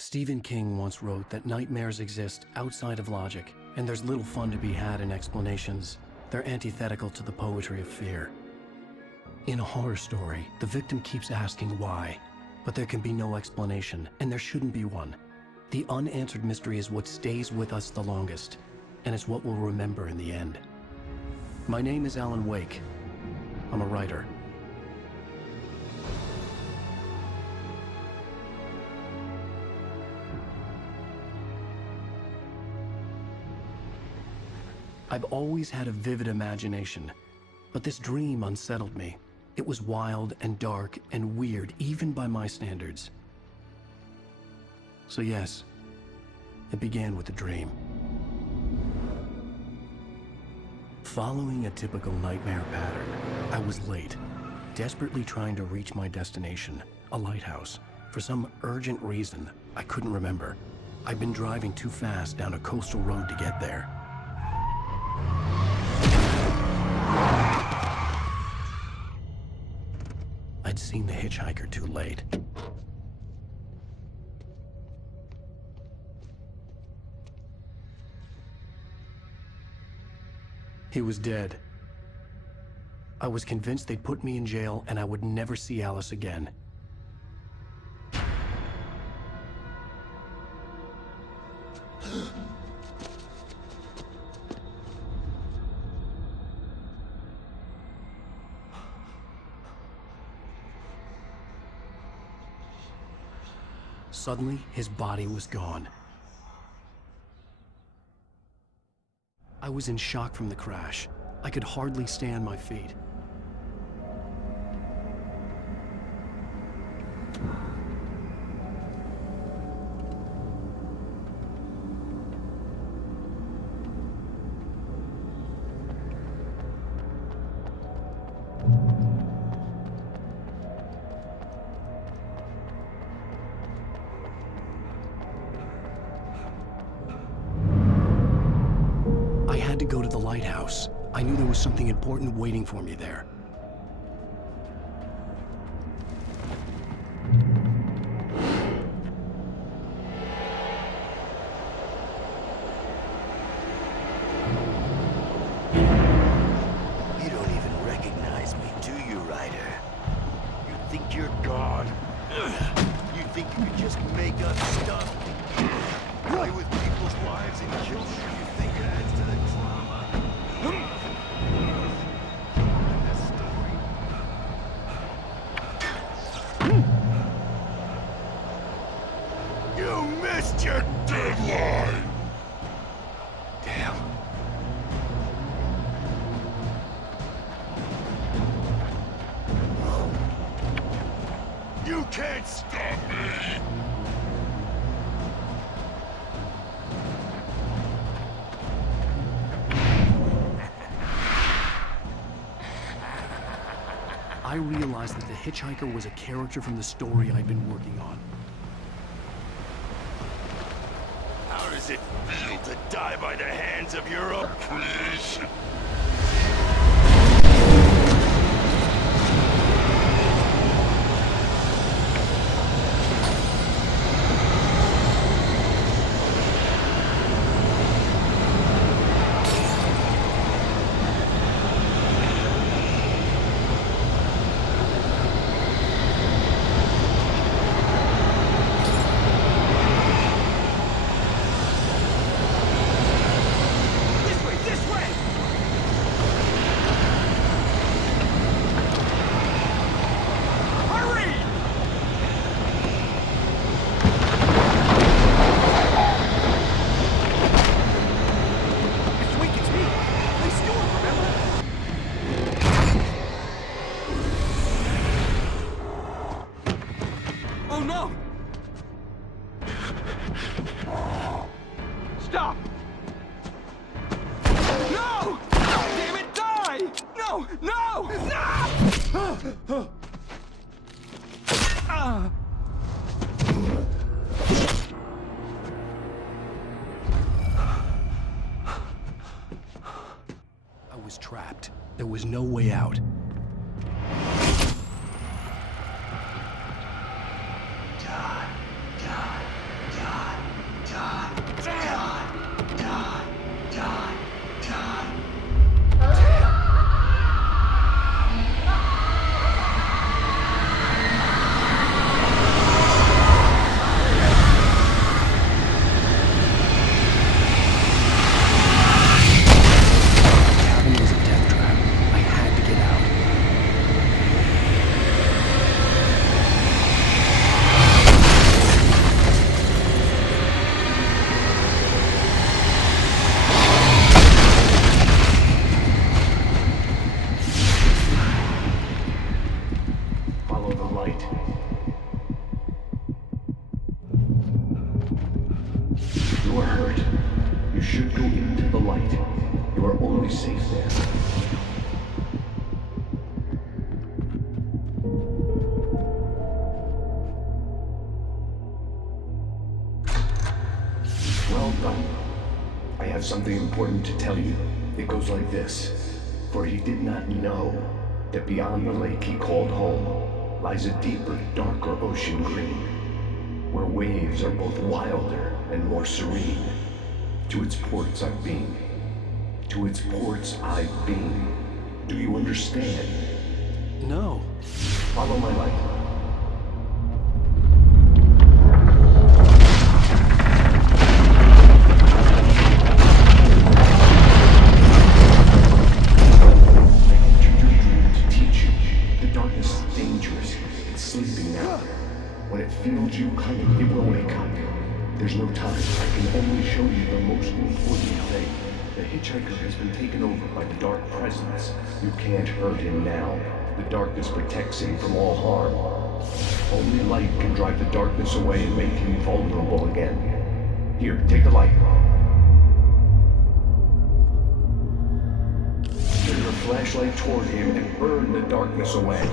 Stephen King once wrote that nightmares exist outside of logic, and there's little fun to be had in explanations. They're antithetical to the poetry of fear. In a horror story, the victim keeps asking why, but there can be no explanation, and there shouldn't be one. The unanswered mystery is what stays with us the longest, and it's what we'll remember in the end. My name is Alan Wake. I'm a writer. I've always had a vivid imagination, but this dream unsettled me. It was wild and dark and weird, even by my standards. So yes, it began with a dream. Following a typical nightmare pattern, I was late, desperately trying to reach my destination, a lighthouse. For some urgent reason, I couldn't remember. I'd been driving too fast down a coastal road to get there. I'd seen the hitchhiker too late. He was dead. I was convinced they'd put me in jail and I would never see Alice again. Suddenly, his body was gone. I was in shock from the crash. I could hardly stay on my feet. To go to the lighthouse. I knew there was something important waiting for me there. You don't even recognize me, do you, Ryder? You think you're God? You think you could just make up stuff? Play with people's lives and kill them? You think it adds to the drama? This story. You missed your deadline! Damn. You can't stop me! I realized that the hitchhiker was a character from the story I'd been working on. How does it feel to die by the hands of your oppressors? Stop! No! Damn it, die! No! No! No! I was trapped. There was no way out. something important to tell you. It goes like this. For he did not know that beyond the lake he called home lies a deeper, darker ocean green, where waves are both wilder and more serene. To its ports I've been. To its ports I've been. Do you understand? No. Follow my light. You coming, it will wake up. There's no time. I can only show you the most important thing. The hitchhiker has been taken over by the dark presence. You can't hurt him now. The darkness protects him from all harm. Only light can drive the darkness away and make him vulnerable again. Here, take the light. Turn your flashlight toward him and burn the darkness away.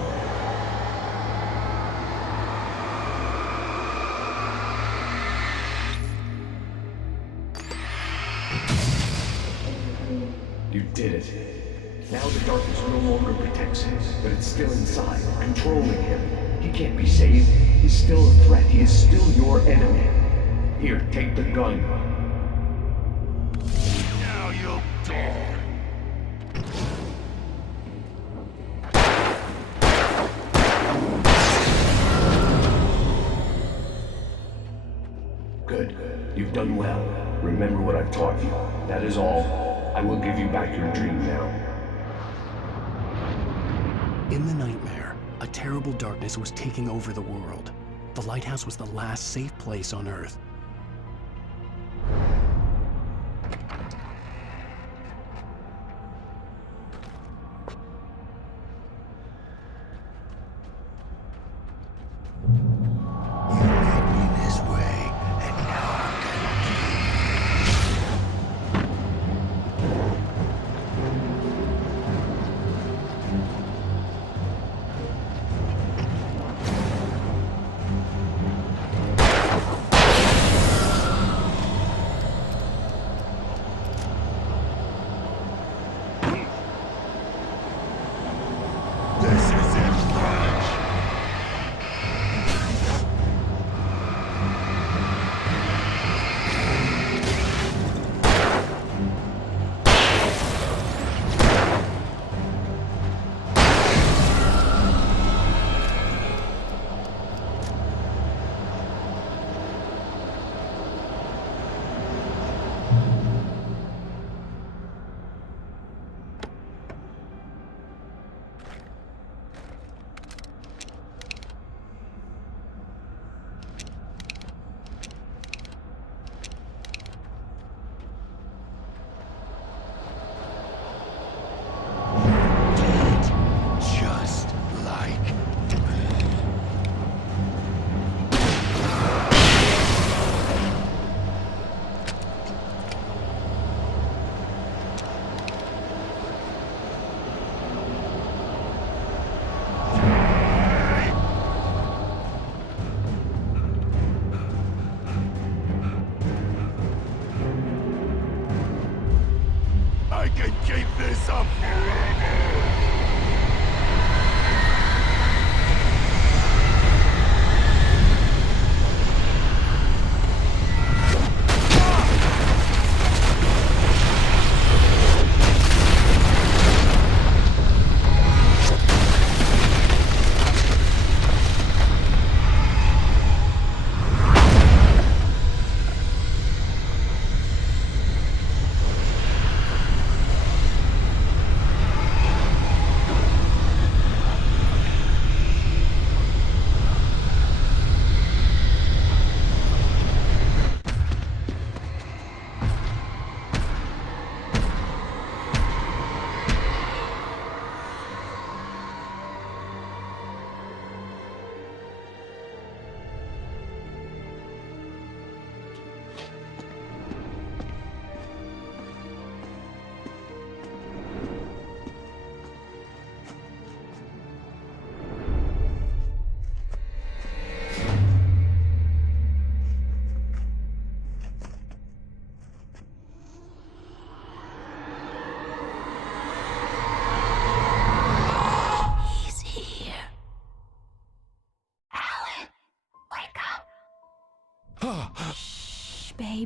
You did it. Now the darkness no longer protects him, but it's still inside, controlling him. He can't be saved. He's still a threat. He is still your enemy. Here, take the gun. Now you'll die. Good. You've done well. Remember what I've taught you. That is all. I will give you back your dream now. In the nightmare, a terrible darkness was taking over the world. The lighthouse was the last safe place on Earth.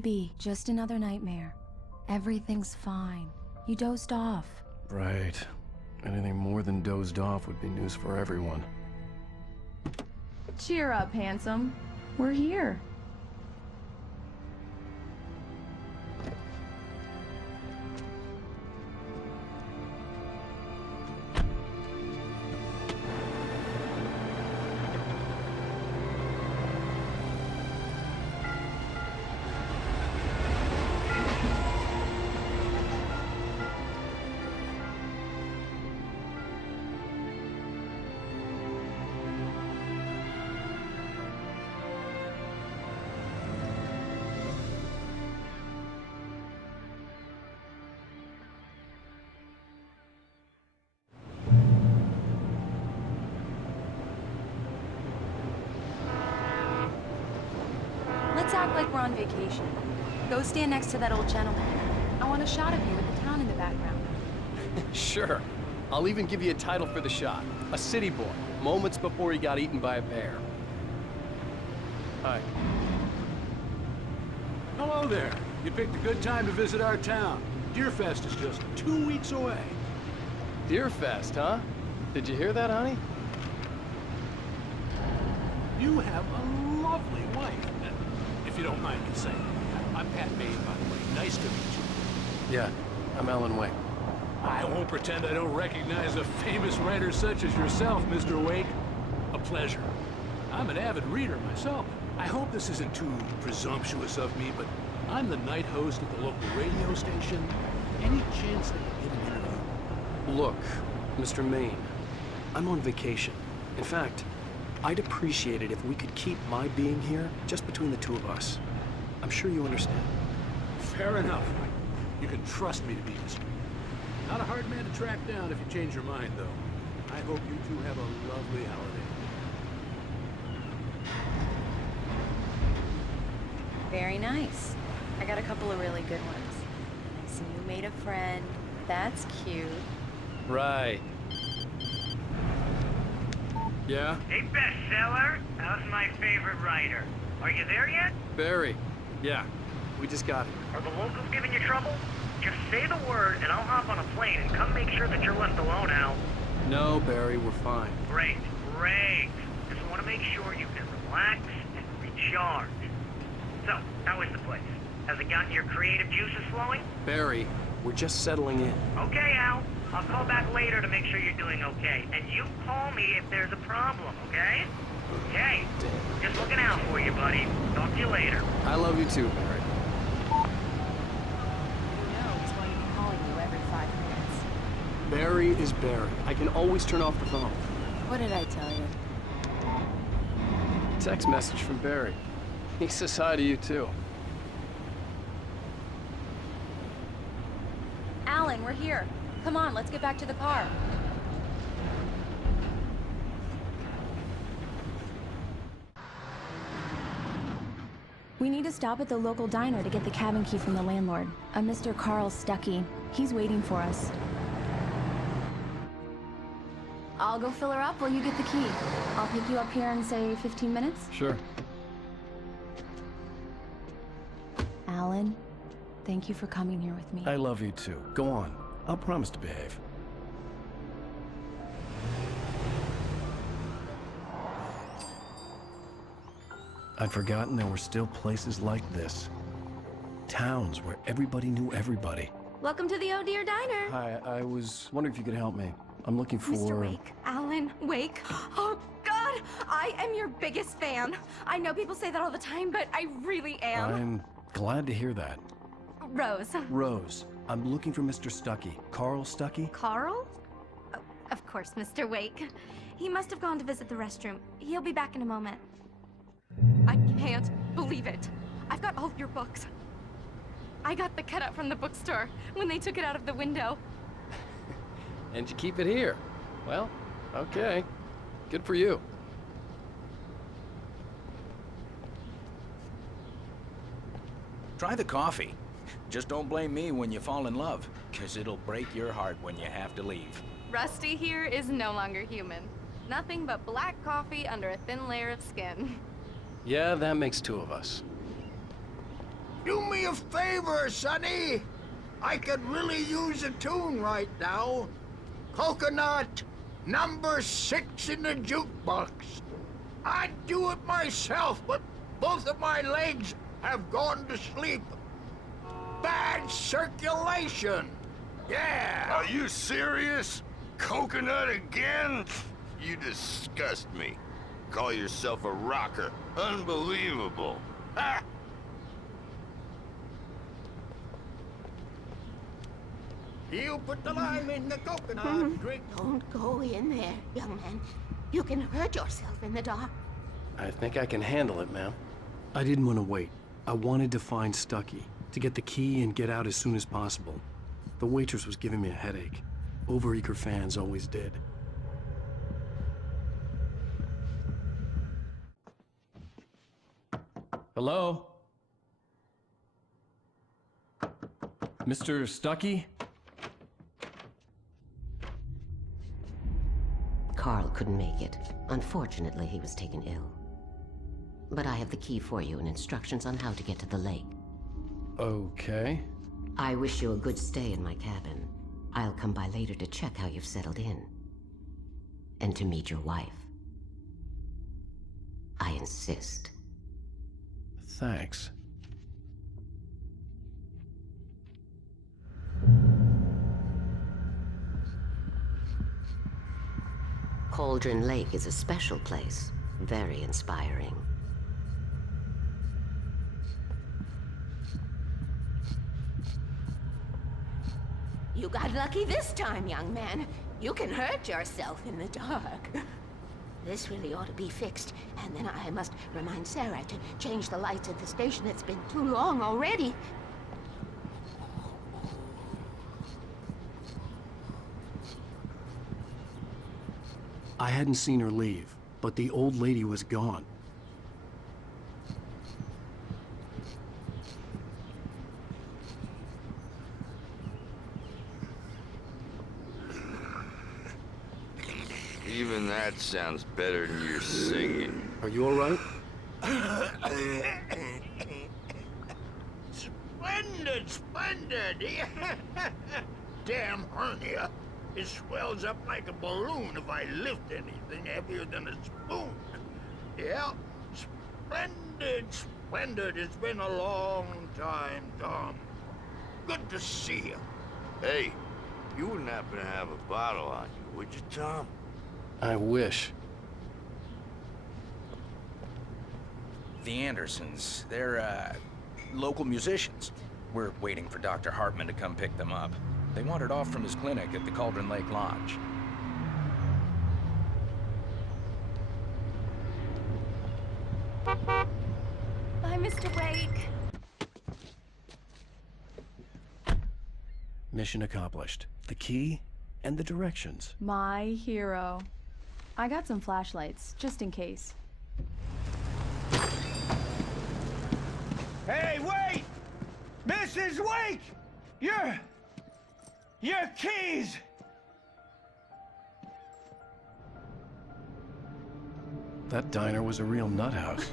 Baby, just another nightmare. Everything's fine. You dozed off. Right. Anything more than dozed off would be news for everyone. Cheer up, handsome. We're here. Let's act like we're on vacation. Go stand next to that old gentleman. I want a shot of you with the town in the background. Sure. I'll even give you a title for the shot. A city boy, moments before he got eaten by a bear. Hi. Hello there. You picked a good time to visit our town. Deerfest is just 2 weeks away. Deerfest, huh? Did you hear that, honey? You have a lovely wife. If you don't mind me saying. I'm Pat Bain, by the way. Nice to meet you. Yeah, I'm Alan Wake. I won't pretend I don't recognize a famous writer such as yourself, Mr. Wake. A pleasure. I'm an avid reader myself. I hope this isn't too presumptuous of me, but I'm the night host at the local radio station. Any chance I could get an interview? Look, Mr. Maine, I'm on vacation. In fact, I'd appreciate it if we could keep my being here just between the two of us. I'm sure you understand. Fair enough. You can trust me to be discreet. Not a hard man to track down if you change your mind, though. I hope you two have a lovely holiday. Very nice. I got a couple of really good ones. I see you made a friend. That's cute. Right. Yeah? Hey, bestseller. How's my favorite writer? Are you there yet? Barry. Yeah. We just got it. Are the locals giving you trouble? Just say the word and I'll hop on a plane and come make sure that you're left alone, Al. No, Barry, we're fine. Great, great. Just want to make sure you can relax and recharge. So, how is the place? Has it gotten your creative juices flowing? Barry, we're just settling in. Okay, Al. I'll call back later to make sure you're doing okay. And you call me if there's a problem, okay? Okay. Just looking out for you, buddy. Talk to you later. I love you too, Barry. You know he's going to be calling you every 5 minutes. Barry is Barry. I can always turn off the phone. What did I tell you? Text message from Barry. He says hi to you too. Alan, we're here. Come on, let's get back to the car. We need to stop at the local diner to get the cabin key from the landlord, a Mr. Carl Stuckey. He's waiting for us. I'll go fill her up while you get the key. I'll pick you up here in, say, 15 minutes? Sure. Alan, thank you for coming here with me. I love you too. Go on. I'll promise to behave. I'd forgotten there were still places like this. Towns where everybody knew everybody. Welcome to the Oh Dear Diner. Hi, I was wondering if you could help me. I'm looking for... Mr. Wake. Alan Wake. Oh, God! I am your biggest fan. I know people say that all the time, but I really am. I'm glad to hear that. Rose. Rose, I'm looking for Mr. Stuckey. Carl Stuckey? Carl? Oh, of course, Mr. Wake. He must have gone to visit the restroom. He'll be back in a moment. I can't believe it. I've got all of your books. I got the cutout from the bookstore when they took it out of the window. And you keep it here. Well, okay. Good for you. Try the coffee. Just don't blame me when you fall in love, 'cause it'll break your heart when you have to leave. Rusty here is no longer human. Nothing but black coffee under a thin layer of skin. Yeah, that makes two of us. Do me a favor, Sonny. I could really use a tune right now. Coconut, number 6 in the jukebox. I'd do it myself, but both of my legs have gone to sleep. Bad circulation. Yeah. Are you serious? Coconut again? You disgust me. Call yourself a rocker. Unbelievable. Ha! You put the lime in the coconut drink. Don't go in there, young man. You can hurt yourself in the dark. I think I can handle it, ma'am. I didn't want to wait. I wanted to find Stucky, to get the key and get out as soon as possible. The waitress was giving me a headache. Overeager fans always did. Hello? Mr. Stucky? Carl couldn't make it. Unfortunately, he was taken ill. But I have the key for you and instructions on how to get to the lake. Okay. I wish you a good stay in my cabin. I'll come by later to check how you've settled in. And to meet your wife. I insist. Thanks. Cauldron Lake is a special place. Very inspiring. You got lucky this time, young man. You can hurt yourself in the dark. This really ought to be fixed, and then I must remind Sarah to change the lights at the station. It's been too long already. I hadn't seen her leave, but the old lady was gone. Even that sounds better than your singing. Are you all right? Splendid, splendid. Damn hernia. It swells up like a balloon if I lift anything heavier than a spoon. Yeah, splendid, splendid. It's been a long time, Tom. Good to see you. Hey, you wouldn't happen to have a bottle on you, would you, Tom? I wish. The Andersons, they're, local musicians. We're waiting for Dr. Hartman to come pick them up. They wandered off from his clinic at the Cauldron Lake Lodge. Bye, Mr. Wake. Mission accomplished. The key and the directions. My hero. I got some flashlights, just in case. Hey, wait! Mrs. Wake! Your keys! That diner was a real nut house.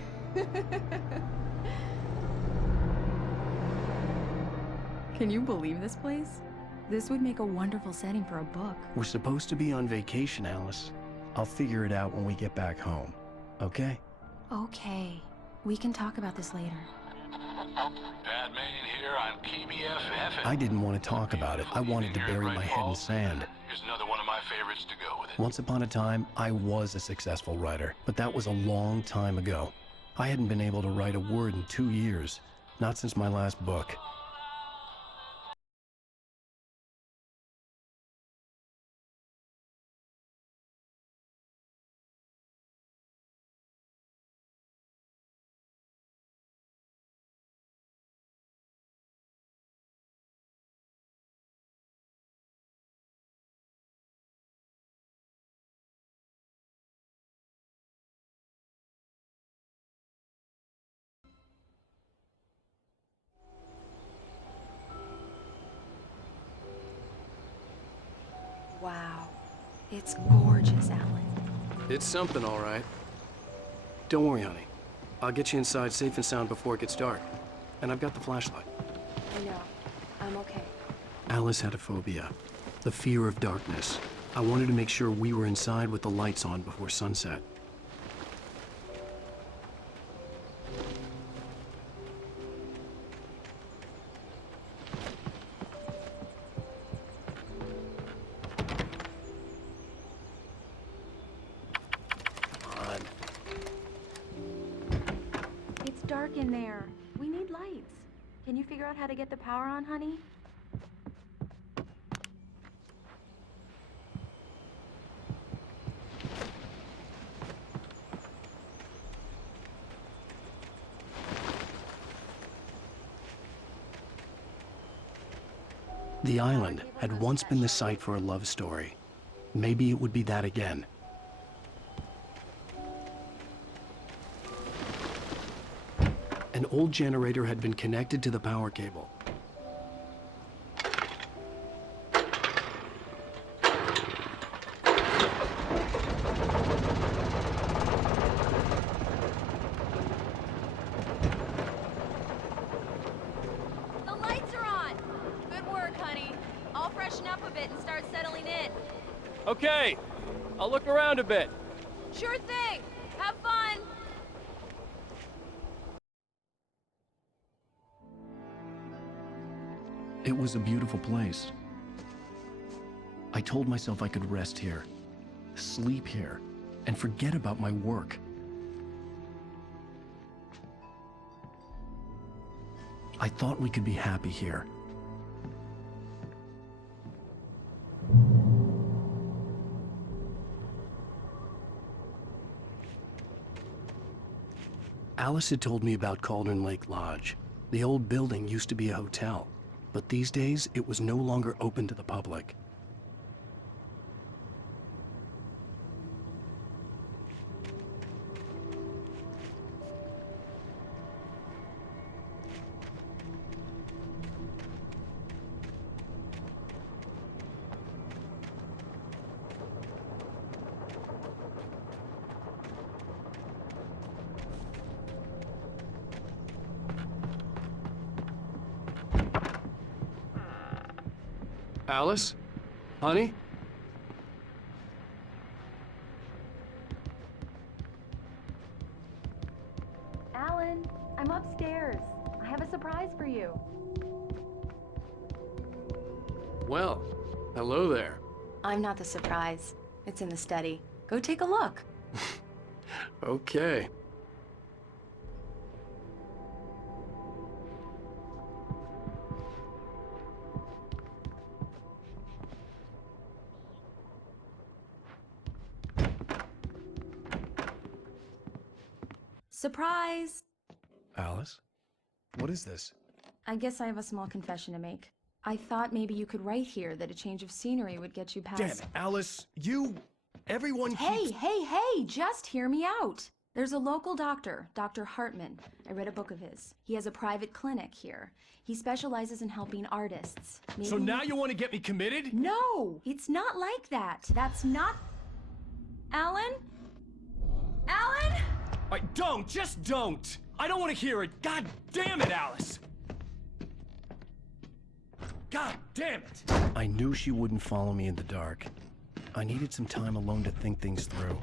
Can you believe this place? This would make a wonderful setting for a book. We're supposed to be on vacation, Alice. I'll figure it out when we get back home. Okay? Okay. We can talk about this later. Bad man here on KBFF. I didn't want to talk about it. I wanted to bury my head in sand. Here's another one of my favorites to go with it. Once upon a time, I was a successful writer, but that was a long time ago. I hadn't been able to write a word in 2 years. Not since my last book. Wow. It's gorgeous, Alan. It's something, all right. Don't worry, honey. I'll get you inside safe and sound before it gets dark. and I've got the flashlight. I know. I'm okay. Alice had a phobia, the fear of darkness. I wanted to make sure we were inside with the lights on before sunset. It's dark in there. We need lights. Can you figure out how to get the power on, honey? The island had once been the site for a love story. Maybe it would be that again. An old generator had been connected to the power cable. The lights are on! Good work, honey. I'll freshen up a bit and start settling in. Okay, I'll look around a bit. Sure thing! Have fun! It was a beautiful place. I told myself I could rest here, sleep here, and forget about my work. I thought we could be happy here. Alice had told me about Cauldron Lake Lodge. The old building used to be a hotel, but these days it was no longer open to the public. Alice? Honey? Alan, I'm upstairs. I have a surprise for you. Well, hello there. I'm not the surprise. It's in the study. Go take a look. Okay. Surprise! Alice? What is this? I guess I have a small confession to make. I thought maybe you could write here that a change of scenery would get you past— Damn it, Alice! Everyone keeps— Hey, just hear me out! There's a local doctor, Dr. Hartman. I read a book of his. He has a private clinic here. He specializes in helping artists. So now you want to get me committed? No! It's not like that. That's not— Alan? Alan? Just don't! I don't want to hear it! God damn it, Alice! God damn it! I knew she wouldn't follow me in the dark. I needed some time alone to think things through.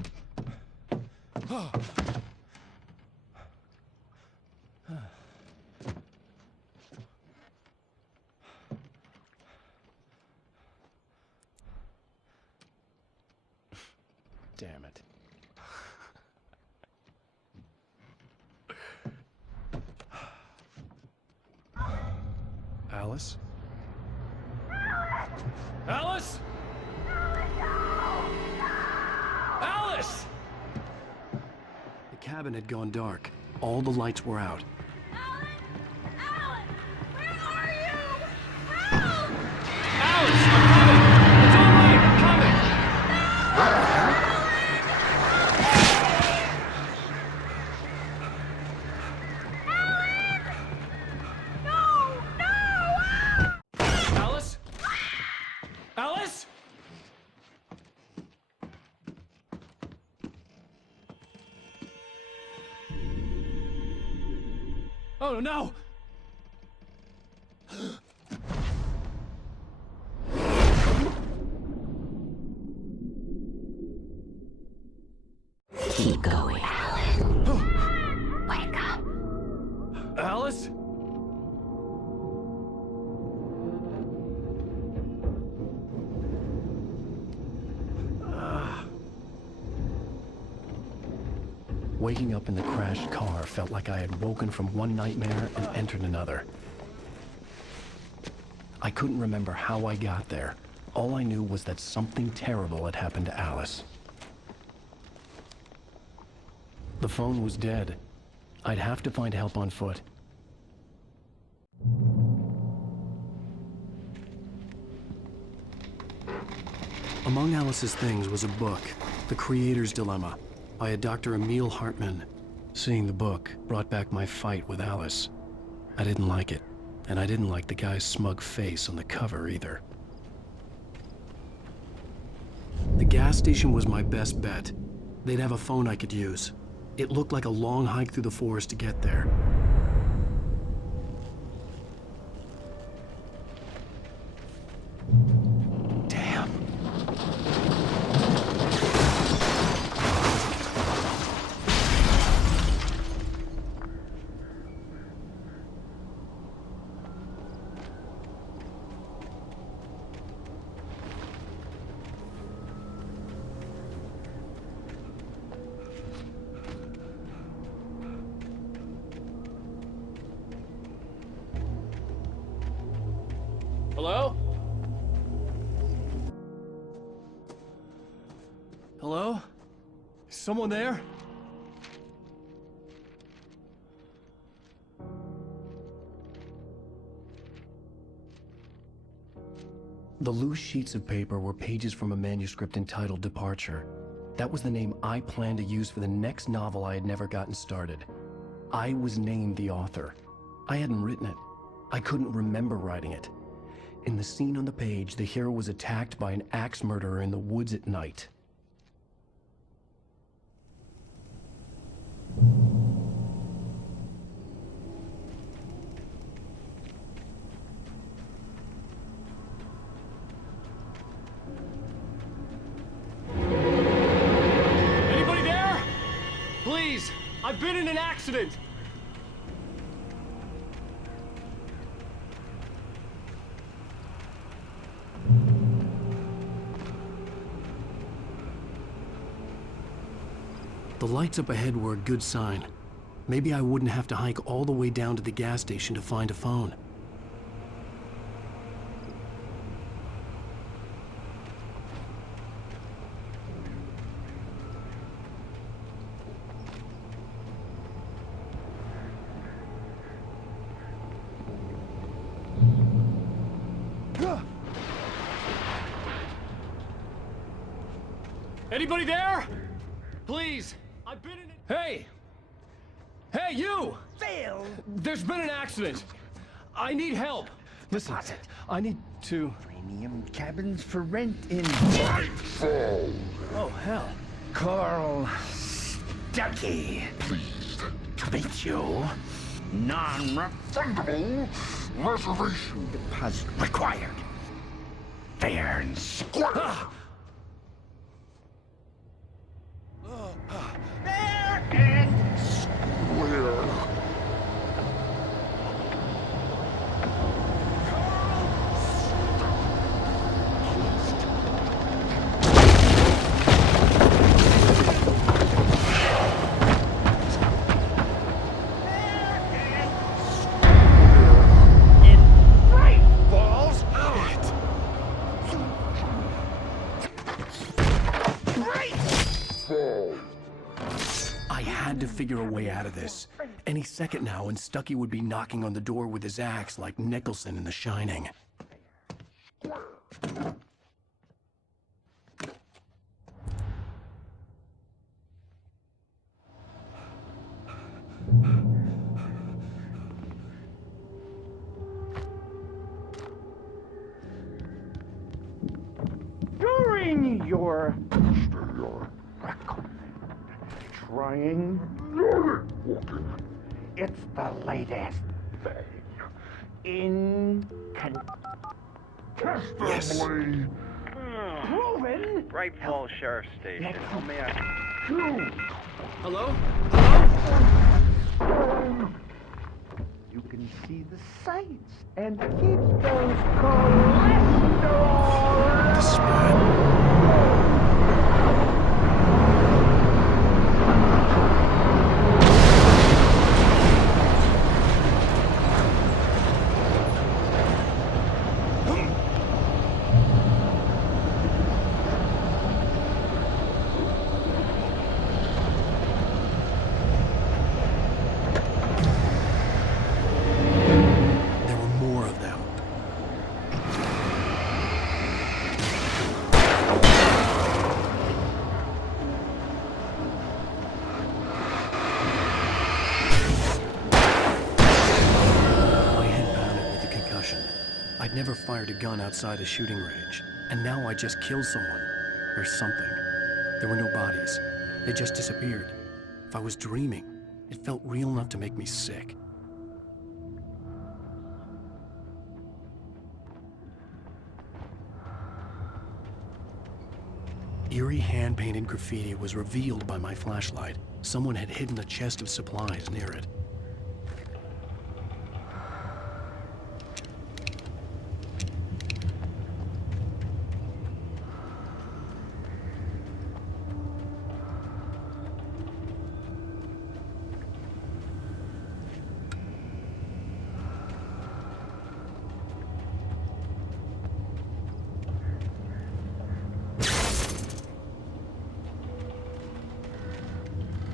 Damn it. Alice? Alice? Alice! The cabin had gone dark. All the lights were out. Alan! Where are you? Help! Alice, I'm coming! It's all right, I'm coming! Alice? Alice? Oh no! Keep going, Alan. Wake up. Alice? Waking up in the crashed car felt like I had woken from one nightmare and entered another. I couldn't remember how I got there. All I knew was that something terrible had happened to Alice. The phone was dead. I'd have to find help on foot. Among Alice's things was a book, The Creator's Dilemma, by a Dr. Emil Hartman. Seeing the book brought back my fight with Alice. I didn't like it, and I didn't like the guy's smug face on the cover either. The gas station was my best bet. They'd have a phone I could use. It looked like a long hike through the forest to get there. Damn. Hello? Hello? Is someone there? The loose sheets of paper were pages from a manuscript entitled Departure. That was the name I planned to use for the next novel I had never gotten started. I was named the author. I hadn't written it. I couldn't remember writing it. In the scene on the page, the hero was attacked by an axe murderer in the woods at night. Anybody there? Please, I've been in an accident. The lights up ahead were a good sign. Maybe I wouldn't have to hike all the way down to the gas station to find a phone. Anybody there? Please, I've been in it. Hey! Hey, you! Phil! There's been an accident. I need help. Listen, I need to... Premium cabins for rent in... Oh, hell. Carl Stuckey. Pleased To meet you. Non-refundable reservation deposit required. Fair and square. Fair and square. Figure a way out of this. Any second now, and Stuckey would be knocking on the door with his axe like Nicholson in The Shining. During your trying. It's the latest thing. Incontestably proven. Right Falls Sheriff Station. How may I... You Hello? Hello? You can see the sights and keep those cholesterol. Despair. I'd never fired a gun outside a shooting range, and now I just killed someone. Or something. There were no bodies. They just disappeared. If I was dreaming, it felt real enough to make me sick. Eerie hand-painted graffiti was revealed by my flashlight. Someone had hidden a chest of supplies near it.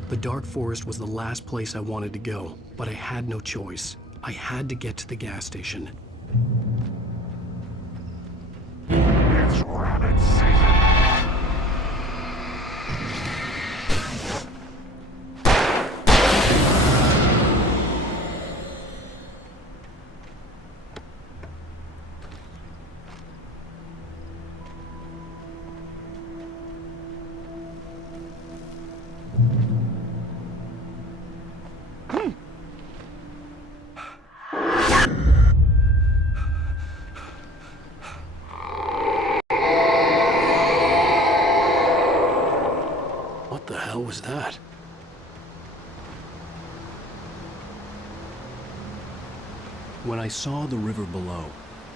The dark forest was the last place I wanted to go, but I had no choice. I had to get to the gas station. It's rabbit season. What the hell was that? When I saw the river below,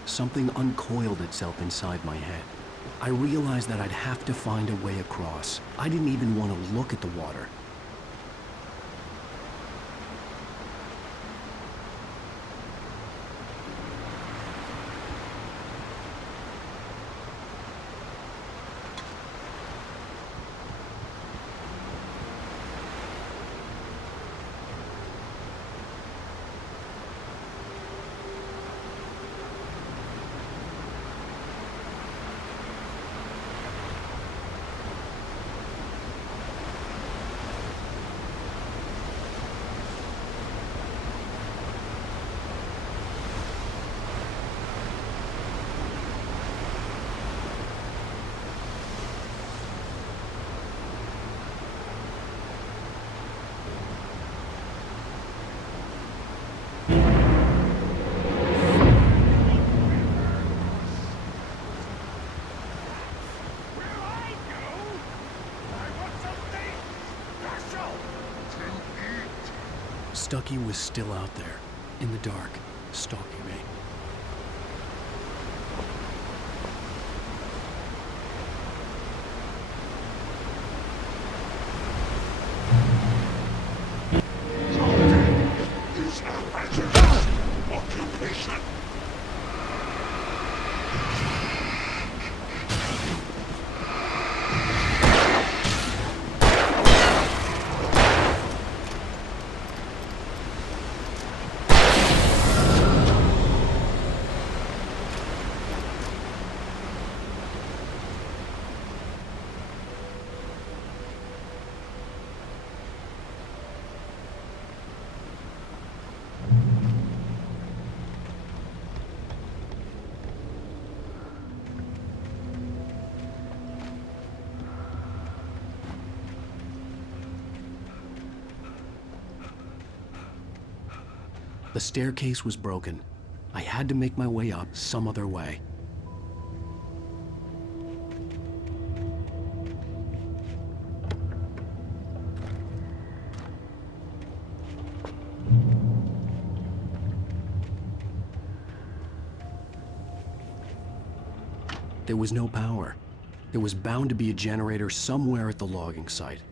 something uncoiled itself inside my head. I realized that I'd have to find a way across. I didn't even want to look at the water. Stucky was still out there, in the dark, stalking me. Occupation. The staircase was broken. I had to make my way up some other way. there was no power. There was bound to be a generator somewhere at the logging site.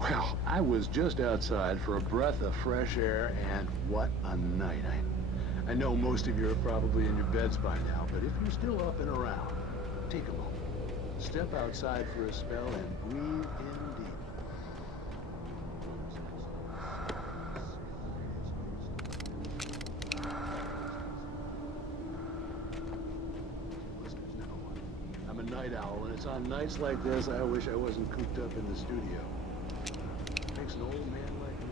Well, I was just outside for a breath of fresh air, and what a night. I know most of you are probably in your beds by now, but if you're still up and around, take a moment. Step outside for a spell and breathe in deep. I'm a night owl, and it's on nights like this I wish I wasn't cooped up in the studio. Makes an old man like me.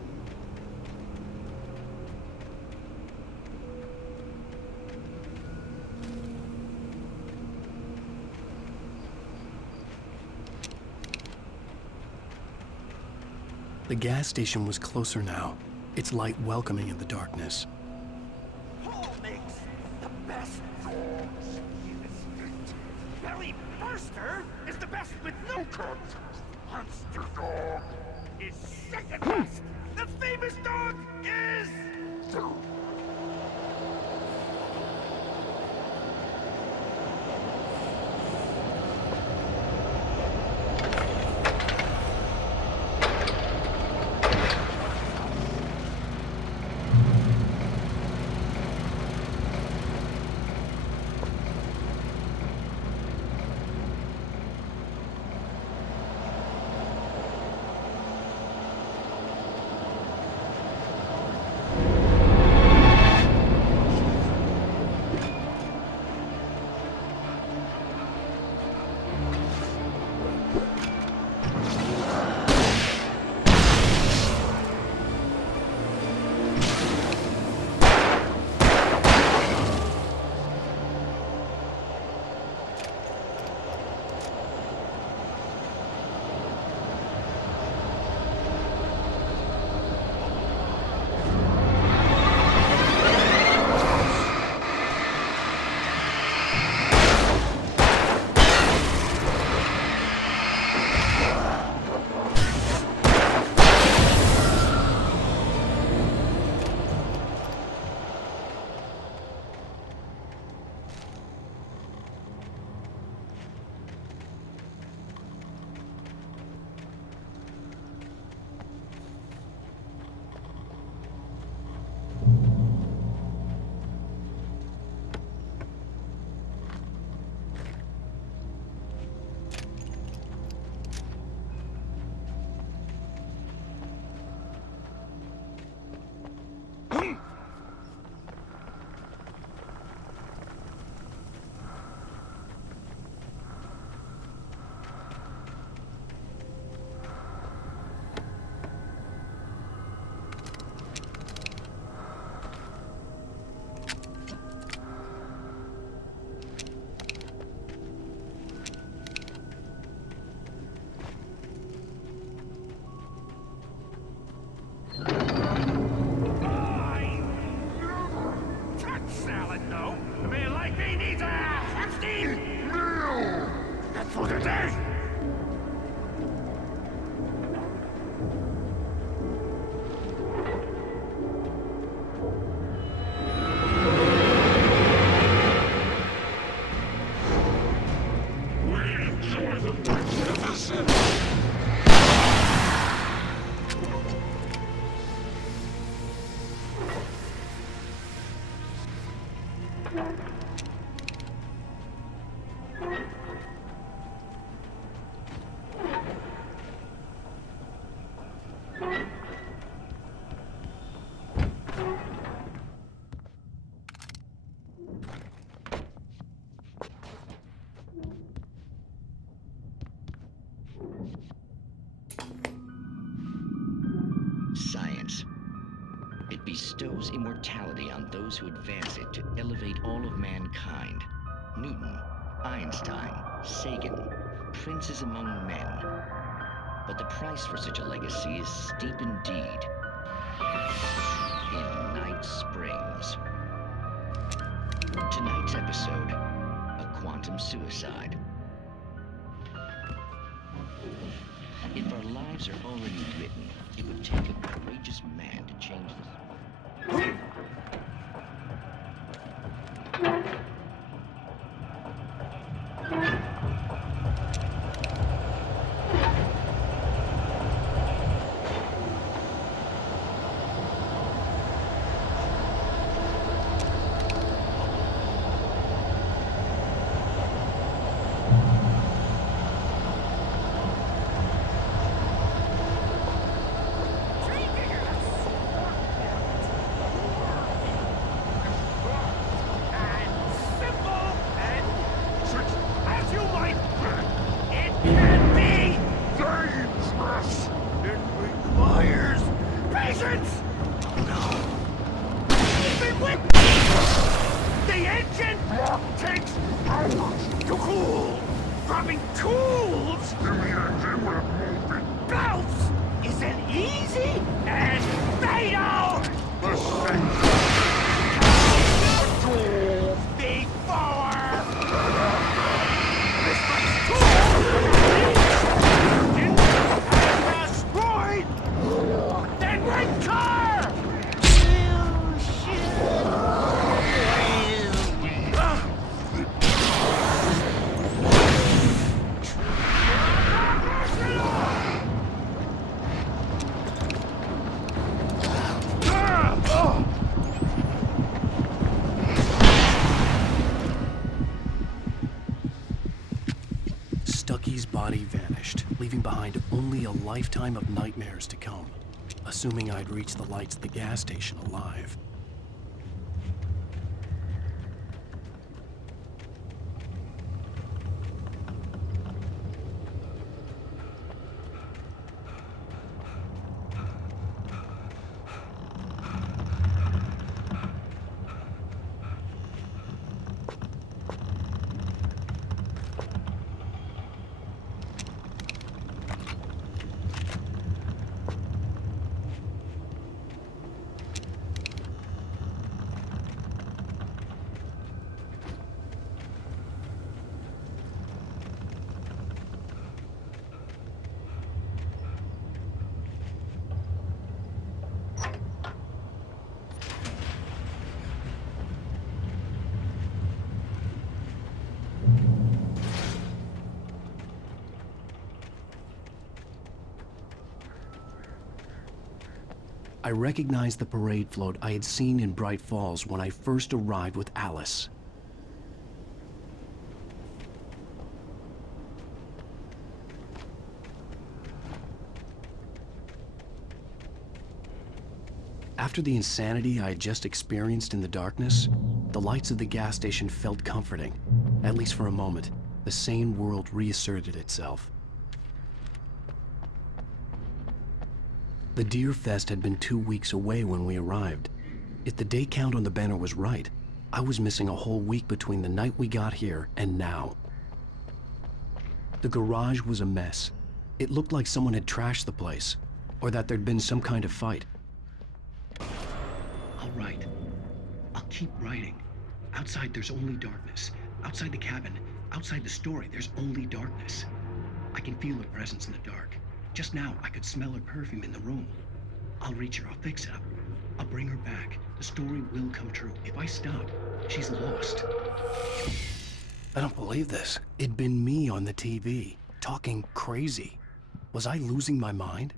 The gas station was closer now, its light welcoming in the darkness. Paul makes the best dogs in the street. Belly Burster is the best with no contest. Monster Dog is second best. The famous dog is... that for the day! Science. It bestows immortality on those who advance it to elevate all of mankind. Newton, Einstein, Sagan, princes among men. But the price for such a legacy is steep indeed. In Night Springs. Tonight's episode, a quantum suicide. If our lives are already written, it would take a courageous man to change this. Stucky's body vanished, leaving behind only a lifetime of nightmares to come, assuming I'd reach the lights at the gas station alive. I recognized the parade float I had seen in Bright Falls when I first arrived with Alice. After the insanity I had just experienced in the darkness, the lights of the gas station felt comforting. At least for a moment, the sane world reasserted itself. The Deer Fest had been 2 weeks away when we arrived. If the day count on the banner was right, I was missing a whole week between the night we got here and now. The garage was a mess. It looked like someone had trashed the place, or that there'd been some kind of fight. I'll write. I'll keep writing. Outside there's only darkness. Outside the cabin, Outside the story, there's only darkness. I can feel her presence in the dark. Just now, I could smell her perfume in the room. I'll reach her, I'll fix it up. I'll bring her back. The story will come true. If I stop, she's lost. I don't believe this. It'd been me on the TV, talking crazy. Was I losing my mind?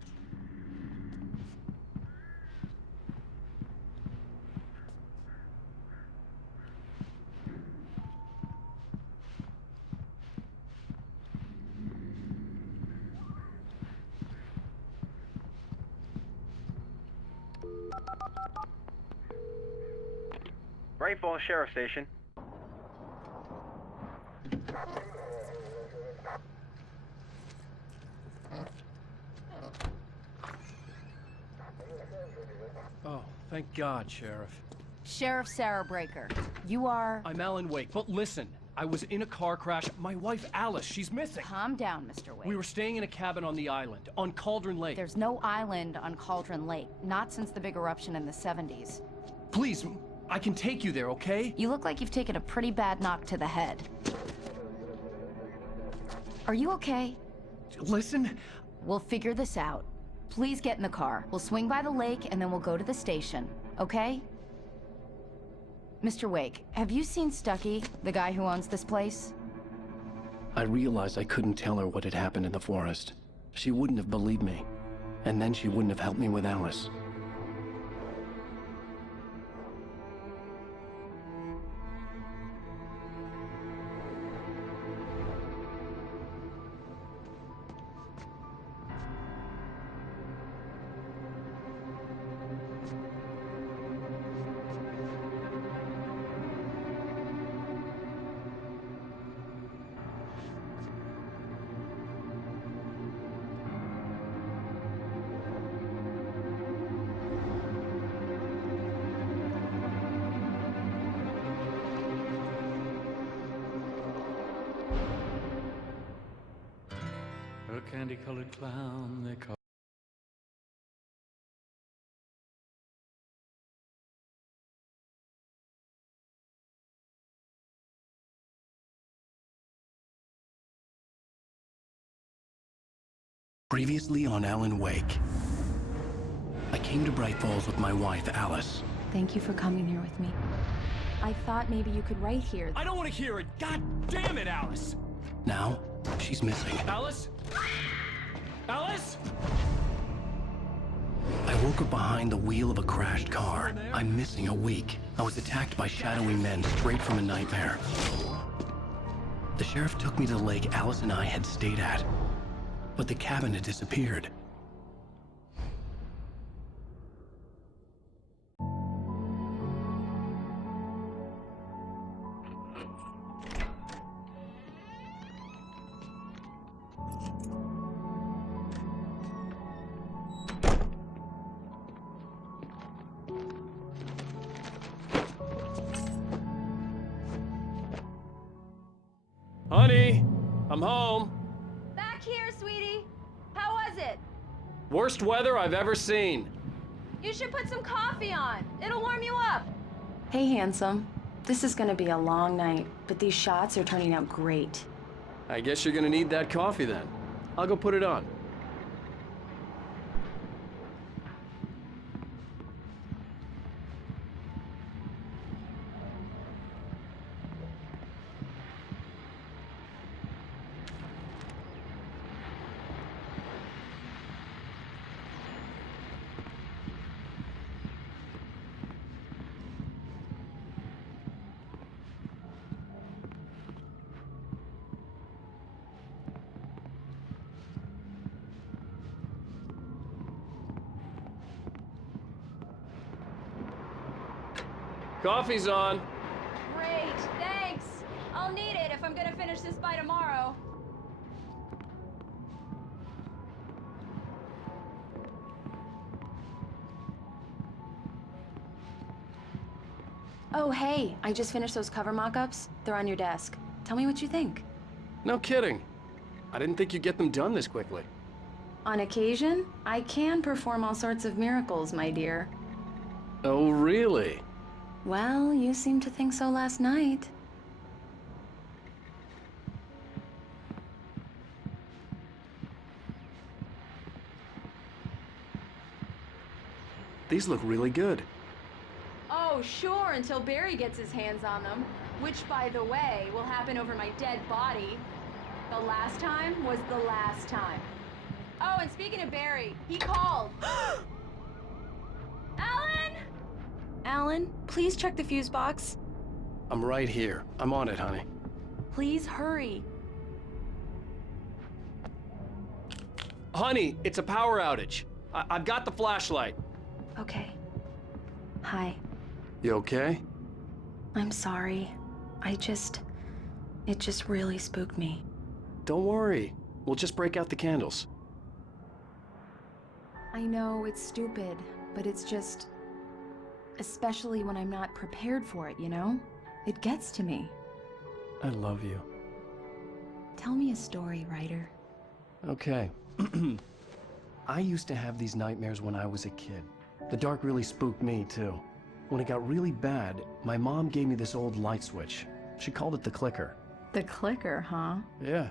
Bright Falls Sheriff Station. Oh, thank God, Sheriff. Sheriff Sarah Breaker. You are... I'm Alan Wake, but listen. I was in a car crash. My wife, Alice, she's missing. Calm down, Mr. Wake. We were staying in a cabin on the island, on Cauldron Lake. There's no island on Cauldron Lake. Not since the big eruption in the 70s. Please, I can take you there, okay? You look like you've taken a pretty bad knock to the head. Are you okay? Listen. We'll figure this out. Please get in the car. We'll swing by the lake and then we'll go to the station, okay? Mr. Wake, have you seen Stucky, the guy who owns this place? I realized I couldn't tell her what had happened in the forest. She wouldn't have believed me. And then she wouldn't have helped me with Alice. A candy-colored clown they call. Previously on Alan Wake. I came to Bright Falls with my wife, Alice. Thank you for coming here with me. I thought maybe you could write here. I don't want to hear it! God damn it, Alice! Now, she's missing. Alice? Alice? I woke up behind the wheel of a crashed car. I'm missing a week. I was attacked by shadowy men straight from a nightmare. The sheriff took me to the lake Alice and I had stayed at. But the cabin had disappeared. Honey, I'm home. Back here, sweetie. How was it? Worst weather I've ever seen. You should put some coffee on. It'll warm you up. Hey, handsome. This is gonna be a long night, but these shots are turning out great. I guess you're gonna need that coffee then. I'll go put it on. Coffee's on. Great, thanks. I'll need it if I'm gonna finish this by tomorrow. Oh, hey, I just finished those cover mock-ups. They're on your desk. Tell me what you think. No kidding. I didn't think you'd get them done this quickly. On occasion, I can perform all sorts of miracles, my dear. Oh, really? Well, you seemed to think so last night. These look really good. Oh, sure, until Barry gets his hands on them. Which, by the way, will happen over my dead body. The last time was the last time. Oh, and speaking of Barry, he called. Alan! Alan, please check the fuse box. I'm right here. I'm on it, honey. Please hurry. Honey, it's a power outage. I've got the flashlight. Okay. Hi. You okay? I'm sorry. It just really spooked me. Don't worry. We'll just break out the candles. I know it's stupid, but it's just... especially when I'm not prepared for it, you know? It gets to me. I love you. Tell me a story, writer. Okay. I used to have these nightmares when I was a kid. The dark really spooked me, too. When it got really bad, my mom gave me this old light switch. She called it the clicker. The clicker, huh? Yeah.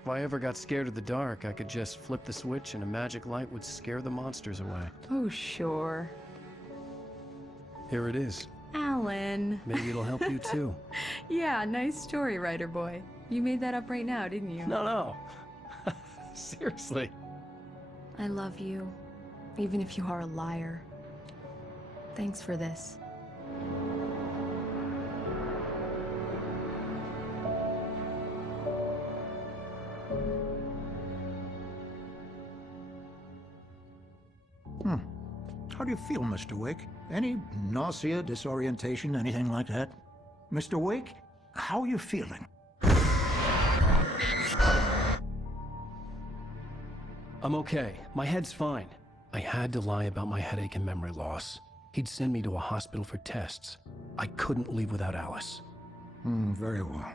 If I ever got scared of the dark, I could just flip the switch and a magic light would scare the monsters away. Oh, sure. Here it is. Alan. Maybe it'll help you, too. Yeah, nice story, writer boy. You made that up right now, didn't you? No. Seriously. I love you, even if you are a liar. Thanks for this. How do you feel, Mr. Wake? Any nausea, disorientation, anything like that? Mr. Wake, how are you feeling? I'm okay. My head's fine. I had to lie about my headache and memory loss. He'd send me to a hospital for tests. I couldn't leave without Alice. Very well.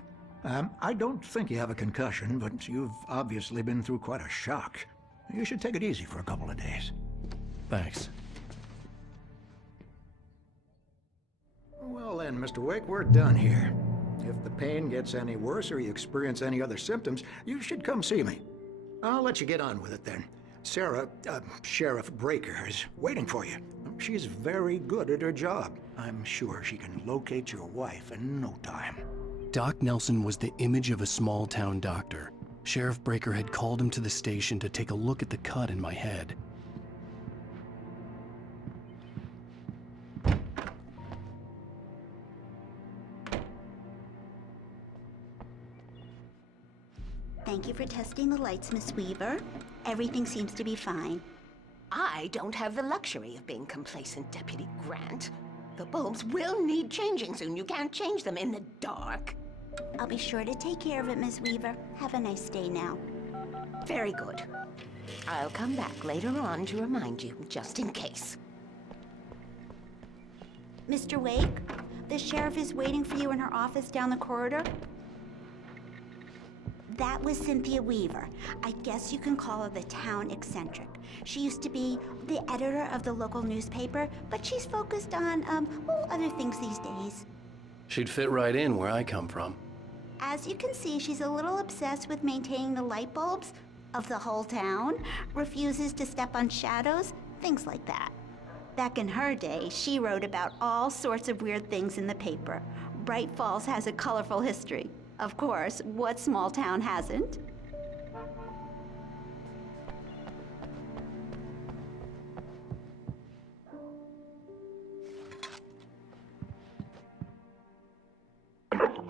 I don't think you have a concussion, but you've obviously been through quite a shock. You should take it easy for a couple of days. Thanks. Well then, Mr. Wake, we're done here. If the pain gets any worse or you experience any other symptoms, you should come see me. I'll let you get on with it then. Sarah, Sheriff Breaker, is waiting for you. She's very good at her job. I'm sure she can locate your wife in no time. Doc Nelson was the image of a small-town doctor. Sheriff Breaker had called him to the station to take a look at the cut in my head. Thank you for testing the lights, Miss Weaver. Everything seems to be fine. I don't have the luxury of being complacent, Deputy Grant. The bulbs will need changing soon. You can't change them in the dark. I'll be sure to take care of it, Miss Weaver. Have a nice day now. Very good. I'll come back later on to remind you, just in case. Mr. Wake, the sheriff is waiting for you in her office down the corridor. That was Cynthia Weaver. I guess you can call her the town eccentric. She used to be the editor of the local newspaper, but she's focused on, other things these days. She'd fit right in where I come from. As you can see, she's a little obsessed with maintaining the light bulbs of the whole town, refuses to step on shadows, things like that. Back in her day, she wrote about all sorts of weird things in the paper. Bright Falls has a colorful history. Of course, what small town hasn't?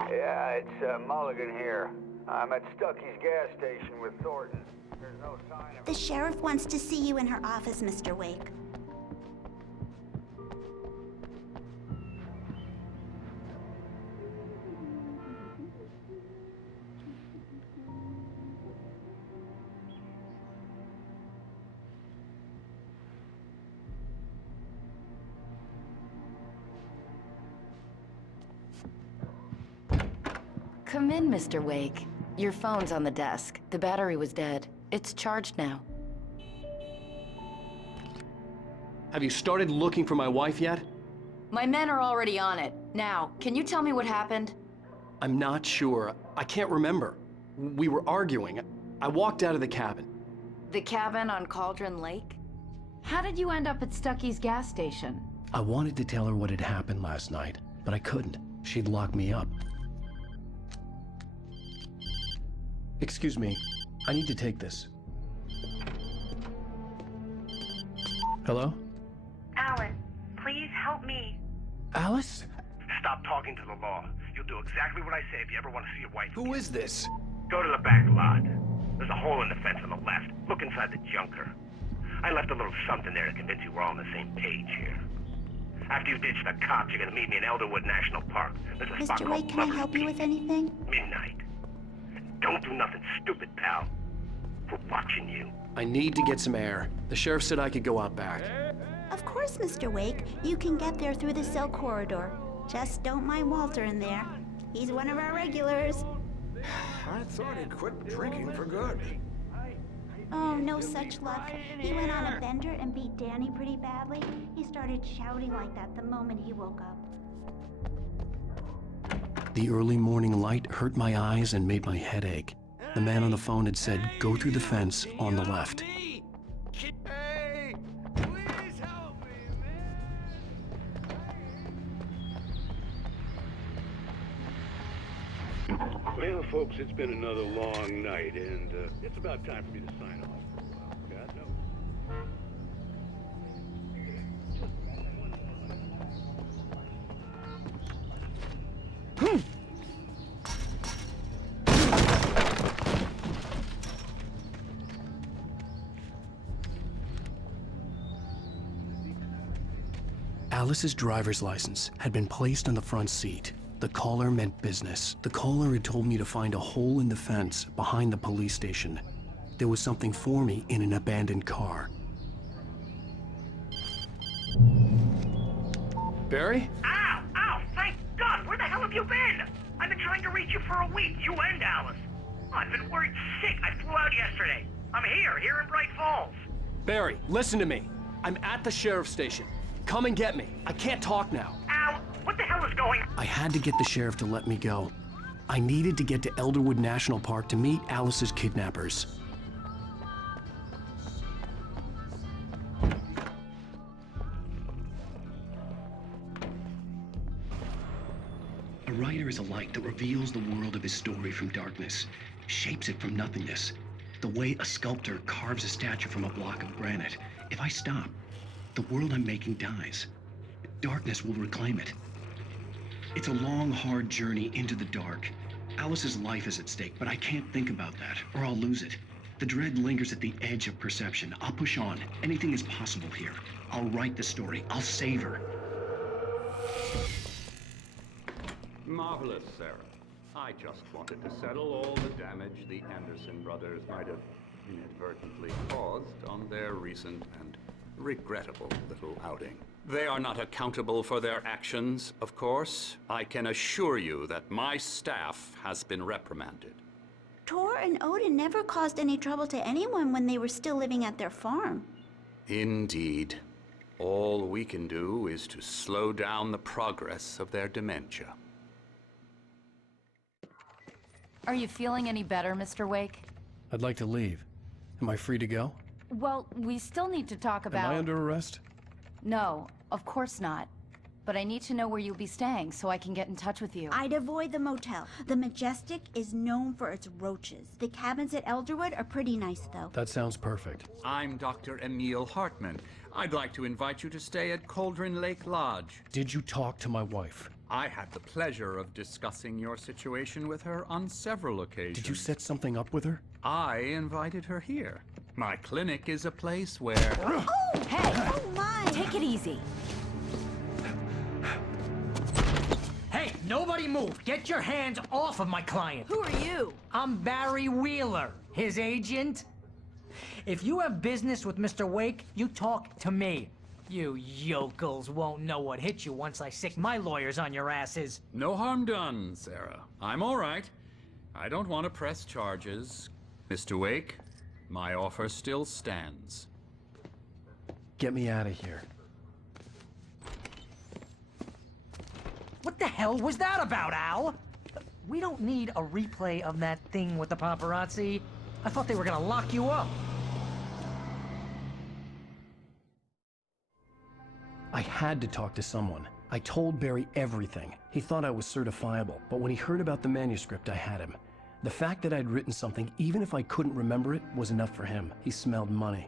Yeah, it's Mulligan here. I'm at Stucky's gas station with Thornton. There's no sign of... The sheriff wants to see you in her office, Mr. Wake. Come in, Mr. Wake. Your phone's on the desk. The battery was dead. It's charged now. Have you started looking for my wife yet? My men are already on it. Now, can you tell me what happened? I'm not sure. I can't remember. We were arguing. I walked out of the cabin. The cabin on Cauldron Lake? How did you end up at Stucky's gas station? I wanted to tell her what had happened last night, but I couldn't. She'd lock me up. Excuse me, I need to take this. Hello? Alan, please help me. Alice? Stop talking to the law. You'll do exactly what I say if you ever want to see your wife. Who is this? Go to the back lot. There's a hole in the fence on the left. Look inside the junker. I left a little something there to convince you we're all on the same page here. After you ditch the cops, you're gonna meet me in Elderwood National Park. There's a spot Mr. called Wake, can I help you with anything? Midnight. Don't do nothing stupid, pal. We're watching you. I need to get some air. The sheriff said I could go out back. Of course, Mr. Wake. You can get there through the cell corridor. Just don't mind Walter in there. He's one of our regulars. I thought he'd quit drinking for good. Oh, no such luck. He went on a bender and beat Danny pretty badly. He started shouting like that the moment he woke up. The early morning light hurt my eyes and made my head ache. The man on the phone had said, go through the fence on the left. Hey, please help me, man. Well, folks, it's been another long night, and it's about time for me to sign off for a while. God knows. Alice's driver's license had been placed on the front seat. The caller meant business. The caller had told me to find a hole in the fence behind the police station. There was something for me in an abandoned car. Barry? Ow! Ow! Thank God! Where the hell have you been? I've been trying to reach you for a week, you and Alice. I've been worried sick. I flew out yesterday. I'm here in Bright Falls. Barry, listen to me. I'm at the sheriff's station. Come and get me. I can't talk now. Ow! What the hell is going on? I had to get the sheriff to let me go. I needed to get to Elderwood National Park to meet Alice's kidnappers. A writer is a light that reveals the world of his story from darkness, shapes it from nothingness. The way a sculptor carves a statue from a block of granite. If I stop, the world I'm making dies. Darkness will reclaim it. It's a long, hard journey into the dark. Alice's life is at stake, but I can't think about that, or I'll lose it. The dread lingers at the edge of perception. I'll push on. Anything is possible here. I'll write the story. I'll save her. Marvelous, Sarah. I just wanted to settle all the damage the Anderson brothers might have inadvertently caused on their recent and regrettable little outing. They are not accountable for their actions, of course. I can assure you that my staff has been reprimanded. Tor and Odin never caused any trouble to anyone when they were still living at their farm. Indeed. All we can do is to slow down the progress of their dementia. Are you feeling any better, Mr. Wake? I'd like to leave. Am I free to go? Well, we still need to talk about... Am I under arrest? No, of course not. But I need to know where you'll be staying so I can get in touch with you. I'd avoid the motel. The Majestic is known for its roaches. The cabins at Elderwood are pretty nice, though. That sounds perfect. I'm Dr. Emil Hartman. I'd like to invite you to stay at Cauldron Lake Lodge. Did you talk to my wife? I had the pleasure of discussing your situation with her on several occasions. Did you set something up with her? I invited her here. My clinic is a place where... Oh! Hey! Oh, my! Take it easy. Hey, nobody move! Get your hands off of my client! Who are you? I'm Barry Wheeler, his agent. If you have business with Mr. Wake, you talk to me. You yokels won't know what hit you once I sick my lawyers on your asses. No harm done, Sarah. I'm all right. I don't want to press charges. Mr. Wake, my offer still stands. Get me out of here. What the hell was that about, Al? We don't need a replay of that thing with the paparazzi. I thought they were gonna lock you up. I had to talk to someone. I told Barry everything. He thought I was certifiable, but when he heard about the manuscript, I had him. The fact that I'd written something, even if I couldn't remember it, was enough for him. He smelled money.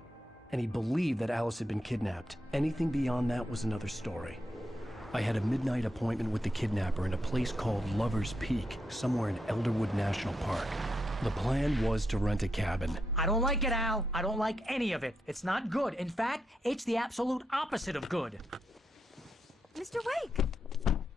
And he believed that Alice had been kidnapped. Anything beyond that was another story. I had a midnight appointment with the kidnapper in a place called Lover's Peak, somewhere in Elderwood National Park. The plan was to rent a cabin. I don't like it, Al. I don't like any of it. It's not good. In fact, it's the absolute opposite of good. Mr. Wake!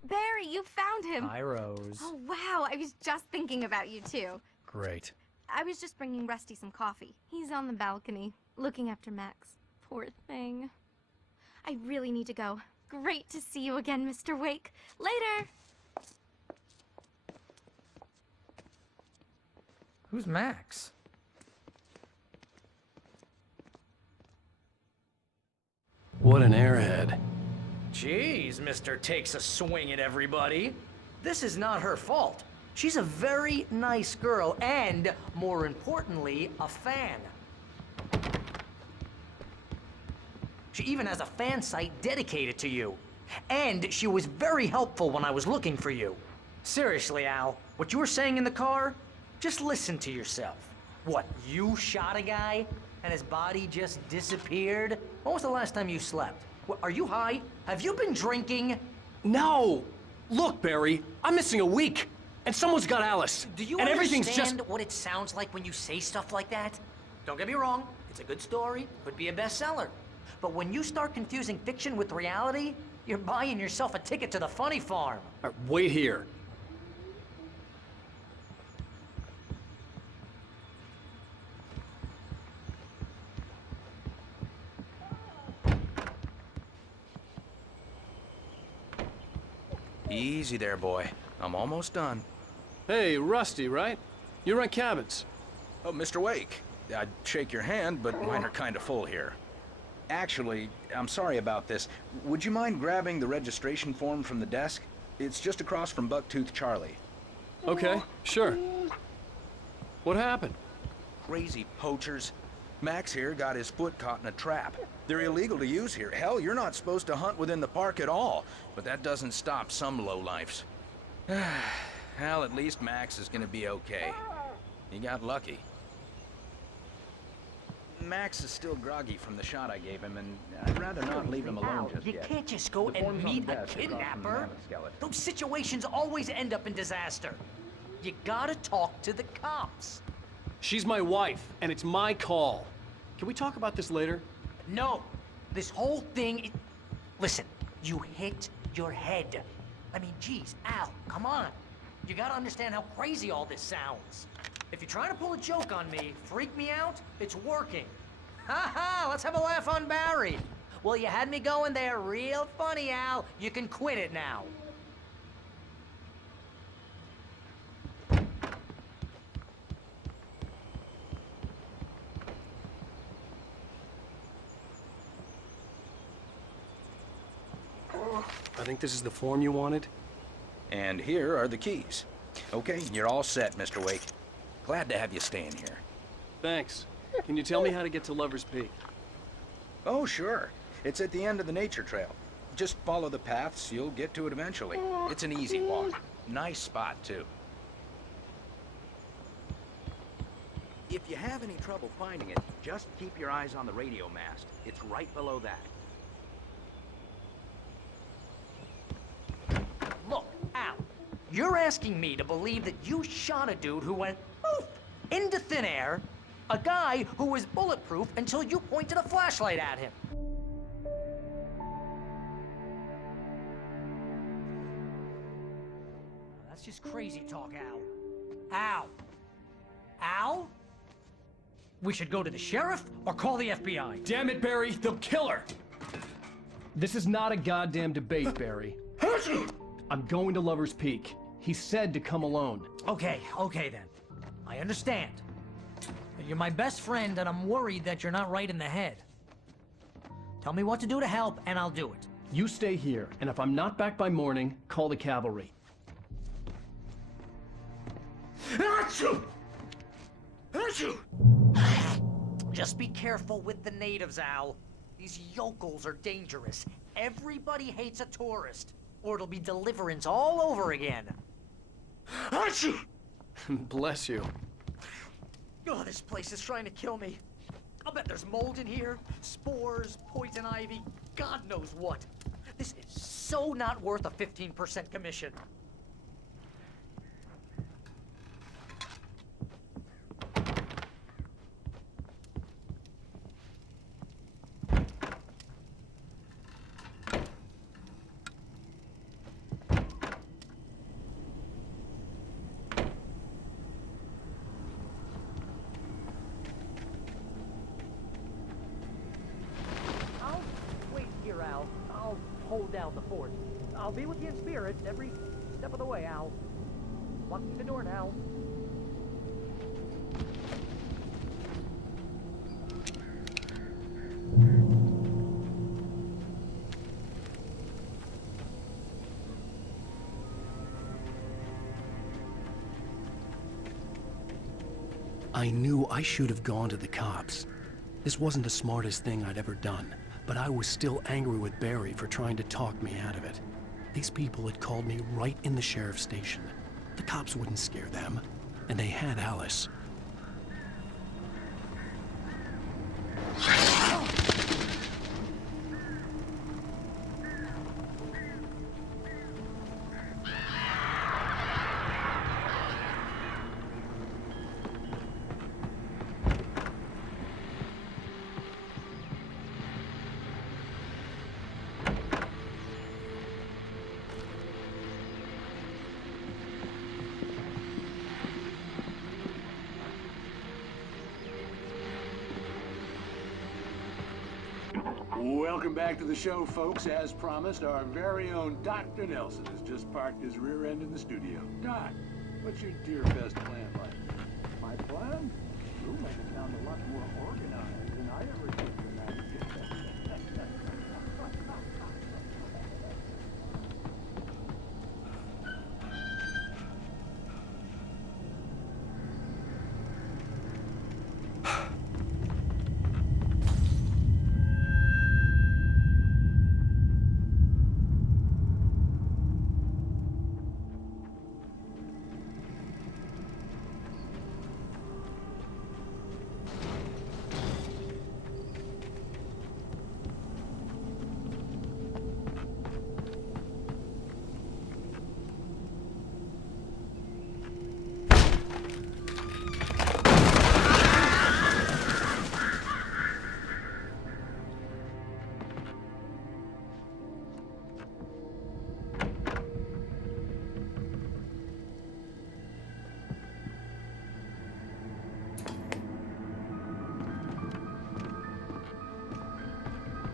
Barry, you found him. Hi, Rose. Oh, wow. I was just thinking about you, too. Great. I was just bringing Rusty some coffee. He's on the balcony, looking after Max. Poor thing. I really need to go. Great to see you again, Mr. Wake. Later! Who's Max? What an airhead. Jeez, Mr. Takes a swing at everybody. This is not her fault. She's a very nice girl and, more importantly, a fan. She even has a fan site dedicated to you. And she was very helpful when I was looking for you. Seriously, Al, what you were saying in the car? Just listen to yourself. What, you shot a guy and his body just disappeared? When was the last time you slept? What, are you high? Have you been drinking? No! Look, Barry, I'm missing a week, and someone's got Alice. Do you and everything's understand just... what it sounds like when you say stuff like that? Don't get me wrong, it's a good story, could be a bestseller. But when you start confusing fiction with reality, you're buying yourself a ticket to the funny farm. All right, wait here. Easy there, boy. I'm almost done. Hey, Rusty, right? You rent cabins. Oh, Mr. Wake. I'd shake your hand, but mine are kind of full here. Actually, I'm sorry about this. Would you mind grabbing the registration form from the desk? It's just across from Bucktooth Charlie. Okay, sure. What happened? Crazy poachers. Max here got his foot caught in a trap. They're illegal to use here. Hell, you're not supposed to hunt within the park at all. But that doesn't stop some lowlifes. Well, at least Max is gonna be okay. He got lucky. Max is still groggy from the shot I gave him, and I'd rather not leave him alone just You yet. can't just go and meet a kidnapper. Those situations always end up in disaster. You gotta talk to the cops. She's my wife, and it's my call. Can we talk about this later? No, this whole thing... Listen, you hit your head. I mean, geez, Al, come on. You gotta understand how crazy all this sounds. If you're trying to pull a joke on me, freak me out, it's working. Ha ha, let's have a laugh on Barry. Well, you had me going there real funny, Al. You can quit it now. I think this is the form you wanted. And here are the keys. Okay, you're all set, Mr. Wake. Glad to have you staying here. Thanks. Can you tell me how to get to Lover's Peak? Oh, sure. It's at the end of the nature trail. Just follow the paths, you'll get to it eventually. It's an easy walk. Nice spot, too. If you have any trouble finding it, just keep your eyes on the radio mast. It's right below that. Look, Al, you're asking me to believe that you shot a dude who went poof into thin air, a guy who was bulletproof until you pointed a flashlight at him. That's just crazy talk, Al. Al? Al? We should go to the sheriff or call the FBI. Damn it, Barry, they'll kill her! This is not a goddamn debate, Barry. I'm going to Lover's Peak. He said to come alone. Okay then. I understand. You're my best friend, and I'm worried that you're not right in the head. Tell me what to do to help, and I'll do it. You stay here, and if I'm not back by morning, call the cavalry. Achoo! Achoo! Just be careful with the natives, Al. These yokels are dangerous. Everybody hates a tourist, or it'll be Deliverance all over again. Achoo! Bless you. Oh, this place is trying to kill me. I'll bet there's mold in here, spores, poison ivy, God knows what. This is so not worth a 15% commission. I'll hold down the fort. I'll be with you in spirit every step of the way, Al. Locking the door now. I knew I should have gone to the cops. This wasn't the smartest thing I'd ever done, but I was still angry with Barry for trying to talk me out of it. These people had called me right in the sheriff's station. The cops wouldn't scare them, and they had Alice. Welcome back to the show, folks. As promised, our very own Dr. Nelson has just parked his rear end in the studio. Doc, what's your dear best plan like? My plan? You'll make it sound a lot more organized than I ever did when I was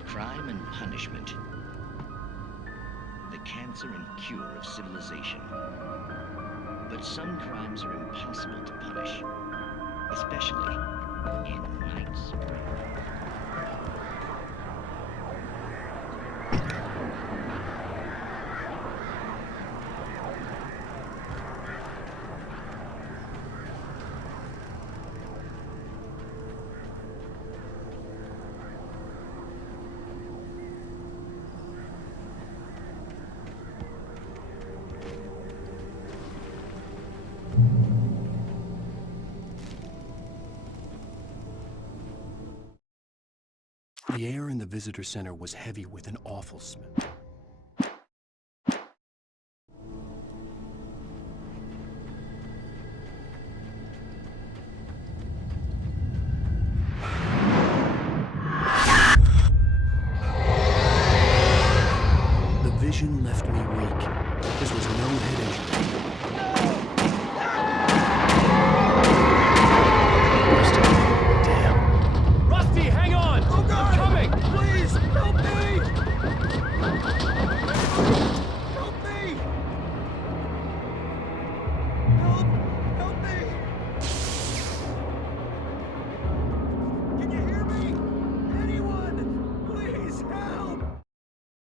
Crime and punishment. The cancer and cure of civilization. But some crimes are impossible to punish, especially in nights. The air in the visitor center was heavy with an awful smell. The vision left me weak. This was no head injury.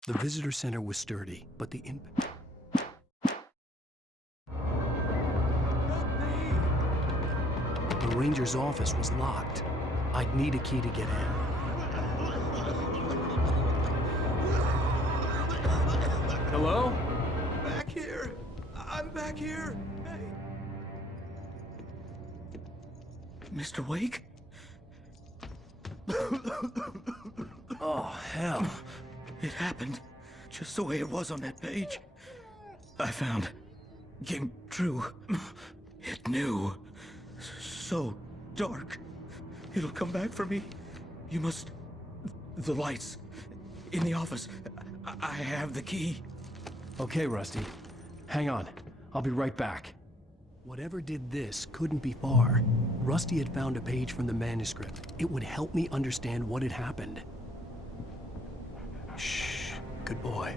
The visitor center was sturdy, but the impact... The ranger's office was locked. I'd need a key to get in. Hello? Back here! I'm back here! Hey! Mr. Wake? Oh, hell. It happened just the way it was on that page. I found. Came true. It knew. So dark. It'll come back for me. You must... The lights. In the office. I have the key. Okay, Rusty. Hang on. I'll be right back. Whatever did this couldn't be far. Rusty had found a page from the manuscript. It would help me understand what had happened. Shh. Good boy.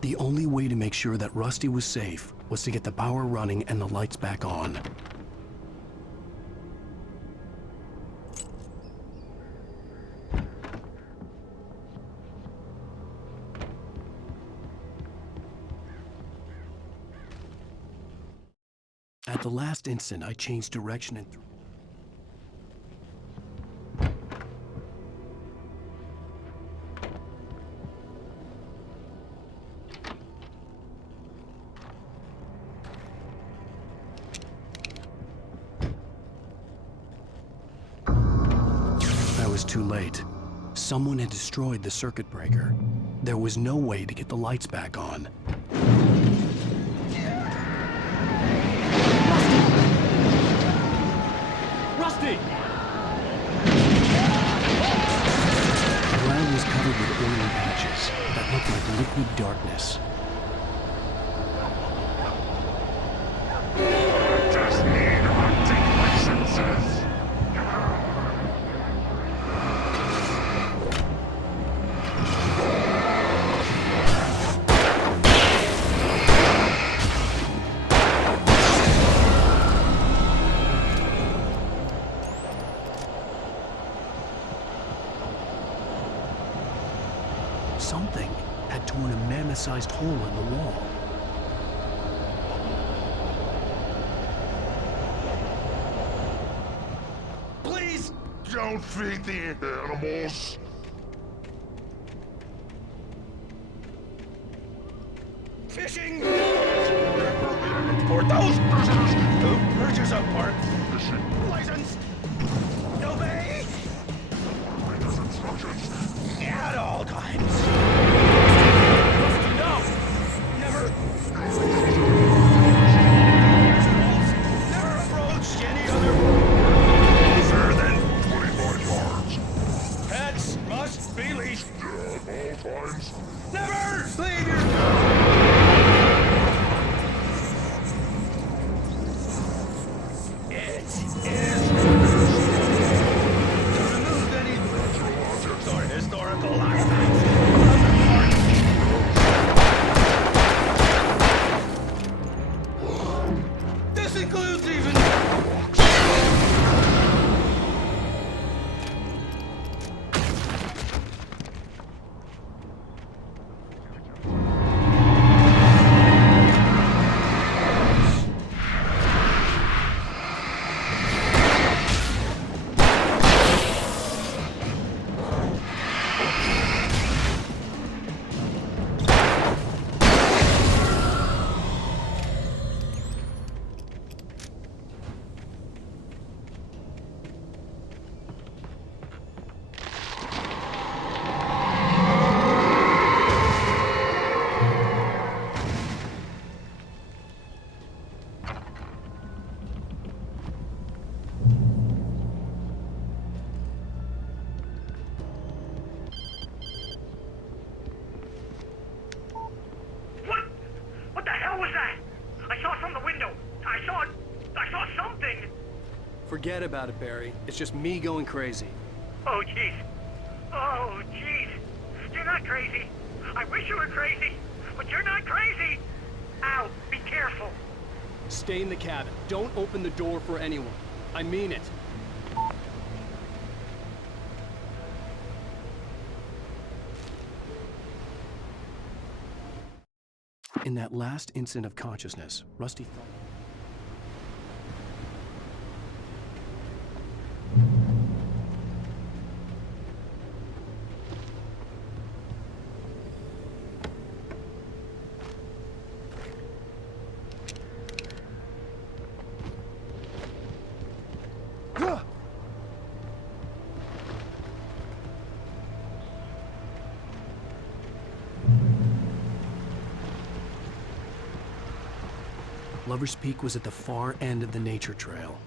The only way to make sure that Rusty was safe was to get the power running and the lights back on. At the last instant, I changed direction and I was too late. Someone had destroyed the circuit breaker. There was no way to get the lights back on. Rusty! The ground was covered with oily patches that looked like liquid darkness. Just need hunting licenses. Something had torn a mammoth-sized hole in the wall. Please don't feed the animals. Fishing! For those who purchase a park license, obey instructions at all times. No! Never! Never approach any other closer than 25 yards. Pets must be leashed at all times. Never leave your historical artifacts. This includes even... What the hell was that? I saw it from the window. I saw something. Forget about it, Barry. It's just me going crazy. Oh, jeez. Oh, jeez. You're not crazy. I wish you were crazy, but you're not crazy. Ow, be careful. Stay in the cabin. Don't open the door for anyone. I mean it. in that last instant of consciousness, Rusty thought... Lover's Peak was at the far end of the nature trail.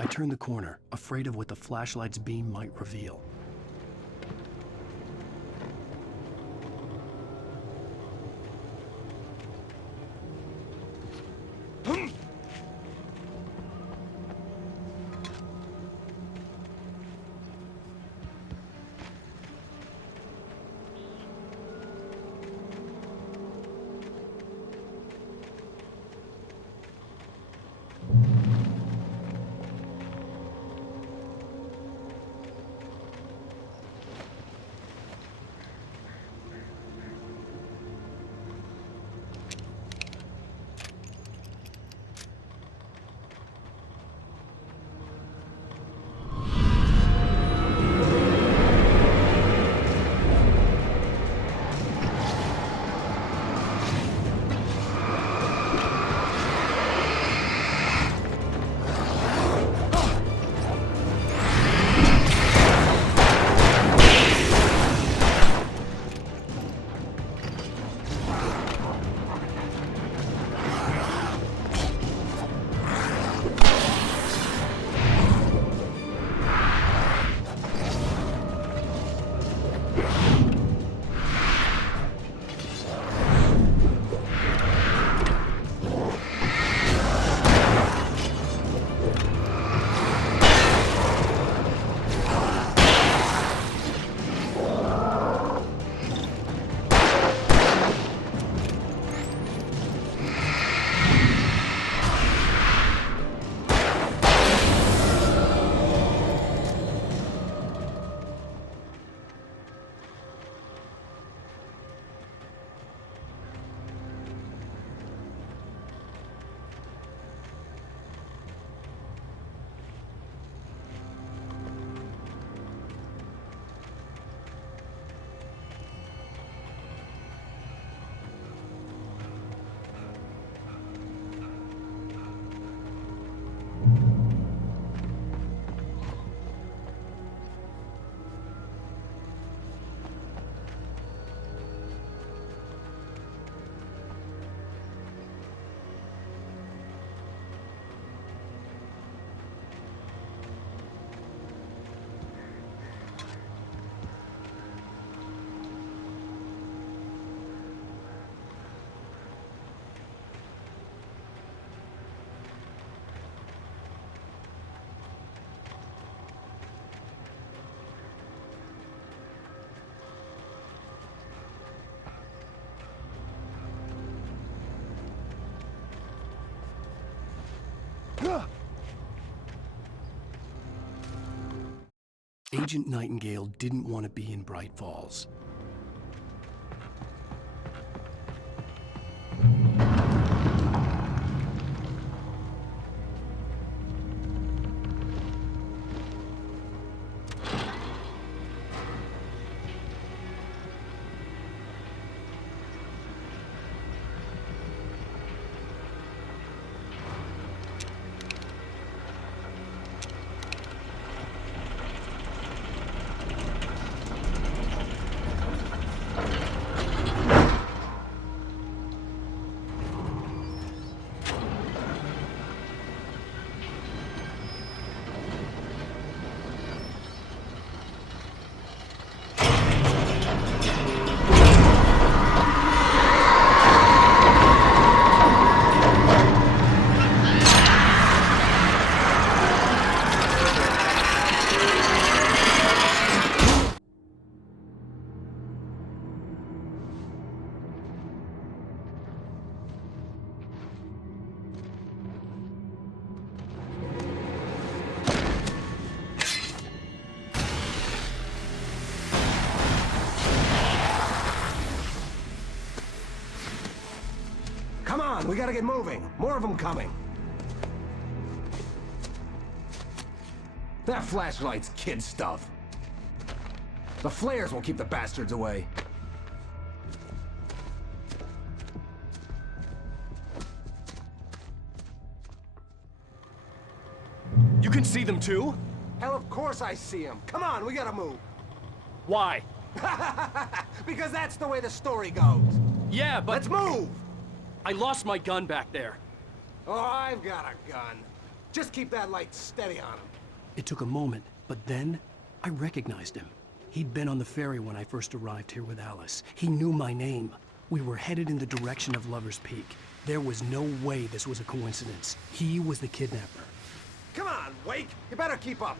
I turned the corner, afraid of what the flashlight's beam might reveal. Agent Nightingale didn't want to be in Bright Falls. Come on, we gotta get moving. More of them coming. That flashlight's kid stuff. The flares won't keep the bastards away. You can see them too? Hell, of course I see them. Come on, we gotta move. Why? Because that's the way the story goes. Yeah, but... Let's move! I lost my gun back there. Oh, I've got a gun. Just keep that light steady on him. It took a moment, but then I recognized him. He'd been on the ferry when I first arrived here with Alice. He knew my name. We were headed in the direction of Lover's Peak. There was no way this was a coincidence. He was the kidnapper. Come on, Wake! You better keep up.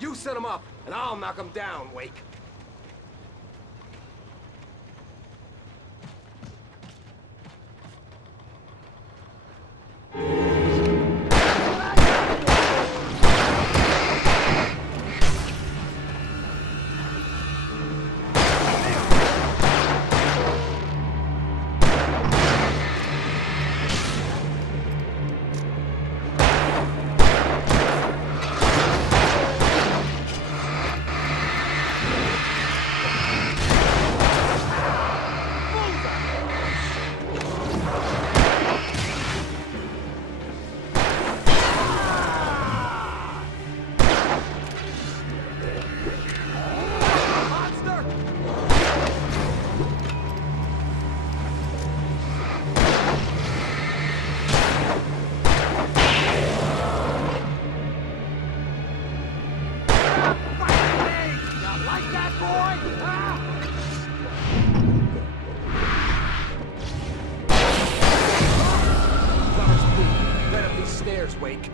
You set him up, and I'll knock him down, Wake. Wake.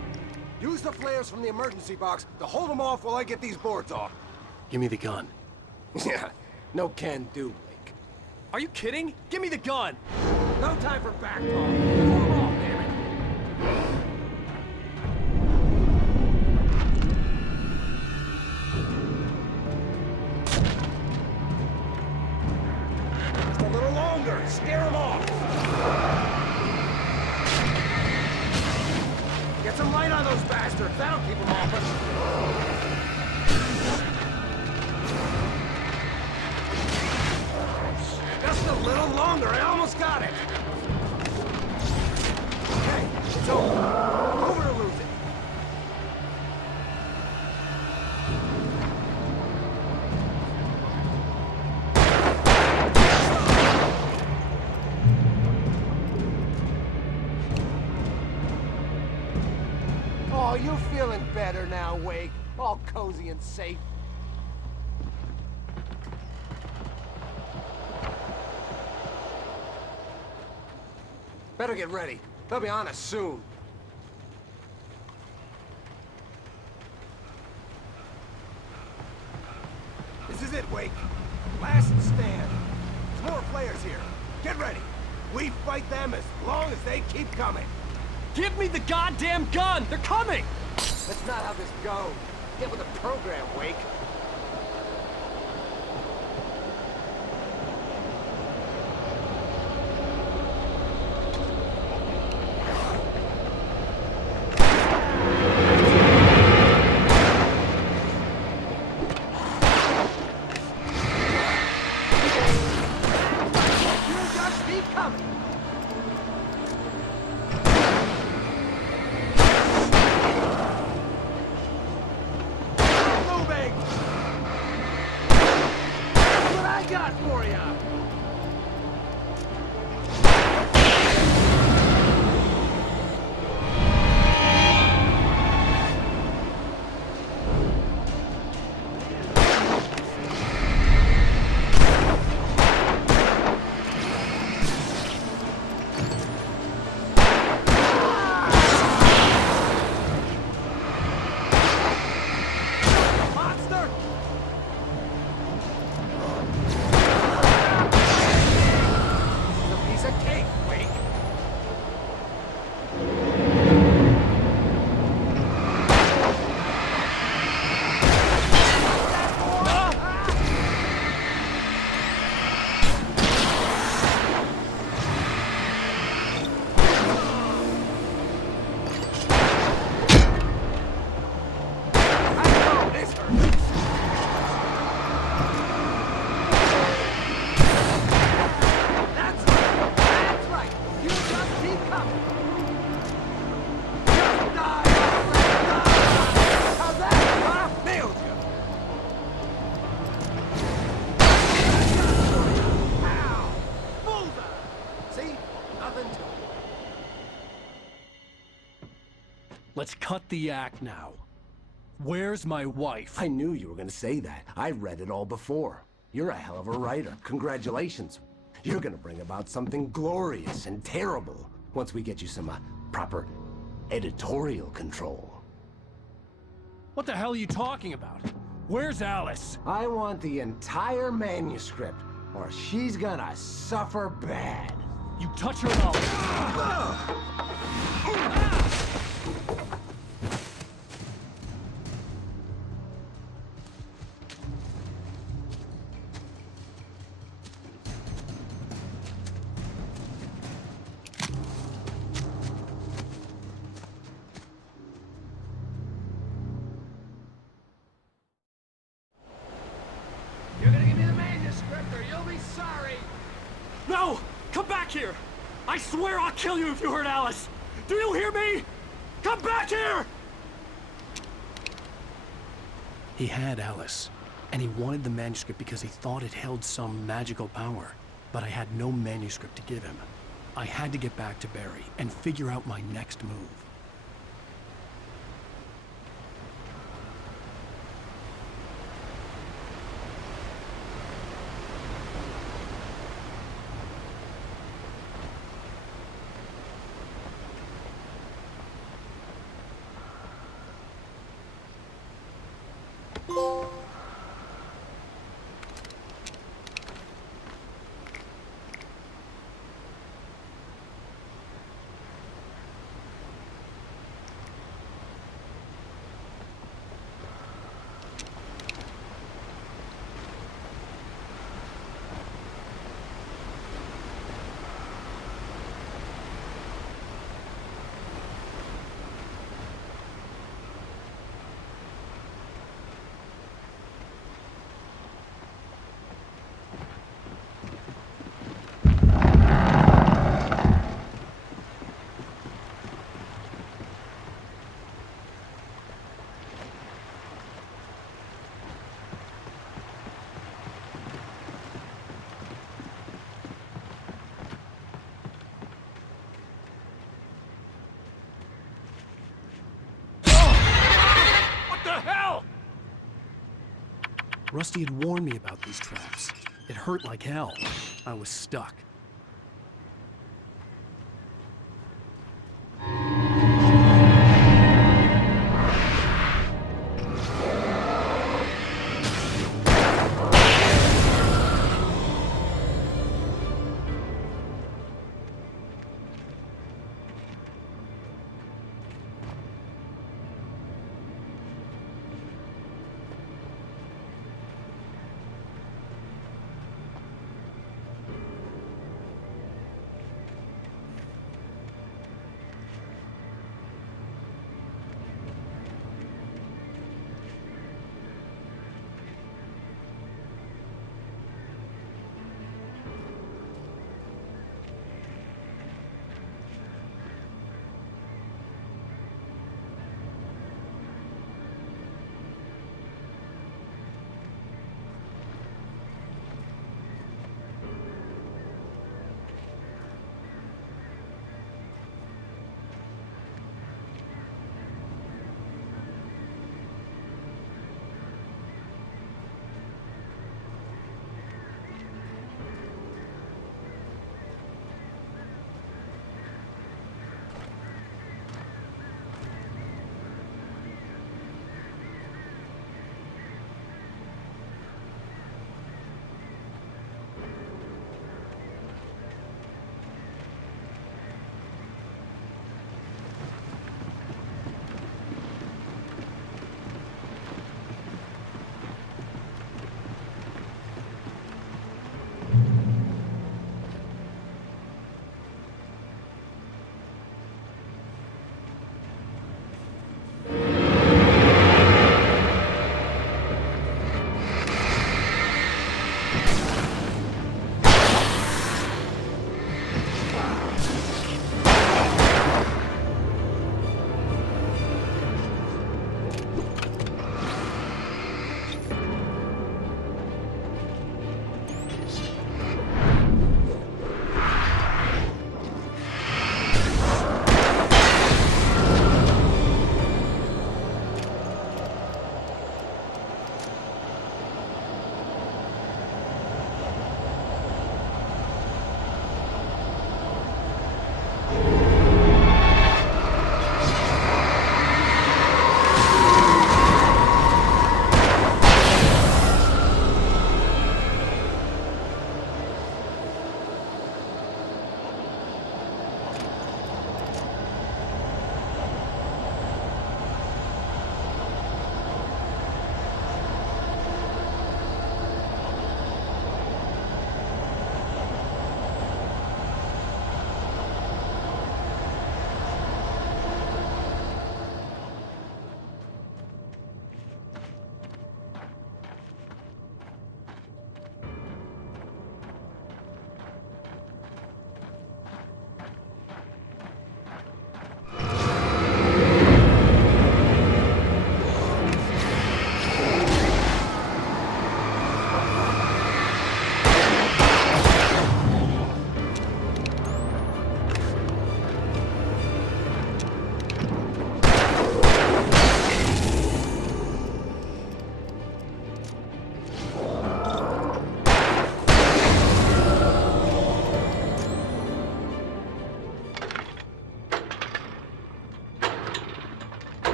Use the flares from the emergency box to hold them off while I get these boards off. Give me the gun. Yeah, no can do, Wake. Are you kidding? Give me the gun! No time for back talk. Pull them off, damn it. Just a little longer. Scare them off. Get some light on those bastards. That'll keep them off us. Just a little longer. I almost got it. Okay, it's over. Over or lose it. Oh, you feeling better now, Wake? All cozy and safe. Better get ready. They'll be on us soon. This is it, Wake. Last stand. There's more players here. Get ready. We fight them as long as they keep coming. Give me the goddamn gun! They're coming! That's not how this goes. Get with the program, Wake. Let's cut the act now. Where's my wife? I knew you were gonna say that. I read it all before. You're a hell of a writer. Congratulations. You're gonna bring about something glorious and terrible once we get you some proper editorial control. What the hell are you talking about? Where's Alice? I want the entire manuscript, or she's gonna suffer bad. You touch her and I'll... You're gonna give me the manuscript, or you'll be sorry. No! Come back here! I swear I'll kill you if you hurt Alice! Do you hear me? Come back here! He had Alice, and he wanted the manuscript because he thought it held some magical power. But I had no manuscript to give him. I had to get back to Barry and figure out my next move. Rusty had warned me about these traps. It hurt like hell. I was stuck.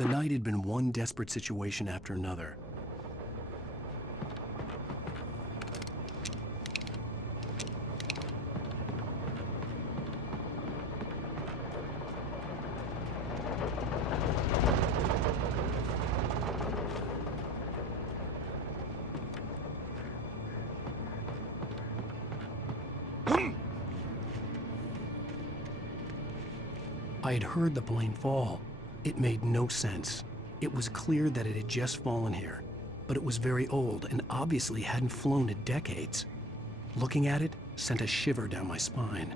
The night had been one desperate situation after another. I had heard the plane fall. It made no sense. It was clear that it had just fallen here, but it was very old and obviously hadn't flown in decades. Looking at it sent a shiver down my spine.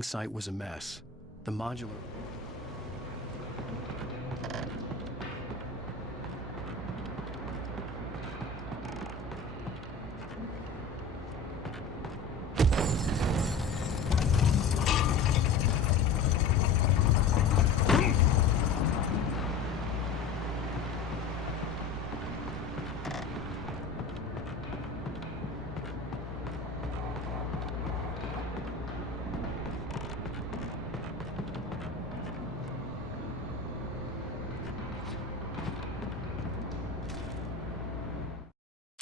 mining site was a mess. The modular...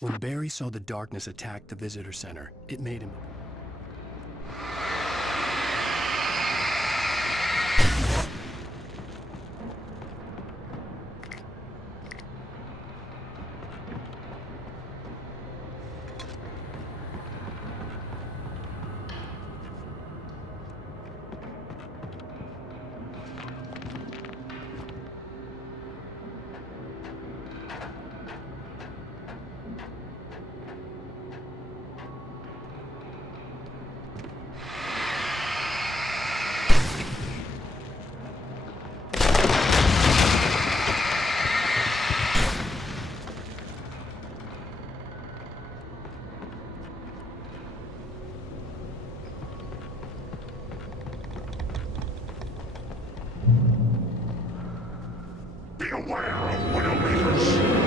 When Barry saw the darkness attack the visitor center, it made him... Beware of Widowmakers!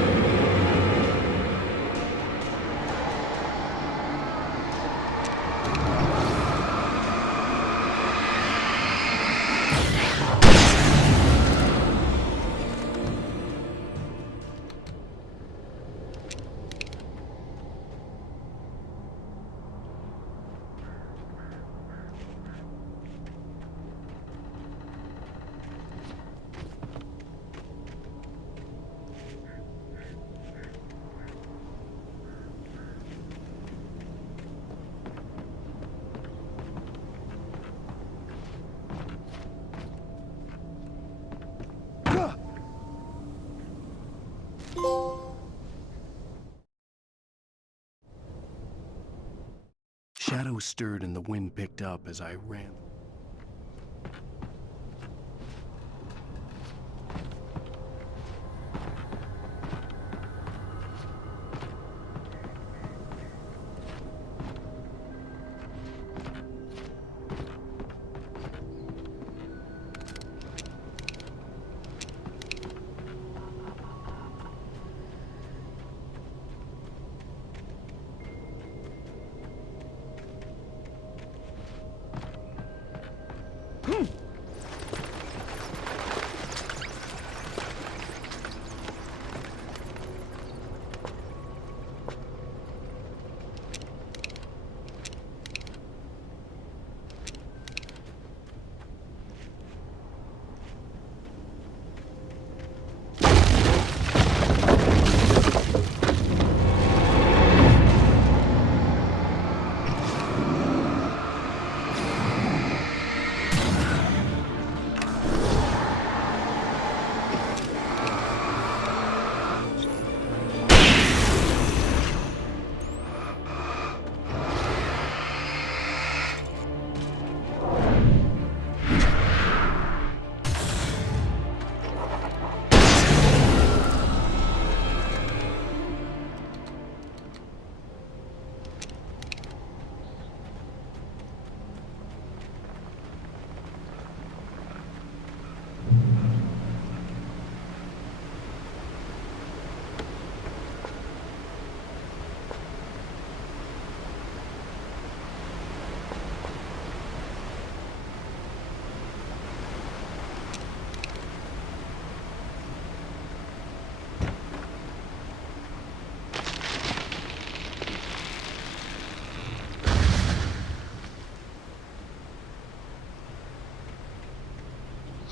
Shadows stirred and the wind picked up as I ran.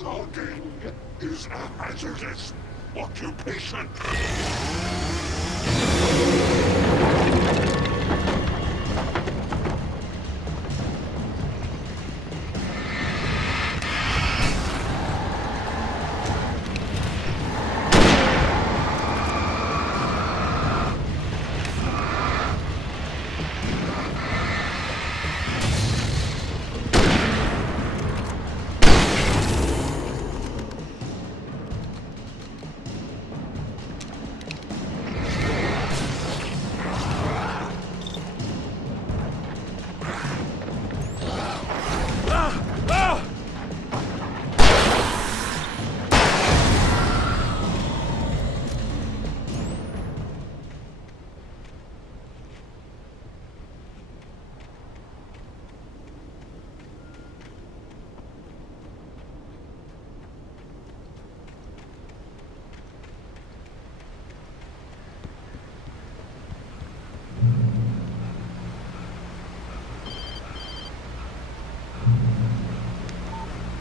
Logging is a hazardous occupation.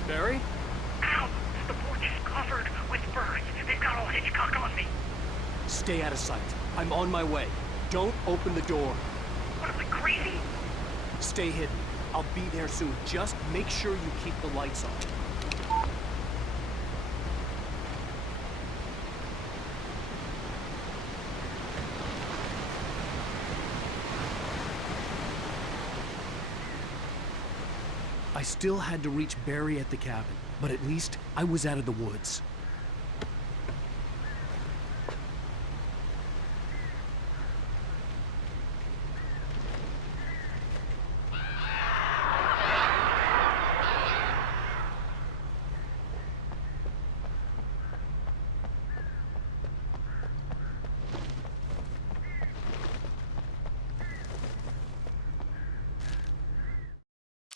Barry? Ow! The porch is covered with birds. They've got all Hitchcock on me. Stay out of sight. I'm on my way. Don't open the door. What am I, crazy? Stay hidden. I'll be there soon. Just make sure you keep the lights on. I still had to reach Barry at the cabin, but at least I was out of the woods.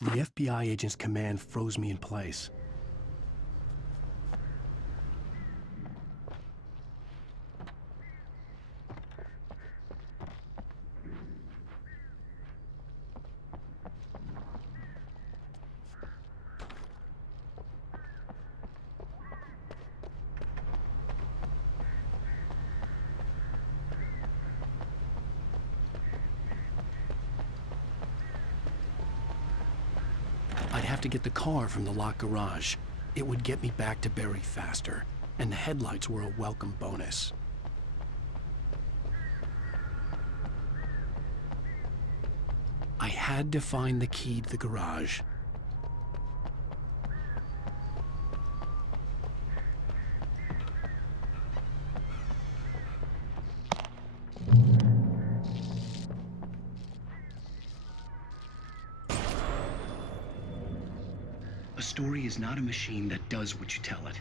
The FBI agent's command froze me in place. I'd have to get the car from the locked garage. It would get me back to Barry faster, and the headlights were a welcome bonus. I had to find the key to the garage. A story is not a machine that does what you tell it.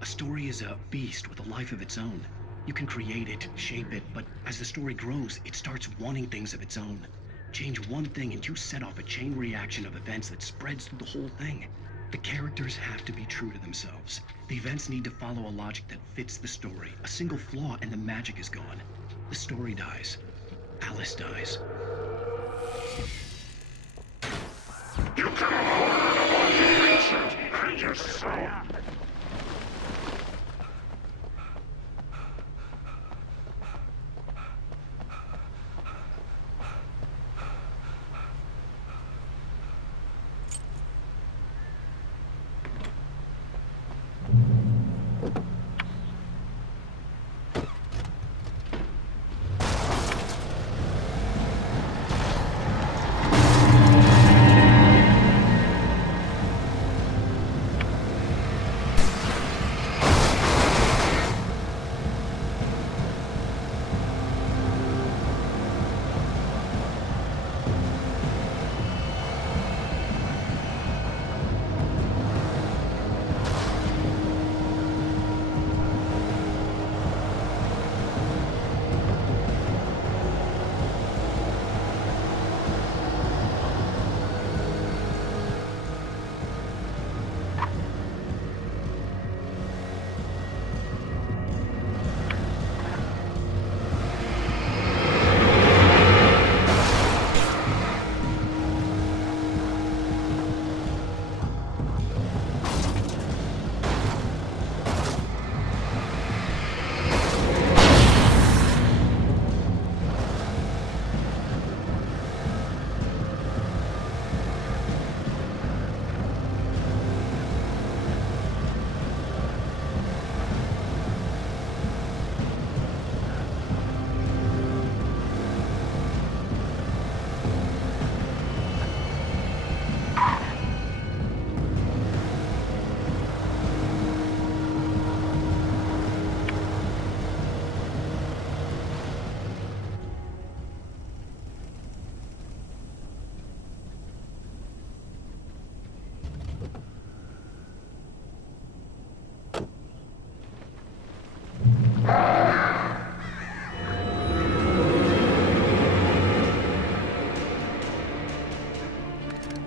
A story is a beast with a life of its own. You can create it, shape it, but as the story grows, it starts wanting things of its own. Change one thing and you set off a chain reaction of events that spreads through the whole thing. The characters have to be true to themselves. The events need to follow a logic that fits the story. A single flaw and the magic is gone. The story dies. Alice dies. You can afford and your soul.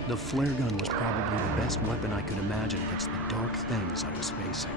The flare gun was probably the best weapon I could imagine against the dark things I was facing.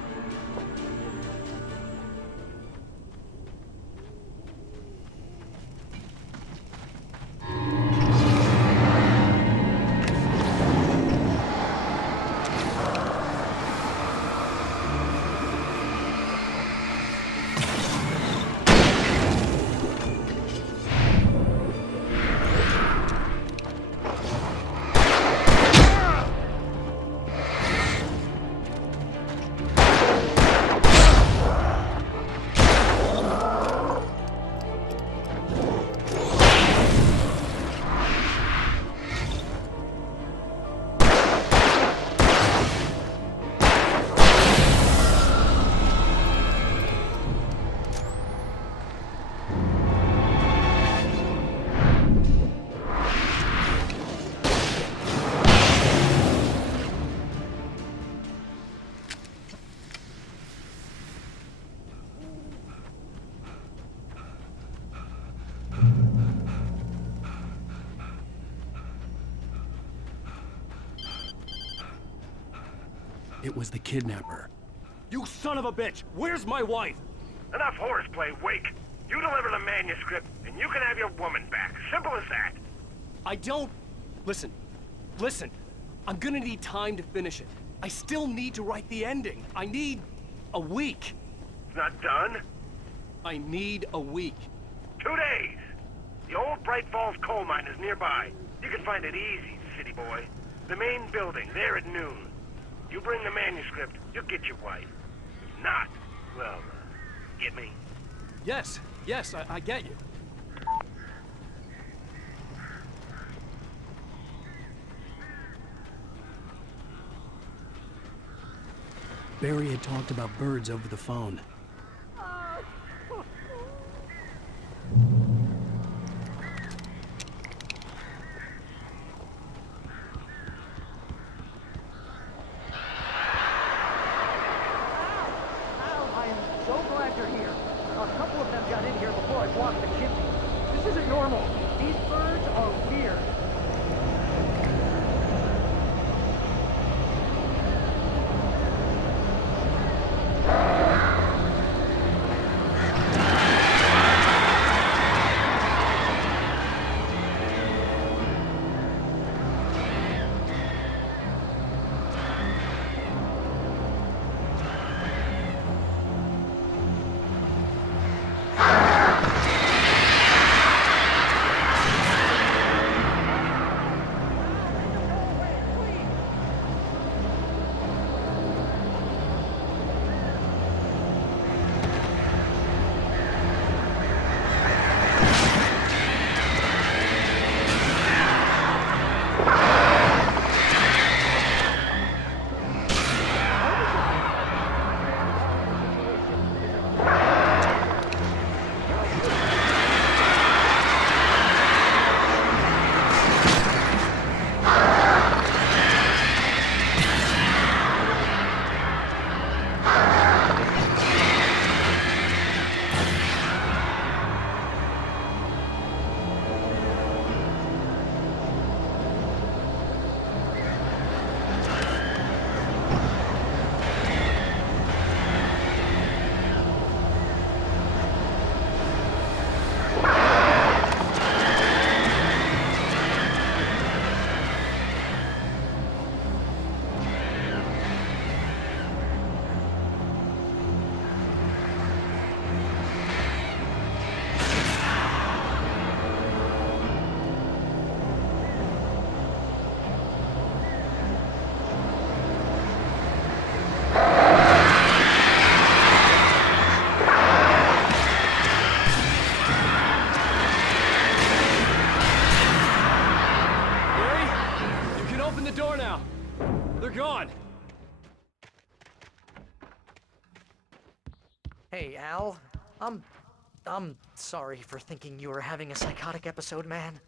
It was the kidnapper. You son of a bitch! Where's my wife? Enough horseplay, Wake. You deliver the manuscript, and you can have your woman back. Simple as that. I don't... Listen. Listen. I'm gonna need time to finish it. I still need to write the ending. I need... a week. It's not done? I need a week. 2 days. The old Bright Falls coal mine is nearby. You can find it easy, city boy. The main building, there at noon. You bring the manuscript, you'll get your wife. If not, well, get me? Yes, I get you. Barry had talked about birds over the phone. Hey, Al. I'm sorry for thinking you were having a psychotic episode, man.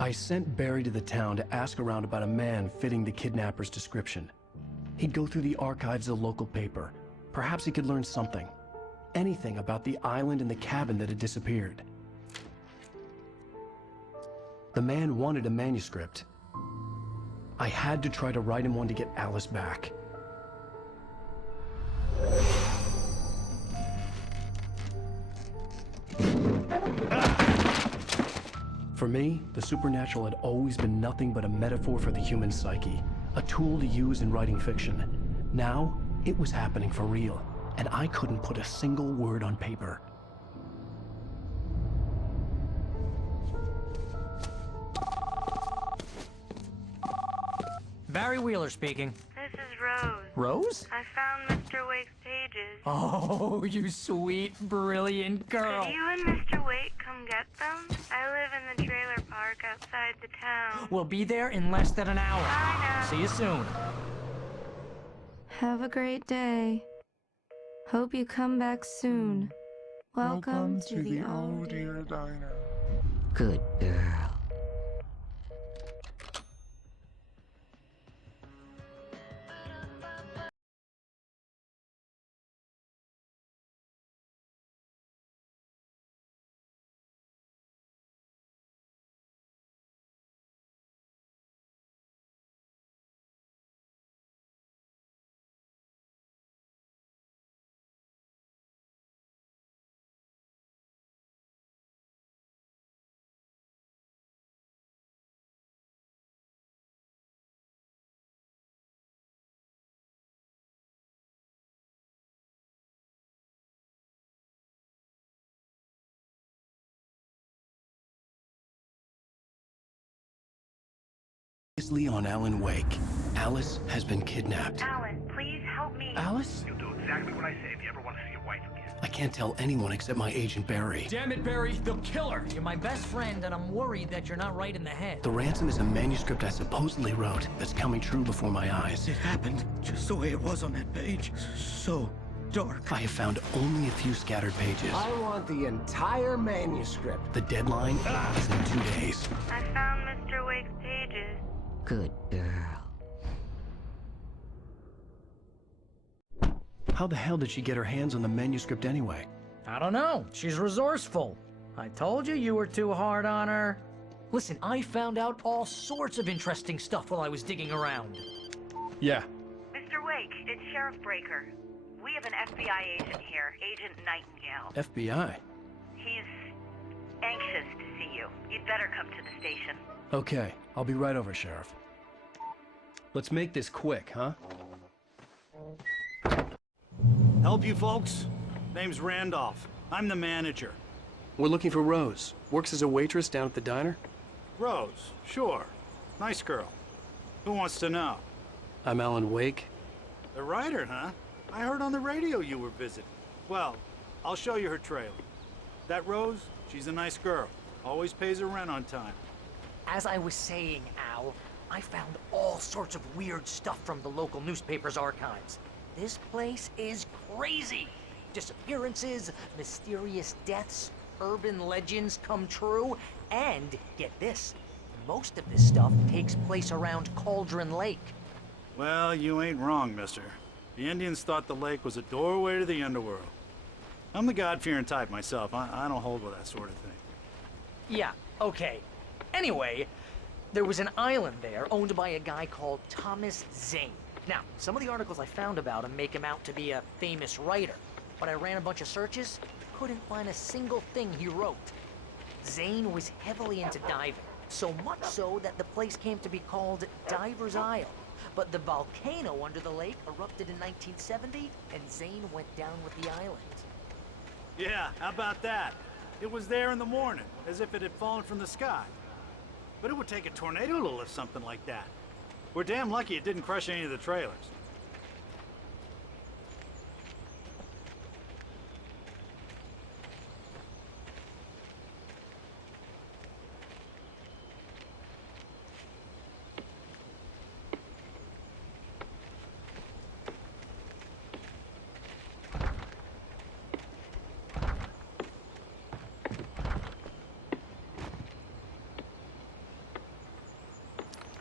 I sent Barry to the town to ask around about a man fitting the kidnapper's description. He'd go through the archives of the local paper. Perhaps he could learn something. Anything about the island and the cabin that had disappeared. The man wanted a manuscript. I had to try to write him one to get Alice back. For me, the supernatural had always been nothing but a metaphor for the human psyche, a tool to use in writing fiction. Now, it was happening for real, and I couldn't put a single word on paper. Barry Wheeler speaking. This is Rose. Rose? I found Mr. Wake's pages. Oh, you sweet, brilliant girl. Could you and Mr. Wake come get them? I live in the trailer park outside the town. We'll be there in less than an hour. Bye now. See you soon. Have a great day. Hope you come back soon. Welcome to the Oh Dear Diner. Good girl. previously on Alan Wake. Alice has been kidnapped. Alan, please help me. Alice? You'll do exactly what I say if you ever want to see your wife again. I can't tell anyone except my agent Barry. Damn it, Barry, they'll kill her. You're my best friend, and I'm worried that you're not right in the head. The ransom is a manuscript I supposedly wrote that's coming true before my eyes. It happened just the way it was on that page. So dark. I have found only a few scattered pages. I want the entire manuscript. The deadline is in 2 days. I found Mr. Wake's pages. Good girl. How the hell did she get her hands on the manuscript anyway? I don't know. She's resourceful. I told you you were too hard on her. Listen, I found out all sorts of interesting stuff while I was digging around. Yeah. Mr. Wake, it's Sheriff Breaker. We have an FBI agent here, Agent Nightingale. FBI? He's anxious to see you. You'd better come to the station. Okay, I'll be right over, Sheriff. Let's make this quick, huh? Help you folks? Name's Randolph. I'm the manager. We're looking for Rose. Works as a waitress down at the diner. Rose, sure. Nice girl. Who wants to know? I'm Alan Wake. The writer, huh? I heard on the radio you were visiting. Well, I'll show you her trailer. That Rose, she's a nice girl. Always pays her rent on time. As I was saying, Al, I found all sorts of weird stuff from the local newspaper's archives. This place is crazy. Disappearances, mysterious deaths, urban legends come true, and get this, most of this stuff takes place around Cauldron Lake. Well, you ain't wrong, mister. The Indians thought the lake was a doorway to the underworld. I'm the God-fearing type myself. I don't hold with that sort of thing. Yeah, okay. Anyway, there was an island there owned by a guy called Thomas Zane. Now, some of the articles I found about him make him out to be a famous writer, but I ran a bunch of searches, couldn't find a single thing he wrote. Zane was heavily into diving, so much so that the place came to be called Diver's Isle. But the volcano under the lake erupted in 1970, and Zane went down with the island. Yeah, how about that? It was there in the morning, as if it had fallen from the sky. But it would take a tornado to lift something like that. We're damn lucky it didn't crush any of the trailers.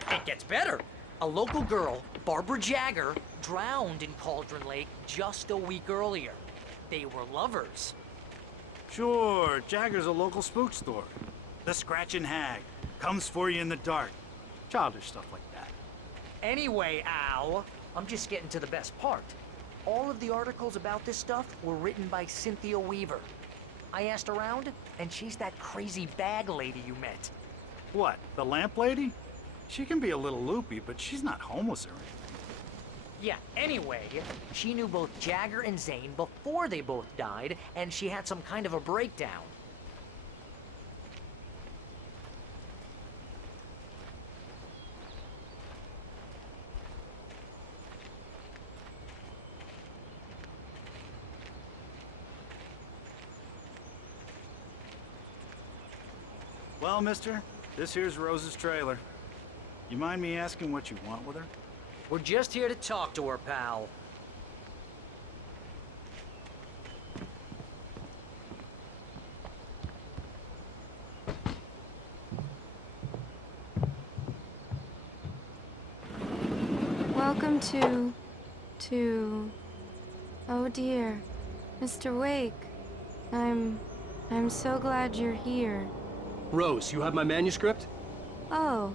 It gets better. A local girl, Barbara Jagger, drowned in Cauldron Lake just a week earlier. They were lovers. Sure, Jagger's a local spook store. The Scratching Hag. Comes for you in the dark. Childish stuff like that. Anyway, Al, I'm just getting to the best part. All of the articles about this stuff were written by Cynthia Weaver. I asked around, and she's that crazy bag lady you met. What, the lamp lady? She can be a little loopy, but she's not homeless or anything. Yeah, anyway, she knew both Jagger and Zane before they both died, and she had some kind of a breakdown. Well, mister, this here's Rose's trailer. You mind me asking what you want with her? We're just here to talk to her, pal. Welcome to... Oh dear. Mr. Wake. I'm so glad you're here. Rose, you have my manuscript? Oh.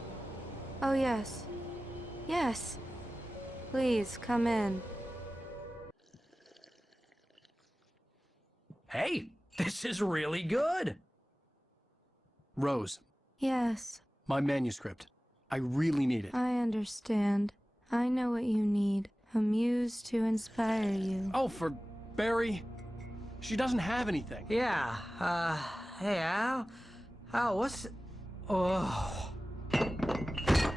Oh, yes. Yes. Please, come in. Hey, this is really good. Rose, Yes, my manuscript. I really need it. I understand. I know what you need. A muse to inspire you. Oh, for Barry? She doesn't have anything. Yeah, hey, Al? Al, what's... Oh...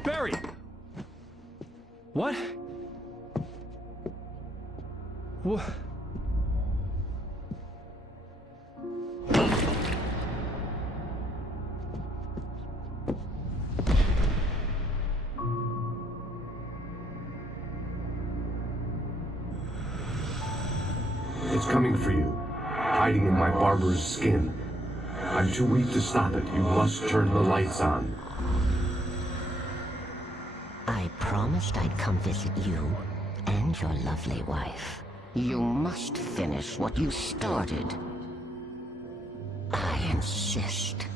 Barry, What? What? It's coming for you, hiding in my barber's skin. I'm too weak to stop it. You must turn the lights on. I promised I'd come visit you and your lovely wife. You must finish what you started. I insist.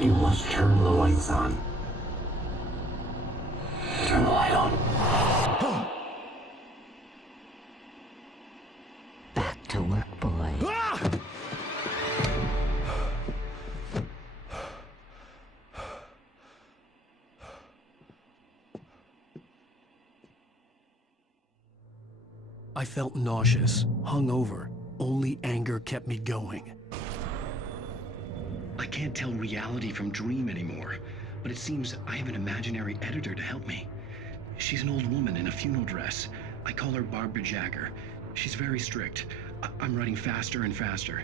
You must turn the lights on. Turn the light on. Back to work, boy. I felt nauseous, hungover. Only anger kept me going. I can't tell reality from dream anymore, but it seems I have an imaginary editor to help me. She's an old woman in a funeral dress. I call her Barbara Jagger. She's very strict. I'm writing faster and faster.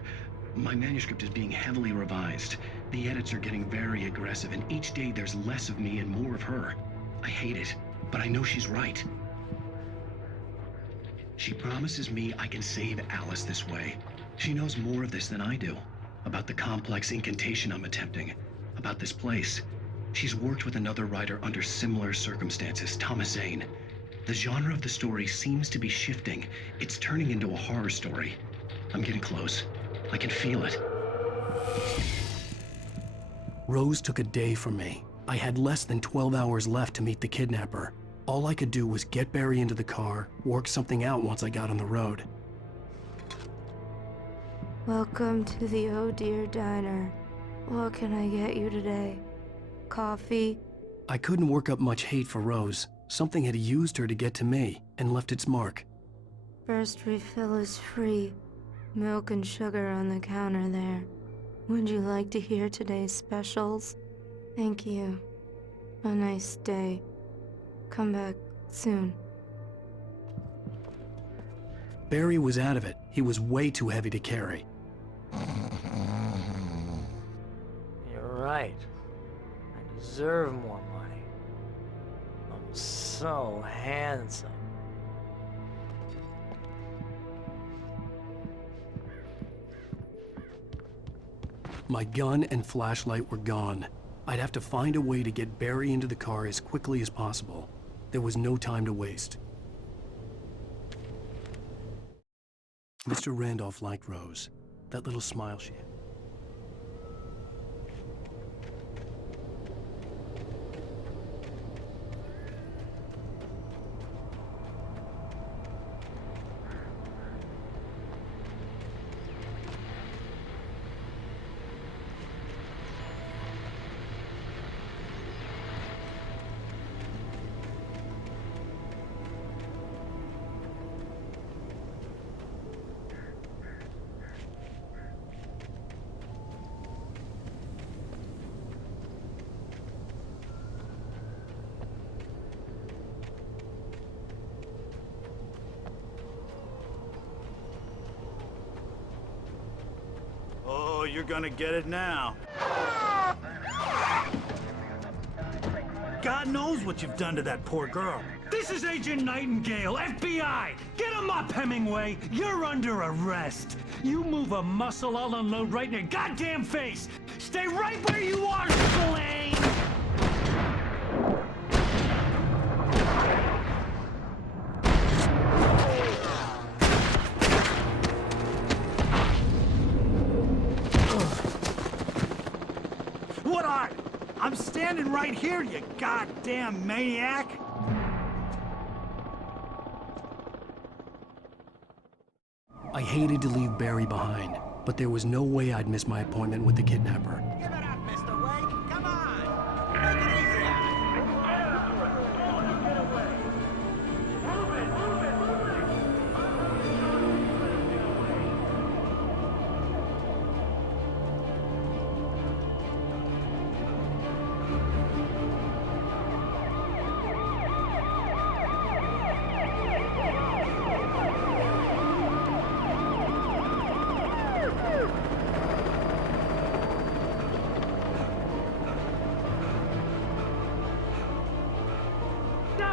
My manuscript is being heavily revised. The edits are getting very aggressive, and each day there's less of me and more of her. I hate it, but I know she's right. She promises me I can save Alice this way. She knows more of this than I do. About the complex incantation I'm attempting. About this place. She's worked with another writer under similar circumstances, Thomas Zane. The genre of the story seems to be shifting. It's turning into a horror story. I'm getting close. I can feel it. Rose took a day from me. I had less than 12 hours left to meet the kidnapper. All I could do was get Barry into the car, work something out once I got on the road. Welcome to the Oh Dear Diner. What can I get you today? Coffee? I couldn't work up much hate for Rose. Something had used her to get to me and left its mark. First refill is free. Milk and sugar on the counter there. Would you like to hear today's specials? Thank you. A nice day. Come back soon. Barry was out of it. He was way too heavy to carry. You're right. I deserve more money. I'm so handsome. My gun and flashlight were gone. I'd have to find a way to get Barry into the car as quickly as possible. There was no time to waste. Mr. Randolph liked Rose. That little smile she had. Oh, you're gonna get it now. God knows what you've done to that poor girl. This is Agent Nightingale, FBI! Get him up, Hemingway! You're under arrest! You move a muscle, I'll unload right in your goddamn face! Stay right where you are, Slane! What are? I'm standing right here, you goddamn maniac! I hated to leave Barry behind, but there was no way I'd miss my appointment with the kidnapper. Give it up, Mr. Wake! Come on! Take it easy on it!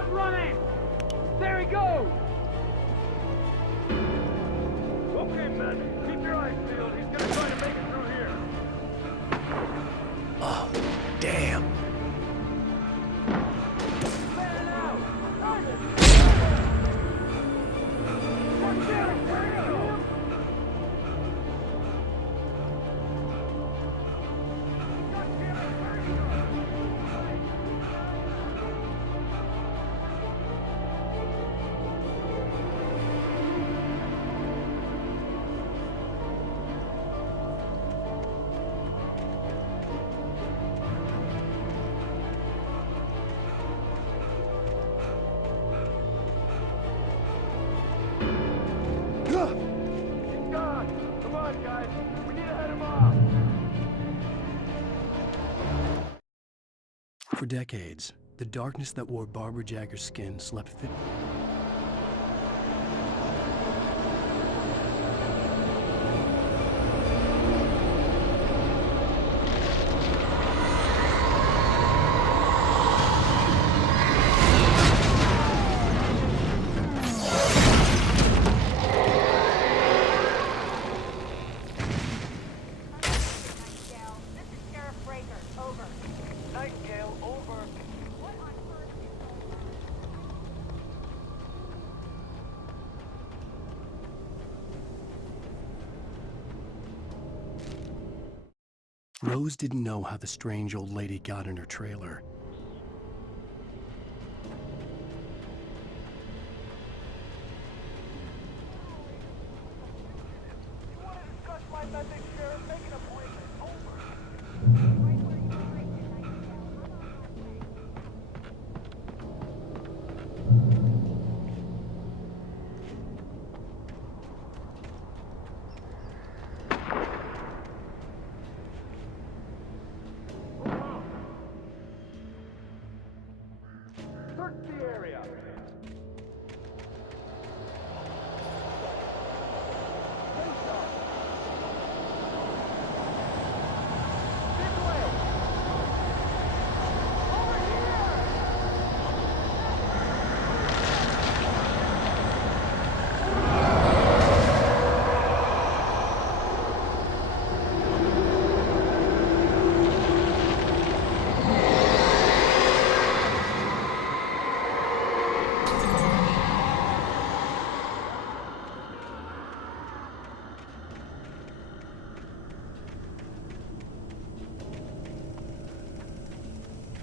Stop running! There he goes! Okay, men, keep your eyes peeled. He's gonna try to make it through here. Oh, damn. Man out! Watch out! For decades, the darkness that wore Barbara Jagger's skin slept fit. Rose didn't know how the strange old lady got in her trailer.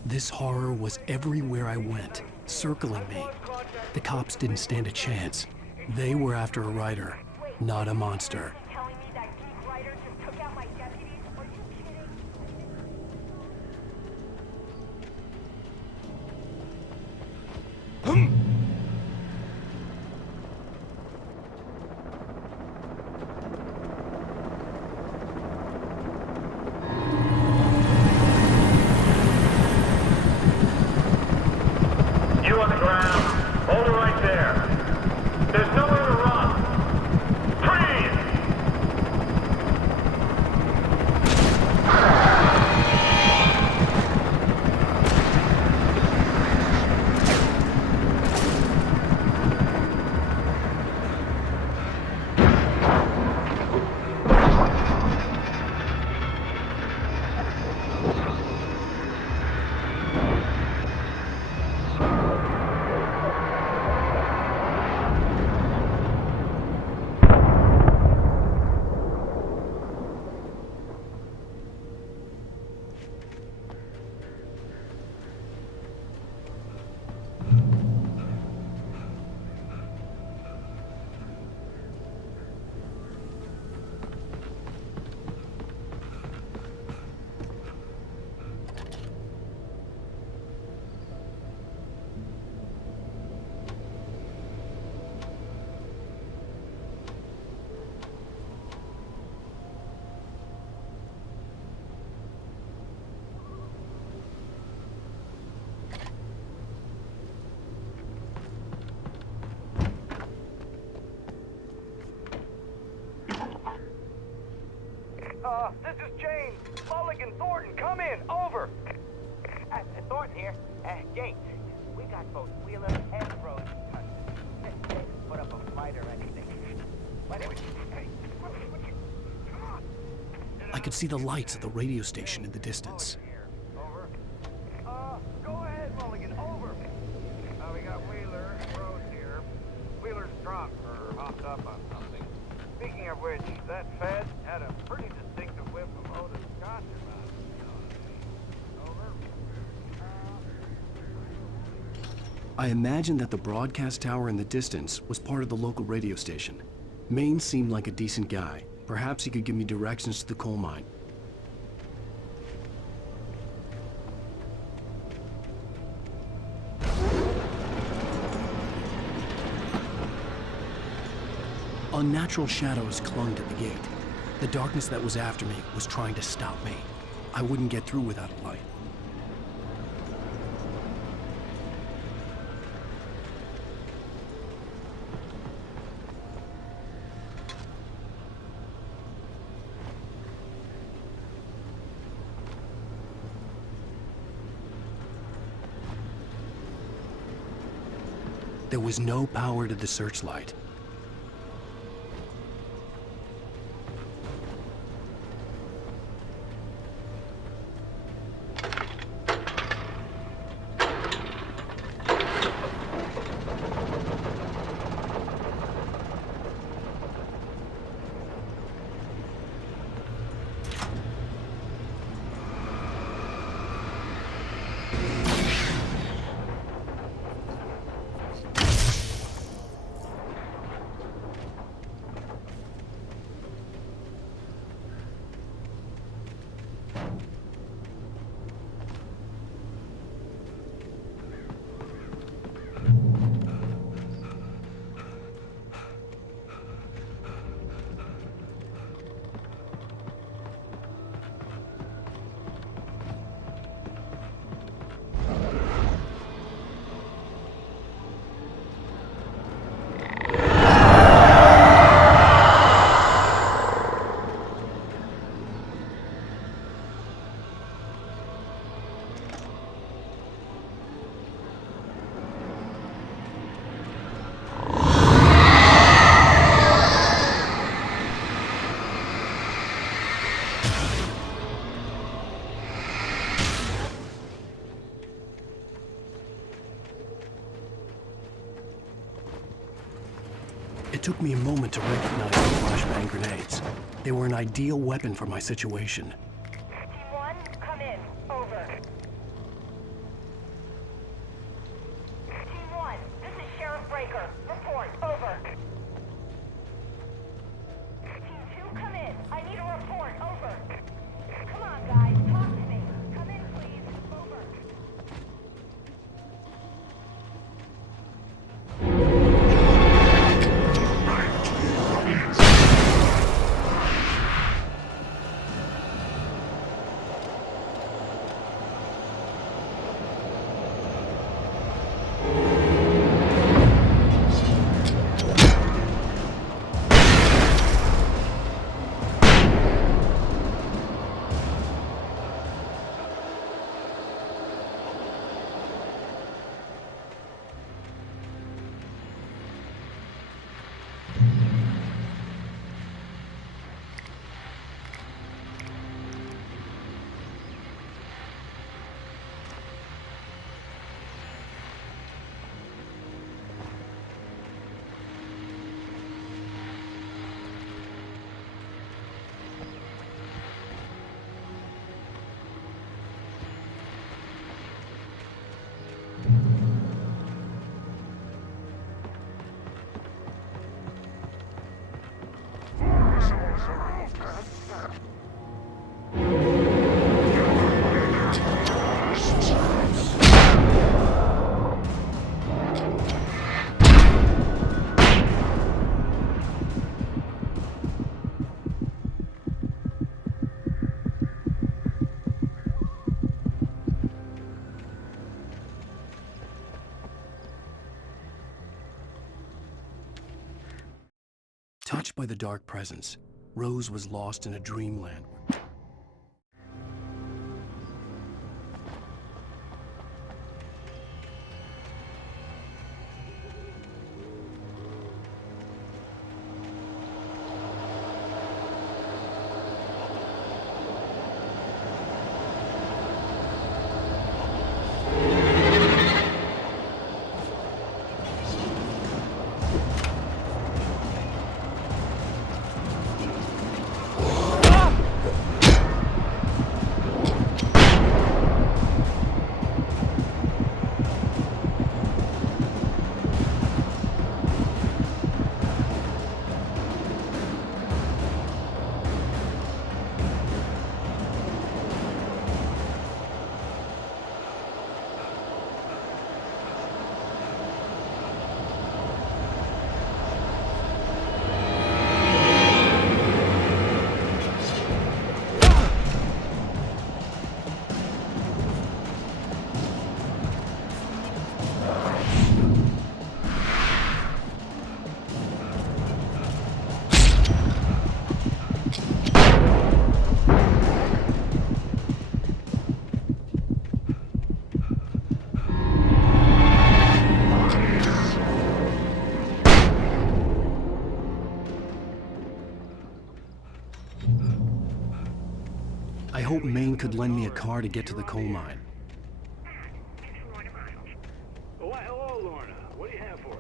This horror was everywhere I went, circling me. The cops didn't stand a chance. They were after a writer, not a monster. This is James. Mulligan Thornton, come in. Over. Thornton here. James, we got both Wheeler and Rose in custody. They didn't put up a fight or anything. But it was... Hey, come on! I could see the lights of the radio station in the distance. Over. Go ahead, Mulligan, over. We got Wheeler and Rose here. Wheeler's drunk or hopped up on something. Speaking of which, that Fed had a pretty distinctive whiff of Otis Scotch about it. Over. I imagined that the broadcast tower in the distance was part of the local radio station. Maine seemed like a decent guy. Perhaps he could give me directions to the coal mine. Unnatural shadows clung to the gate. The darkness that was after me was trying to stop me. I wouldn't get through without a light. There was no power to the searchlight. It took me a moment to recognize the flashbang grenades. They were an ideal weapon for my situation. Team 1, come in. Over. Team 1, this is Sheriff Breaker. Report. Over. Team 2, come in. I need a report. Over. Come on, guys. Talk to me. Come in, please. Over. Touched by the dark presence, Rose was lost in a dreamland. hoped Maine could lend me a car to get to the coal mine. Why, hello, Lorna. What do you have for us?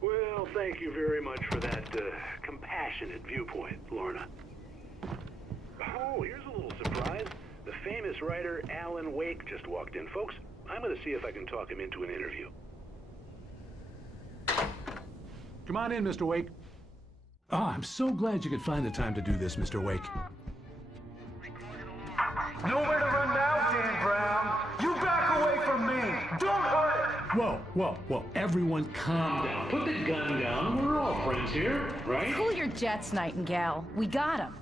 Well, thank you very much for that compassionate viewpoint, Lorna. Oh, here's a little surprise. The famous writer Alan Wake just walked in. Folks, I'm going to see if I can talk him into an interview. Come on in, Mr. Wake. Oh, I'm so glad you could find the time to do this, Mr. Wake. Nowhere to run now, Dan Brown. You back away from me. Don't hurt it. Whoa, whoa, whoa. Everyone calm down. Put the gun down. We're all friends here, right? Cool your jets, Nightingale. We got him.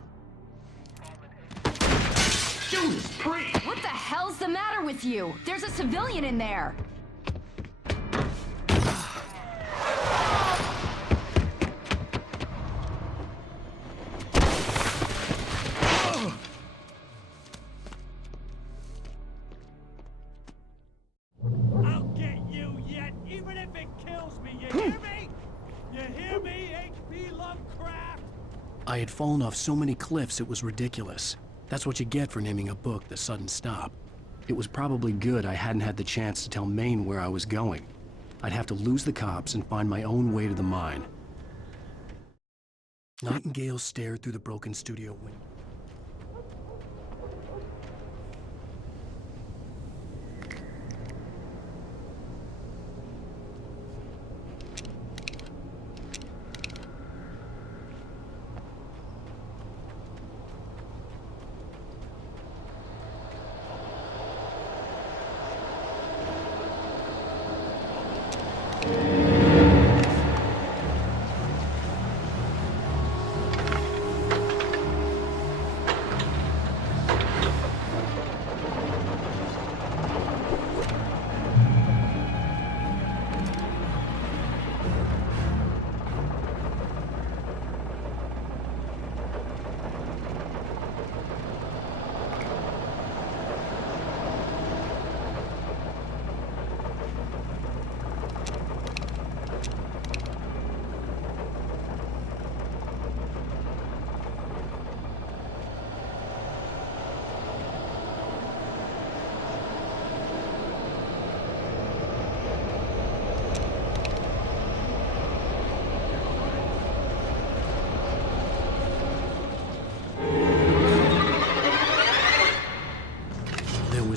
Judas Priest! What the hell's the matter with you? There's a civilian in there. I'll get you yet, even if it kills me. You hear me? You hear me, H.P. Lovecraft? I had fallen off so many cliffs it was ridiculous. That's what you get for naming a book The Sudden Stop. It was probably good I hadn't had the chance to tell Maine where I was going. I'd have to lose the cops and find my own way to the mine. Nightingale stared through the broken studio window.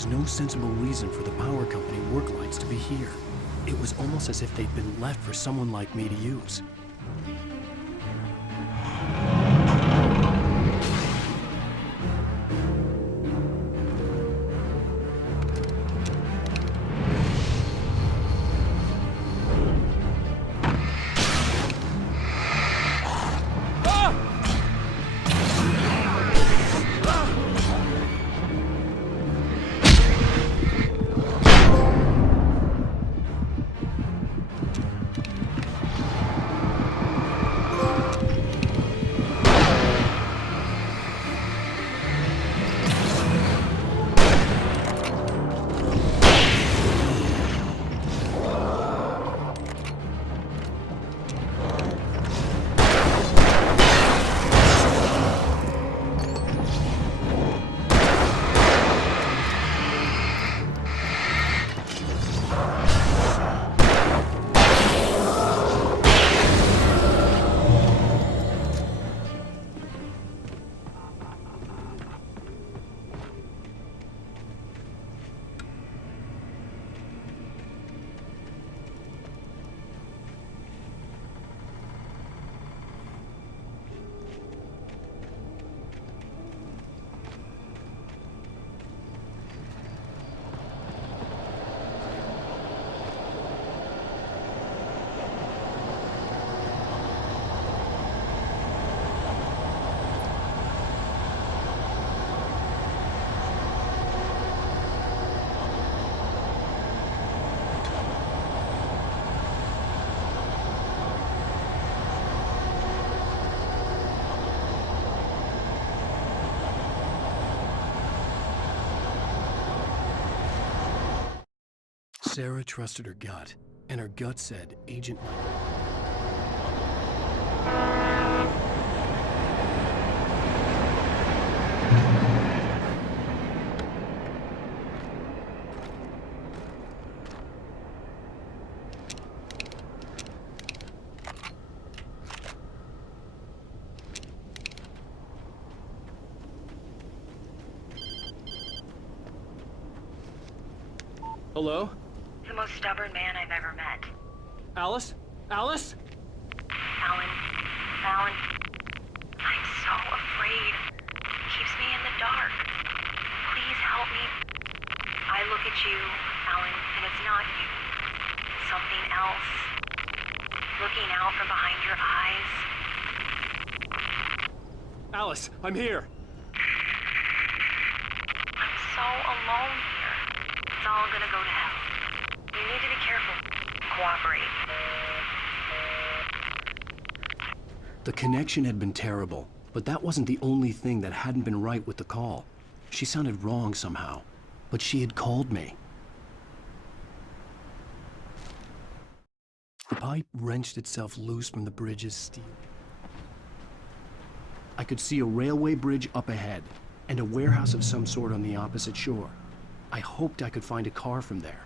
No sensible reason for the power company work lights to be here. It was almost as if they'd been left for someone like me to use. Sarah trusted her gut, and her gut said Agent... Hello? The most stubborn man I've ever met. Alice? Alice? Alan. Alan. I'm so afraid. It keeps me in the dark. Please help me. I look at you, Alan, and it's not you. Something else. Looking out from behind your eyes. Alice, I'm here. I'm so alone here. It's all gonna go to hell. You need to be careful. Cooperate. The connection had been terrible, but that wasn't the only thing that hadn't been right with the call. She sounded wrong somehow, but she had called me. The pipe wrenched itself loose from the bridge's steel. I could see a railway bridge up ahead, and a warehouse of some sort on the opposite shore. I hoped I could find a car from there.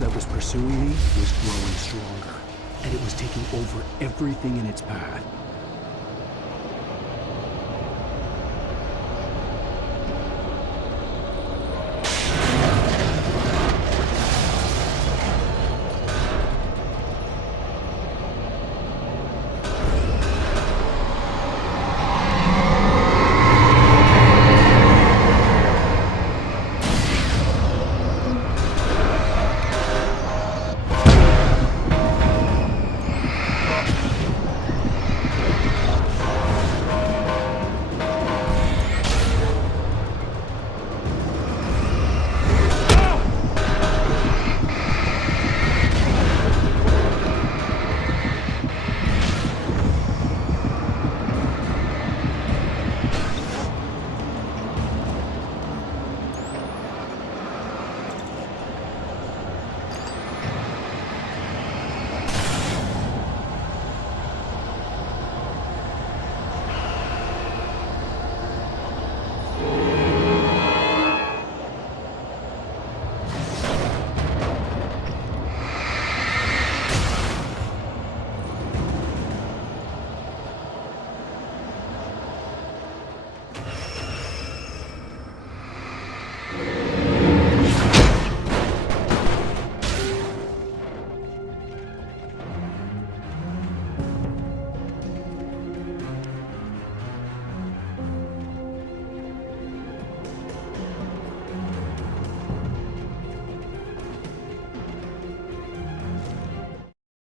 That was pursuing me was growing stronger, and it was taking over everything in its path.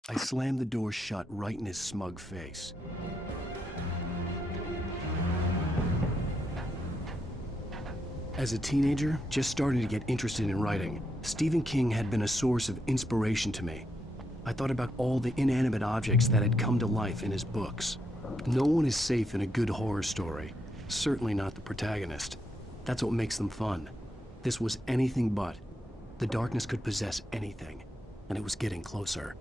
I slammed the door shut right in his smug face. As a teenager, just starting to get interested in writing, Stephen King had been a source of inspiration to me. I thought about all the inanimate objects that had come to life in his books. No one is safe in a good horror story, certainly not the protagonist. That's what makes them fun. This was anything but. The darkness could possess anything, and it was getting closer.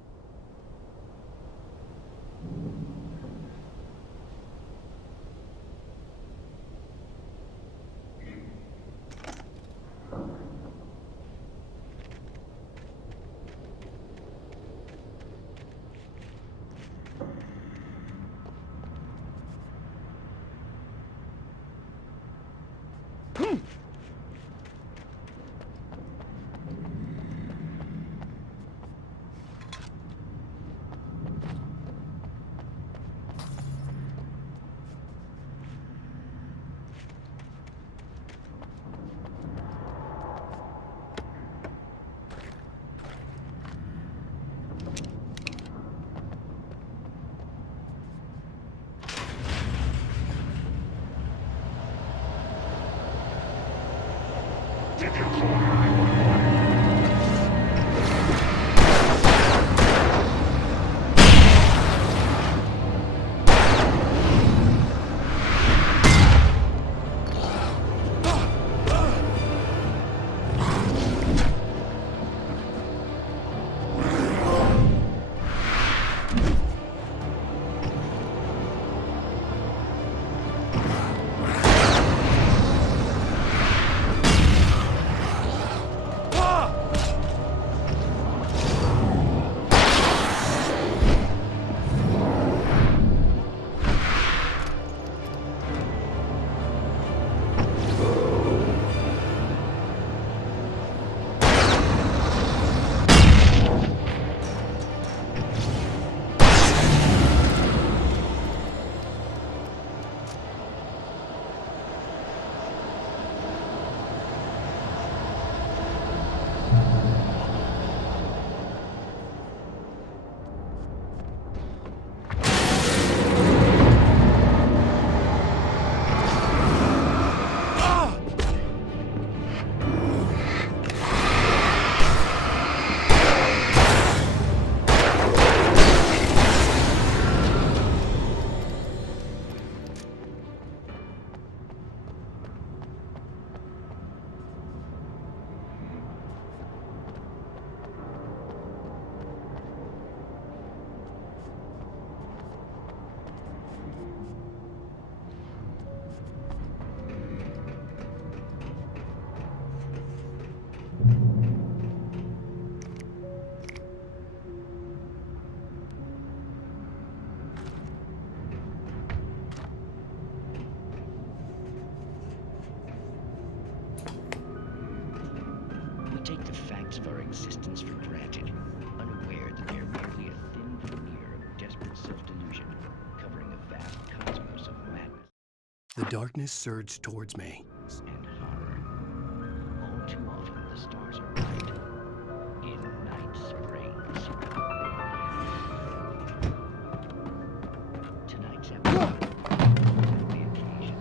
aspects of our existence for granted, unaware that they're merely a thin veneer of desperate self-delusion, covering a vast cosmos of madness. The darkness surged towards me. And horror. All too often, the stars are bright. In night's brains. Tonight's episode. The occasion.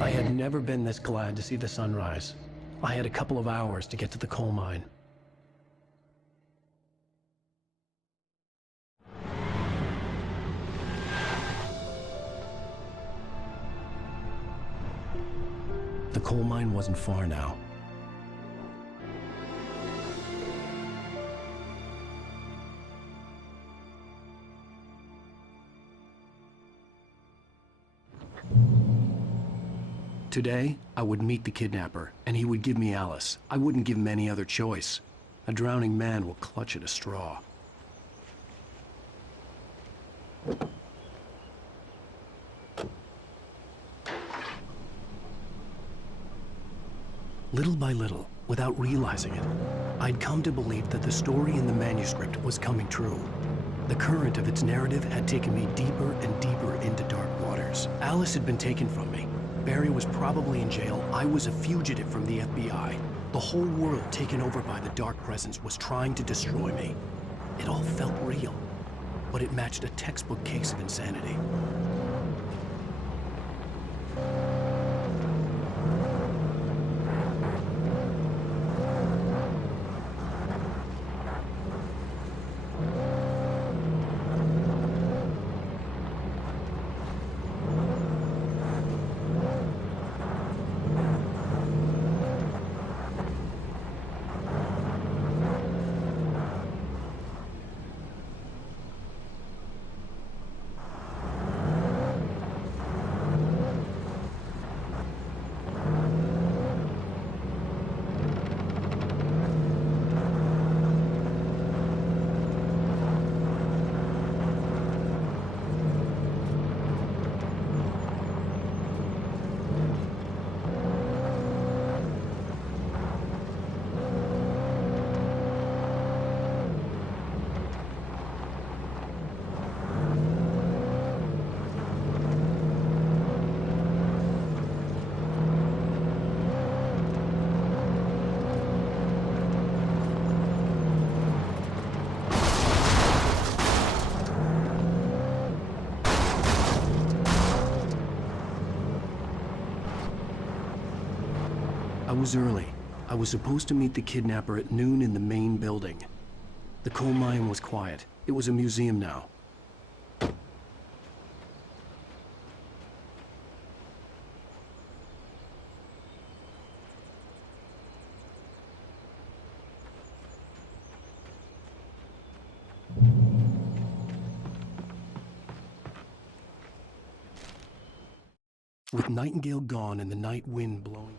I had never been this glad to see the sunrise. I had a couple of hours to get to the coal mine. The coal mine wasn't far now. Today, I would meet the kidnapper, and he would give me Alice. I wouldn't give him any other choice. A drowning man will clutch at a straw. Little by little, without realizing it, I'd come to believe that the story in the manuscript was coming true. The current of its narrative had taken me deeper and deeper into dark waters. Alice had been taken from me. Barry was probably in jail. I was a fugitive from the FBI. The whole world taken over by the dark presence was trying to destroy me. It all felt real, but it matched a textbook case of insanity. was early. I was supposed to meet the kidnapper at noon in the main building. The coal mine was quiet. It was a museum now. With Nightingale gone and the night wind blowing...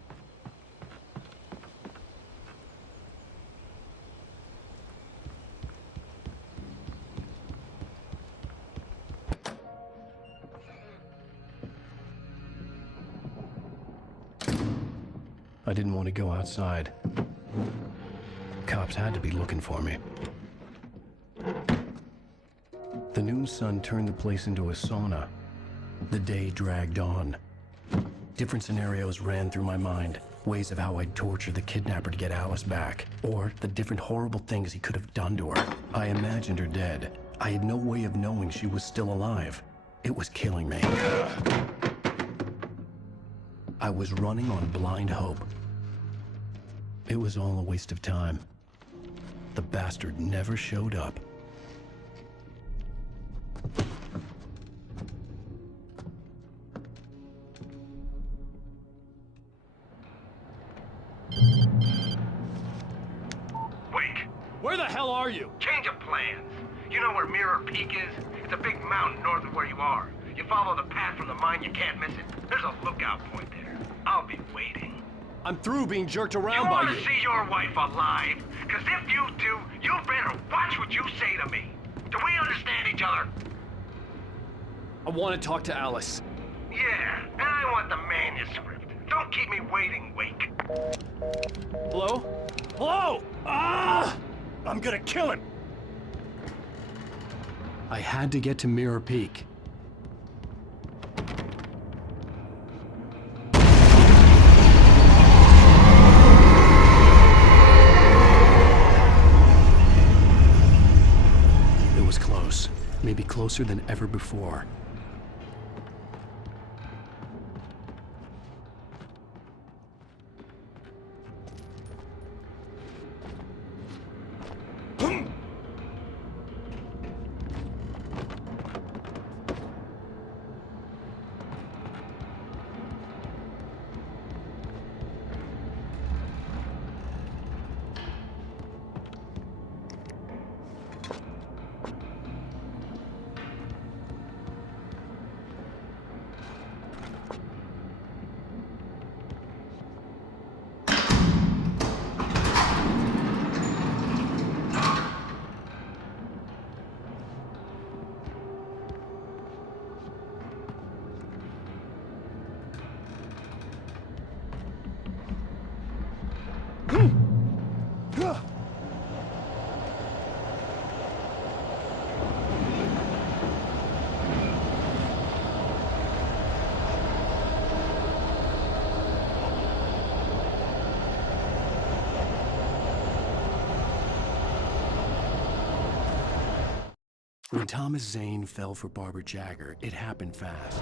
I didn't want to go outside. Cops had to be looking for me. The noon sun turned the place into a sauna. The day dragged on. Different scenarios ran through my mind. Ways of how I'd torture the kidnapper to get Alice back. Or the different horrible things he could have done to her. I imagined her dead. I had no way of knowing she was still alive. It was killing me. I was running on blind hope. It was all a waste of time. The bastard never showed up. Wake! Where the hell are you? Change of plans. You know where Mirror Peak is? It's a big mountain north of where you are. You follow the path from the mine, you can't miss it. There's a lookout point there. I'll be waiting. I'm through being jerked around by You you. want to see your wife alive? Because if you do, you better watch what you say to me. Do we understand each other? I want to talk to Alice. Yeah, and I want the manuscript. Don't keep me waiting, Wake. Hello? Hello! Ah! I'm gonna kill him! I had to get to Mirror Peak. It was close. Maybe closer than ever before. When Thomas Zane fell for Barbara Jagger, it happened fast.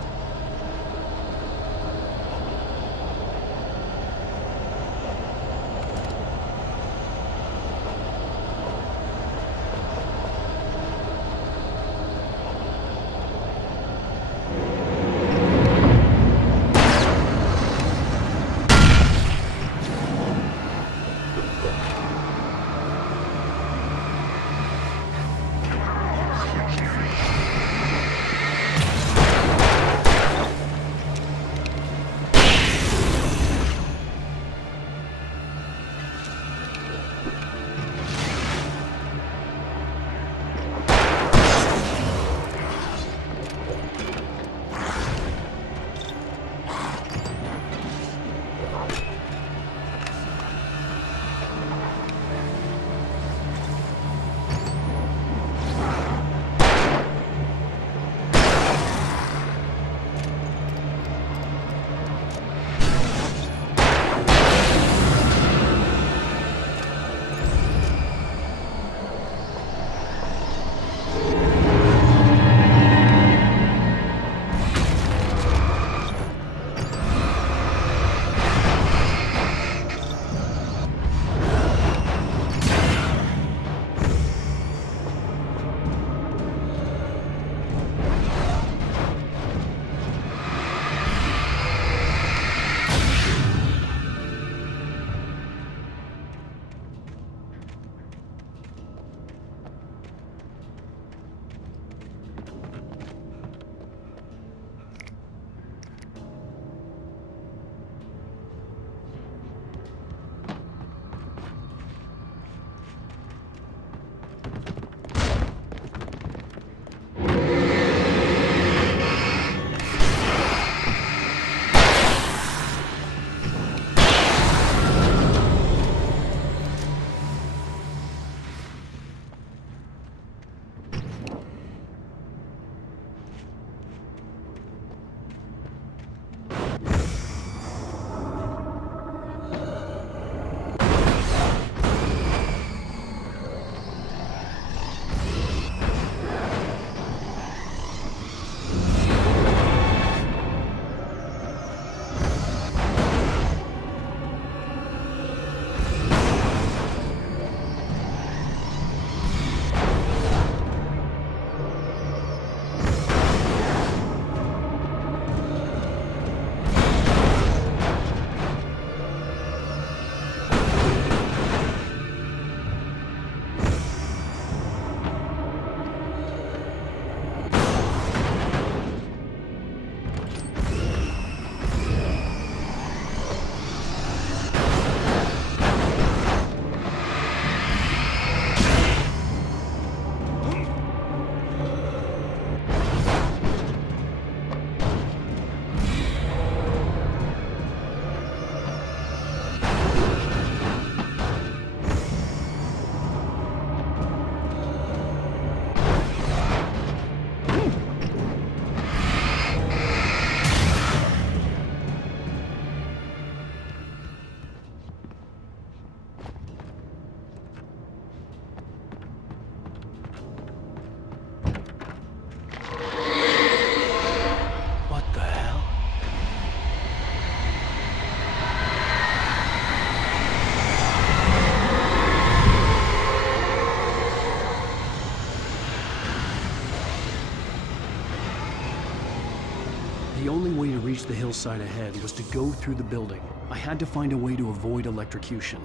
The only way to reach the hillside ahead was to go through the building. I had to find a way to avoid electrocution.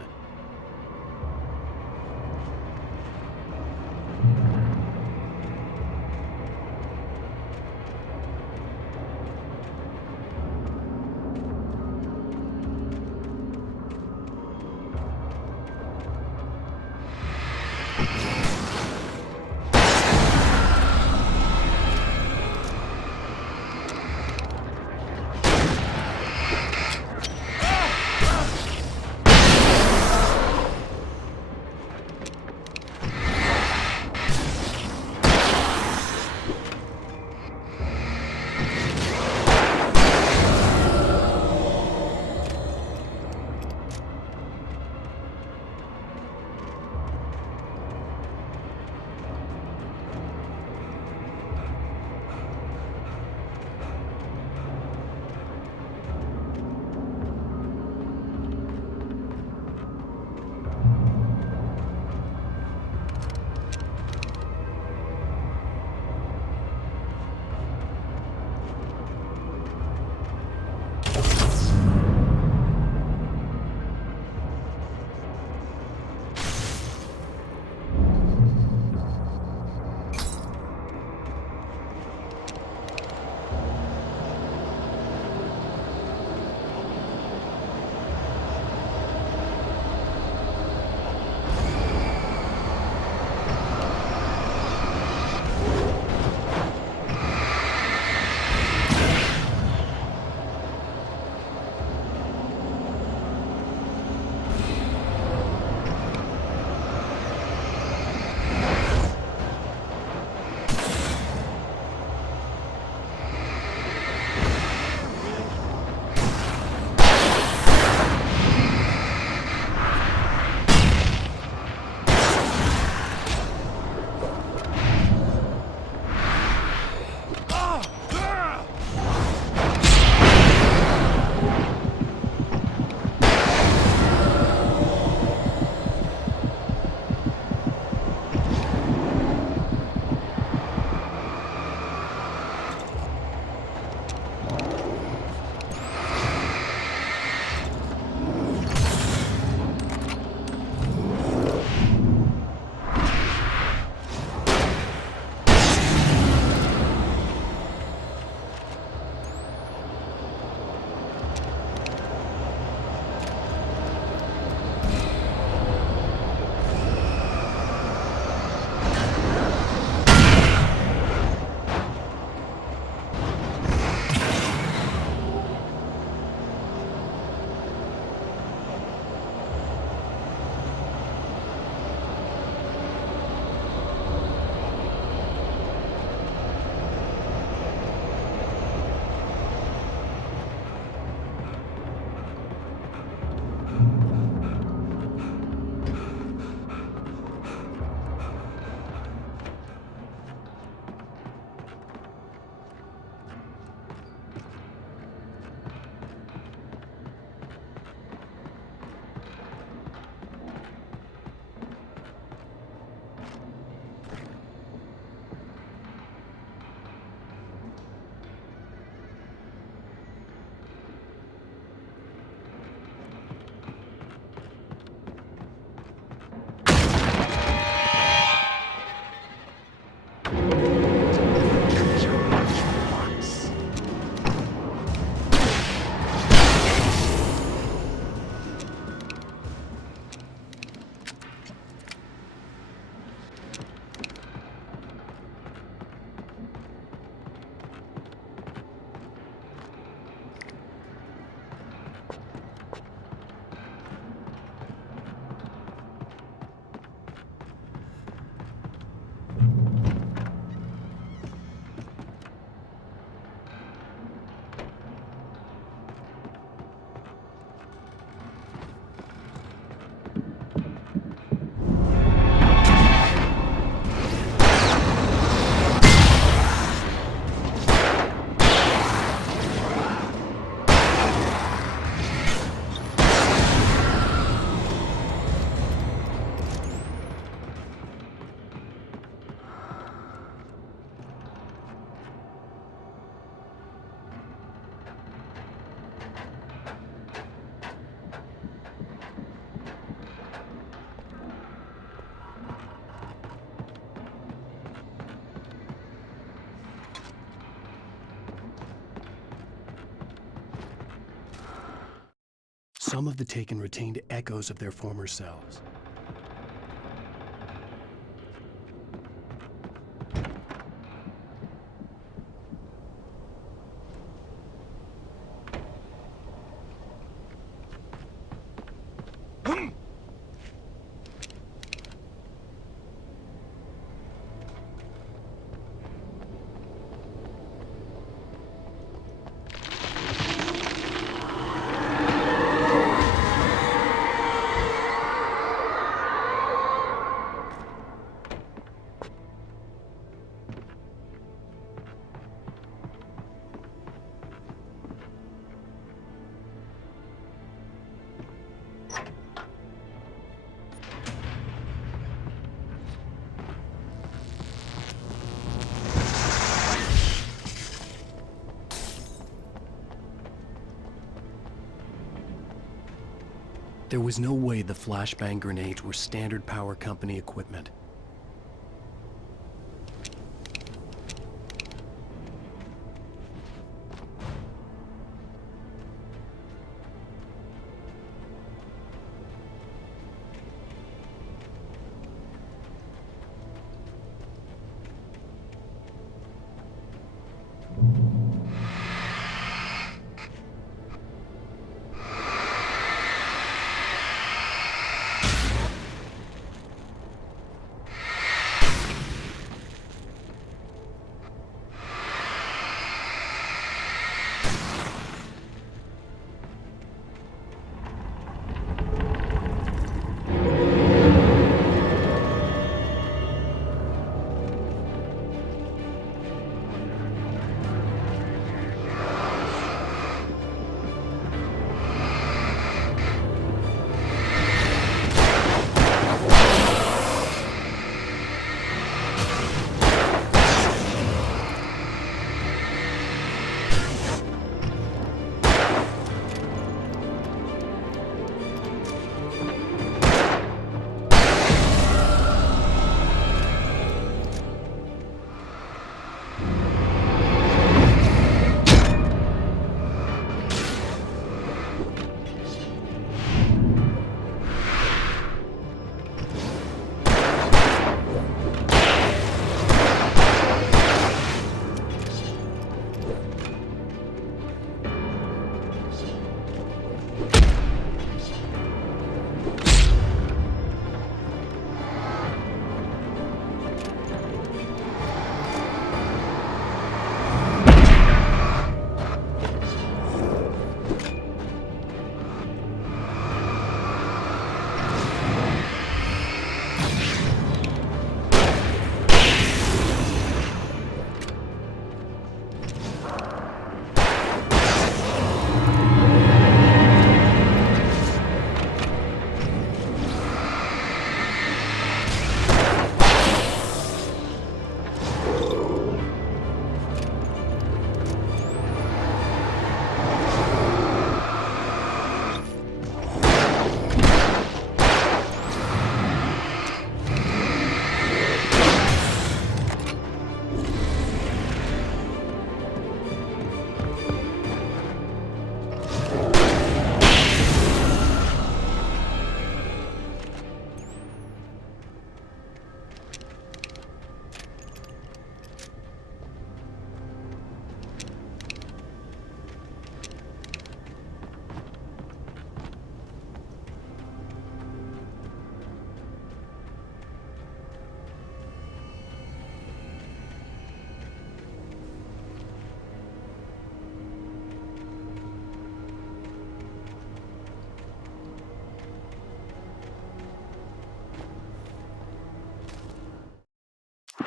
Some of the taken retained echoes of their former selves. There was no way the flashbang grenades were standard power company equipment.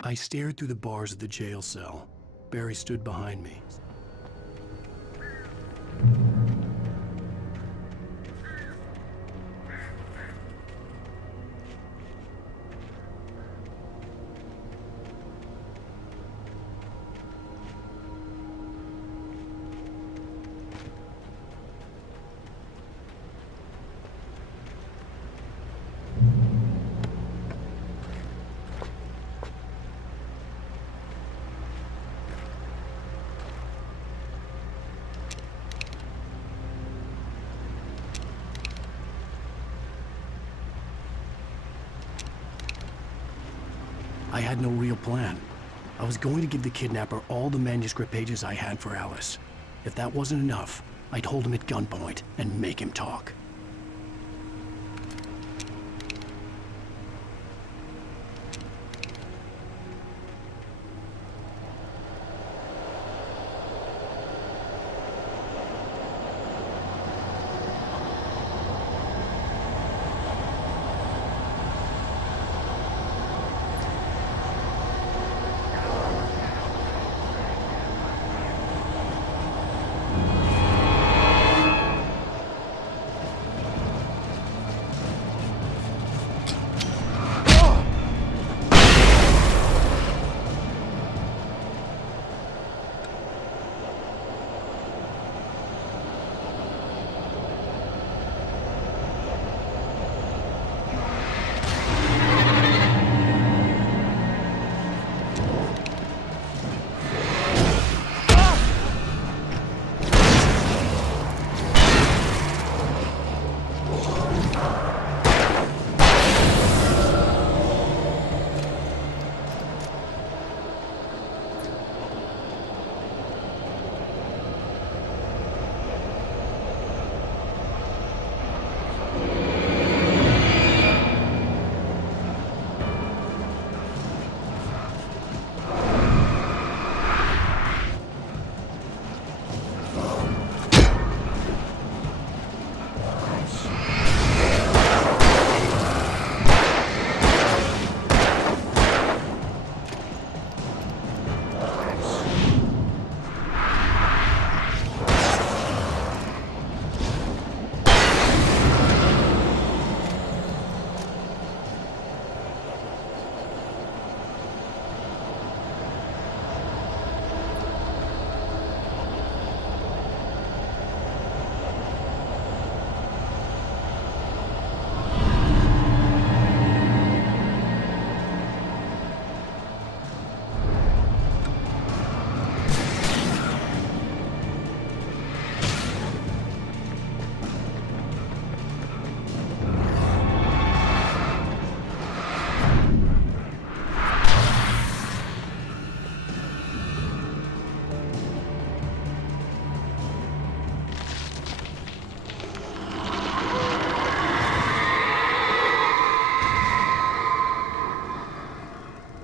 I stared through the bars of the jail cell. Barry stood behind me. I had no real plan. I was going to give the kidnapper all the manuscript pages I had for Alice. If that wasn't enough, I'd hold him at gunpoint and make him talk.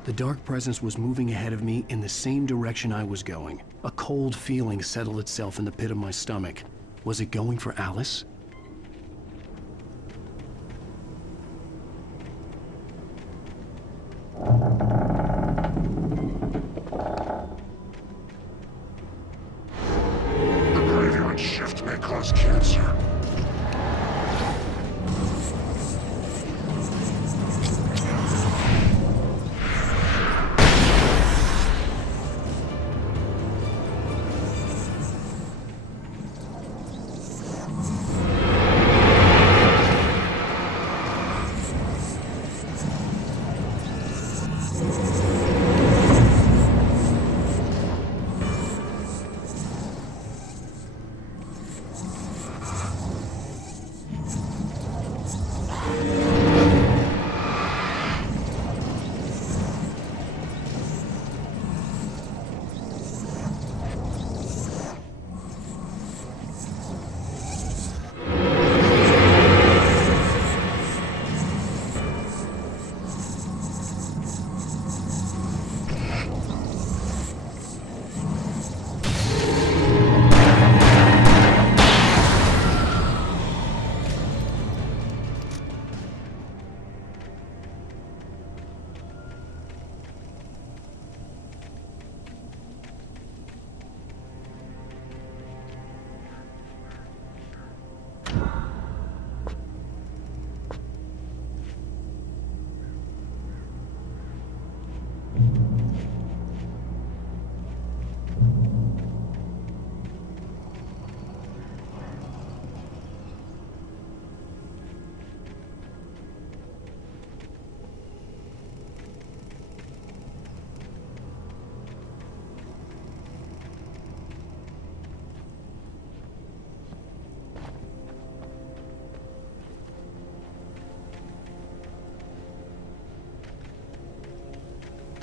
The dark presence was moving ahead of me in the same direction I was going. A cold feeling settled itself in the pit of my stomach. Was it going for Alice? The graveyard shift may cause cancer.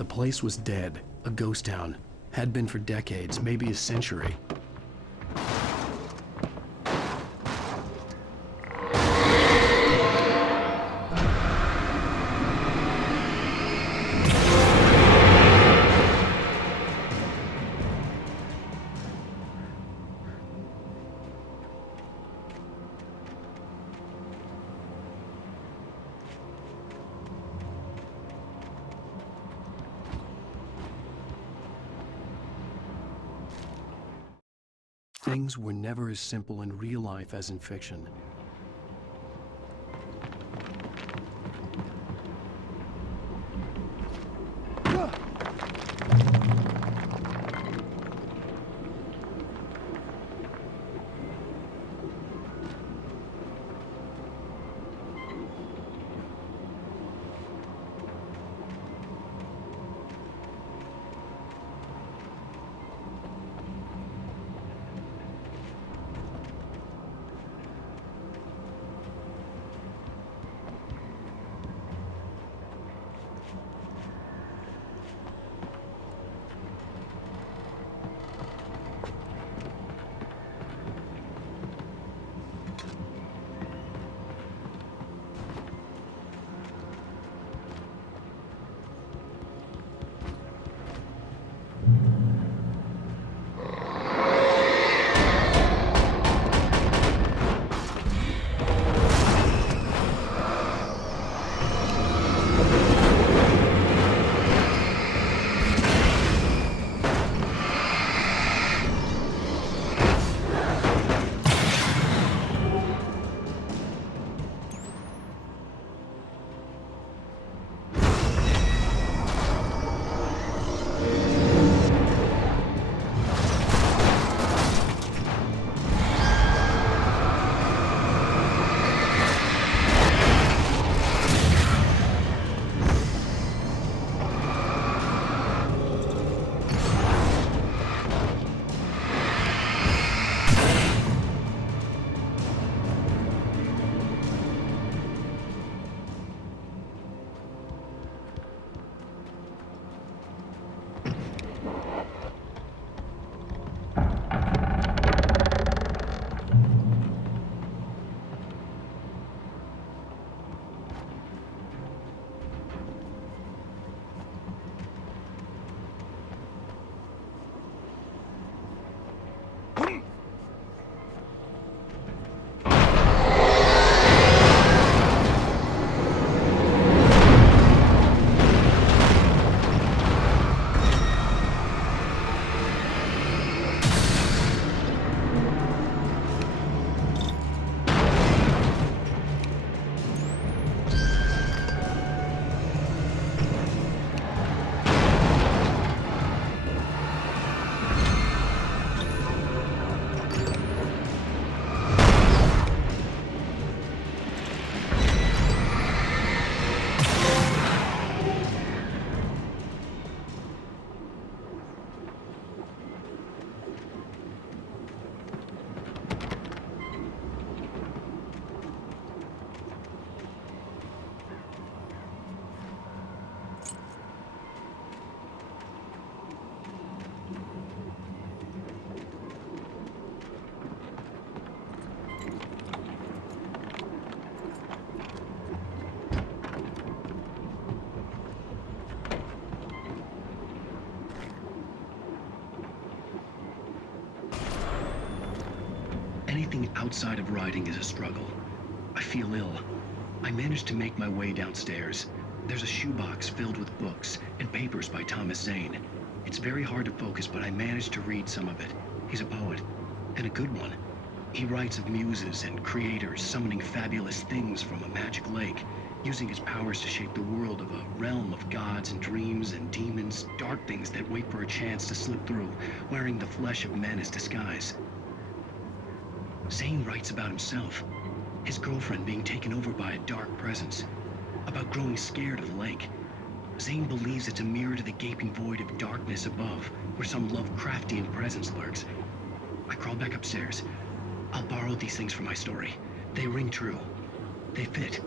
The place was dead, a ghost town. Had been for decades, maybe a century. Things were never as simple in real life as in fiction. Anything outside of writing is a struggle. I feel ill. I managed to make my way downstairs. There's a shoebox filled with books and papers by Thomas Zane. It's very hard to focus, but I managed to read some of it. He's a poet, and a good one. He writes of muses and creators summoning fabulous things from a magic lake, using his powers to shape the world of a realm of gods and dreams and demons, dark things that wait for a chance to slip through, wearing the flesh of men as disguise. Zane writes about himself, his girlfriend being taken over by a dark presence, about growing scared of the lake. Zane believes it's a mirror to the gaping void of darkness above, where some Lovecraftian presence lurks. I crawled back upstairs. I'll borrow these things for my story. They ring true. They fit.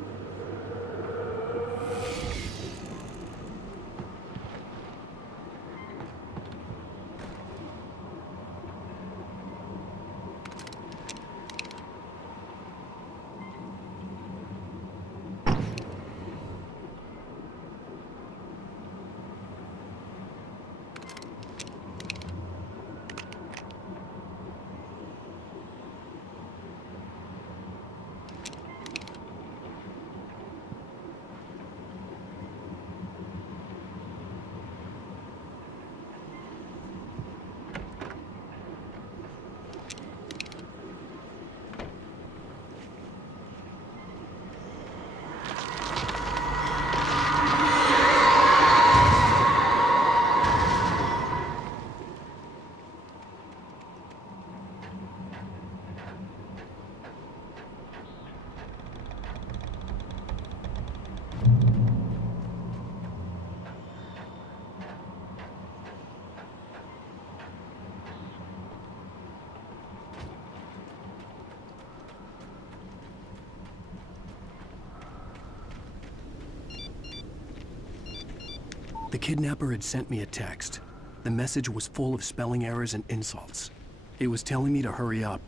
The kidnapper had sent me a text. The message was full of spelling errors and insults. It was telling me to hurry up.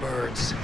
Birds.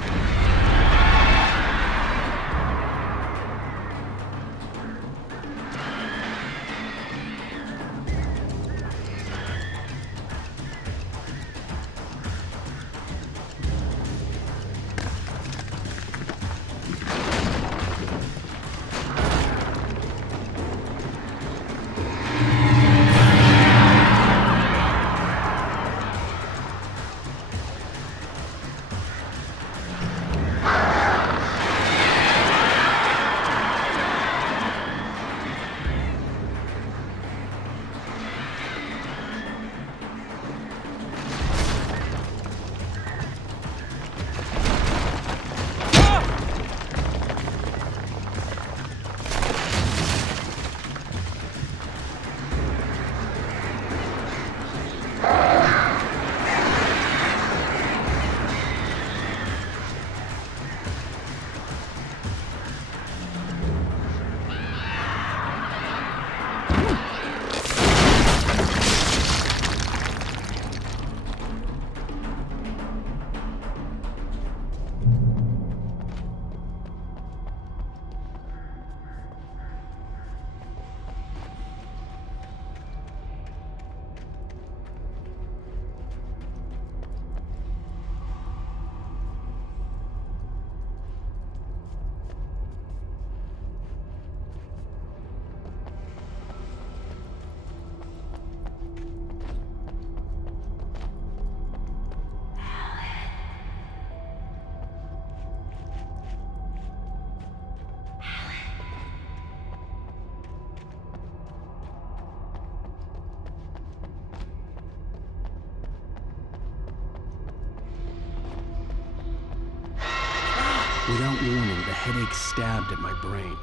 Without warning, the headache stabbed at my brain.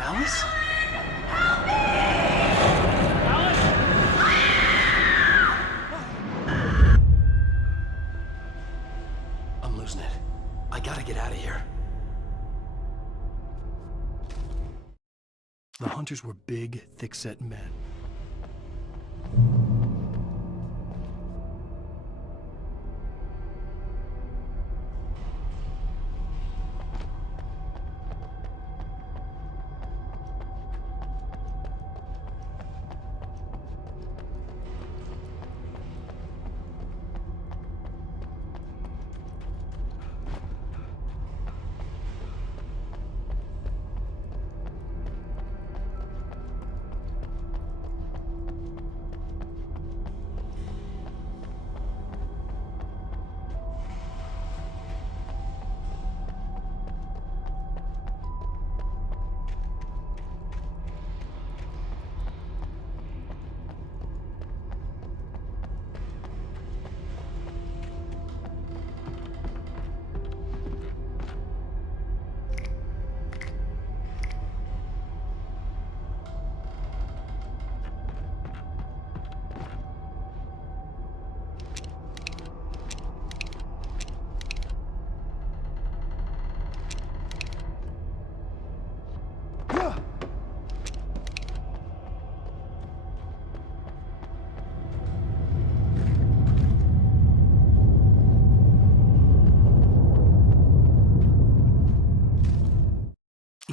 Alice? I'm losing it. I gotta get out of here. The hunters were big, thick-set men.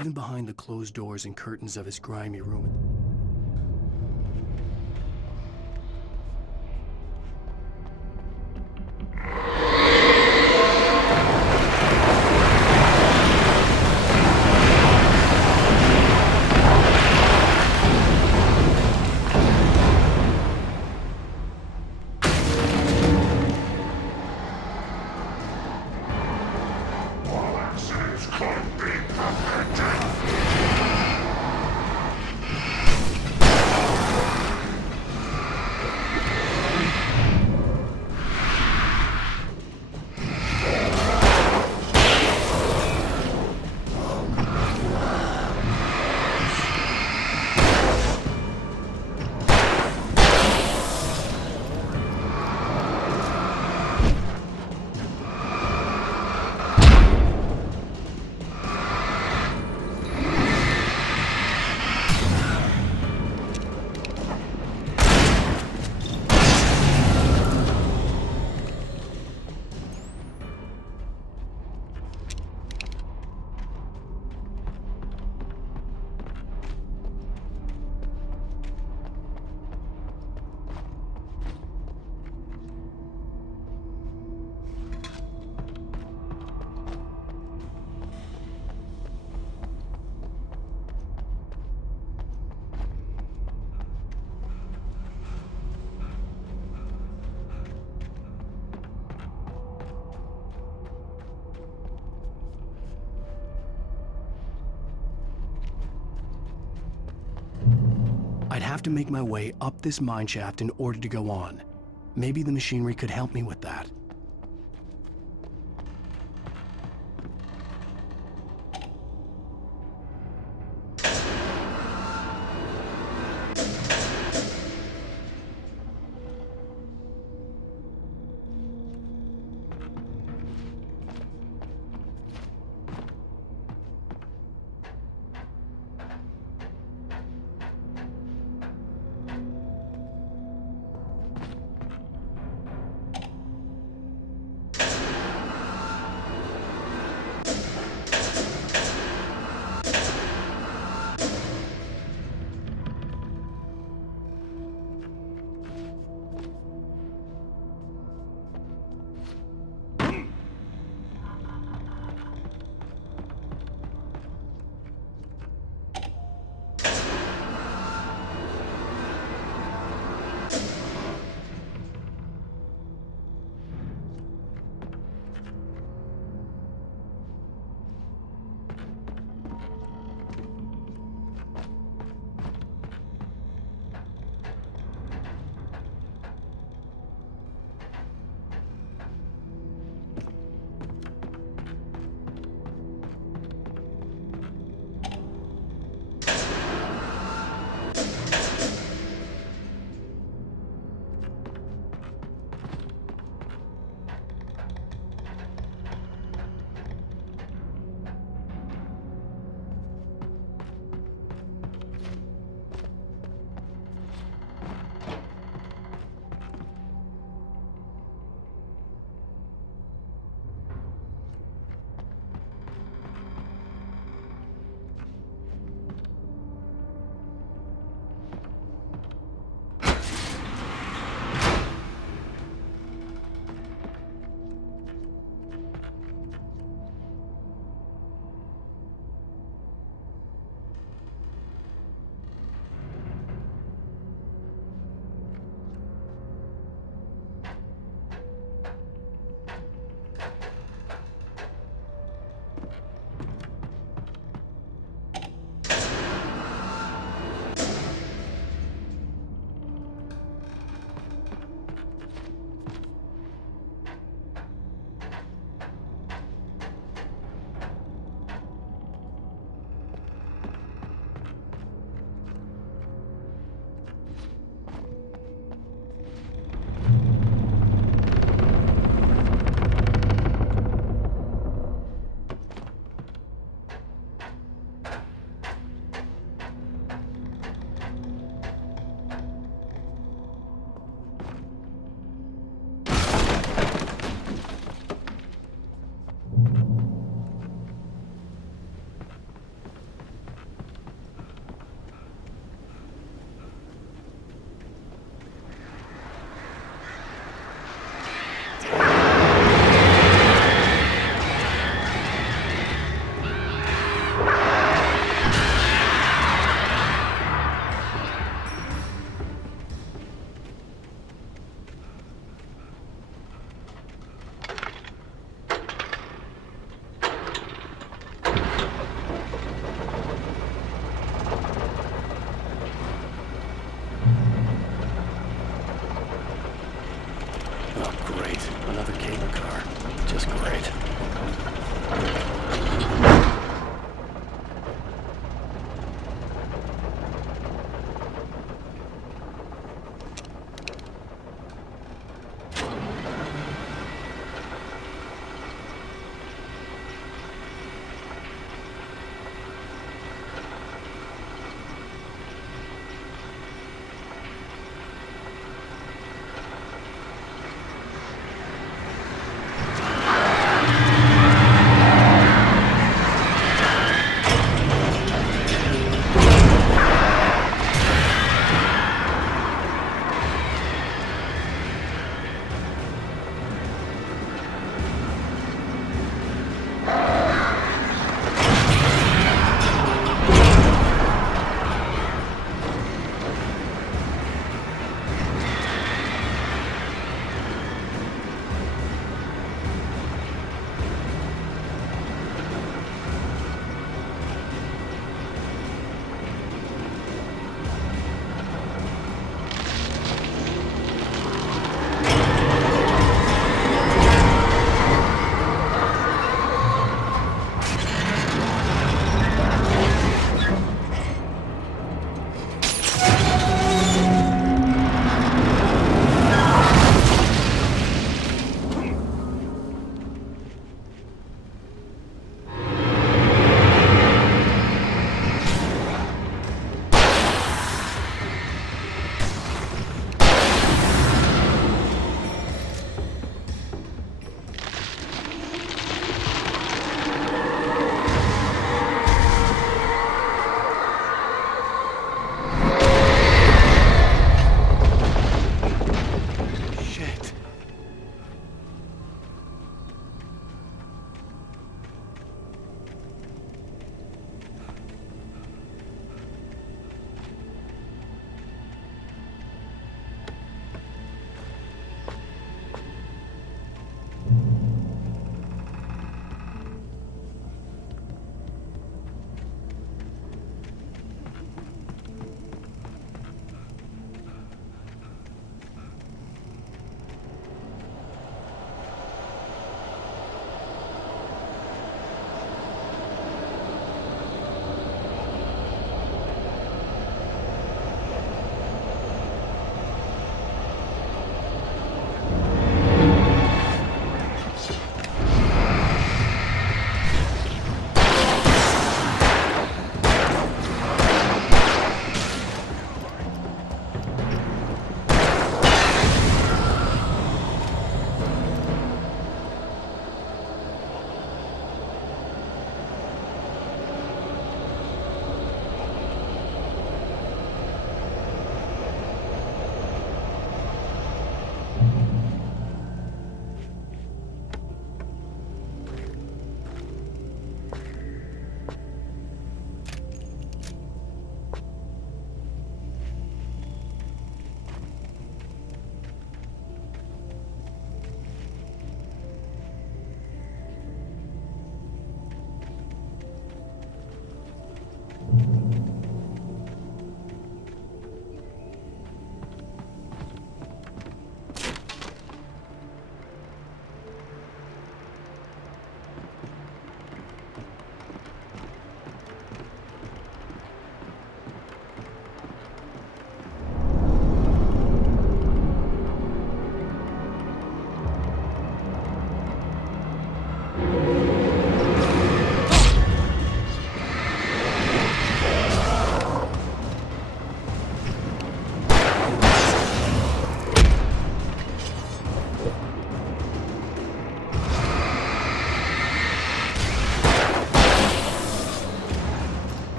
Even behind the closed doors and curtains of his grimy room. have to make my way up this mine shaft in order to go on. Maybe the machinery could help me with that.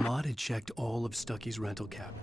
Maud had checked all of Stucky's rental cabin.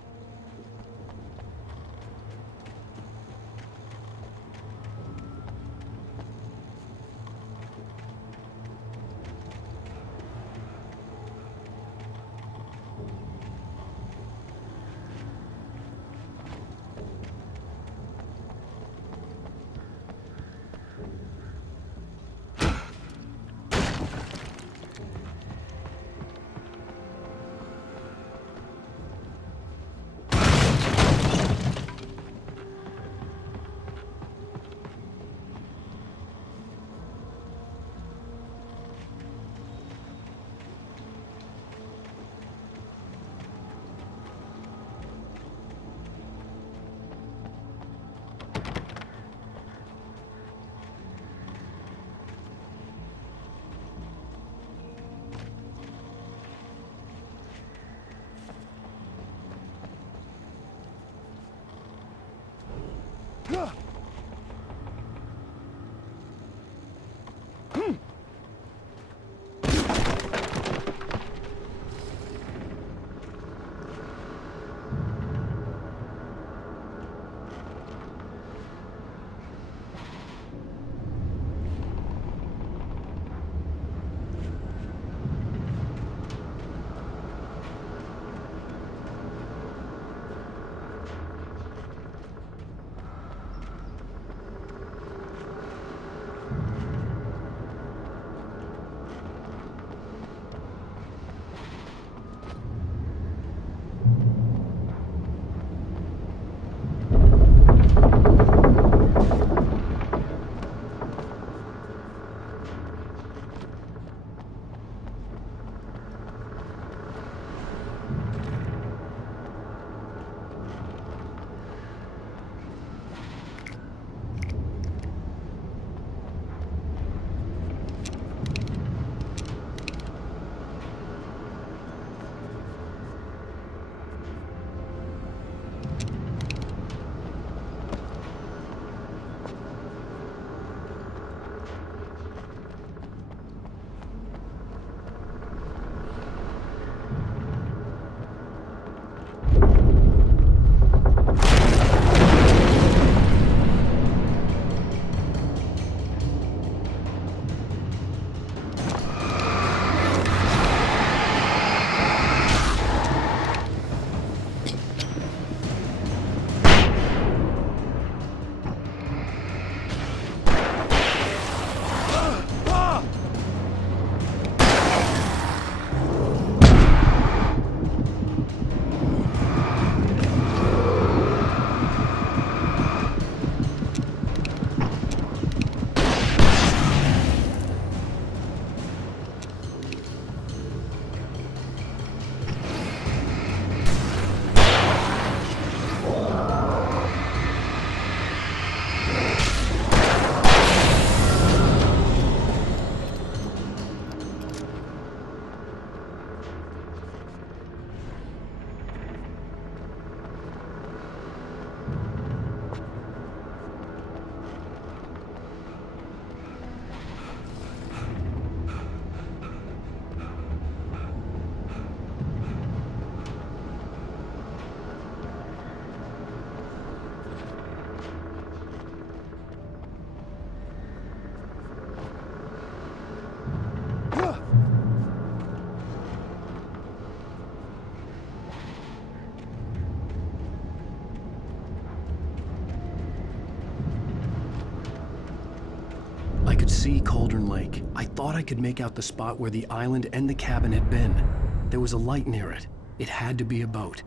See Cauldron Lake. I thought I could make out the spot where the island and the cabin had been. There was a light near it. It had to be a boat.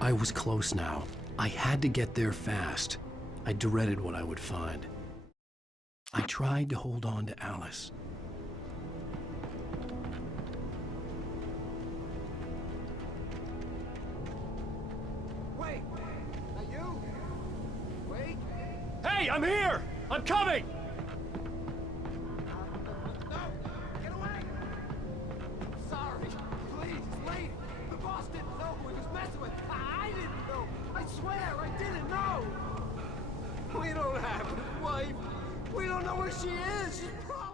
I was close now. I had to get there fast. I dreaded what I would find. I tried to hold on to Alice. Hey, I'm here! I'm coming! No! Get away! Sorry. Please, leave. The boss didn't know who he was messing with. I didn't know. I swear, I didn't know. We don't have a wife. We don't know where she is. She's probably...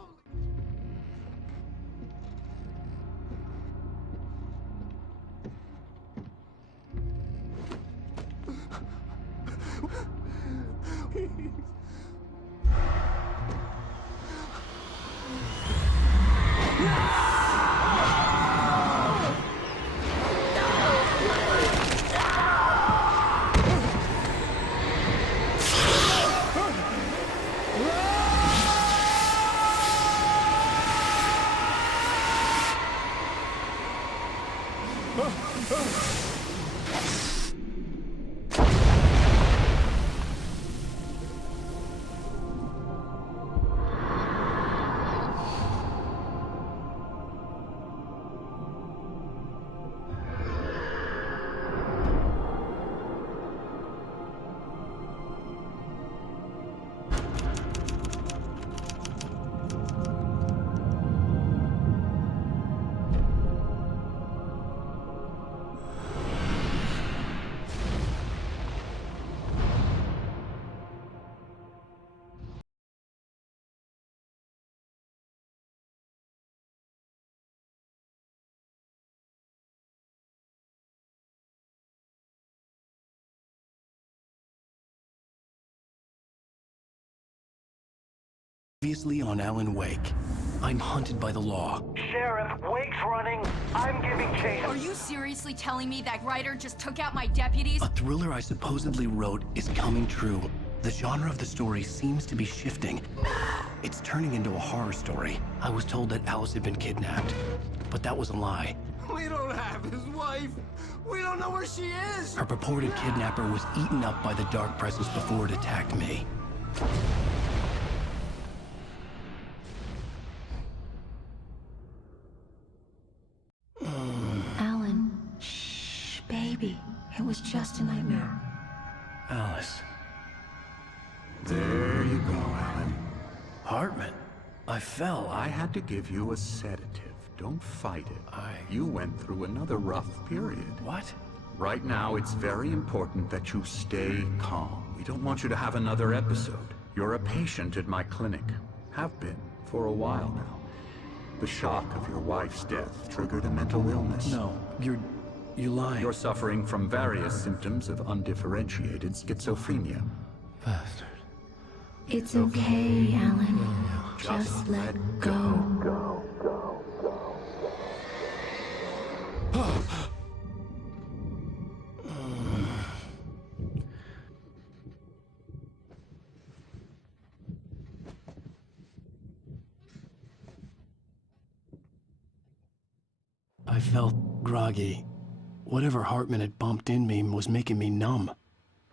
Previously on Alan Wake, I'm hunted by the law. Sheriff, Wake's running. I'm giving chase. Are you seriously telling me that writer just took out my deputies? A thriller I supposedly wrote is coming true. The genre of the story seems to be shifting. It's turning into a horror story. I was told that Alice had been kidnapped, but that was a lie. We don't have his wife. We don't know where she is. Her purported kidnapper was eaten up by the dark presence before it attacked me. Alan, shh, baby. It was just a nightmare. Alice. There you go, Alan. Hartman, I fell. I had to give you a sedative. Don't fight it. You went through another rough period. What? Right now, it's very important that you stay calm. We don't want you to have another episode. You're a patient at my clinic. Have been for a while now. The shock of your wife's death triggered a mental illness. No, you're lying. You're suffering from various symptoms of undifferentiated schizophrenia. Bastard. It's okay, Alan. Just let go. I felt groggy. Whatever Hartman had bumped in me was making me numb.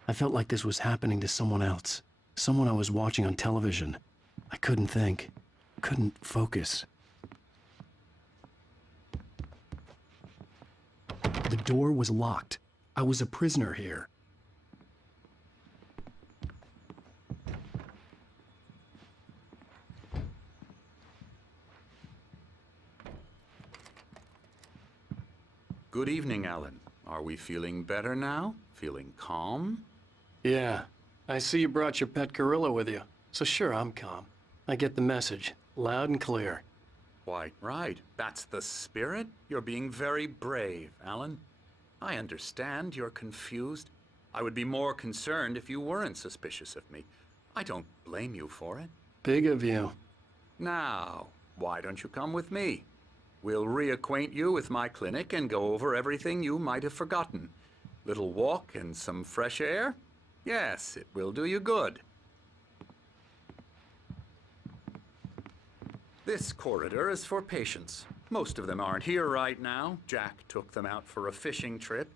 I felt like this was happening to someone else. Someone I was watching on television. I couldn't think. Couldn't focus. The door was locked. I was a prisoner here. Good evening, Alan. Are we feeling better now? Feeling calm? Yeah. I see you brought your pet gorilla with you. So sure, I'm calm. I get the message. Loud and clear. Quite right. That's the spirit. You're being very brave, Alan. I understand you're confused. I would be more concerned if you weren't suspicious of me. I don't blame you for it. Big of you. Now, why don't you come with me? We'll reacquaint you with my clinic and go over everything you might have forgotten. Little walk and some fresh air? Yes, it will do you good. This corridor is for patients. Most of them aren't here right now. Jack took them out for a fishing trip,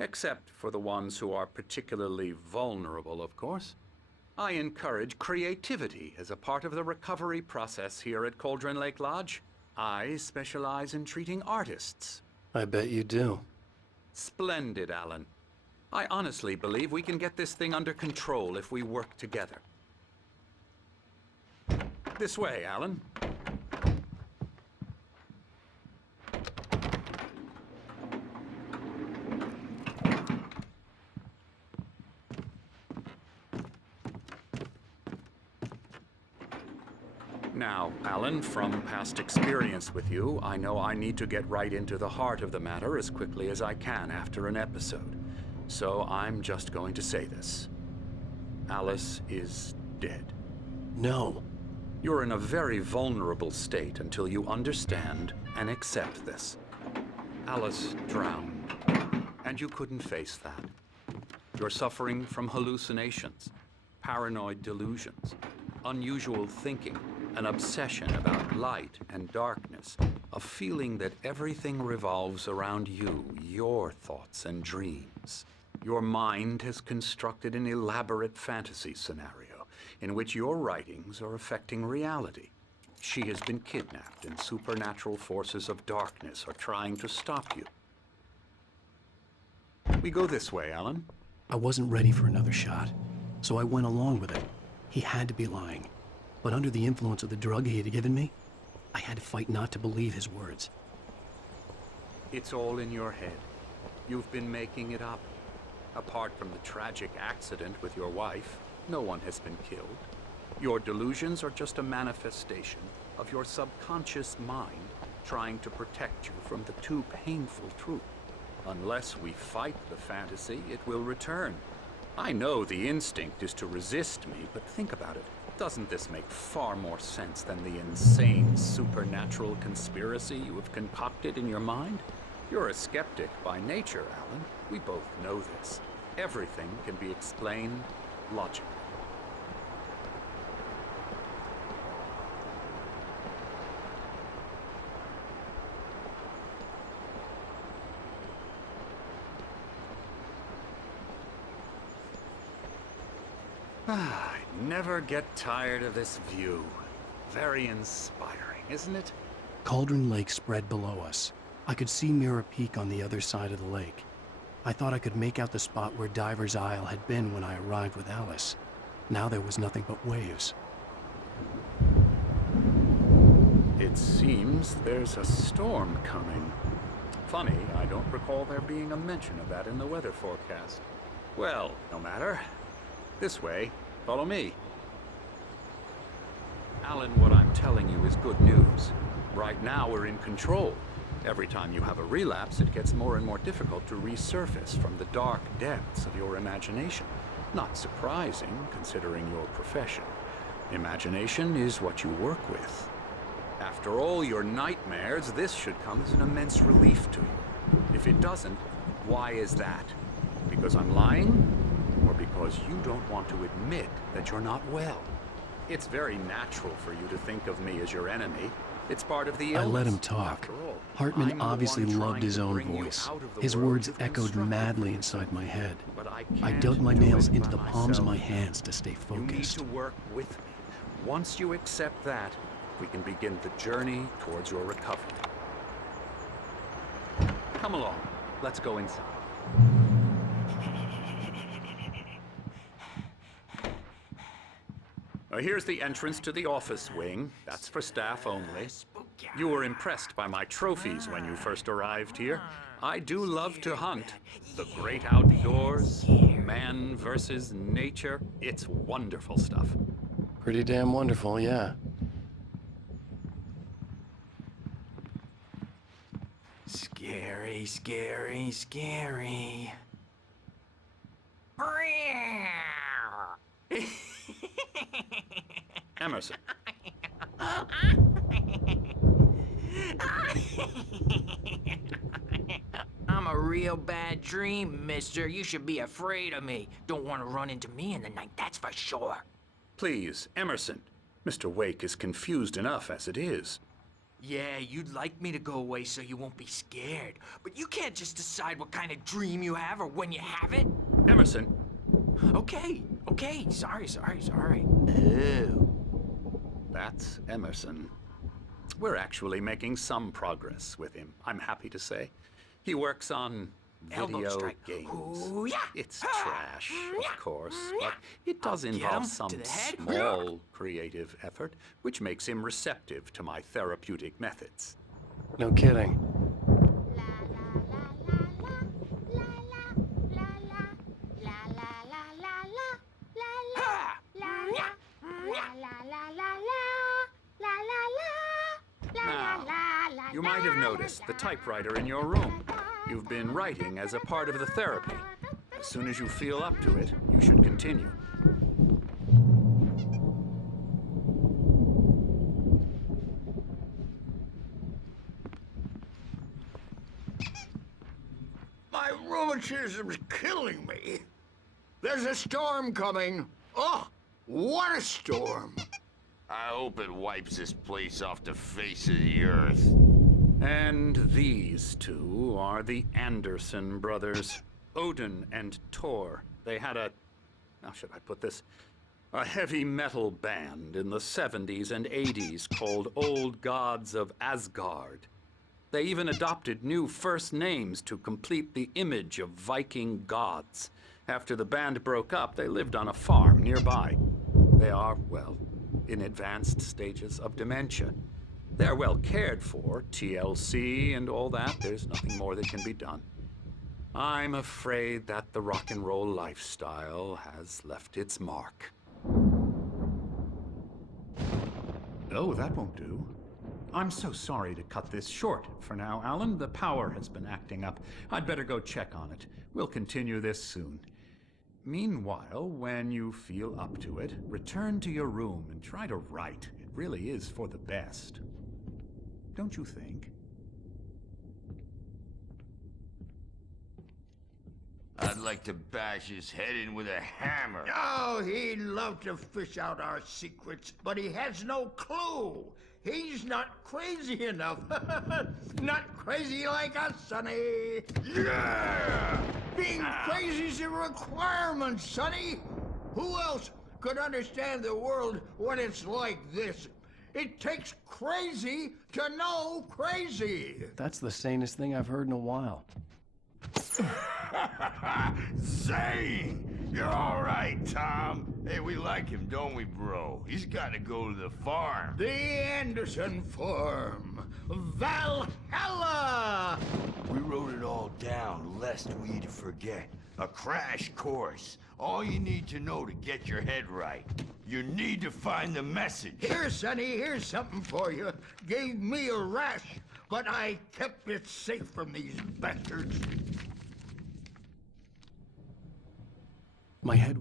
except for the ones who are particularly vulnerable, of course. I encourage creativity as a part of the recovery process here at Cauldron Lake Lodge. I specialize in treating artists. I bet you do. Splendid, Alan. I honestly believe we can get this thing under control if we work together. This way, Alan. Now, Alan, from past experience with you, I know I need to get right into the heart of the matter as quickly as I can after an episode. So I'm just going to say this. Alice is dead. No. You're in a very vulnerable state until you understand and accept this. Alice drowned, and you couldn't face that. You're suffering from hallucinations, paranoid delusions, unusual thinking, an obsession about light and darkness, a feeling that everything revolves around you, your thoughts and dreams. Your mind has constructed an elaborate fantasy scenario in which your writings are affecting reality. She has been kidnapped and supernatural forces of darkness are trying to stop you. We go this way, Alan. I wasn't ready for another shot, so I went along with it. He had to be lying. But under the influence of the drug he had given me, I had to fight not to believe his words. It's all in your head. You've been making it up. Apart from the tragic accident with your wife, no one has been killed. Your delusions are just a manifestation of your subconscious mind trying to protect you from the too painful truth. Unless we fight the fantasy, it will return. I know the instinct is to resist me, but think about it. Doesn't this make far more sense than the insane supernatural conspiracy you have concocted in your mind? You're a skeptic by nature, Alan. We both know this. Everything can be explained logically. I never get tired of this view. Very inspiring, isn't it? Cauldron Lake spread below us. I could see Mirror Peak on the other side of the lake. I thought I could make out the spot where Diver's Isle had been when I arrived with Alice. Now there was nothing but waves. It seems there's a storm coming. Funny, I don't recall there being a mention of that in the weather forecast. Well, no matter. This way. Follow me. Alan, what I'm telling you is good news. Right now, we're in control. Every time you have a relapse, it gets more and more difficult to resurface from the dark depths of your imagination. Not surprising, considering your profession. Imagination is what you work with. After all your nightmares, this should come as an immense relief to you. If it doesn't, why is that? Because I'm lying? Or because you don't want to admit that you're not well? It's very natural for you to think of me as your enemy. It's part of the illness. I let him talk. Hartman obviously loved his own voice. His words echoed madly inside my head. I dug my nails into the palms of my hands to stay focused. You need to work with me. Once you accept that, we can begin the journey towards your recovery. Come along. Let's go inside. Here's the entrance to the office wing. That's for staff only. You were impressed by my trophies when you first arrived here. I do love to hunt. The great outdoors, man versus nature. It's wonderful stuff. Pretty damn wonderful, yeah. Scary, scary, scary. Emerson. I'm a real bad dream, mister. You should be afraid of me. Don't want to run into me in the night, that's for sure. Please, Emerson. Mr. Wake is confused enough as it is. Yeah, you'd like me to go away so you won't be scared. But you can't just decide what kind of dream you have or when you have it. Emerson. Okay. Sorry. Oh. That's Emerson. We're actually making some progress with him, I'm happy to say. He works on video games. Ooh, yeah. It's trash, of course, but it does involve some small creative effort, which makes him receptive to my therapeutic methods. No kidding. You might have noticed the typewriter in your room. You've been writing as a part of the therapy. As soon as you feel up to it, you should continue. My rheumatism's killing me. There's a storm coming. Oh, what a storm. I hope it wipes this place off the face of the earth. And these two are the Anderson brothers, Odin and Thor. They had how should I put this? A heavy metal band in the 70s and 80s called Old Gods of Asgard. They even adopted new first names to complete the image of Viking gods. After the band broke up, they lived on a farm nearby. They are, well, in advanced stages of dementia. They're well cared for, TLC and all that. There's nothing more that can be done. I'm afraid that the rock and roll lifestyle has left its mark. Oh, that won't do. I'm so sorry to cut this short for now, Alan. The power has been acting up. I'd better go check on it. We'll continue this soon. Meanwhile, when you feel up to it, return to your room and try to write. It really is for the best. Don't you think? I'd like to bash his head in with a hammer. Oh, he'd love to fish out our secrets, but he has no clue. He's not crazy enough. Not crazy like us, Sonny. Yeah! Being crazy's a requirement, Sonny. Who else could understand the world when it's like this? It takes crazy to know crazy. That's the sanest thing I've heard in a while. Zane! You're all right, Tom. Hey, we like him, don't we, bro? He's got to go to the farm. The Anderson farm. Valhalla! We wrote it all down, lest we'd forget. A crash course. All you need to know to get your head right. You need to find the message. Here, Sonny, here's something for you. Gave me a rash, but I kept it safe from these bastards. My head...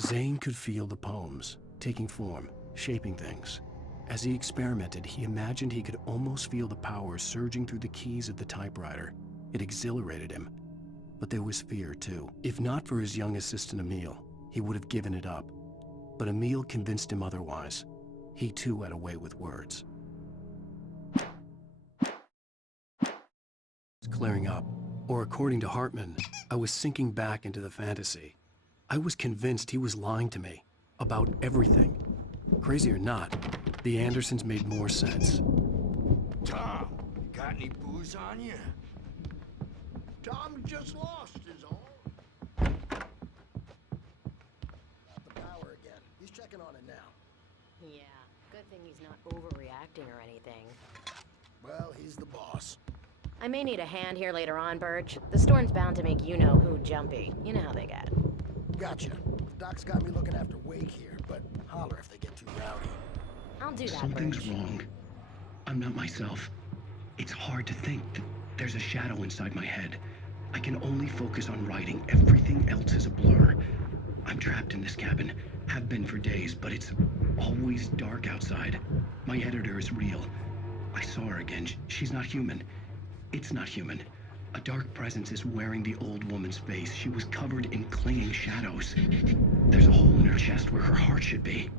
Zane could feel the poems, taking form, shaping things. As he experimented, he imagined he could almost feel the power surging through the keys of the typewriter. It exhilarated him. But there was fear, too. If not for his young assistant Emil, he would have given it up. But Emil convinced him otherwise. He too had a way with words. It's clearing up. Or according to Hartman, I was sinking back into the fantasy. I was convinced he was lying to me. About everything. Crazy or not, the Andersons made more sense. Tom, got any booze on you? Tom just lost his all. Got the power again. He's checking on it now. Yeah, good thing he's not overreacting or anything. Well, he's the boss. I may need a hand here later on, Birch. The storm's bound to make you-know-who jumpy. You know how they get. Gotcha. Doc's got me looking after Wake here, but holler if they get too rowdy. I'll do that, Something's Birch. wrong. I'm not myself. It's hard to think. There's a shadow inside my head. I can only focus on writing. Everything else is a blur. I'm trapped in this cabin. Have been for days, but it's always dark outside. My editor is real. I saw her again. She's not human. It's not human. A dark presence is wearing the old woman's face. She was covered in clinging shadows. There's a hole in her chest where her heart should be.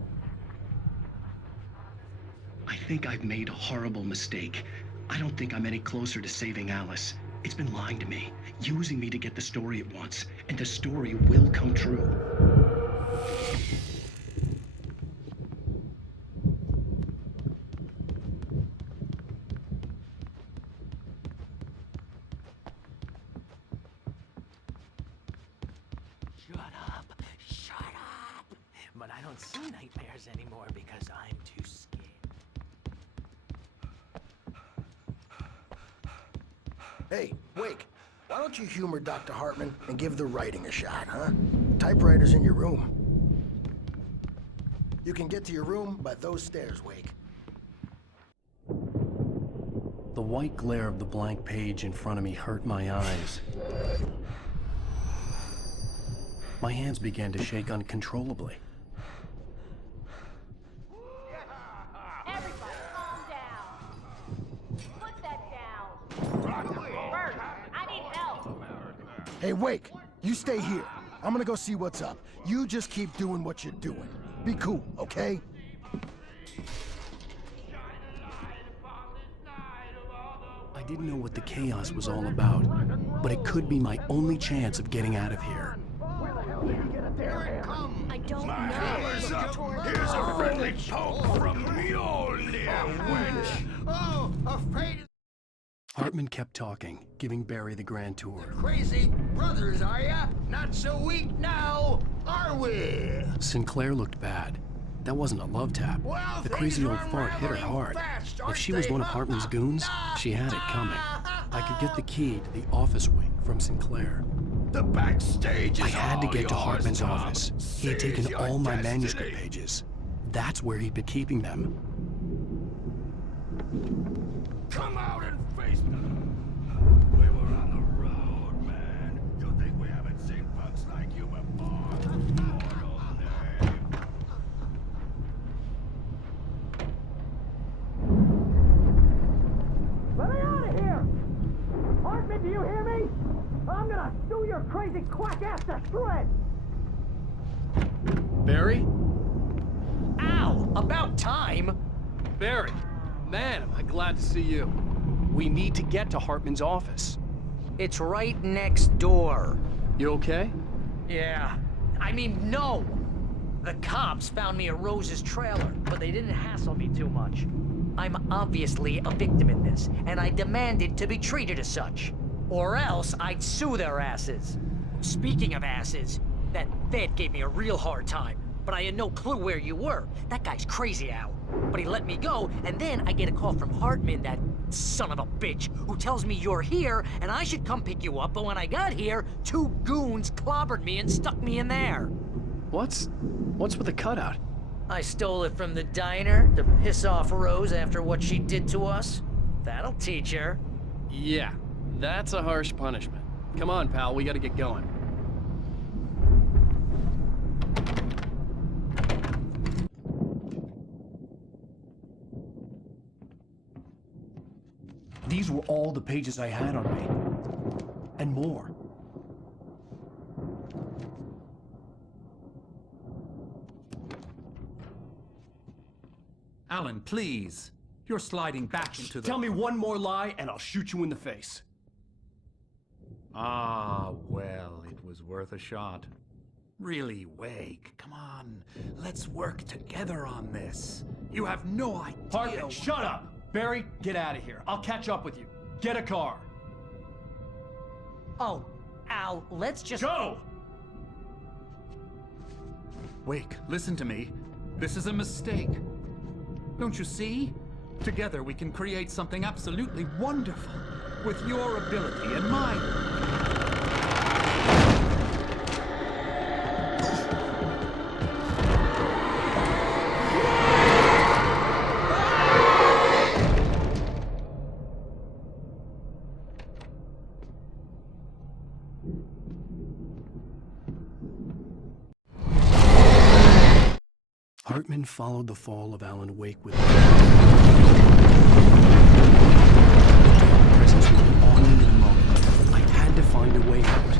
I think I've made a horrible mistake. I don't think I'm any closer to saving Alice. It's been lying to me, using me to get the story it wants, and the story will come true. Shut up! But I don't see nightmares anymore because I'm too scared. Hey, Wake, why don't you humor Dr. Hartman and give the writing a shot, huh? Typewriter's in your room. You can get to your room by those stairs, Wake. The white glare of the blank page in front of me hurt my eyes. My hands began to shake uncontrollably. Everybody, calm down. Put that down. Bert, I need help. Hey, Wake, you stay here. I'm gonna go see what's up. You just keep doing what you're doing. Be cool, okay? I didn't know what the chaos was all about, but it could be my only chance of getting out of here. I don't Hammer's up. Here's a friendly poke from Mjolnir, wench. Oh, afraid Hartman kept talking, giving Barry the grand tour. crazy brothers, are ya? Not so weak now, are we? Sinclair looked bad. That wasn't a love tap. Well, The crazy old things are fart hit her unraveling hard. fast, If aren't she was they? one of Hartman's goons, she had it coming. I could get the key to the office wing from Sinclair. The backstage is I had to all get to yours, Hartman's Tom. office. He had taken Seize your all my destiny. manuscript pages. That's where he'd been keeping them. Come out and face me. We were on the road, man. You think we haven't seen punks like you before? Mortal name. Let me out of here! Hartman, do you hear me? I'm gonna sue your crazy quack ass to shreds! Barry? Ow! About time! Barry, man, am I glad to see you. We need to get to Hartman's office. It's right next door. You okay? Yeah. I mean, no! The cops found me at Rose's trailer, but they didn't hassle me too much. I'm obviously a victim in this, and I demanded to be treated as such. Or else I'd sue their asses. Speaking of asses, that Fed gave me a real hard time, but I had no clue where you were. That guy's crazy, Al. But he let me go, and then I get a call from Hartman, that son of a bitch, who tells me you're here, and I should come pick you up, but when I got here, 2 goons clobbered me and stuck me in there. What's with the cutout? I stole it from the diner to piss off Rose after what she did to us. That'll teach her. Yeah, that's a harsh punishment. Come on, pal, we gotta get going. These were all the pages I had on me. And more. Alan, please. You're sliding back into the... Tell me one more lie and I'll shoot you in the face. Ah, well, it was worth a shot. Really, Wake, come on. Let's work together on this. You have no idea... Hartman, shut up! Barry, get out of here. I'll catch up with you. Get a car. Oh, Al, let's just... Go! Wake, listen to me. This is a mistake. Don't you see? Together we can create something absolutely wonderful. With your ability and mine. Hartman followed the fall of Alan Wake with presence would be on me in a moment. I had to find a way out.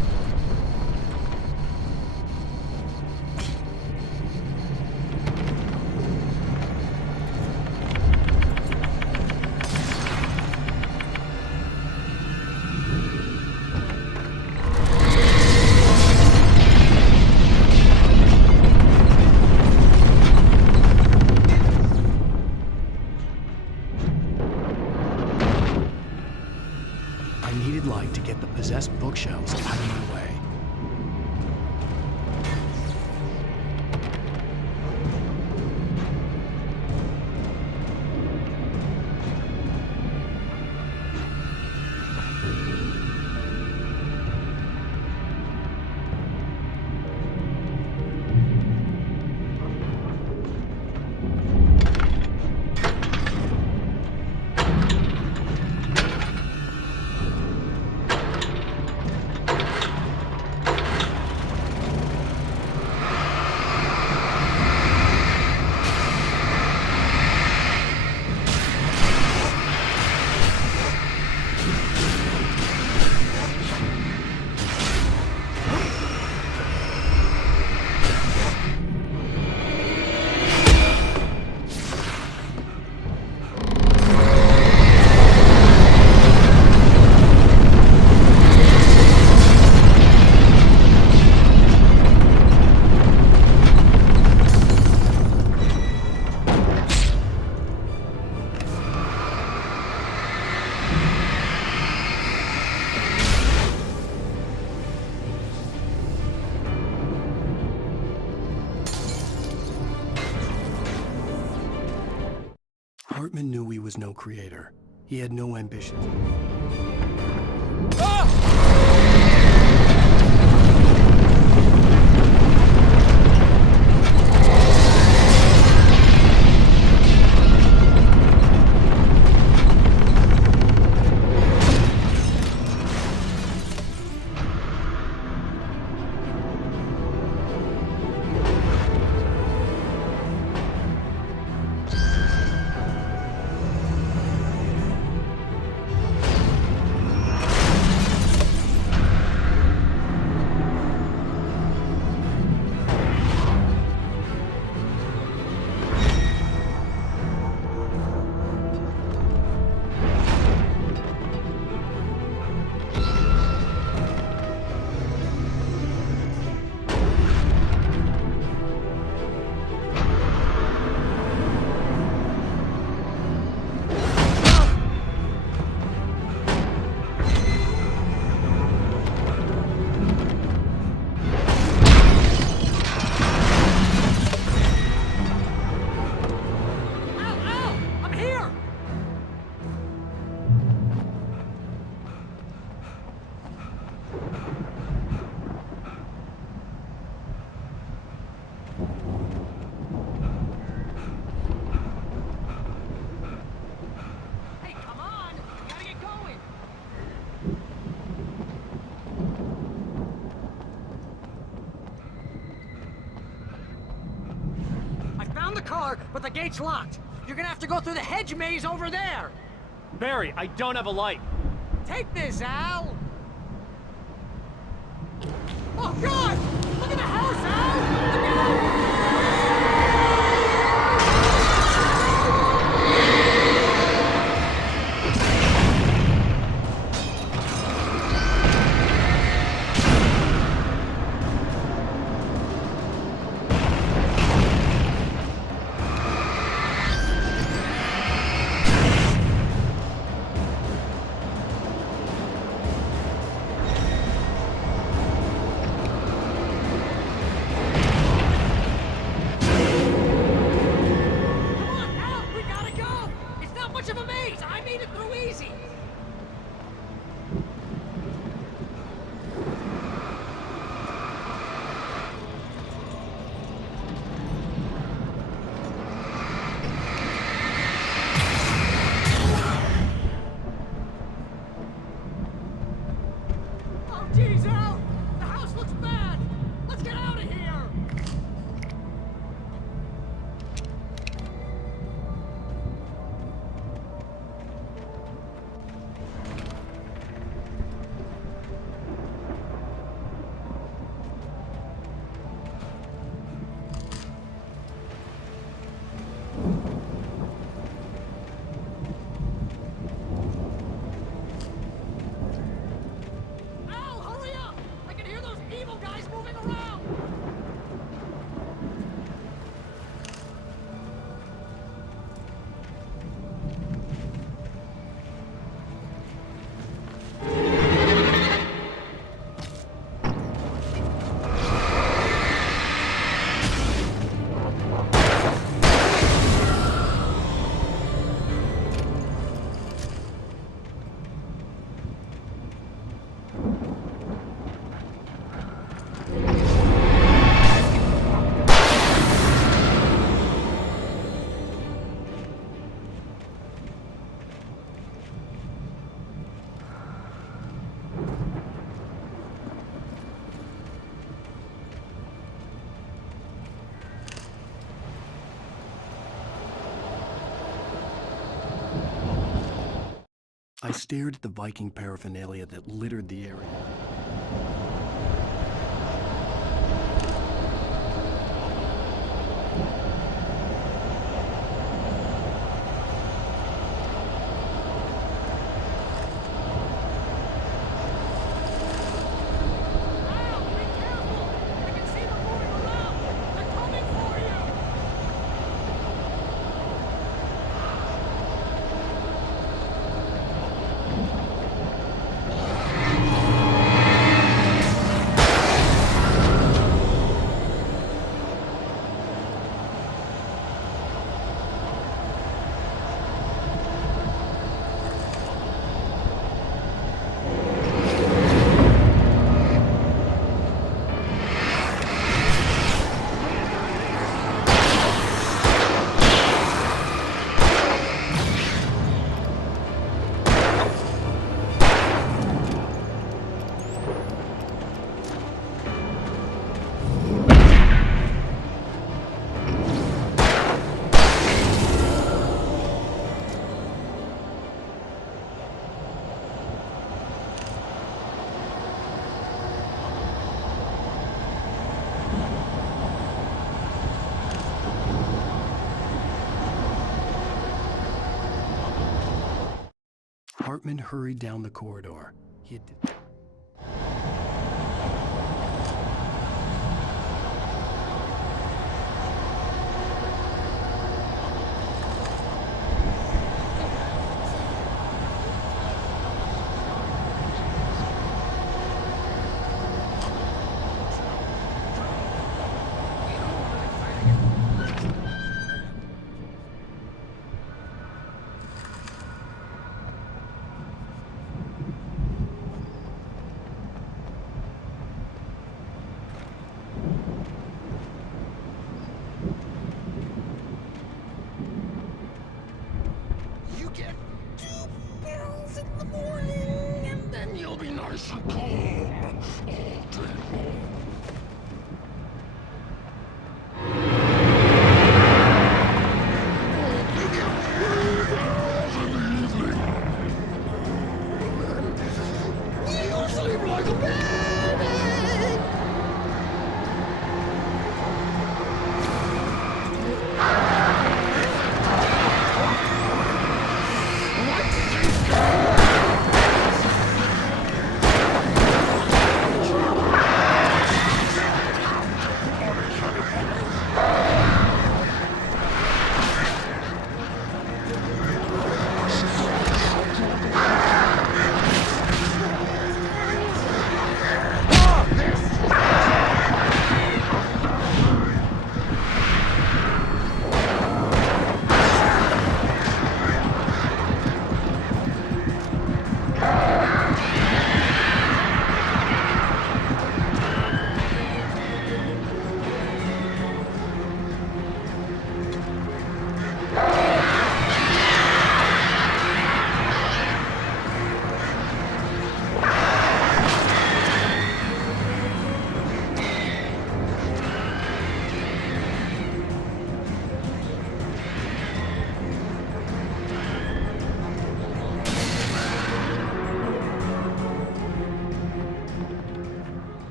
Hartman knew he was no creator. He had no ambition. But the gate's locked. You're gonna have to go through the hedge maze over there. Barry, I don't have a light. Take this, Al. Oh, God! Look at the house, Al! Look out! Jeez, Al! The house looks bad! Let's get out of here! I stared at the Viking paraphernalia that littered the area. Hartman hurried down the corridor. He had...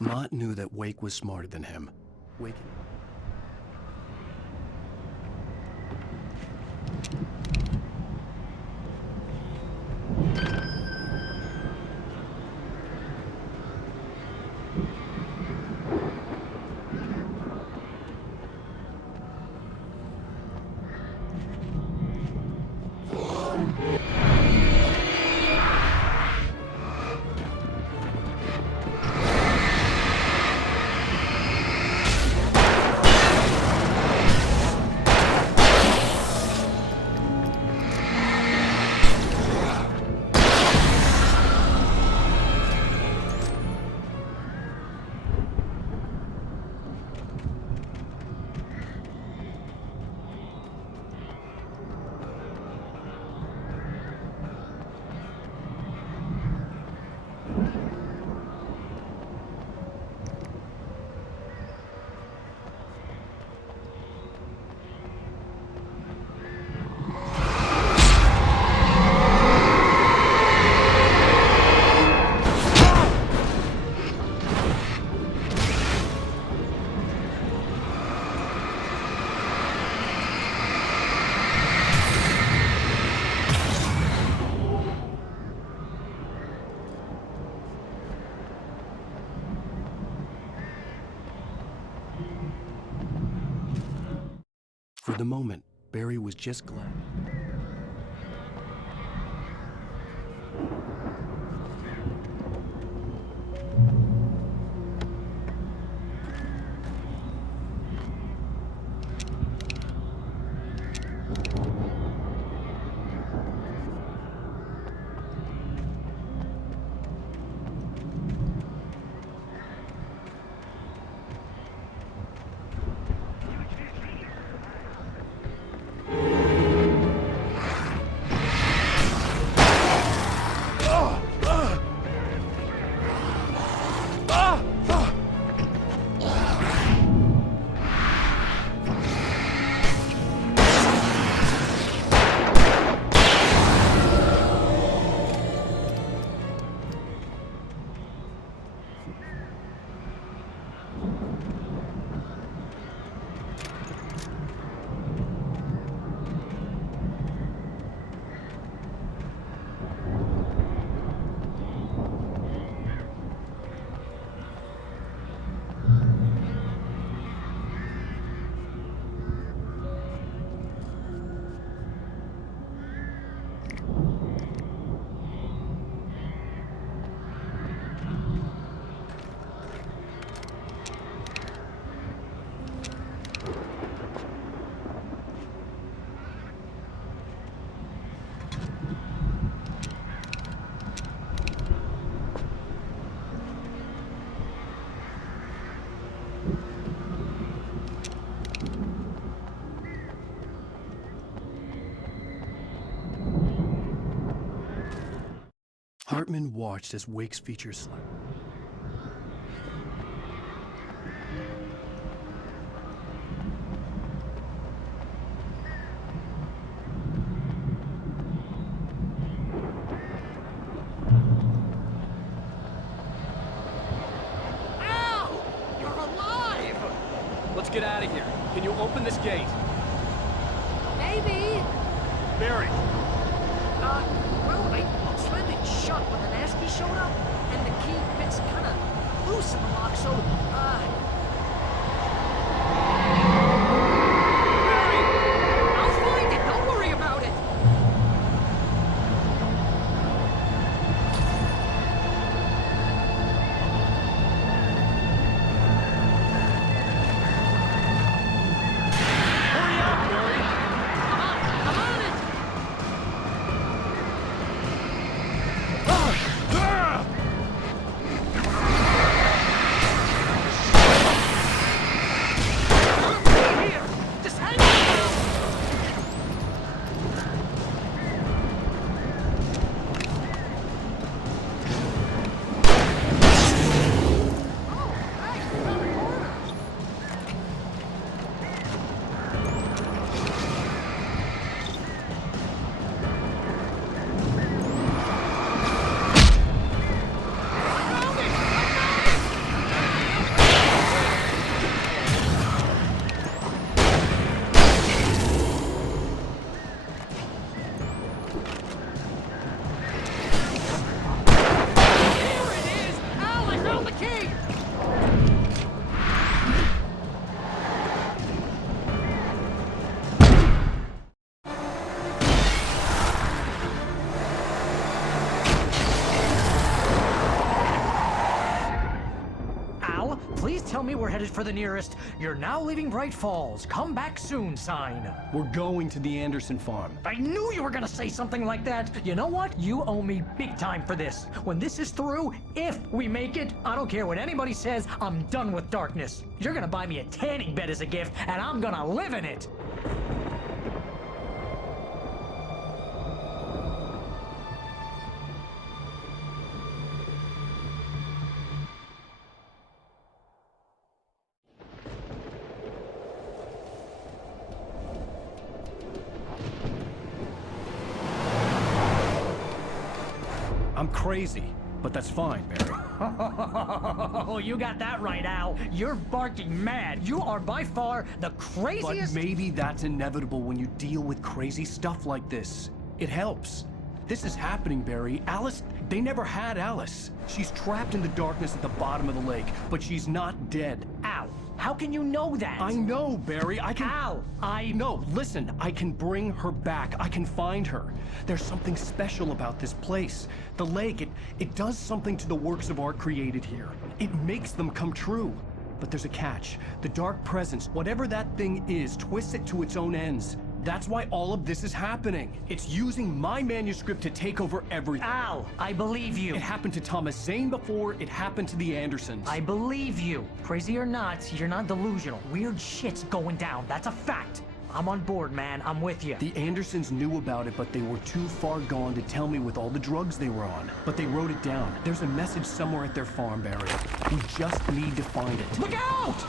Mott knew that Wake was smarter than him. Wake... For the moment, Barry was just glad. Hartman watched as Wake's features slept. Ow! You're alive! Let's get out of here. Can you open this gate? Maybe. Barry! Well, I slammed it shut when the Nasty showed up, and the key fits kind of loose in the lock, so, Barry! I'll find it! Don't worry about it! Hurry up, Barry! I'm on it! Just hang on! Please tell me we're headed for the nearest "You're now leaving Bright Falls. Come back soon" sign. We're going to the Anderson farm. I knew you were gonna say something like that. You know what? You owe me big time for this. When this is through, if we make it, I don't care what anybody says, I'm done with darkness. You're gonna buy me a tanning bed as a gift, and I'm gonna live in it. I'm crazy, but that's fine, Barry. Oh, you got that right, Al. You're barking mad. You are by far the craziest— But maybe that's inevitable when you deal with crazy stuff like this. It helps. This is happening, Barry. Alice, they never had Alice. She's trapped in the darkness at the bottom of the lake, but she's not dead. Al, How can you know that? I know, Barry. I can... Al, No, listen. I can bring her back. I can find her. There's something special about this place. The lake, it does something to the works of art created here. It makes them come true. But there's a catch. The dark presence, whatever that thing is, twists it to its own ends. That's why all of this is happening. It's using my manuscript to take over everything. Al, I believe you. It happened to Thomas Zane before, it happened to the Andersons. I believe you. Crazy or not, you're not delusional. Weird shit's going down. That's a fact. I'm on board, man. I'm with you. The Andersons knew about it, but they were too far gone to tell me with all the drugs they were on. But they wrote it down. There's a message somewhere at their farm, Barry. We just need to find it. Look out!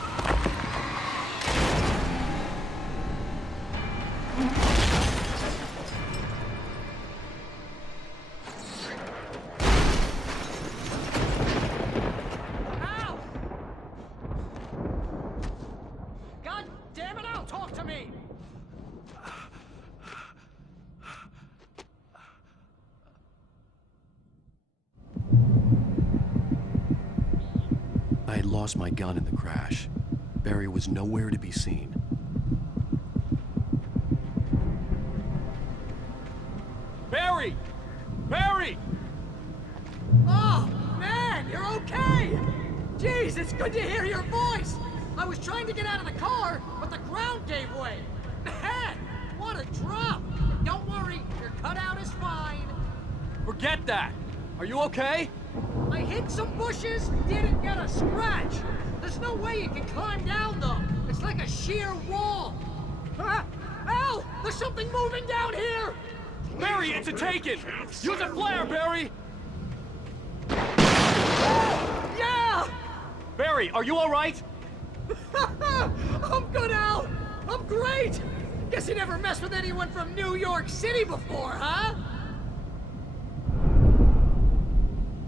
Ow! God damn it, Al, talk to me! I had lost my gun in the crash. Barry was nowhere to be seen. Barry! Barry! Oh, man, you're okay! Jeez, it's good to hear your voice! I was trying to get out of the car, but the ground gave way. Man, what a drop! Don't worry, your cutout is fine. Forget that! Are you okay? I hit some bushes, didn't get a scratch. There's no way you can climb down, though. It's like a sheer wall. Al, there's something moving down here! Barry, it's a taken! Use a flare, Barry! Yeah! Barry, are you all right? I'm good, Al! I'm great! Guess you never messed with anyone from New York City before, huh?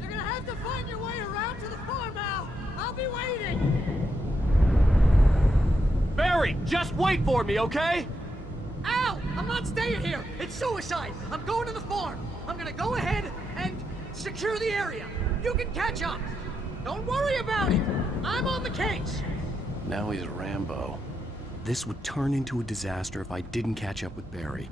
You're gonna have to find your way around to the farm, Al! I'll be waiting! Barry, just wait for me, okay? Al! I'm not staying here! It's suicide! I'm going to the farm! I'm gonna go ahead and secure the area! You can catch up! Don't worry about it! I'm on the case! Now he's Rambo. This would turn into a disaster if I didn't catch up with Barry.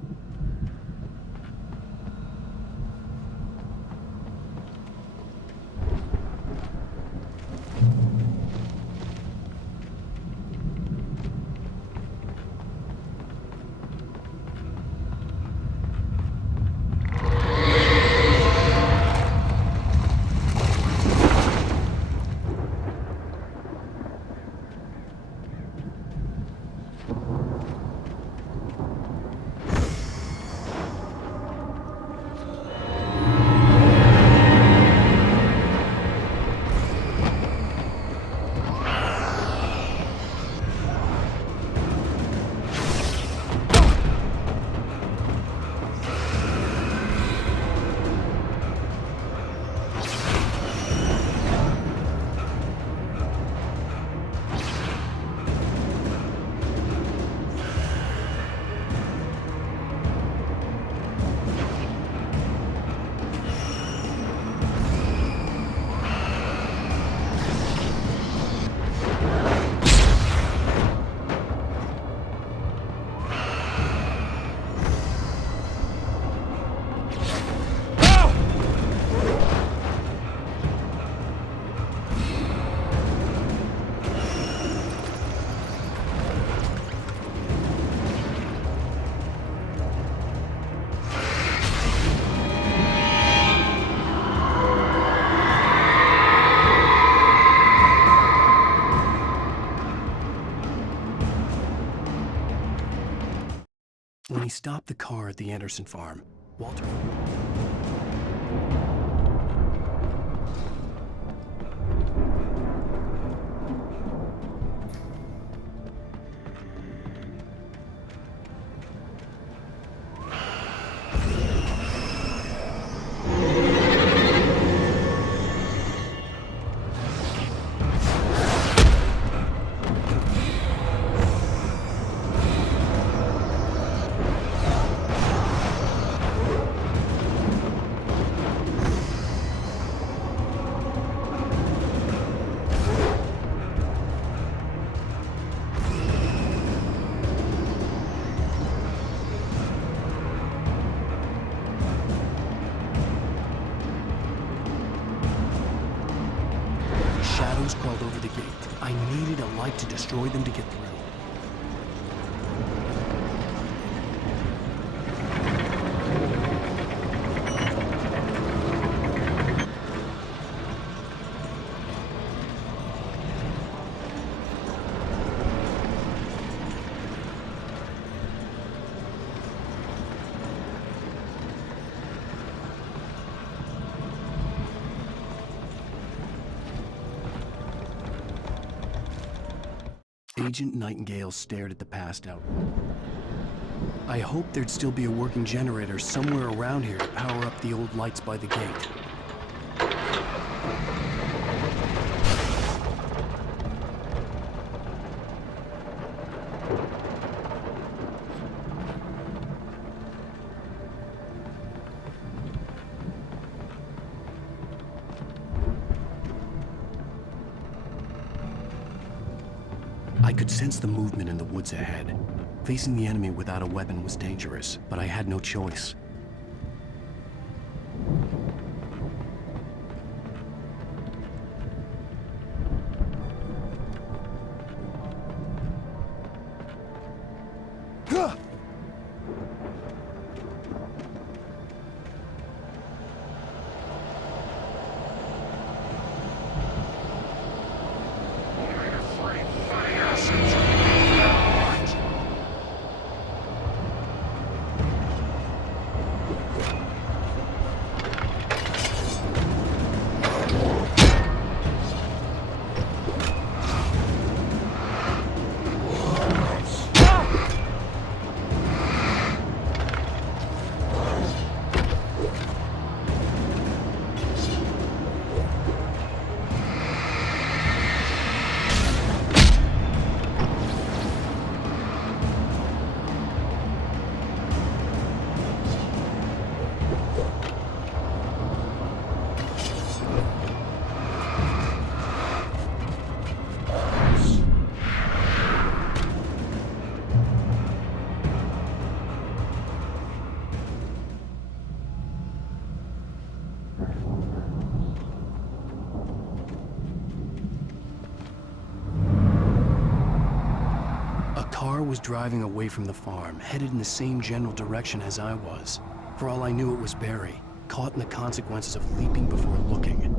When he stopped the car at the Anderson farm, Walter... shadows crawled over the gate. I needed a light to destroy them to get through. Agent Nightingale stared at the passed out. I hoped there'd still be a working generator somewhere around here to power up the old lights by the gate. I could sense the movement in the woods ahead. Facing the enemy without a weapon was dangerous, but I had no choice. Was driving away from the farm, headed in the same general direction as I was. For all I knew, it was Barry, caught in the consequences of leaping before looking.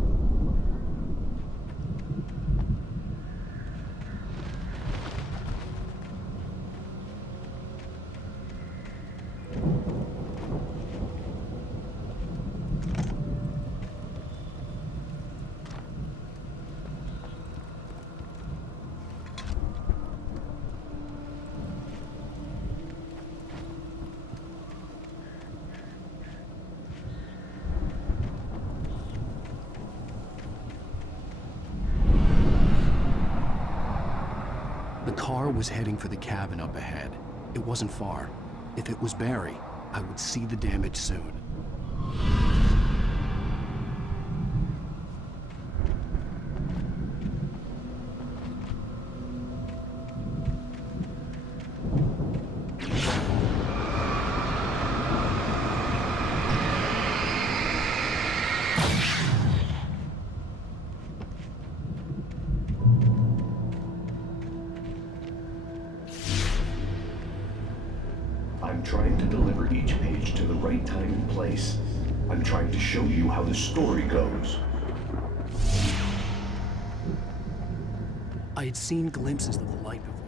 The car was heading for the cabin up ahead. It wasn't far. If it was Barry, I would see the damage soon. I'm trying to deliver each page to the right time and place. I'm trying to show you how the story goes. I had seen glimpses of the light before.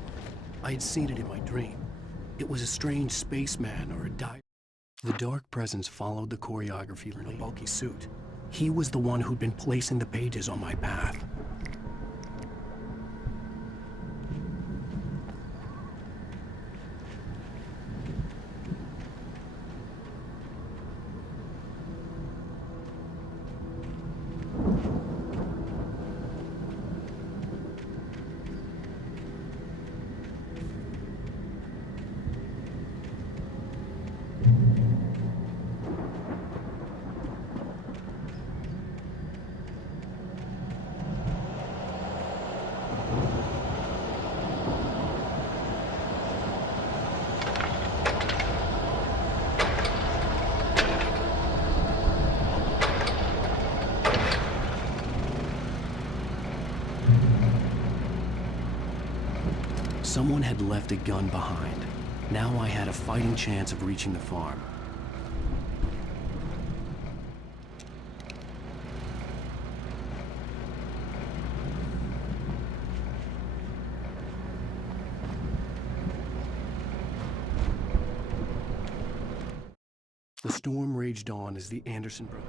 I had seen it in my dream. It was a strange spaceman or a diver. The dark presence followed the choreography in a bulky suit. He was the one who'd been placing the pages on my path. Someone had left a gun behind. Now I had a fighting chance of reaching the farm. The storm raged on as the Anderson brothers.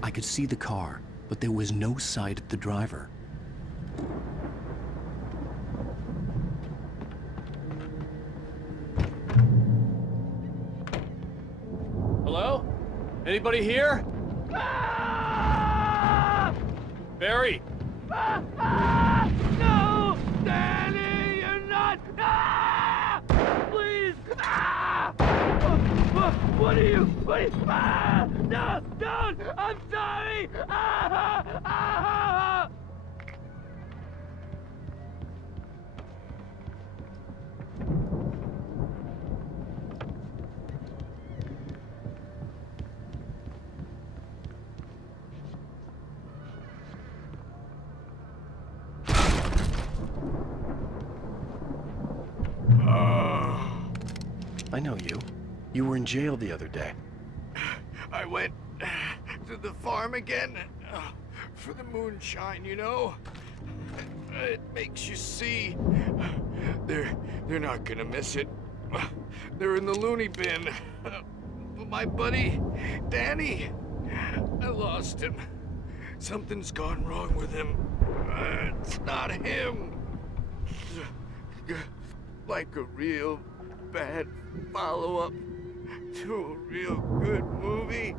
I could see the car, but there was no sight of the driver. Hello? Anybody here? Barry! No! Danny, you're not! Please! What are you? No! Don't! I'm sorry! I know you. You were in jail the other day. I went to the farm again for the moonshine, you know? It makes you see. They're not gonna miss it. They're in the loony bin. But my buddy, Danny, I lost him. Something's gone wrong with him. It's not him. Like a real bad follow-up to a real good movie.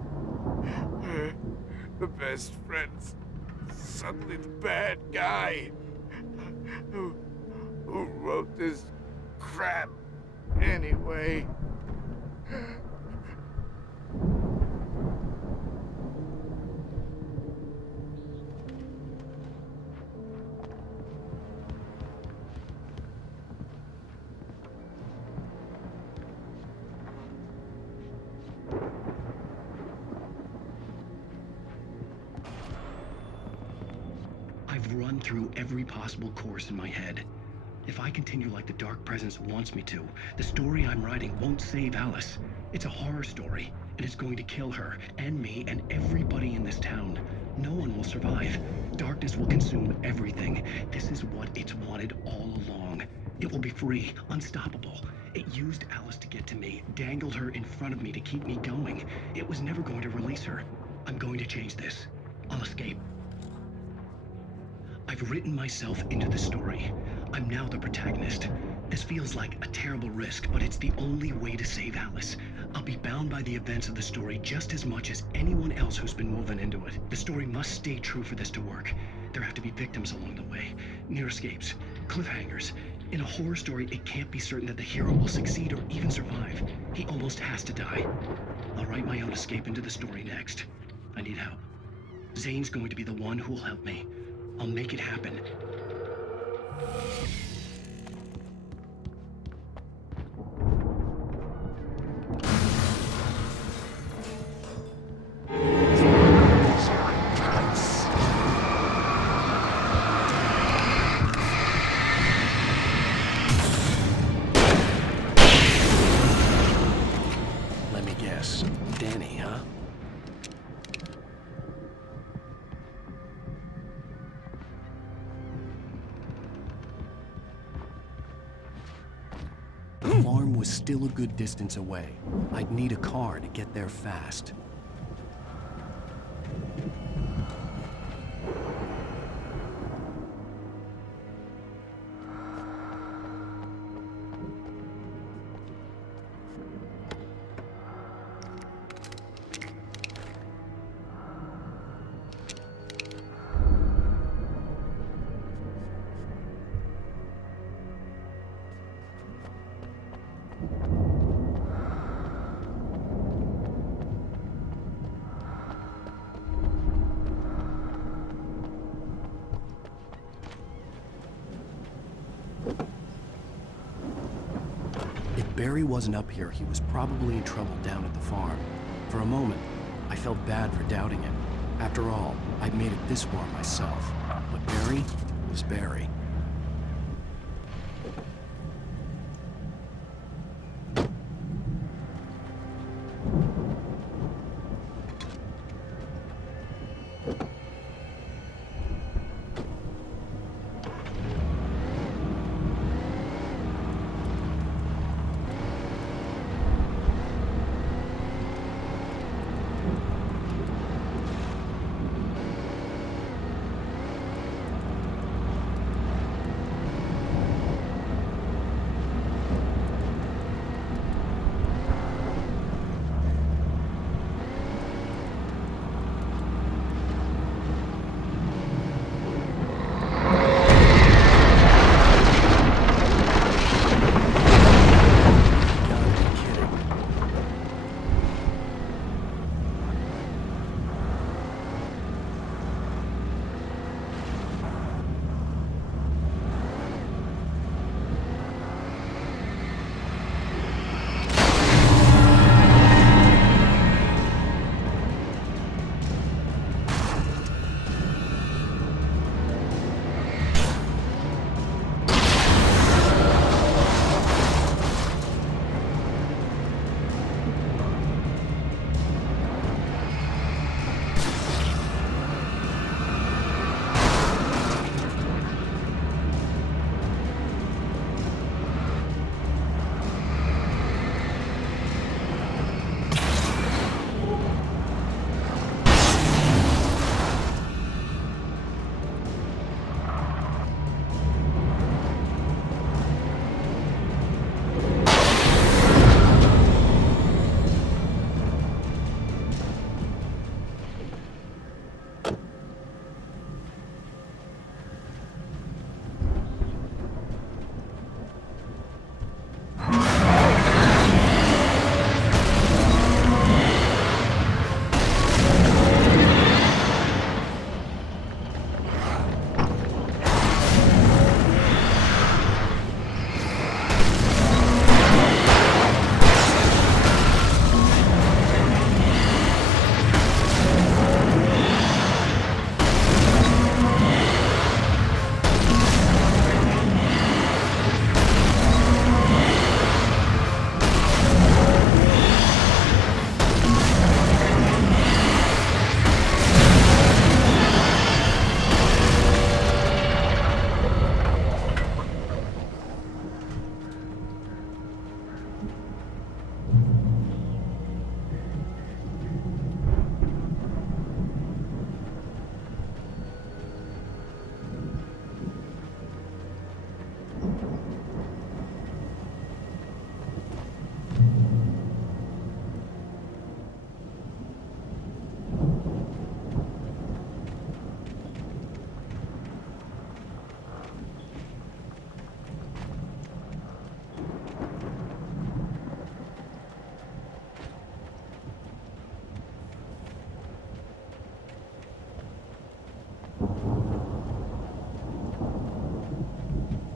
The best friend's suddenly the bad guy. Who wrote this crap anyway? I've run through every possible course in my head. If I continue like the Dark Presence wants me to, the story I'm writing won't save Alice. It's a horror story, and it's going to kill her, and me, and everybody in this town. No one will survive. Darkness will consume everything. This is what it's wanted all along. It will be free, unstoppable. It used Alice to get to me, dangled her in front of me to keep me going. It was never going to release her. I'm going to change this. I'll escape. I've written myself into the story. I'm now the protagonist. This feels like a terrible risk, but it's the only way to save Alice. I'll be bound by the events of the story just as much as anyone else who's been woven into it. The story must stay true for this to work. There have to be victims along the way, near escapes, cliffhangers. In a horror story, it can't be certain that the hero will succeed or even survive. He almost has to die. I'll write my own escape into the story next. I need help. Zane's going to be the one who will help me. I'll make it happen. Let me guess. Danny, huh? The farm was still a good distance away. I'd need a car to get there fast. If Barry wasn't up here, he was probably in trouble down at the farm. For a moment, I felt bad for doubting him. After all, I'd made it this far myself. But Barry was Barry.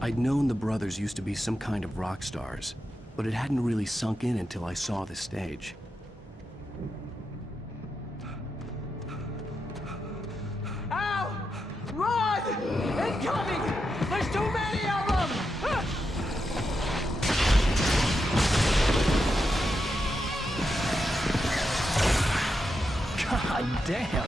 I'd known the brothers used to be some kind of rock stars, but it hadn't really sunk in until I saw the stage. Ow! Run! Incoming! There's too many of them! God damn.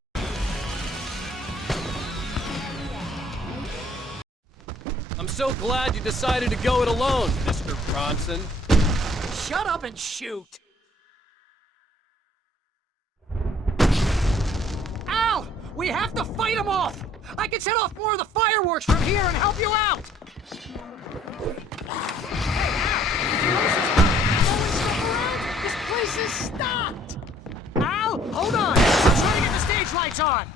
I'm so glad you decided to go it alone, Mr. Bronson. Shut up and shoot! Ow! We have to fight them off! I can set off more of the fireworks from here and help you out! Hey, Al! Throwing stuff around? This place is stocked! Al, hold on! I'm trying to get the stage lights on!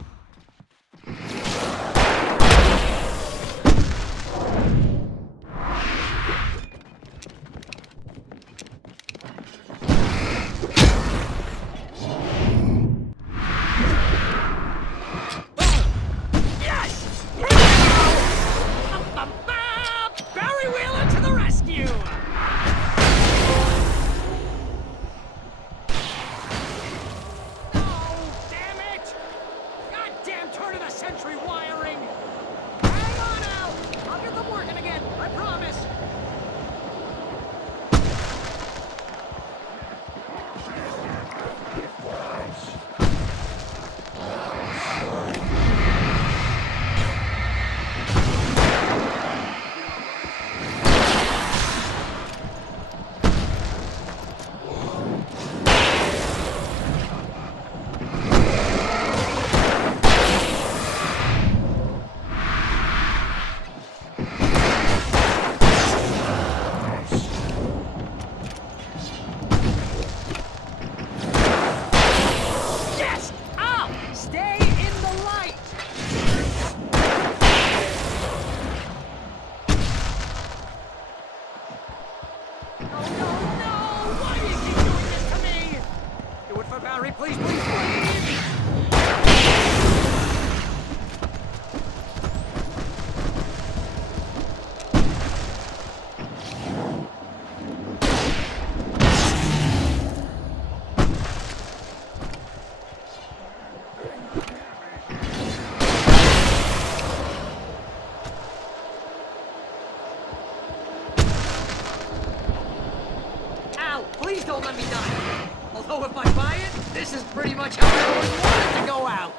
Please don't let me die. Although if I buy it, this is pretty much how I always wanted to go out.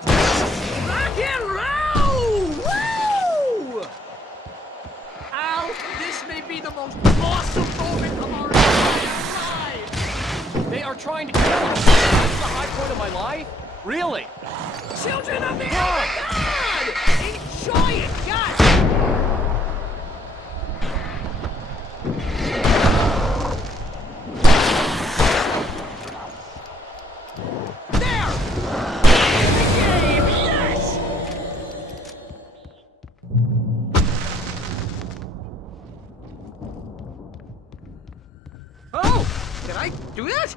Rock and roll! Woo! Al, this may be the most awesome moment of our entire lives. They are trying to kill us. That's the high point of my life? Really? Children of the Elder God! Enjoy it, God! Did I do that?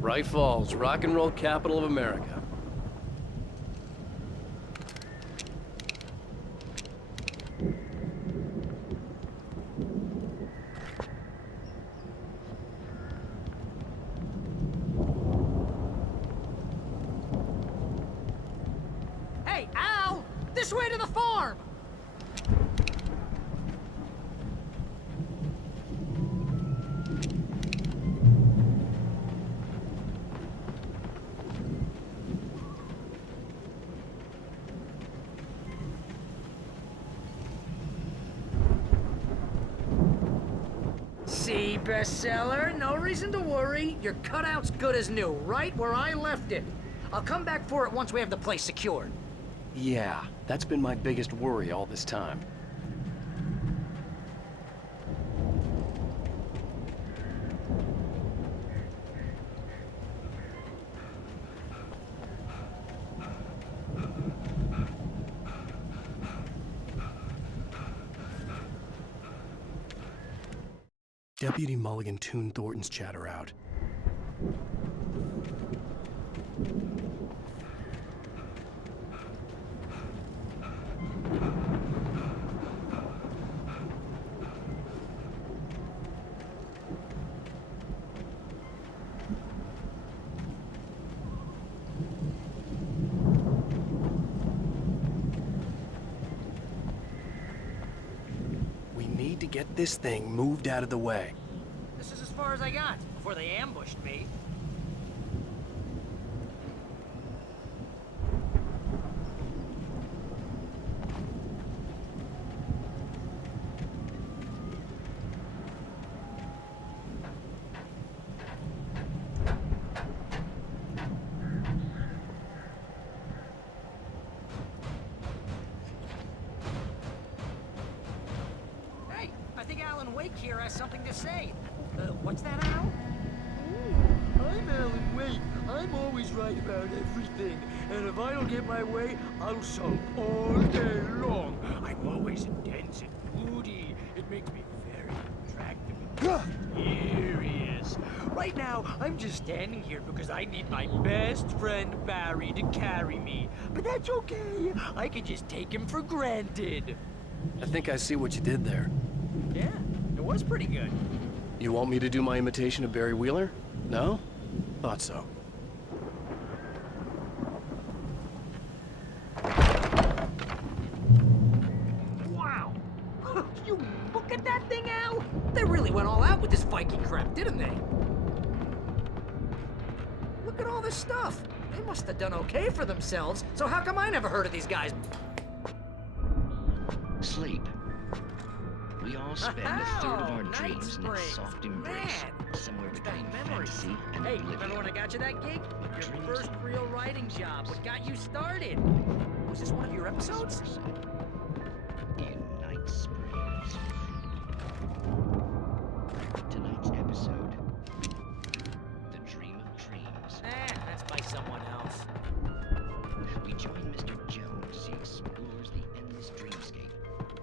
Bright Falls, rock and roll capital of America. Hey, Al! This way to the farm! See, bestseller? No reason to worry. Your cutout's good as new, right where I left it. I'll come back for it once we have the place secured. Yeah, that's been my biggest worry all this time. Deputy Mulligan tuned Thornton's chatter out. We need to get this thing moved out of the way. This is as far as I got before they ambushed me. Hey, I think Alan Wake here has something to say. What's that, Al? I'm Alan Wake. I'm always right about everything. And if I don't get my way, I'll sulk all day long. I'm always intense and moody. It makes me very attractive and curious. Right now, I'm just standing here because I need my best friend Barry to carry me. But that's okay. I can just take him for granted. I think I see what you did there. Yeah, it was pretty good. You want me to do my imitation of Barry Wheeler? No? Thought so. Wow! You look at that thing, Al! They really went all out with this Viking crap, didn't they? Look at all this stuff. They must have done okay for themselves, so how come I never heard of these guys? Sleep. We all spend a third of our dreams in its soft embrace, somewhere between fantasy and Hey, oblivion. remember when I got you that gig? Your first real writing job. What got you started? Was this one of your episodes? In Night Springs. Tonight's episode, The Dream of Dreams. That's by someone else. We join Mr. Jones as he explores the endless dreamscape,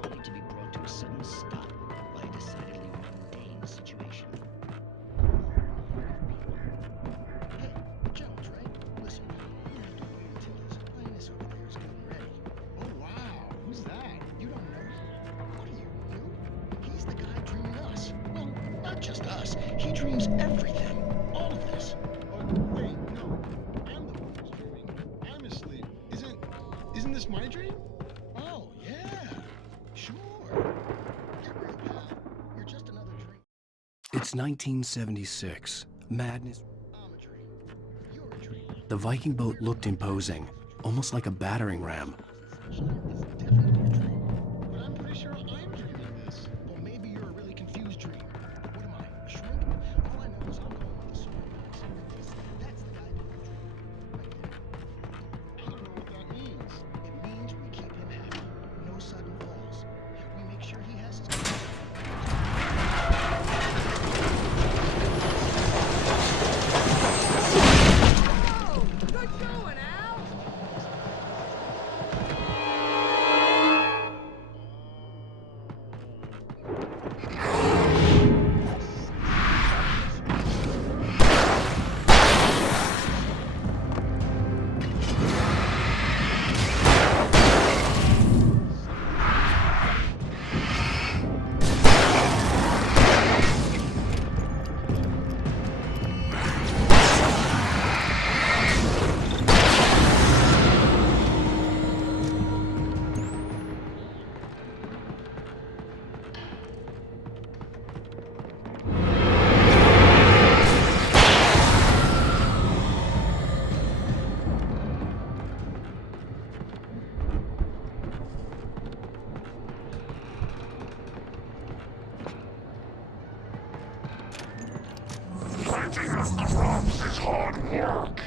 only to be brought to a sudden stop by a decidedly mundane situation. Hey, Jones, right? Listen, we're gonna do Matilda's Highness over there is getting ready. Oh, wow. Who's that? You don't know him? What are you, new? He's the guy dreaming us. Well, not just us. He dreams everything. All of this. Oh, wait, no. I'm the one who's dreaming. I'm asleep. Isn't this my dream? Oh, yeah. Sure. Get real, pal. You're just another dream. It's 1976. Madness. I'm a dream. You're a dream. The Viking boat looked imposing, almost like a battering ram. But I'm pretty sure I'm dreaming this. Well, maybe you're a really confused dreamer. What am I, a shrink? All I know is I'm going with the sword. That's the guy who dreamed. I don't know what that means. It means we keep him happy. No sudden falls. We make sure he has his... Oh, good going, Al! Yuck.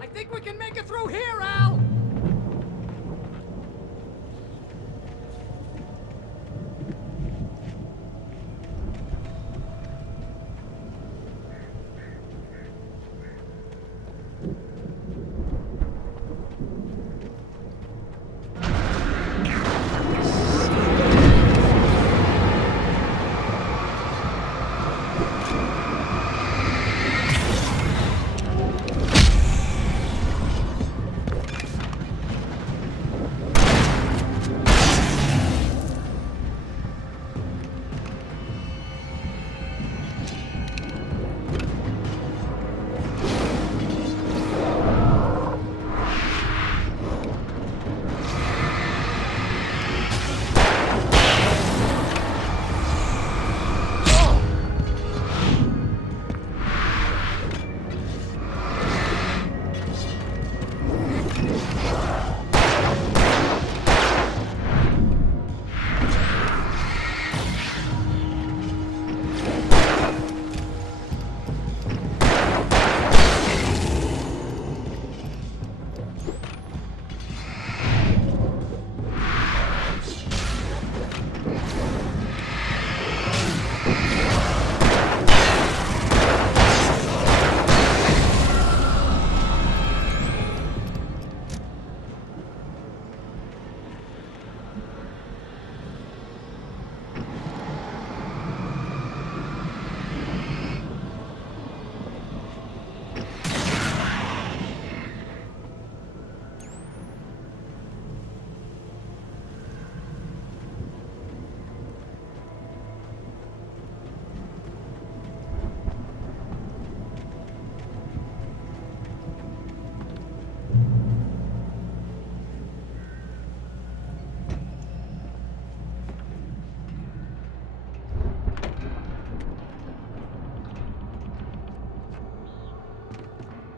I think we can make it through here, Al!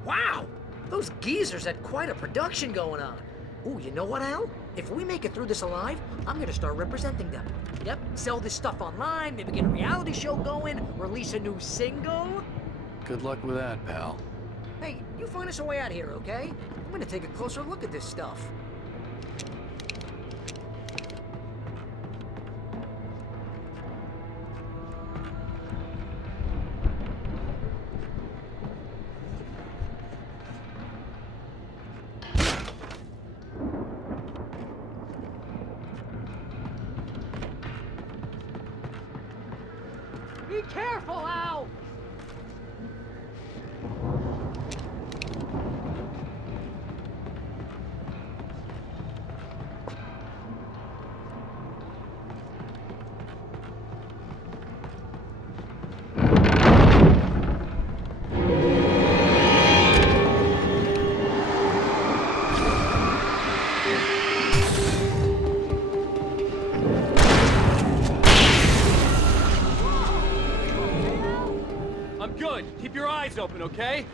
Wow! Those geezers had quite a production going on. Ooh, you know what, Al? If we make it through this alive, I'm gonna start representing them. Yep, sell this stuff online, maybe get a reality show going, release a new single. Good luck with that, pal. Hey, you find us a way out here, okay? I'm gonna take a closer look at this stuff. Be careful, Al! Good. Keep your eyes open, okay?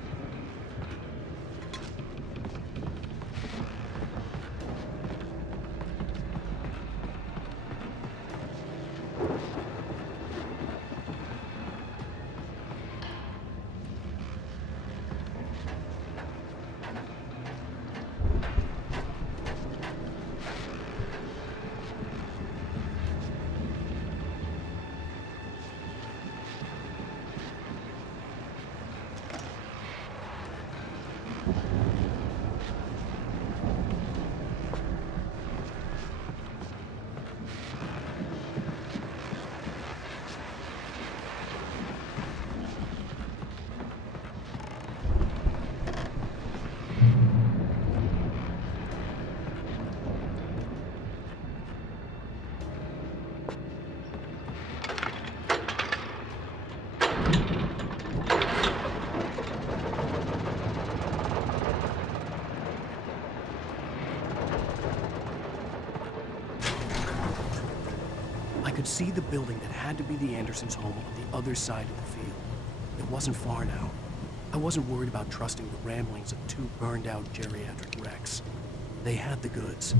could see the building that had to be the Andersons' home on the other side of the field. It wasn't far now. I wasn't worried about trusting the ramblings of two burned-out geriatric wrecks. They had the goods.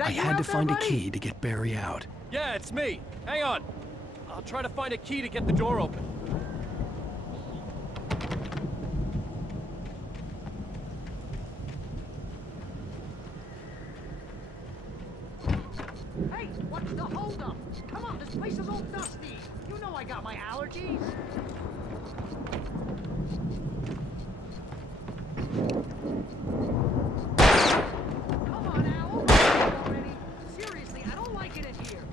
I had to find a key to get Barry out. Yeah, it's me. Hang on. I'll try to find a key to get the door open. Hey, what's the holdup? Come on, this place is all dusty. You know I got my allergies. Come on, Al, open it already. Seriously, I don't like it in here.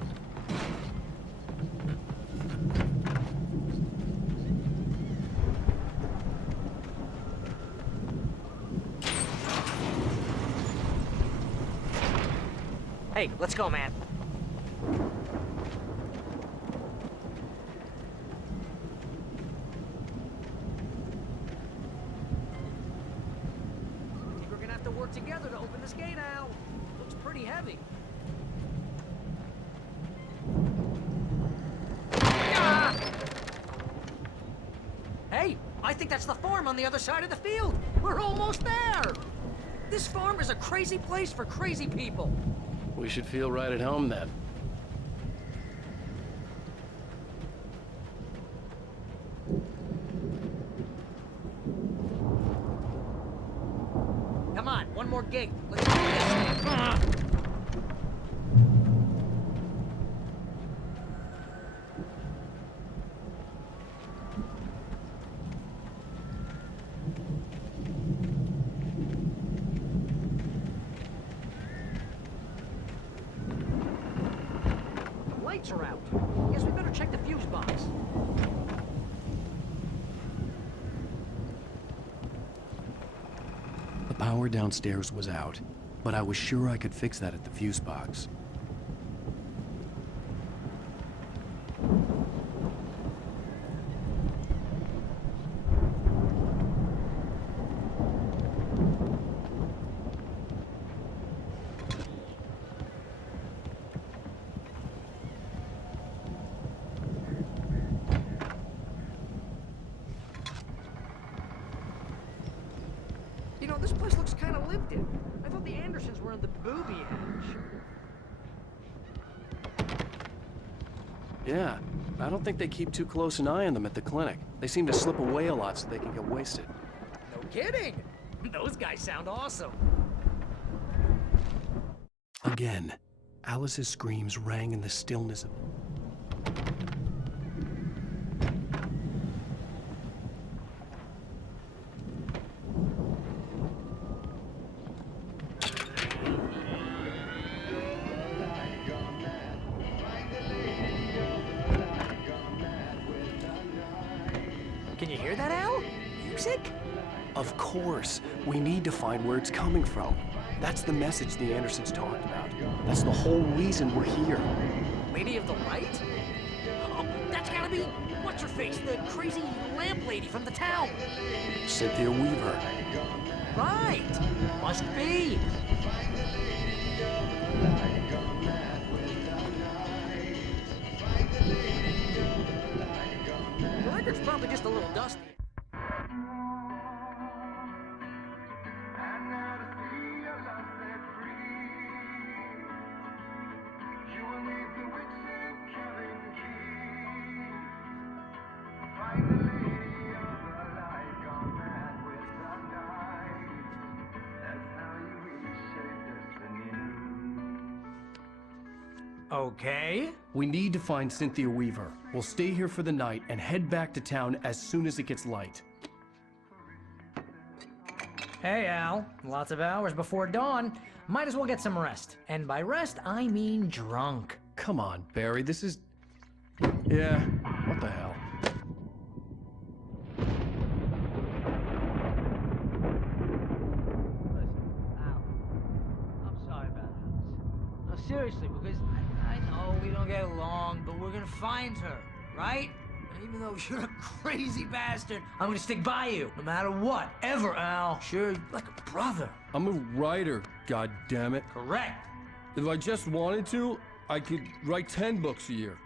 Hey, let's go, man. I think we're gonna have to work together to open this gate, Al. Looks pretty heavy. Ah! Hey, I think that's the farm on the other side of the field. We're almost there. This farm is a crazy place for crazy people. We should feel right at home then. Come on, one more gate. Let's do this. lights are out. Guess we better check the fuse box. The power downstairs was out, but I was sure I could fix that at the fuse box. You know, this place looks kind of lived in. I thought the Andersons were on the booby edge. Yeah, I don't think they keep too close an eye on them at the clinic. They seem to slip away a lot so they can get wasted. No kidding! Those guys sound awesome. Again, Alice's screams rang in the stillness of... Can you hear that, Al? Music? Of course. We need to find where it's coming from. That's the message the Andersons talked about. That's the whole reason we're here. Lady of the Light? Oh, that's gotta be... What's-her-face? The crazy lamp lady from the town. Cynthia Weaver. Right. Must be. The record's probably just a little dusty. Okay. We need to find Cynthia Weaver. We'll stay here for the night and head back to town as soon as it gets light. Hey, Al. Lots of hours before dawn. Might as well get some rest. And by rest, I mean drunk. Come on, Barry, this is... Yeah, what the hell? I'm sorry about that. No, seriously, because I know we don't get along, but we're gonna find her, right? And even though you're a crazy bastard, I'm gonna stick by you, no matter what, ever, Al. Sure, like a brother. I'm a writer, goddammit. Correct. If I just wanted to, I could write 10 books a year.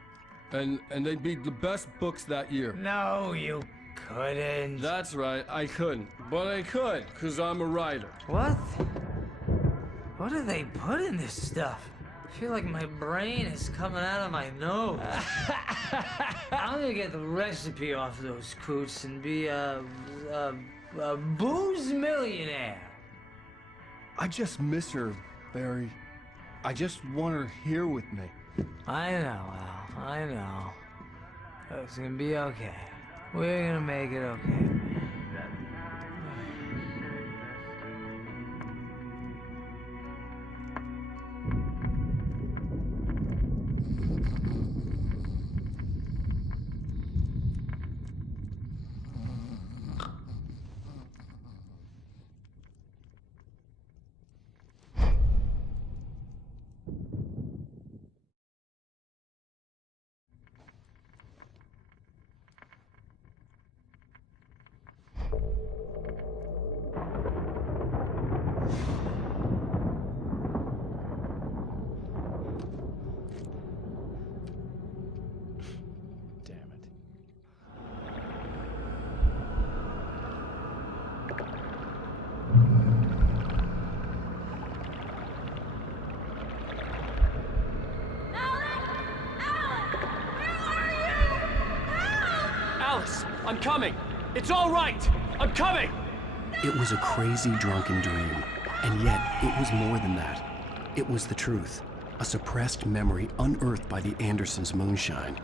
And they'd be the best books that year. No, you couldn't. That's right, I couldn't. But I could, because I'm a writer. What? What do they put in this stuff? I feel like my brain is coming out of my nose. I'm gonna get the recipe off those coots and be a booze millionaire. I just miss her, Barry. I just want her here with me. I know, Al. I know. It's gonna be okay. We're gonna make it okay. I'm coming! It's all right! I'm coming! It was a crazy drunken dream, and yet it was more than that. It was the truth, a suppressed memory unearthed by the Andersons' moonshine.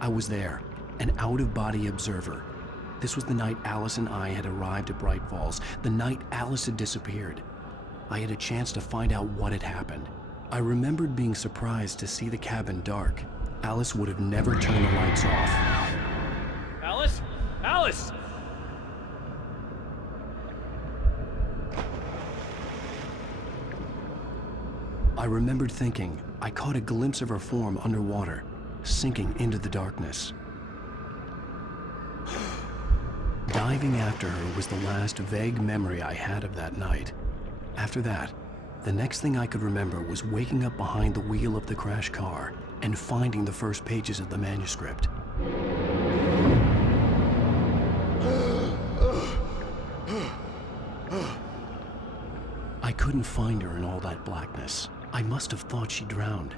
I was there, an out-of-body observer. This was the night Alice and I had arrived at Bright Falls, the night Alice had disappeared. I had a chance to find out what had happened. I remembered being surprised to see the cabin dark. Alice would have never turned the lights off. Alice? Alice! I remembered thinking I caught a glimpse of her form underwater, sinking into the darkness. Diving after her was the last vague memory I had of that night. After that, the next thing I could remember was waking up behind the wheel of the crashed car and finding the first pages of the manuscript. I couldn't find her in all that blackness. I must have thought she drowned.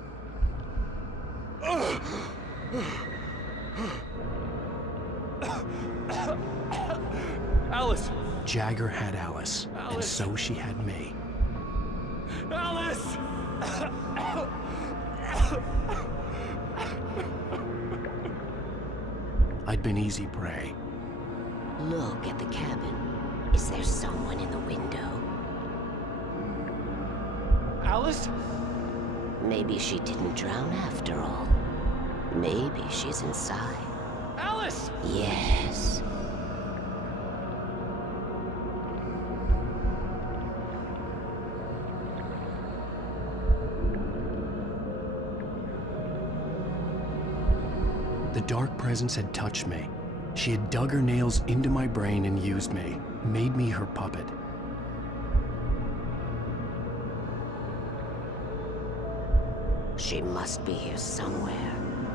Alice! Jagger had Alice, and so she had me. Alice! I'd been easy prey. Look at the cabin. Is there someone in the window? Alice? Maybe she didn't drown after all. Maybe she's inside. Alice! Yes. The dark presence had touched me. She had dug her nails into my brain and used me, made me her puppet. She must be here somewhere.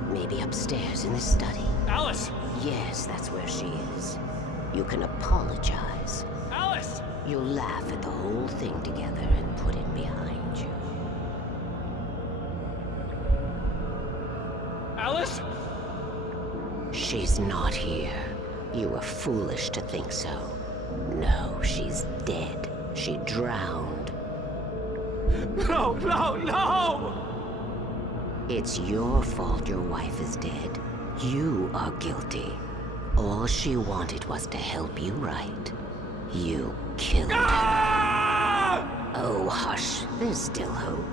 Maybe upstairs in the study. Alice! Yes, that's where she is. You can apologize. Alice! You'll laugh at the whole thing together and put it behind you. Alice? She's not here. You were foolish to think so. No, she's dead. She drowned. No, no, no! It's your fault your wife is dead. You are guilty. All she wanted was to help you right. You killed her. Oh, hush. There's still hope.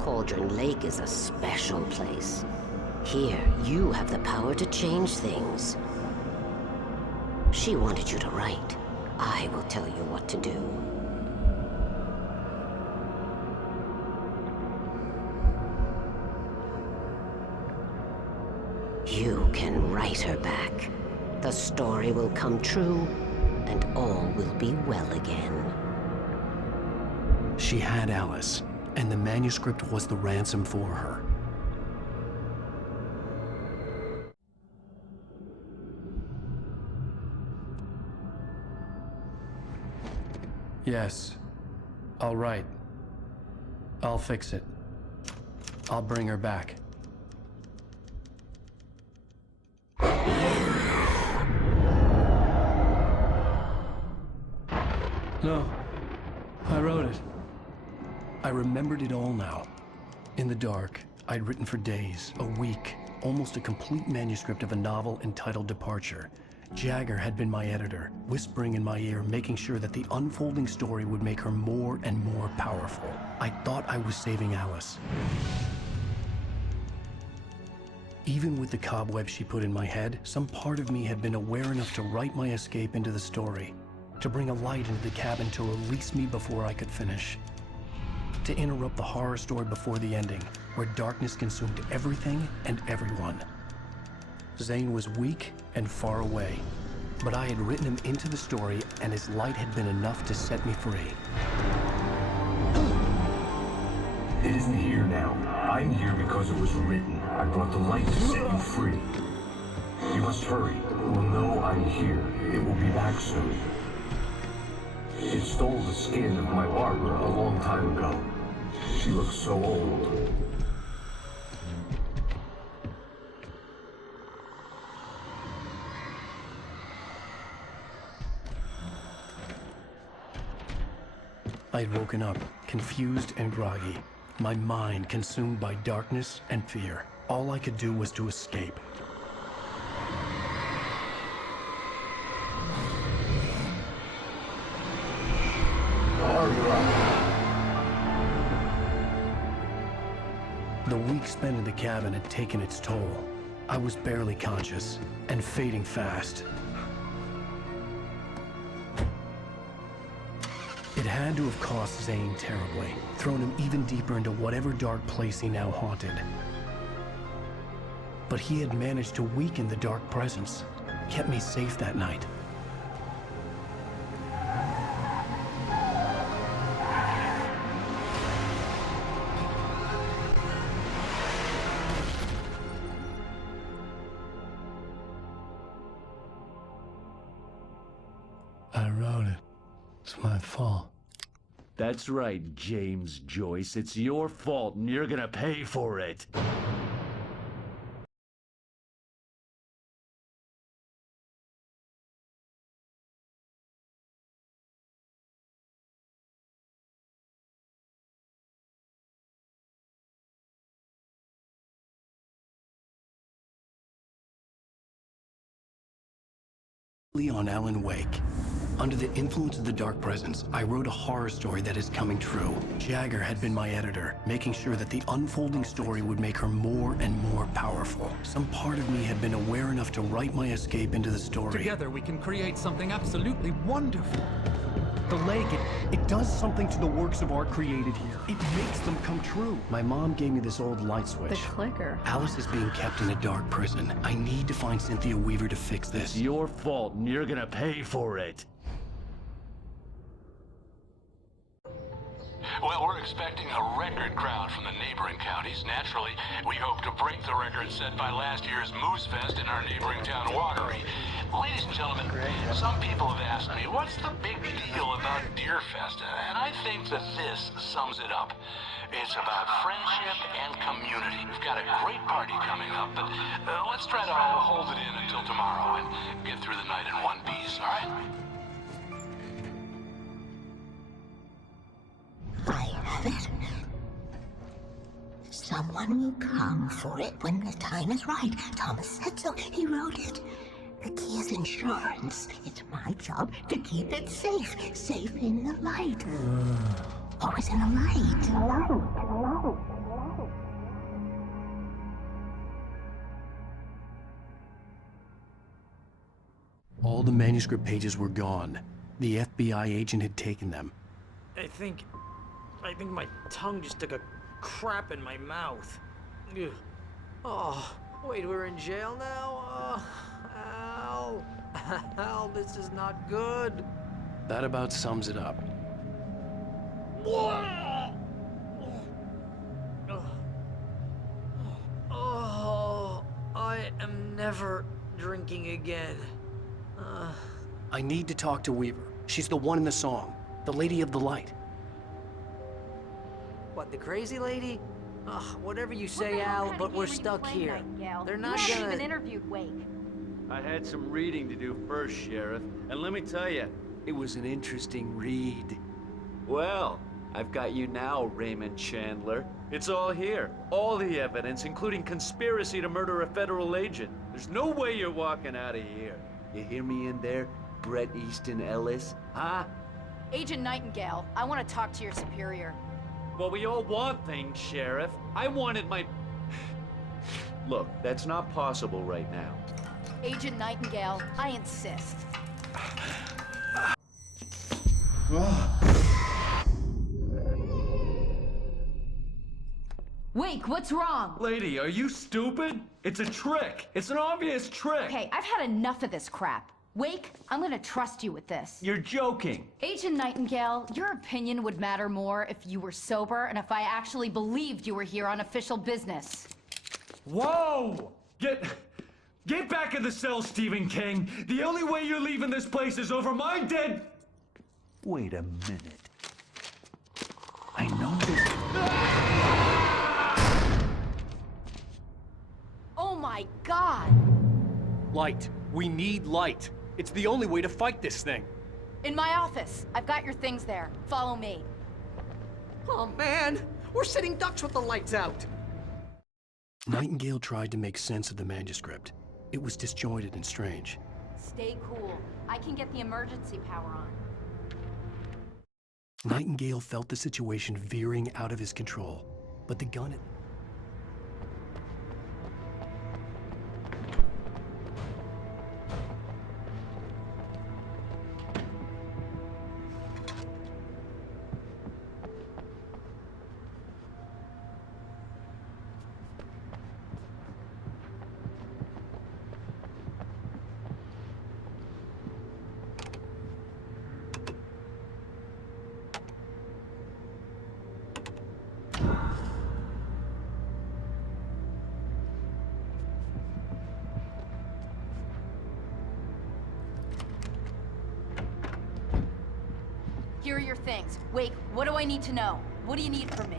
Cauldron Lake is a special place. Here, you have the power to change things. She wanted you to write. I will tell you what to do. You can write her back. The story will come true, and all will be well again. She had Alice, and the manuscript was the ransom for her. Yes. All right. I'll fix it. I'll bring her back. No. I wrote it. I remembered it all now. In the dark, I'd written for days, a week, almost a complete manuscript of a novel entitled Departure. Jagger had been my editor, whispering in my ear, making sure that the unfolding story would make her more and more powerful. I thought I was saving Alice. Even with the cobwebs she put in my head, some part of me had been aware enough to write my escape into the story, to bring a light into the cabin to release me before I could finish, to interrupt the horror story before the ending, where darkness consumed everything and everyone. Zane was weak and far away, but I had written him into the story, and his light had been enough to set me free. It isn't here now. I'm here because it was written. I brought the light to set you free. You must hurry. It will know I'm here. It will be back soon. It stole the skin of my Barbara a long time ago. She looks so old. I'd woken up, confused and groggy, my mind consumed by darkness and fear. All I could do was to escape. The week spent in the cabin had taken its toll. I was barely conscious, and fading fast. It had to have cost Zane terribly, thrown him even deeper into whatever dark place he now haunted. But he had managed to weaken the dark presence, kept me safe that night. I wrote it. It's my fault. That's right, James Joyce. It's your fault, and you're gonna pay for it. On Alan Wake. Under the influence of the dark presence, I wrote a horror story that is coming true. Jagger had been my editor, making sure that the unfolding story would make her more and more powerful. Some part of me had been aware enough to write my escape into the story. Together we can create something absolutely wonderful. The lake, it does something to the works of art created here. It makes them come true. My mom gave me this old light switch. The clicker. Alice is being kept in a dark prison. I need to find Cynthia Weaver to fix this. It's your fault, and you're gonna pay for it. Well, we're expecting a record crowd from the neighboring counties. Naturally, we hope to break the record set by last year's Moose Fest in our neighboring town, Watery. Ladies and gentlemen, some people have asked me, what's the big deal about Deer Fest? And I think that this sums it up. It's about friendship and community. We've got a great party coming up, but let's try to hold it in until tomorrow and get through the night in one piece, all right? I have it. Someone will come for it when the time is right. Thomas said so. He wrote it. The key is insurance. It's my job to keep it safe. Safe in the light. Always in the light. All the manuscript pages were gone. The FBI agent had taken them. I think my tongue just took a crap in my mouth. Ugh. Oh, wait, we're in jail now? Oh, Al. Al, this is not good. That about sums it up. Oh, I am never drinking again. I need to talk to Weaver. She's the one in the song. The Lady of the Light. What, the crazy lady? Ugh, whatever you say, Al, but we're stuck here. They're not you gonna... haven't even interviewed Wake. I had some reading to do first, Sheriff, and let me tell you, it was an interesting read. Well, I've got you now, Raymond Chandler. It's all here. All the evidence, including conspiracy to murder a federal agent. There's no way you're walking out of here. You hear me in there, Bret Easton Ellis? Huh? Agent Nightingale, I want to talk to your superior. Well, we all want things, Sheriff. I wanted my... Look, that's not possible right now. Agent Nightingale, I insist. Wake, what's wrong? Lady, are you stupid? It's a trick. It's an obvious trick. Okay, I've had enough of this crap. Wake, I'm gonna trust you with this. You're joking. Agent Nightingale, your opinion would matter more if you were sober and if I actually believed you were here on official business. Whoa! Get back in the cell, Stephen King. The only way you're leaving this place is over my dead... Wait a minute. I know this... Oh my God! Light. We need light. It's the only way to fight this thing. In my office. I've got your things there. Follow me. Oh man, we're sitting ducks with the lights out. Nightingale tried to make sense of the manuscript. It was disjointed and strange. Stay cool. I can get the emergency power on. Nightingale felt the situation veering out of his control, but the gun... Here are your things. Wake, what do I need to know? What do you need from me?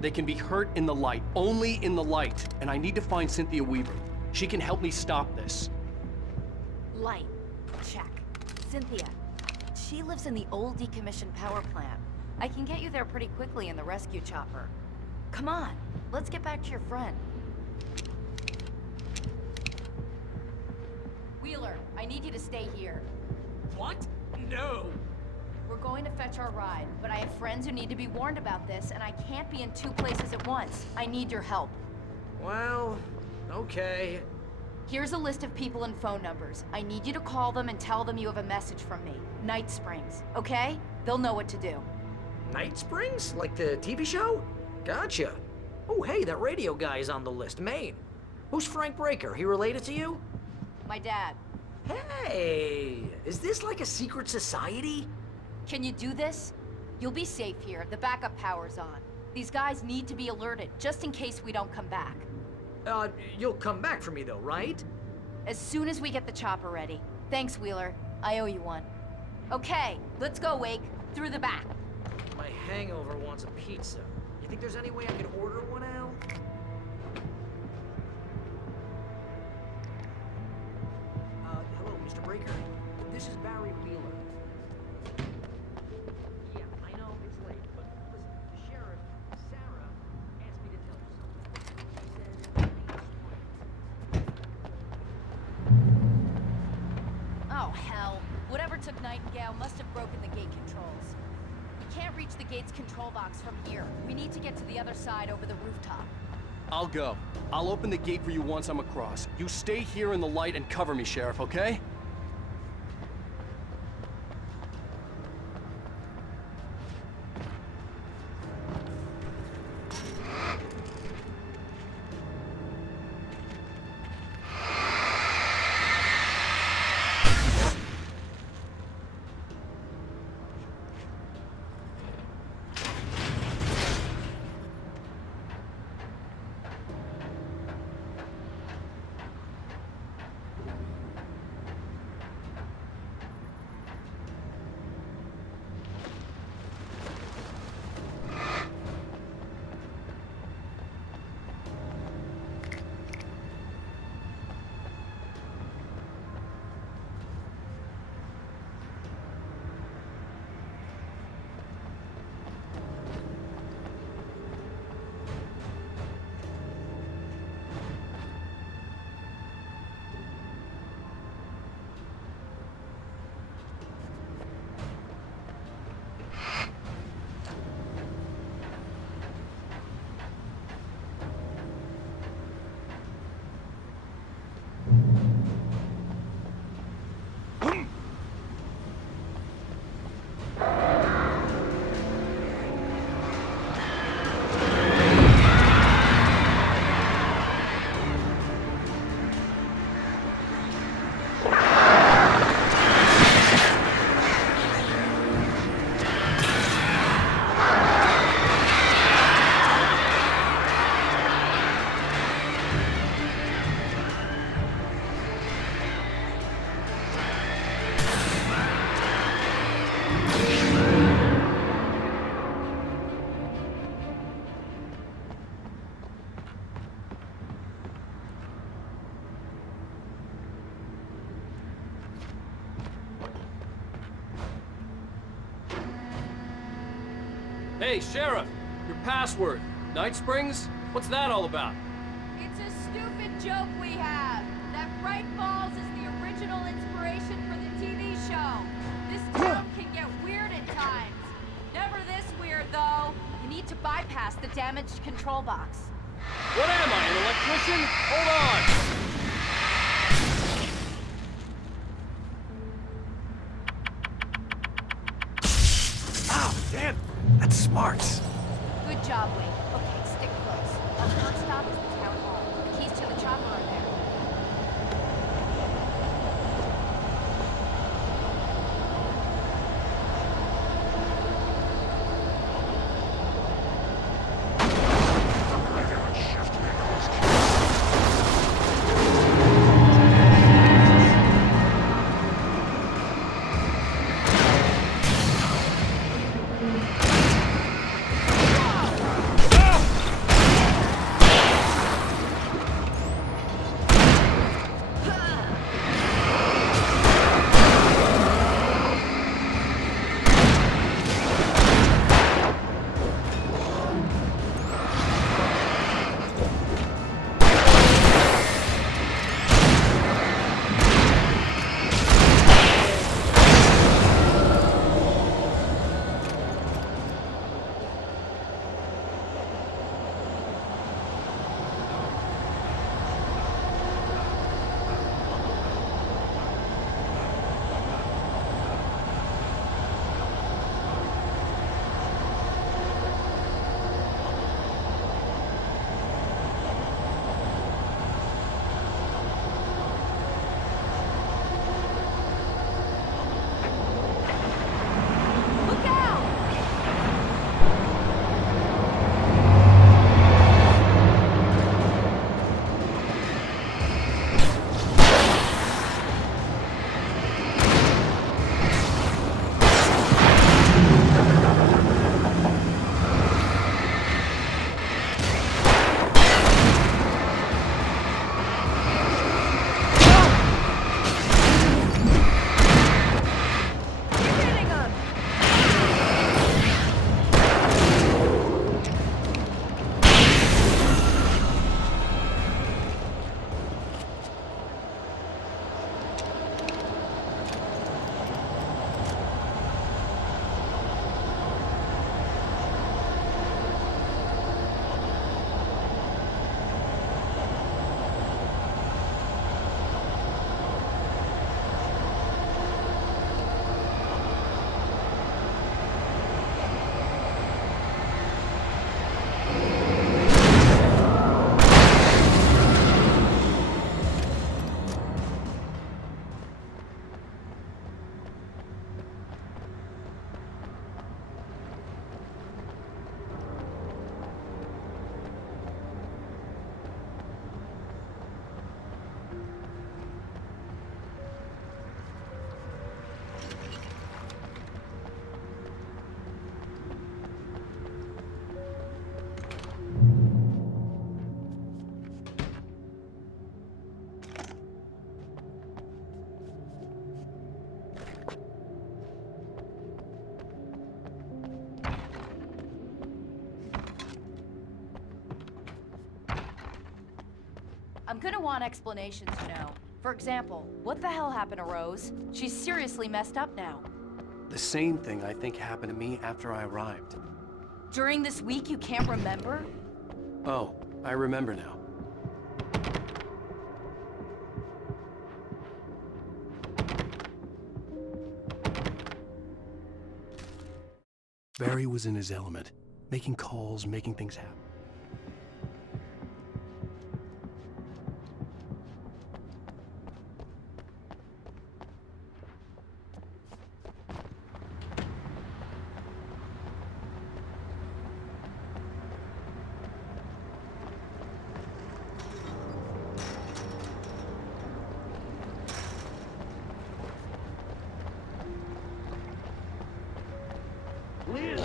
They can be hurt in the light, only in the light. And I need to find Cynthia Weaver. She can help me stop this. Light. Check. Cynthia. She lives in the old decommissioned power plant. I can get you there pretty quickly in the rescue chopper. Come on, let's get back to your friend. Wheeler, I need you to stay here. What? No. We're going to fetch our ride, but I have friends who need to be warned about this, and I can't be in 2 places at once. I need your help. Well, okay. Here's a list of people and phone numbers. I need you to call them and tell them you have a message from me. Night Springs, okay? They'll know what to do. Night Springs? Like the TV show? Gotcha. Oh, hey, that radio guy is on the list. Maine. Who's Frank Breaker? He related to you? My dad. Hey, is this like a secret society? Can you do this? You'll be safe here. The backup power's on. These guys need to be alerted, just in case we don't come back. You'll come back for me though, right? As soon as we get the chopper ready. Thanks, Wheeler. I owe you one. Okay, let's go, Wake. Through the back. My hangover wants a pizza. You think there's any way I could order one, Al? Hello, Mr. Breaker. This is Barry Wheeler. Yeah, I know it's late, but listen, the sheriff, Sarah, asked me to tell you something. She said, Oh, hell. Whatever took Nightingale must have broken the gate controls. We can't reach the gate's control box from here. We need to get to the other side over the rooftop. I'll go. I'll open the gate for you once I'm across. You stay here in the light and cover me, Sheriff, okay? Hey, Sheriff! Your password. Night Springs? What's that all about? It's a stupid joke we have. That Bright Falls is the original inspiration for the TV show. This town can get weird at times. Never this weird, though. You need to bypass the damaged control box. What am I, an electrician? Hold on! Damn, that's smart. Good job, Wake. Okay, stick close. Our first stop is the town hall. The keys to the chopper are there. I'm gonna want explanations, you know. For example, what the hell happened to Rose? She's seriously messed up now. The same thing I think happened to me after I arrived. During this week, you can't remember? Oh, I remember now. Barry was in his element, making calls, making things happen. And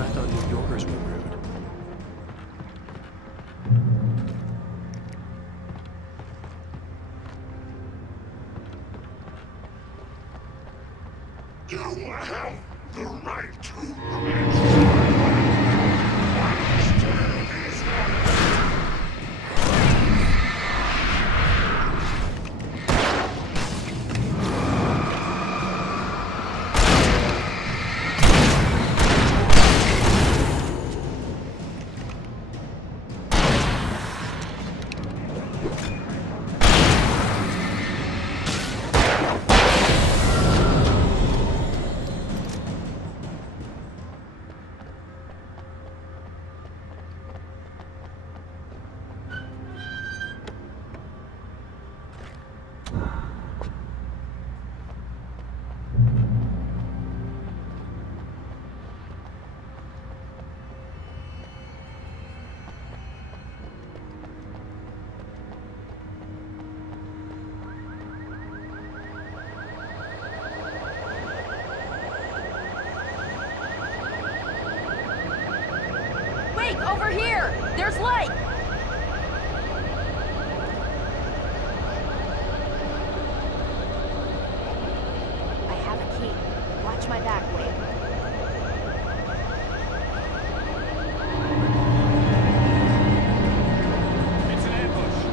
I thought New Yorkers were rude. You have the right to Wait, over here! There's light! I have a key. Watch my back, Wake. It's an ambush.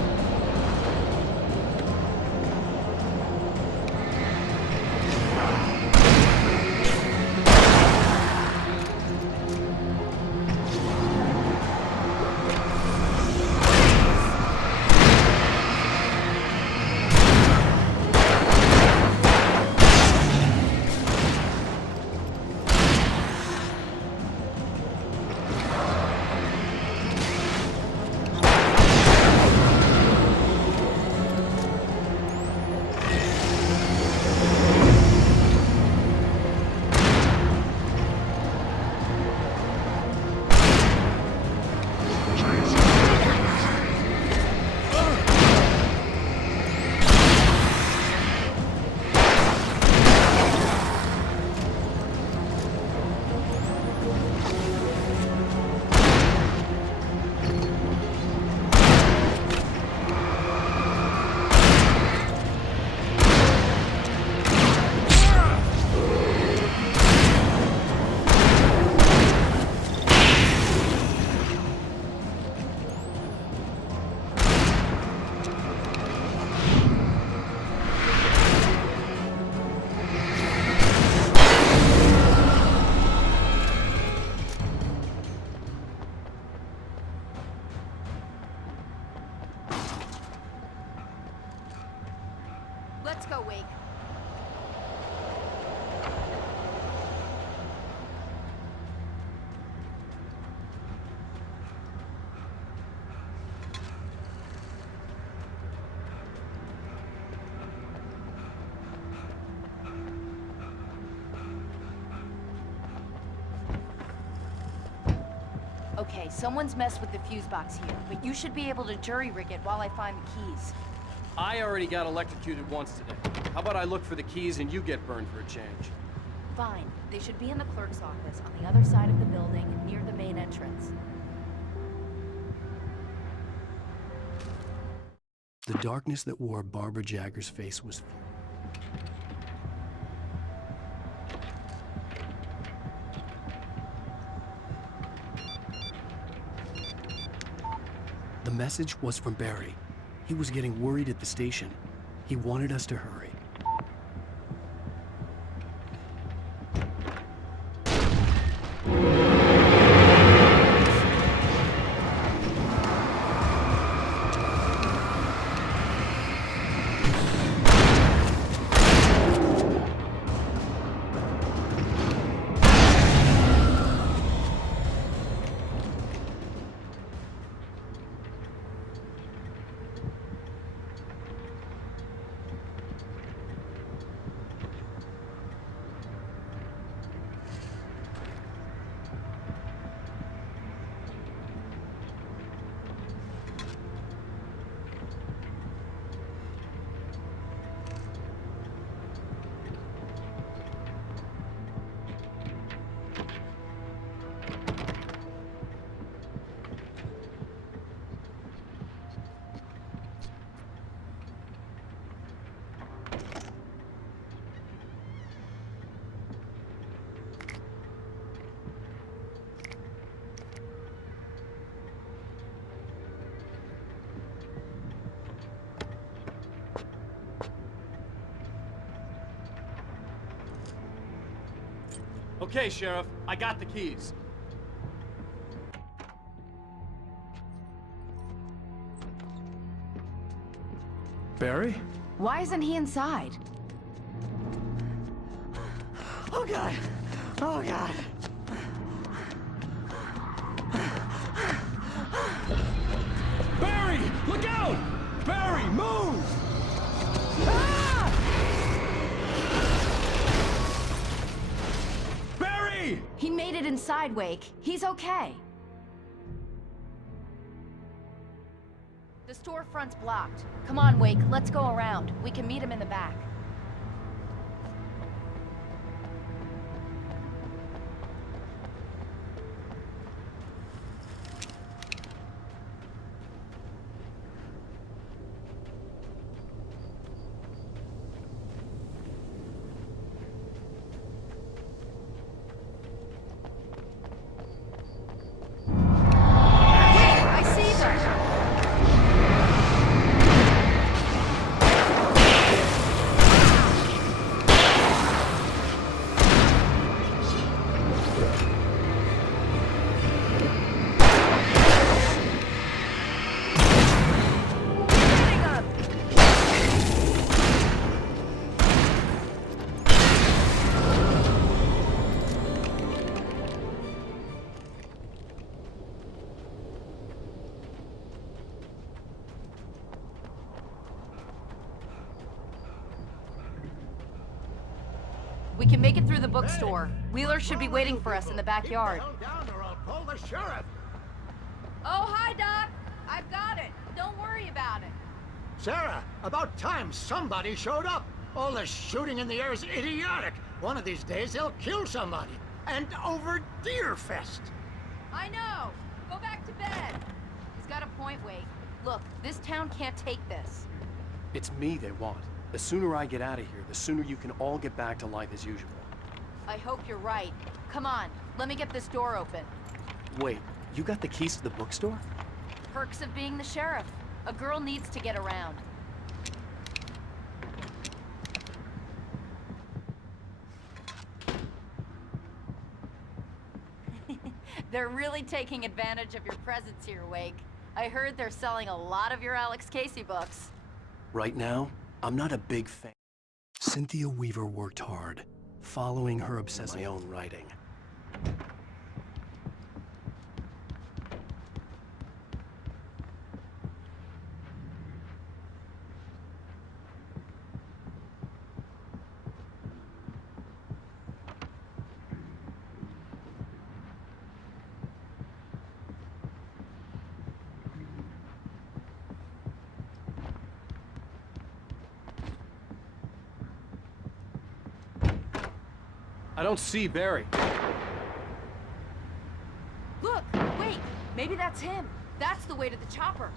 Let's go, Wake. Okay, someone's messed with the fuse box here, but you should be able to jury-rig it while I find the keys. I already got electrocuted once today. How about I look for the keys and you get burned for a change? Fine. They should be in the clerk's office on the other side of the building, near the main entrance. The darkness that wore Barbara Jagger's face was... message was from Barry. He was getting worried at the station. He wanted us to hurry. Okay, Sheriff, I got the keys. Barry? Why isn't he inside? Oh God! Oh God! Barry! Look out! Barry, move! Barry! He made it inside, Wake. He's okay. The storefront's blocked. Come on, Wake, let's go around. We can meet him in the back. We can make it through the bookstore. Wheeler should be waiting for us in the backyard. Keep the hell down or I'll call the sheriff. Oh, hi, Doc. I've got it. Don't worry about it. Sarah, about time somebody showed up. All the shooting in the air is idiotic. One of these days they'll kill somebody. And over Deerfest. I know. Go back to bed. He's got a point, Wake. Look, this town can't take this. It's me they want. The sooner I get out of here, the sooner you can all get back to life as usual. I hope you're right. Come on, let me get this door open. Wait, you got the keys to the bookstore? Perks of being the sheriff. A girl needs to get around. They're really taking advantage of your presence here, Wake. I heard they're selling a lot of your Alex Casey books. Right now, I'm not a big fan. Cynthia Weaver worked hard, following her obsession with my own writing. I don't see Barry. Look, wait, maybe that's him. That's the way to the chopper.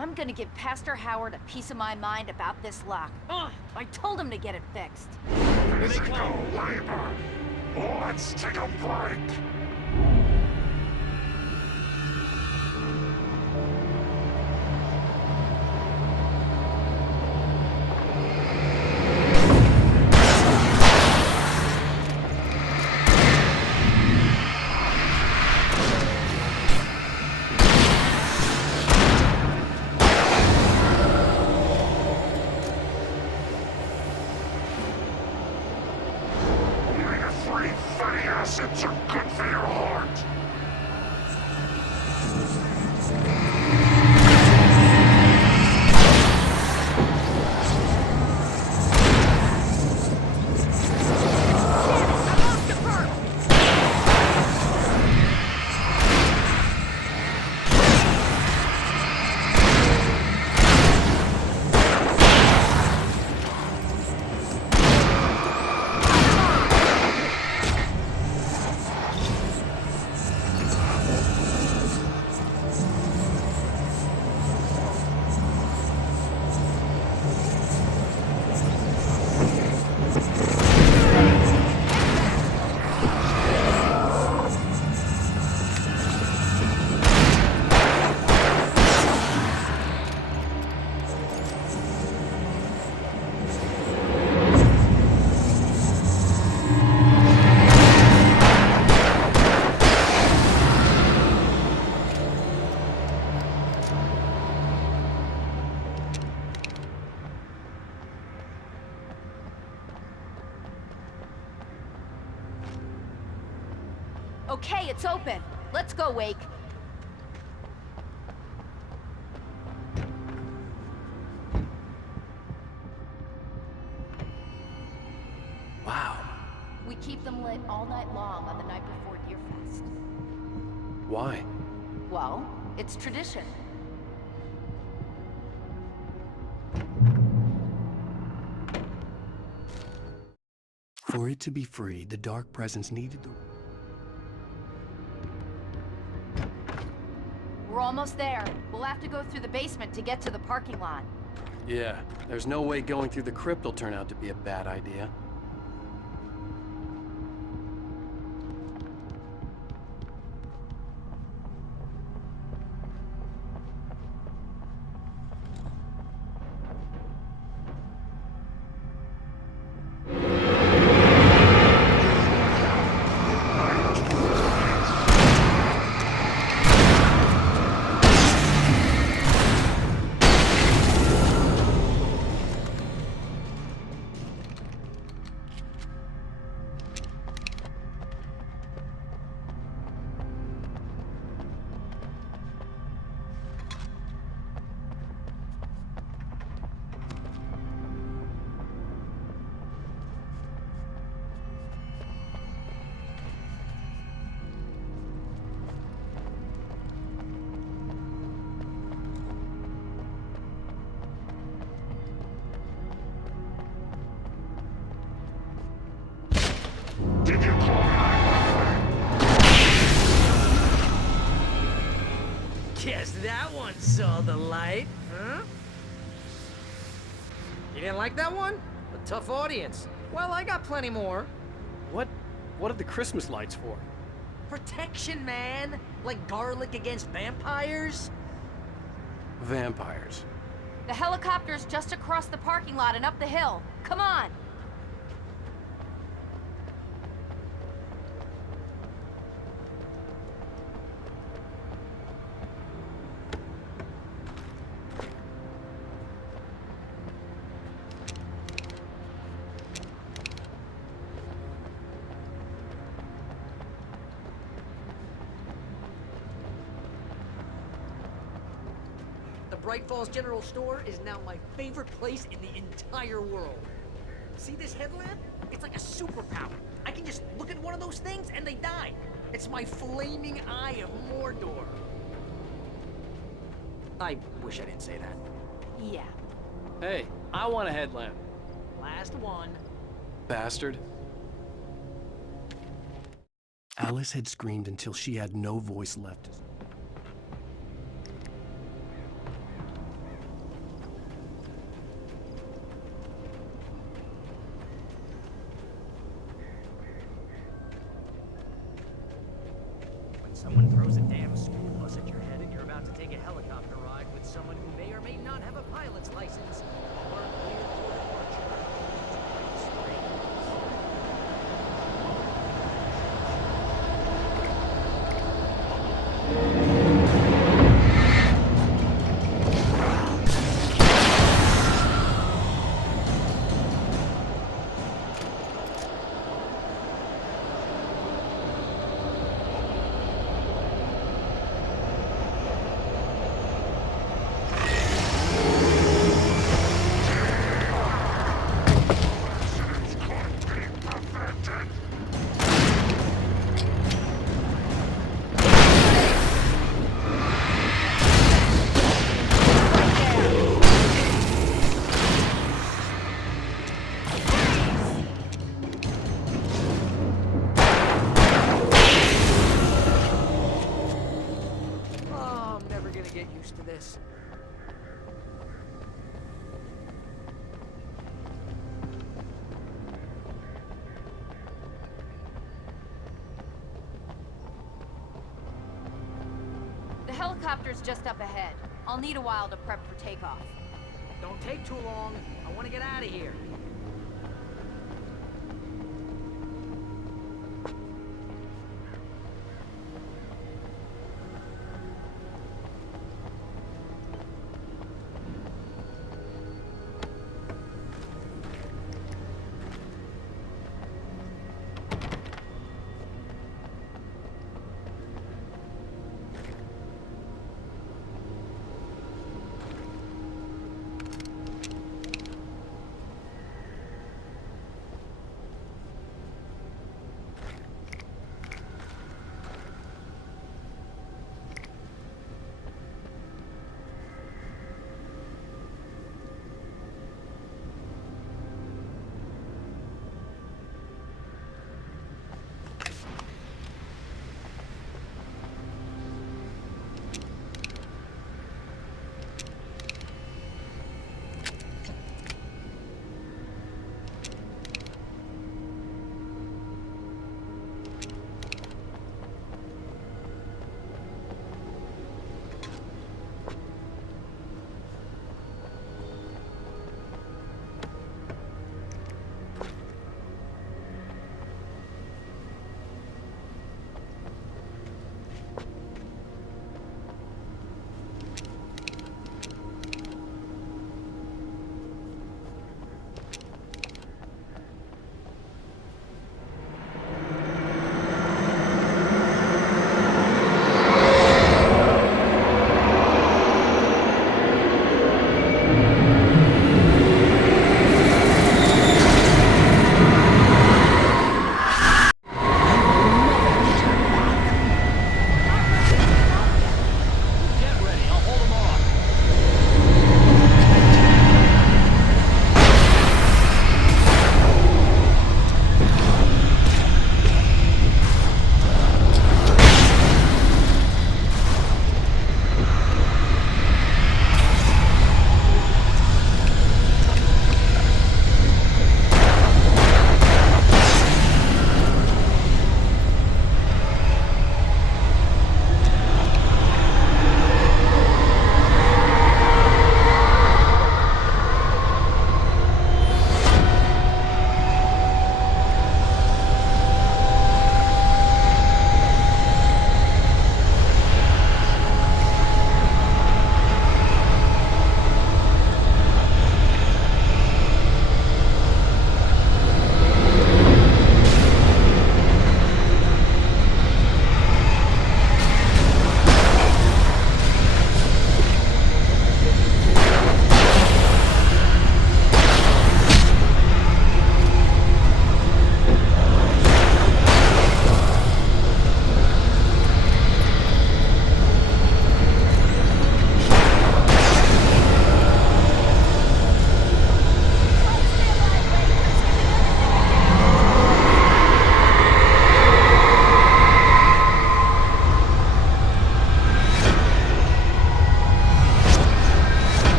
I'm gonna give Pastor Howard a piece of my mind about this lock. Ugh, I told him to get it fixed. Let's go, Labor. Let's take a break. Acids are good for your heart. Okay, it's open. Let's go, Wake. Wow. We keep them lit all night long on the night before Deerfest. Why? Well, it's tradition. For it to be free, the dark presence needed the... We're almost there. We'll have to go through the basement to get to the parking lot. Yeah, there's no way going through the crypt will turn out to be a bad idea. Guess that one saw the light, huh? You didn't like that one? A tough audience. Well, I got plenty more. What are the Christmas lights for? Protection, man. Like garlic against vampires. Vampires. The helicopter's just across the parking lot and up the hill. Come on! Bright Falls General Store is now my favorite place in the entire world. See this headlamp? It's like a superpower. I can just look at one of those things and they die. It's my flaming eye of Mordor. I wish I didn't say that. Yeah. Hey, I want a headlamp. Last one. Bastard. Alice had screamed until she had no voice left. about to take a helicopter ride with someone who may or may not have a pilot's license, or clear for departure. The helicopter's just up ahead. I'll need a while to prep for takeoff. Don't take too long. I want to get out of here.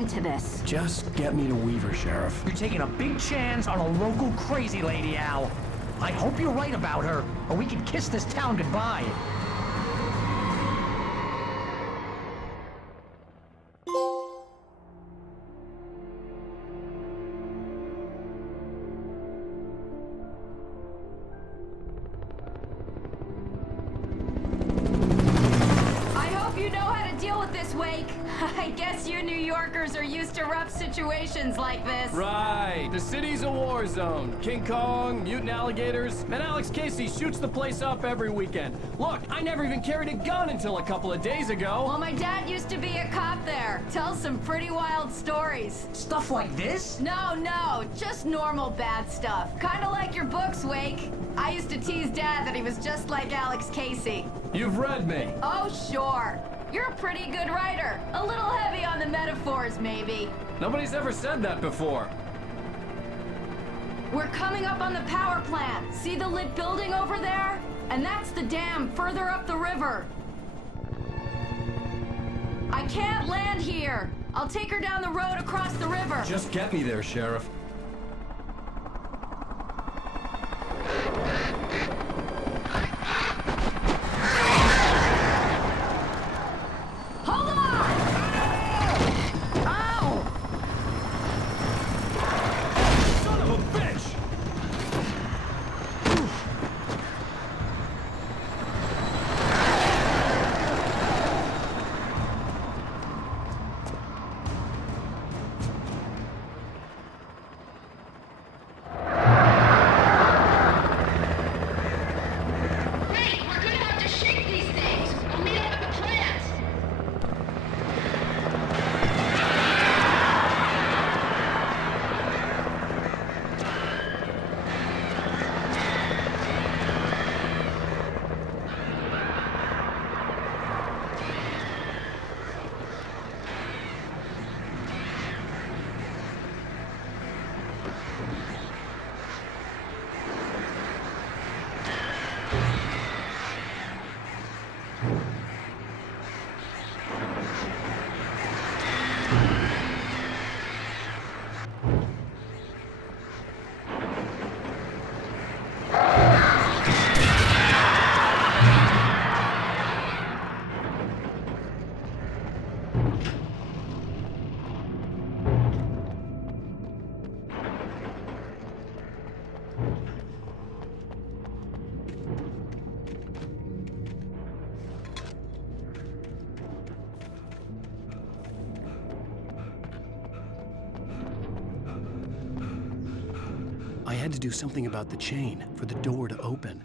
end to this. Just get me to Weaver, Sheriff. You're taking a big chance on a local crazy lady, Al. I hope you're right about her, or we can kiss this town goodbye. Wake. I guess you New Yorkers are used to rough situations like this. Right. The city's a war zone. King Kong, mutant alligators, and Alex Casey shoots the place up every weekend. Look, I never even carried a gun until a couple of days ago. Well, my dad used to be a cop there. Tells some pretty wild stories. Stuff like this? No, just normal bad stuff. Kinda like your books, Wake. I used to tease Dad that he was just like Alex Casey. You've read me. Oh, sure. You're a pretty good writer. A little heavy on the metaphors, maybe. Nobody's ever said that before. We're coming up on the power plant. See the lit building over there? And that's the dam further up the river. I can't land here. I'll take her down the road across the river. Just get me there, Sheriff. I had to do something about the chain for the door to open.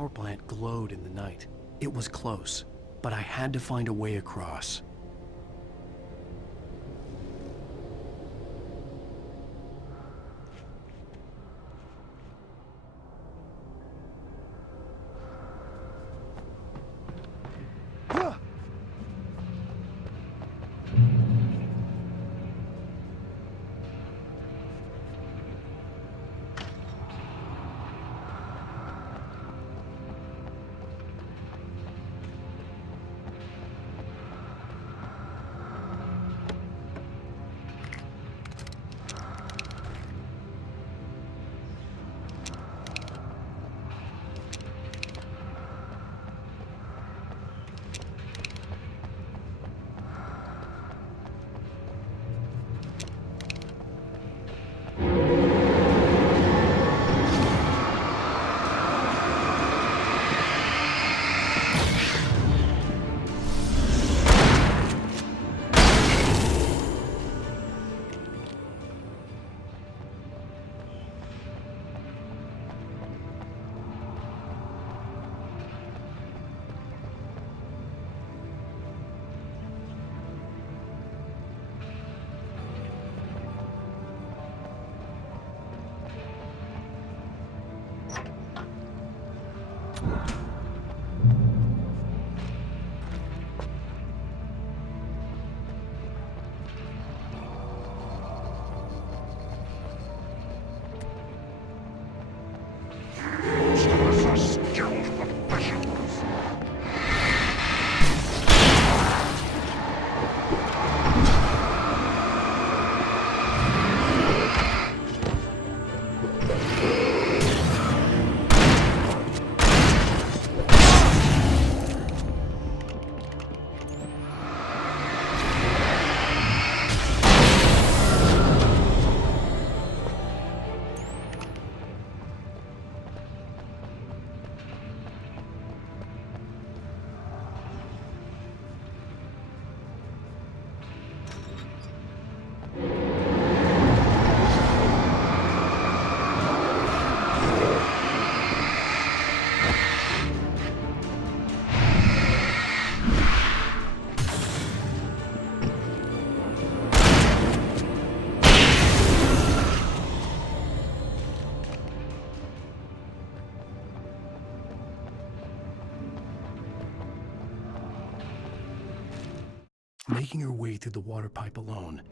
power plant glowed in the night. It was close, but I had to find a way across. Making her way through the water pipe alone.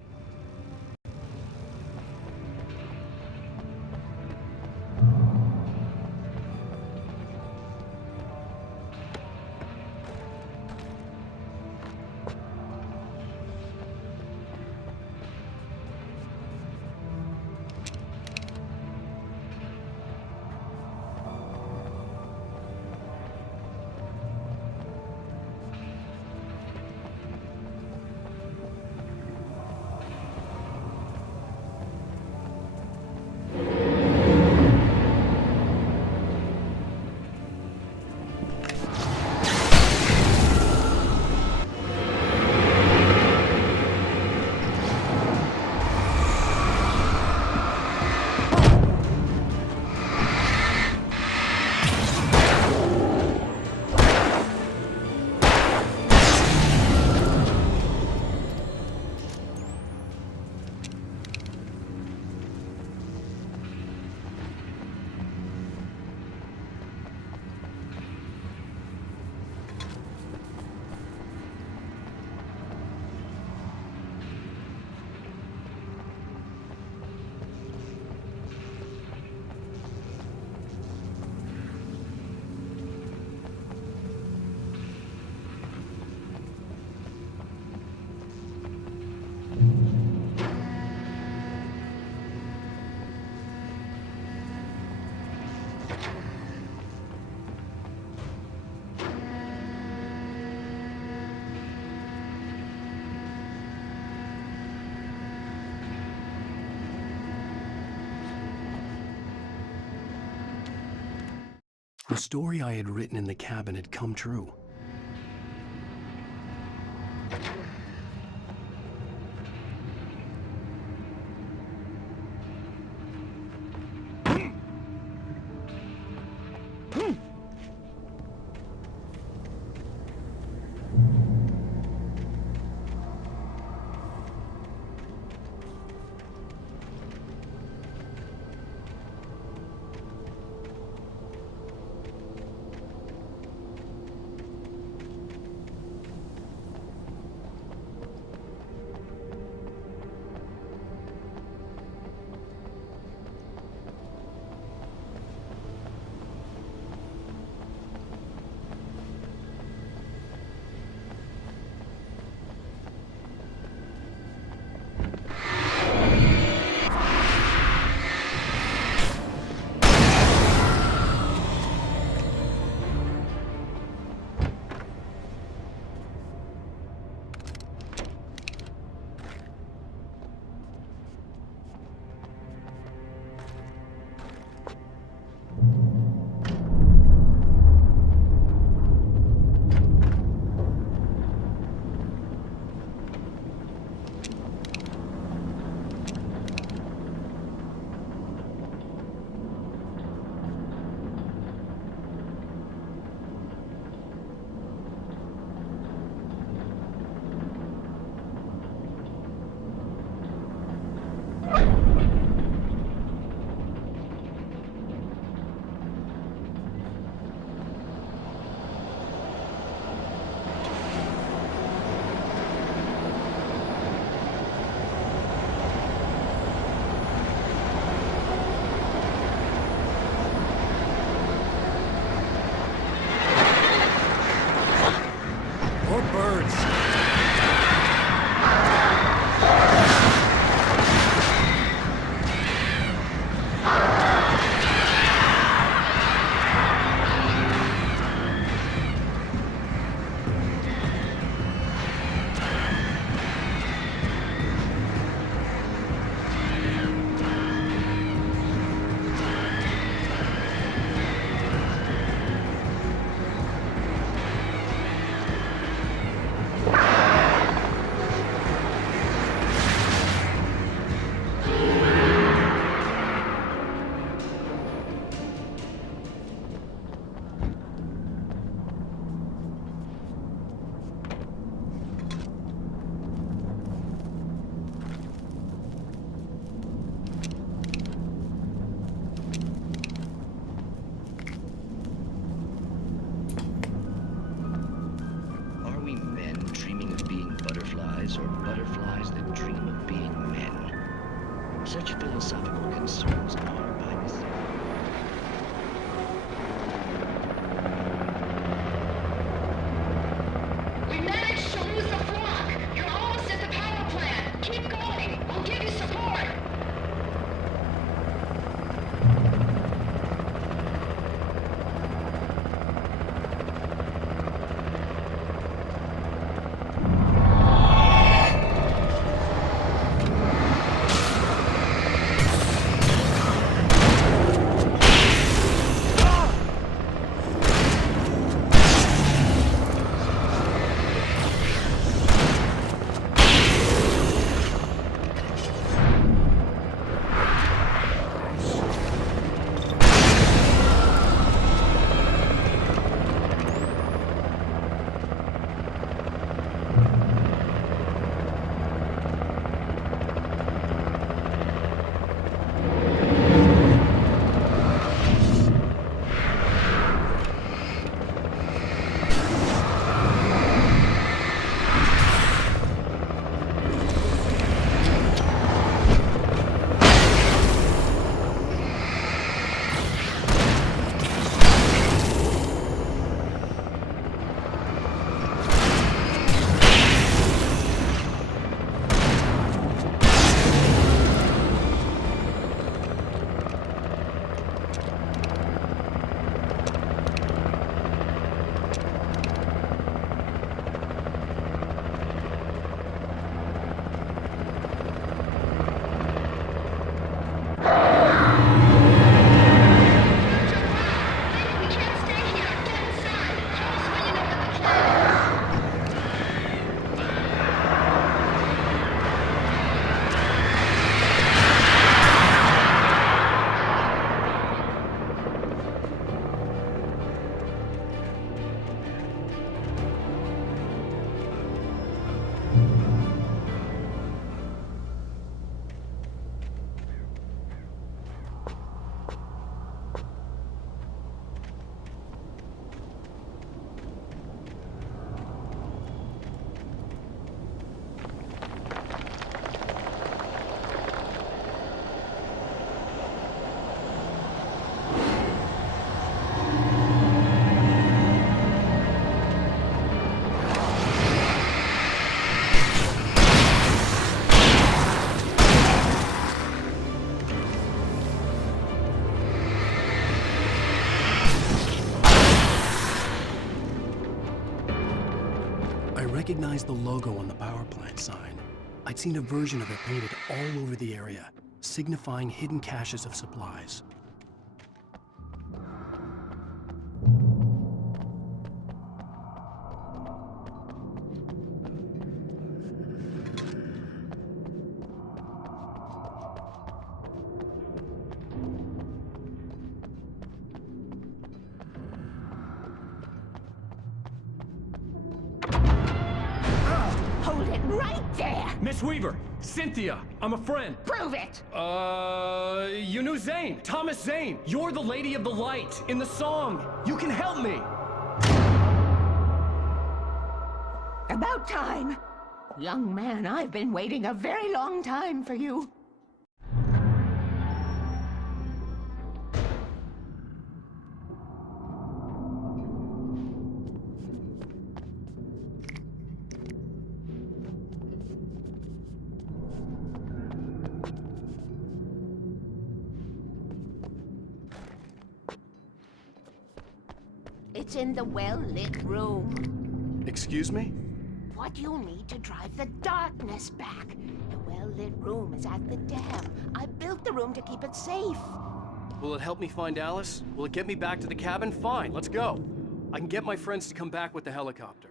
The story I had written in the cabin had come true. or butterflies that dream of being men. Such philosophical concerns are by necessity. We managed to lose the flock! You're almost at the power plant! Keep going! We'll give you support! I recognized the logo on the power plant sign. I'd seen a version of it painted all over the area, signifying hidden caches of supplies. Miss Weaver! Cynthia! I'm a friend! Prove it! You knew Zane! Thomas Zane! You're the Lady of the Light in the song! You can help me! About time! Young man, I've been waiting a very long time for you. It's in the well-lit room. Excuse me? What you'll need to drive the darkness back. The well-lit room is at the dam. I built the room to keep it safe. Will it help me find Alice? Will it get me back to the cabin? Fine, let's go. I can get my friends to come back with the helicopter.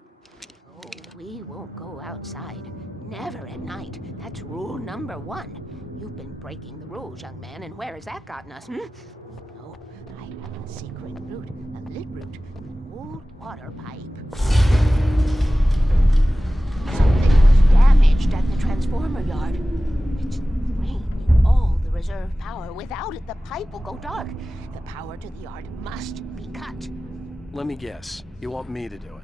Oh, we won't go outside. Never at night. That's rule number 1. You've been breaking the rules, young man, and where has that gotten us, No, I have a secret route, a lit route, an old water pipe. Something was damaged at the transformer yard. It's draining all the reserve power. Without it, the pipe will go dark. The power to the yard must be cut. Let me guess. You want me to do it?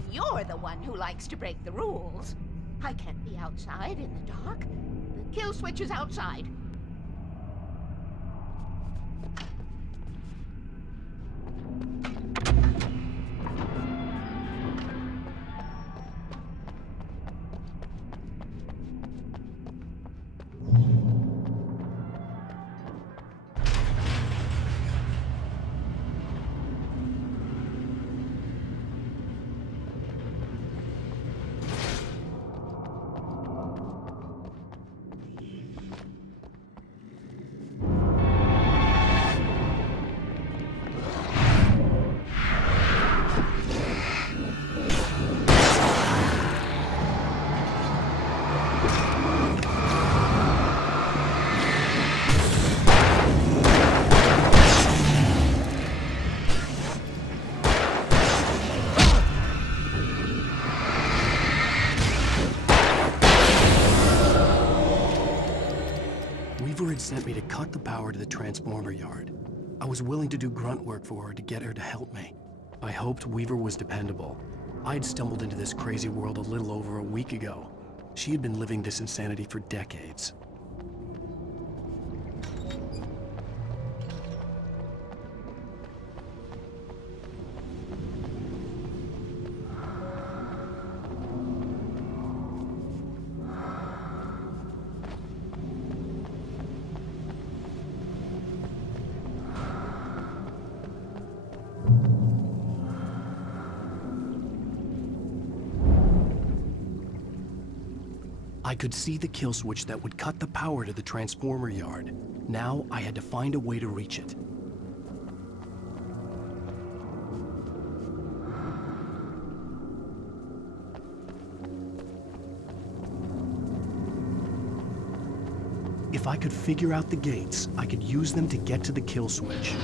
And you're the one who likes to break the rules. I can't be outside in the dark. The kill switch is outside. Sent me to cut the power to the transformer yard. I was willing to do grunt work for her to get her to help me. I hoped Weaver was dependable. I'd stumbled into this crazy world a little over a week ago. She had been living this insanity for decades. I could see the kill switch that would cut the power to the transformer yard. Now I had to find a way to reach it. If I could figure out the gates, I could use them to get to the kill switch.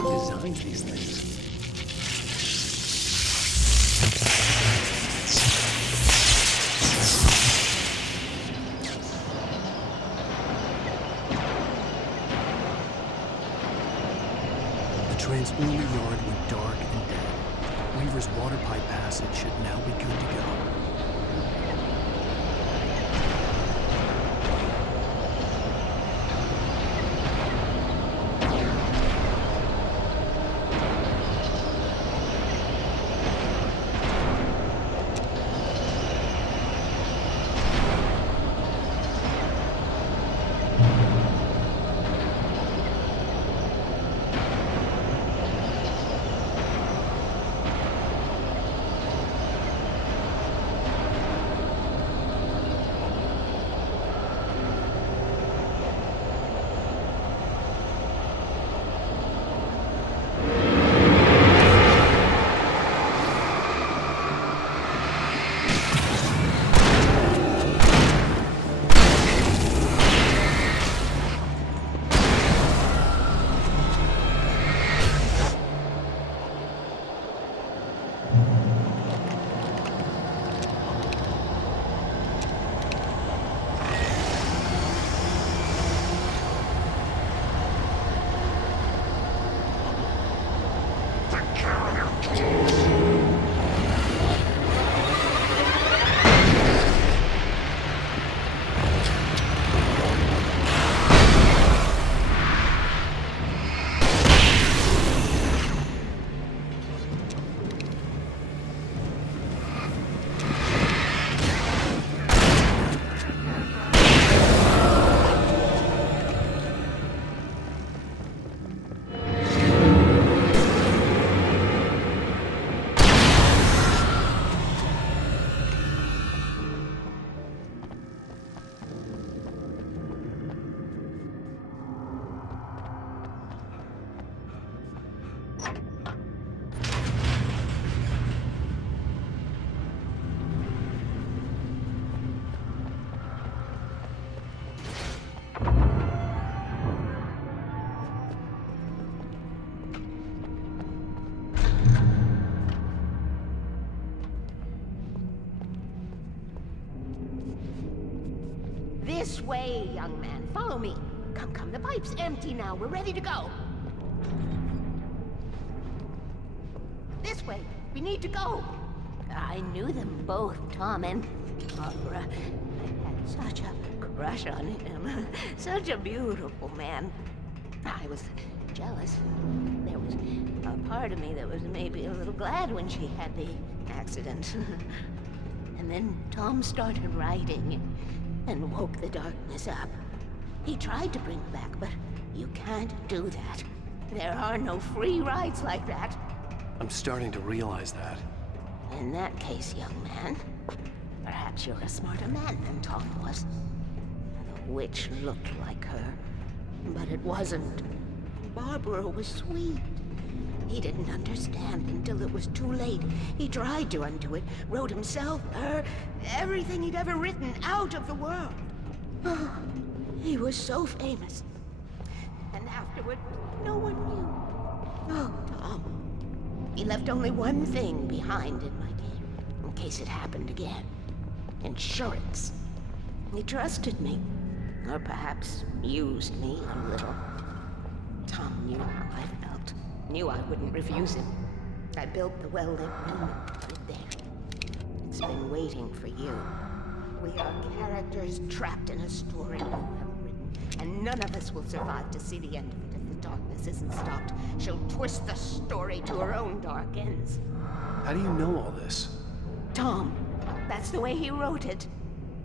Designed these things. The transformer yard went dark and dead. Weaver's water pipe passage should now be good to go. way, young man. Follow me. Come, come, the pipe's empty now. We're ready to go. This way. We need to go. I knew them both, Tom and Barbara. I had such a crush on him. Such a beautiful man. I was jealous. There was a part of me that was maybe a little glad when she had the accident. And then Tom started writing and woke the darkness up. He tried to bring her back, but you can't do that. There are no free rides like that. I'm starting to realize that. In that case, young man, perhaps you're a smarter man than Tom was. The witch looked like her, but it wasn't. Barbara was sweet. He didn't understand until it was too late. He tried to undo it, wrote himself, her, everything he'd ever written out of the world. Oh, he was so famous. And afterward, no one knew. Oh, Tom. He left only one thing behind in my game, in case it happened again. Insurance. He trusted me. Or perhaps used me a little. Tom knew how I felt. Knew I wouldn't refuse him. I built the well-lit room and put it there. It's been waiting for you. We are characters trapped in a story you have written, and none of us will survive to see the end of it if the darkness isn't stopped. She'll twist the story to her own dark ends. How do you know all this? Tom, that's the way he wrote it.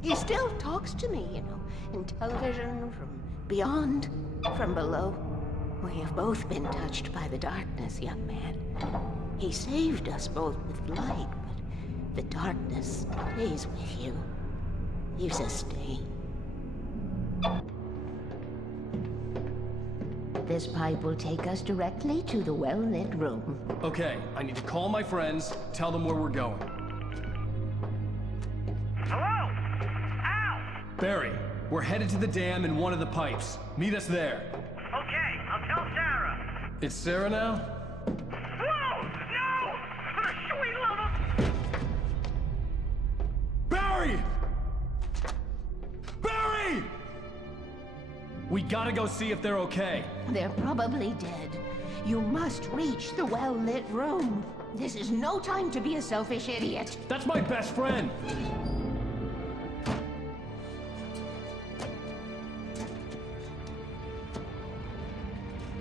He still talks to me, you know, in television, from beyond, from below. We have both been touched by the darkness, young man. He saved us both with light, but the darkness stays with you. Leaves a stain. This pipe will take us directly to the well-lit room. Okay, I need to call my friends, tell them where we're going. Hello? Al! Barry, we're headed to the dam in one of the pipes. Meet us there. Okay, I'll tell Sarah. It's Sarah now? Whoa! No! For the sweet love of... Barry! Barry! We gotta go see if they're okay. They're probably dead. You must reach the well-lit room. This is no time to be a selfish idiot. That's my best friend.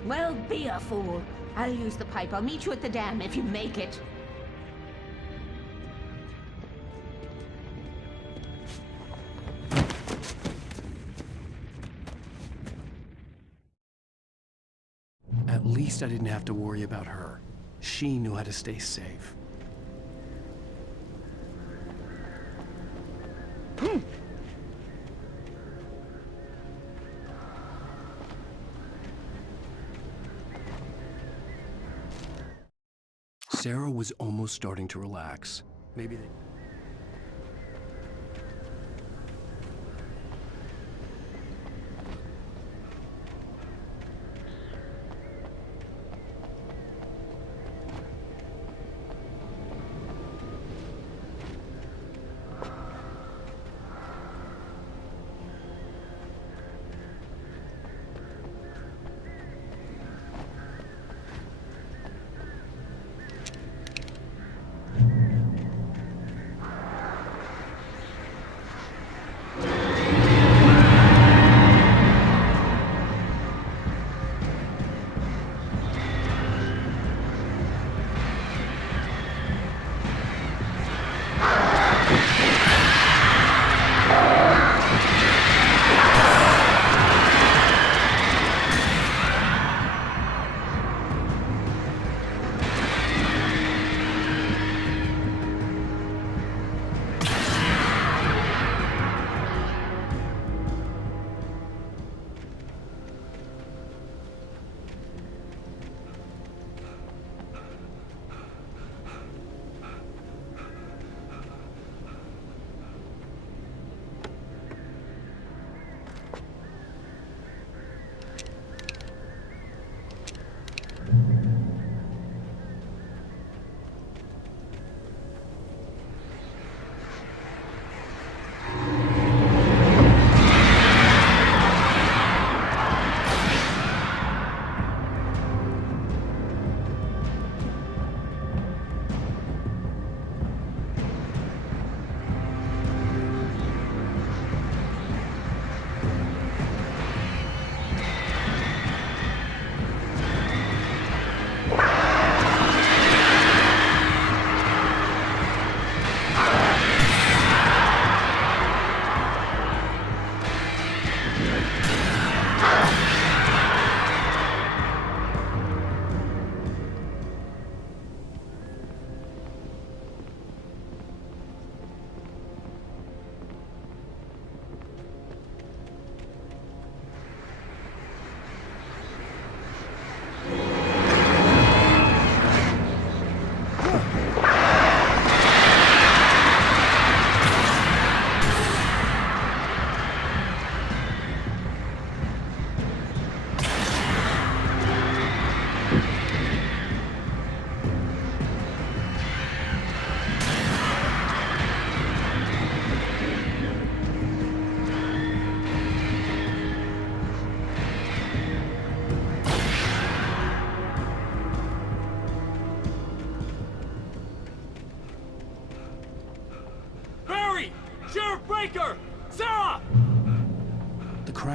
Well, be a fool. I'll use the pipe. I'll meet you at the dam if you make it. At least I didn't have to worry about her. She knew how to stay safe. Sarah was almost starting to relax. Maybe they...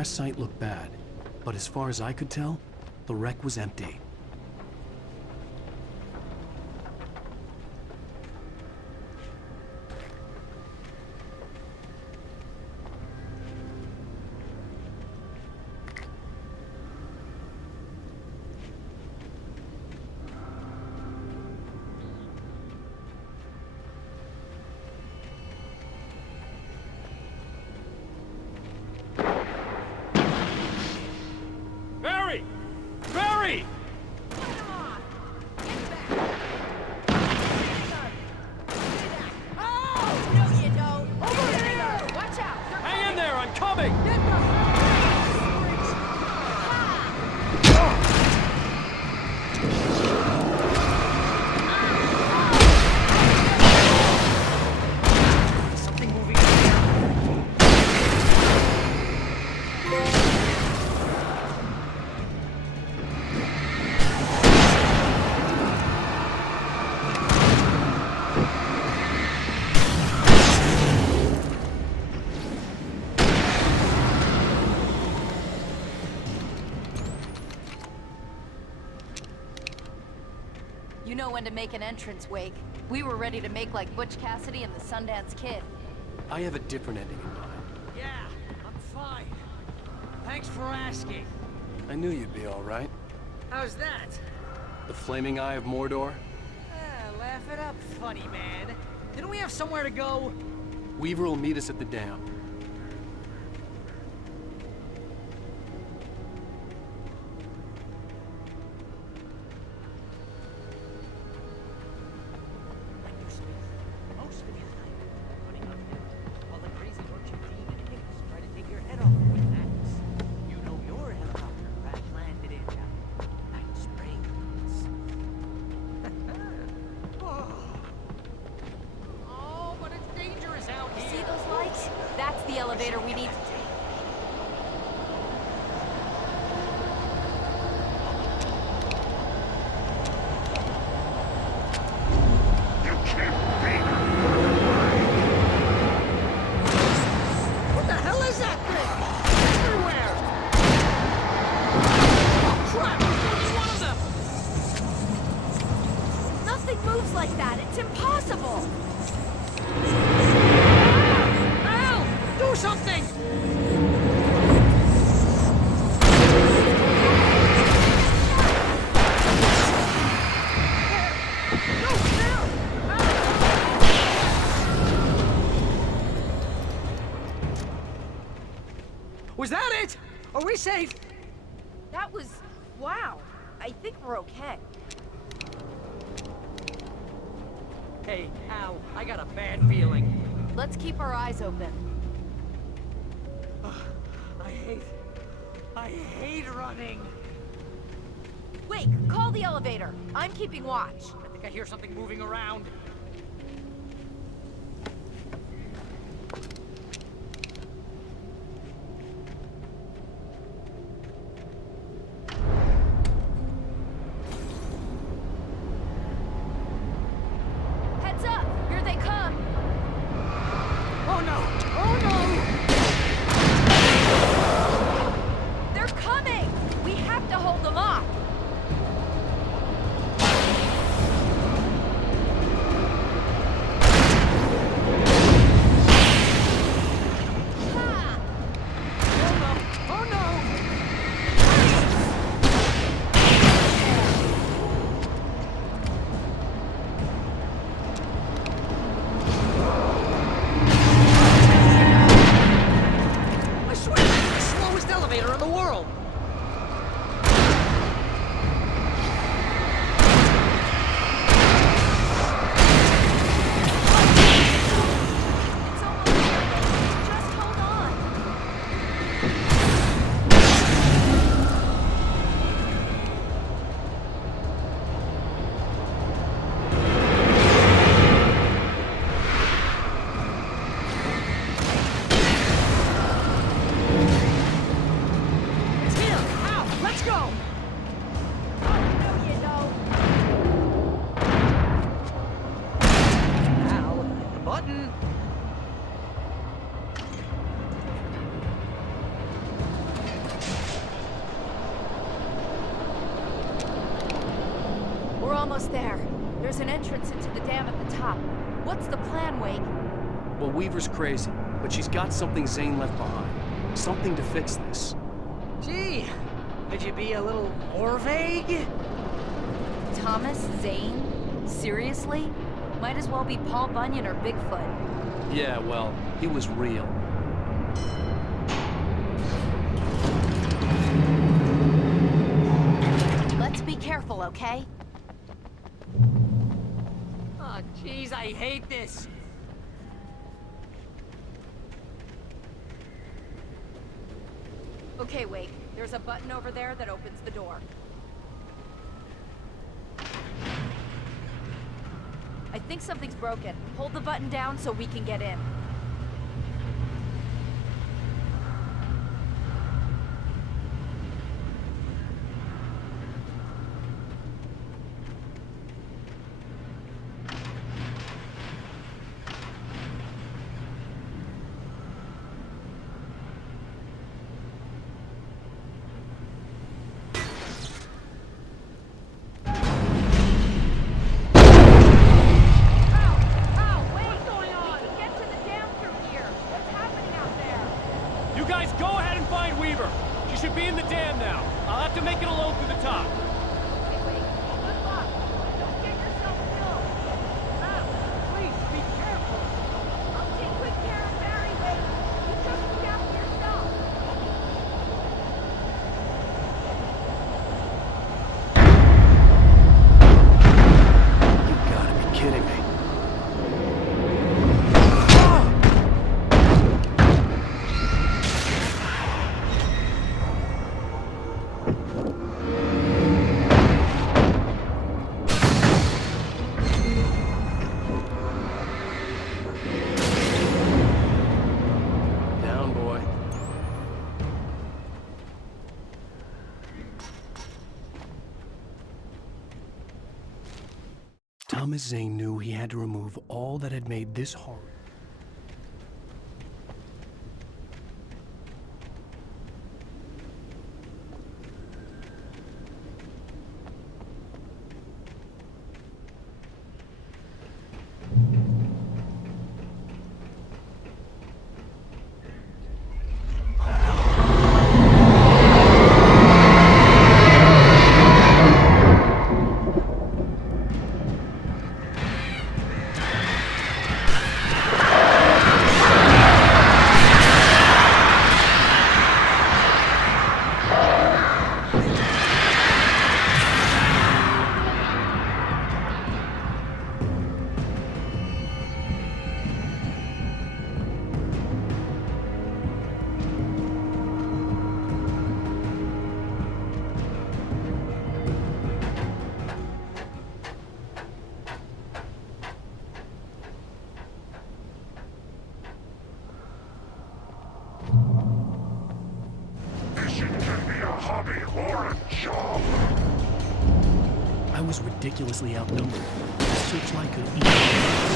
crash site looked bad, but as far as I could tell, the wreck was empty. Barry! Barry! Oh, no you don't. Over here! Watch out! Hang in there, I'm coming! Something moving in here. You know when to make an entrance, Wake. We were ready to make like Butch Cassidy and the Sundance Kid. I have a different ending in mind. Yeah, I'm fine. Thanks for asking. I knew you'd be all right. How's that? The flaming eye of Mordor? Laugh it up, funny man. Didn't we have somewhere to go? Weaver will meet us at the dam. Most of his life running on empty, while the crazy merchant demon Hicks try to take your head off with an axe. You know your helicopter crash landed in Night Springs. Oh, but it's dangerous out here. See those lights? That's the elevator we need to take. What the hell is that thing? Everywhere! Oh, crap! It's one of them! Nothing moves like that. It's impossible. Al! Do something! No, Al! Was that it? Are we safe? That was... wow. I think we're okay. Hey, Al, I got a bad feeling. Let's keep our eyes open. I hate running. Wake, call the elevator. I'm keeping watch. I think I hear something moving around. Heads up! Here they come! Oh no! Oh no! They're coming! We have to hold them off! Oh no! I swear, it's the slowest elevator in the world. It's almost there. Just hold on. It's here. Al, let's go. No, you don't. Al, hit the button. almost there. There's an entrance into the dam at the top. What's the plan, Wake? Well, Weaver's crazy, but she's got something Zane left behind. Something to fix this. Gee, could you be a little more vague? Thomas Zane? Seriously? Might as well be Paul Bunyan or Bigfoot. Yeah, well, he was real. Let's be careful, okay? Oh, jeez, I hate this. Okay, Wake. There's a button over there that opens the door. I think something's broken. Hold the button down so we can get in. Thomas Zane knew he had to remove all that had made this horror. I was ridiculously outnumbered. The searchlight could eat.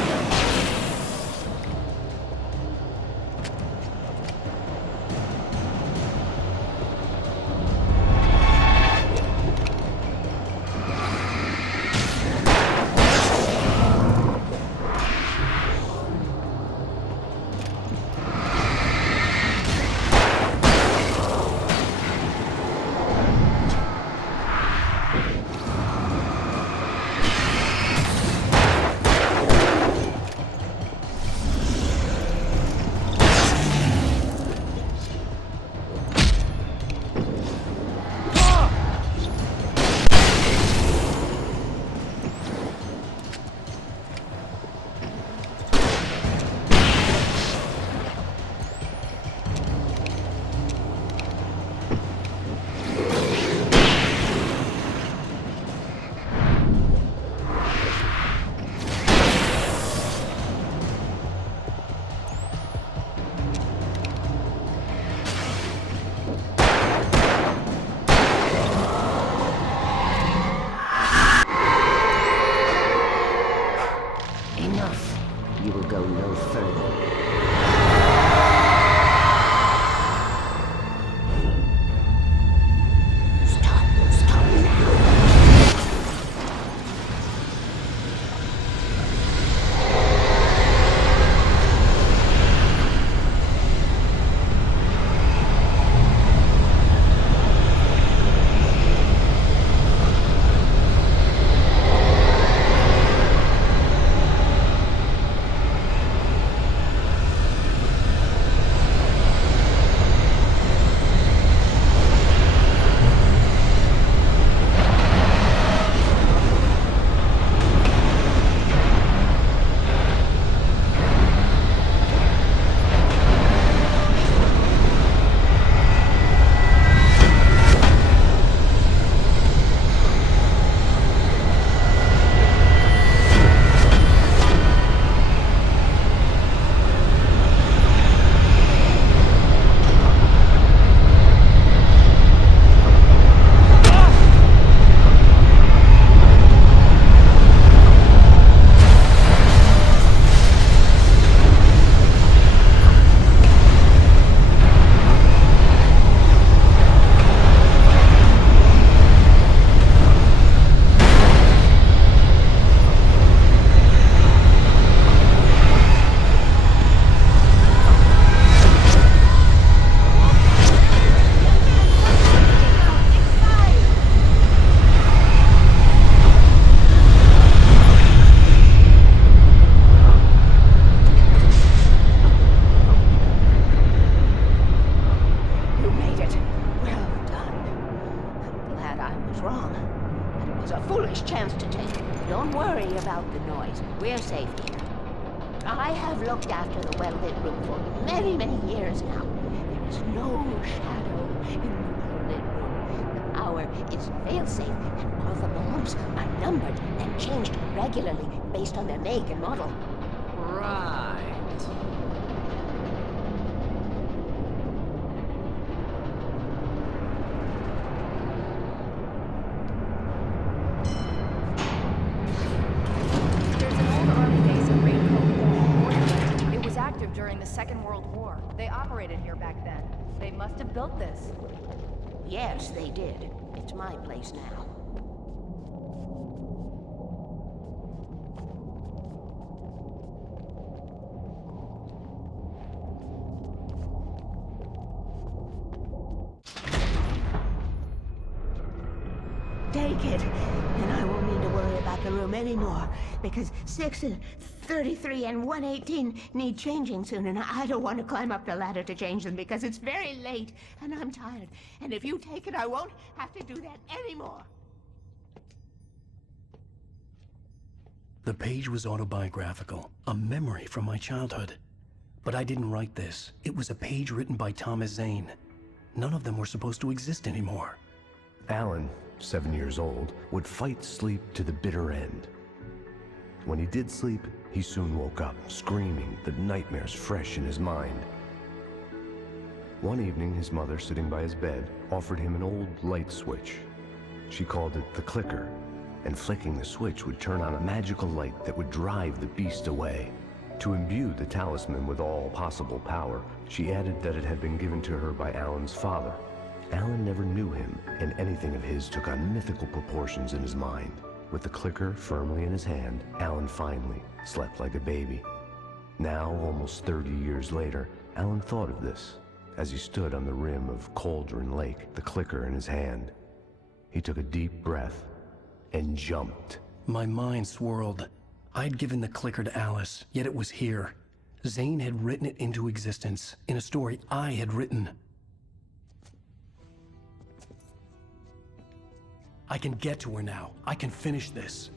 that I was wrong. But it was a foolish chance to take. Don't worry about the noise. We're safe here. I have looked after the well-lit room for many, many years now. There is no shadow in the well-lit room. The power is fail-safe, and all the bulbs are numbered and changed regularly based on their make and model. Right. During the Second World War. They operated here back then. They must have built this. Yes, they did. It's my place now. Take it, and I won't need to worry about the room anymore, because 6 and 33 and 118 need changing soon, and I don't want to climb up the ladder to change them because it's very late, and I'm tired. And if you take it, I won't have to do that anymore. The page was autobiographical, a memory from my childhood. But I didn't write this. It was a page written by Thomas Zane. None of them were supposed to exist anymore. Alan, 7 years old, would fight sleep to the bitter end. When he did sleep, he soon woke up, screaming, the nightmares fresh in his mind. One evening, his mother, sitting by his bed, offered him an old light switch. She called it the clicker, and flicking the switch would turn on a magical light that would drive the beast away. To imbue the talisman with all possible power, she added that it had been given to her by Alan's father. Alan never knew him, and anything of his took on mythical proportions in his mind. With the clicker firmly in his hand, Alan finally slept like a baby. Now, almost 30 years later, Alan thought of this as he stood on the rim of Cauldron Lake, the clicker in his hand. He took a deep breath and jumped. My mind swirled. I'd given the clicker to Alice, yet it was here. Zane had written it into existence in a story I had written. I can get to her now. I can finish this.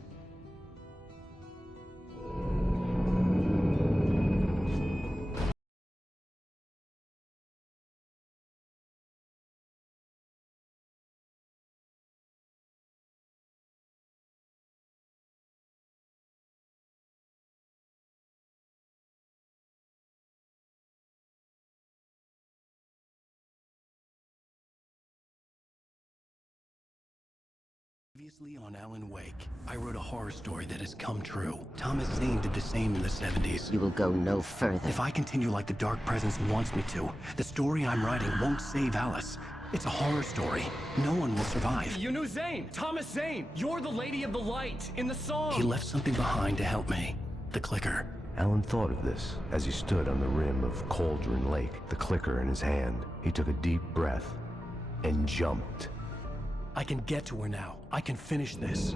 Previously on Alan Wake, I wrote a horror story that has come true. Thomas Zane did the same in the 70s. You will go no further. If I continue like the Dark Presence wants me to, the story I'm writing won't save Alice. It's a horror story. No one will survive. You knew Zane! Thomas Zane! You're the Lady of the Light in the song! He left something behind to help me. The clicker. Alan thought of this as he stood on the rim of Cauldron Lake, the clicker in his hand. He took a deep breath and jumped. I can get to her now. I can finish this.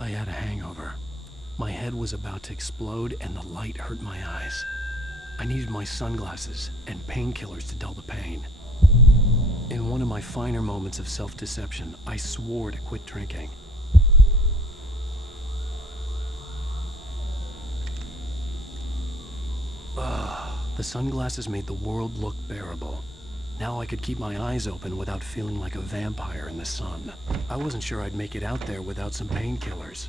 I had a hangover. My head was about to explode and the light hurt my eyes. I needed my sunglasses and painkillers to dull the pain. In one of my finer moments of self-deception, I swore to quit drinking. The sunglasses made the world look bearable. Now I could keep my eyes open without feeling like a vampire in the sun. I wasn't sure I'd make it out there without some painkillers.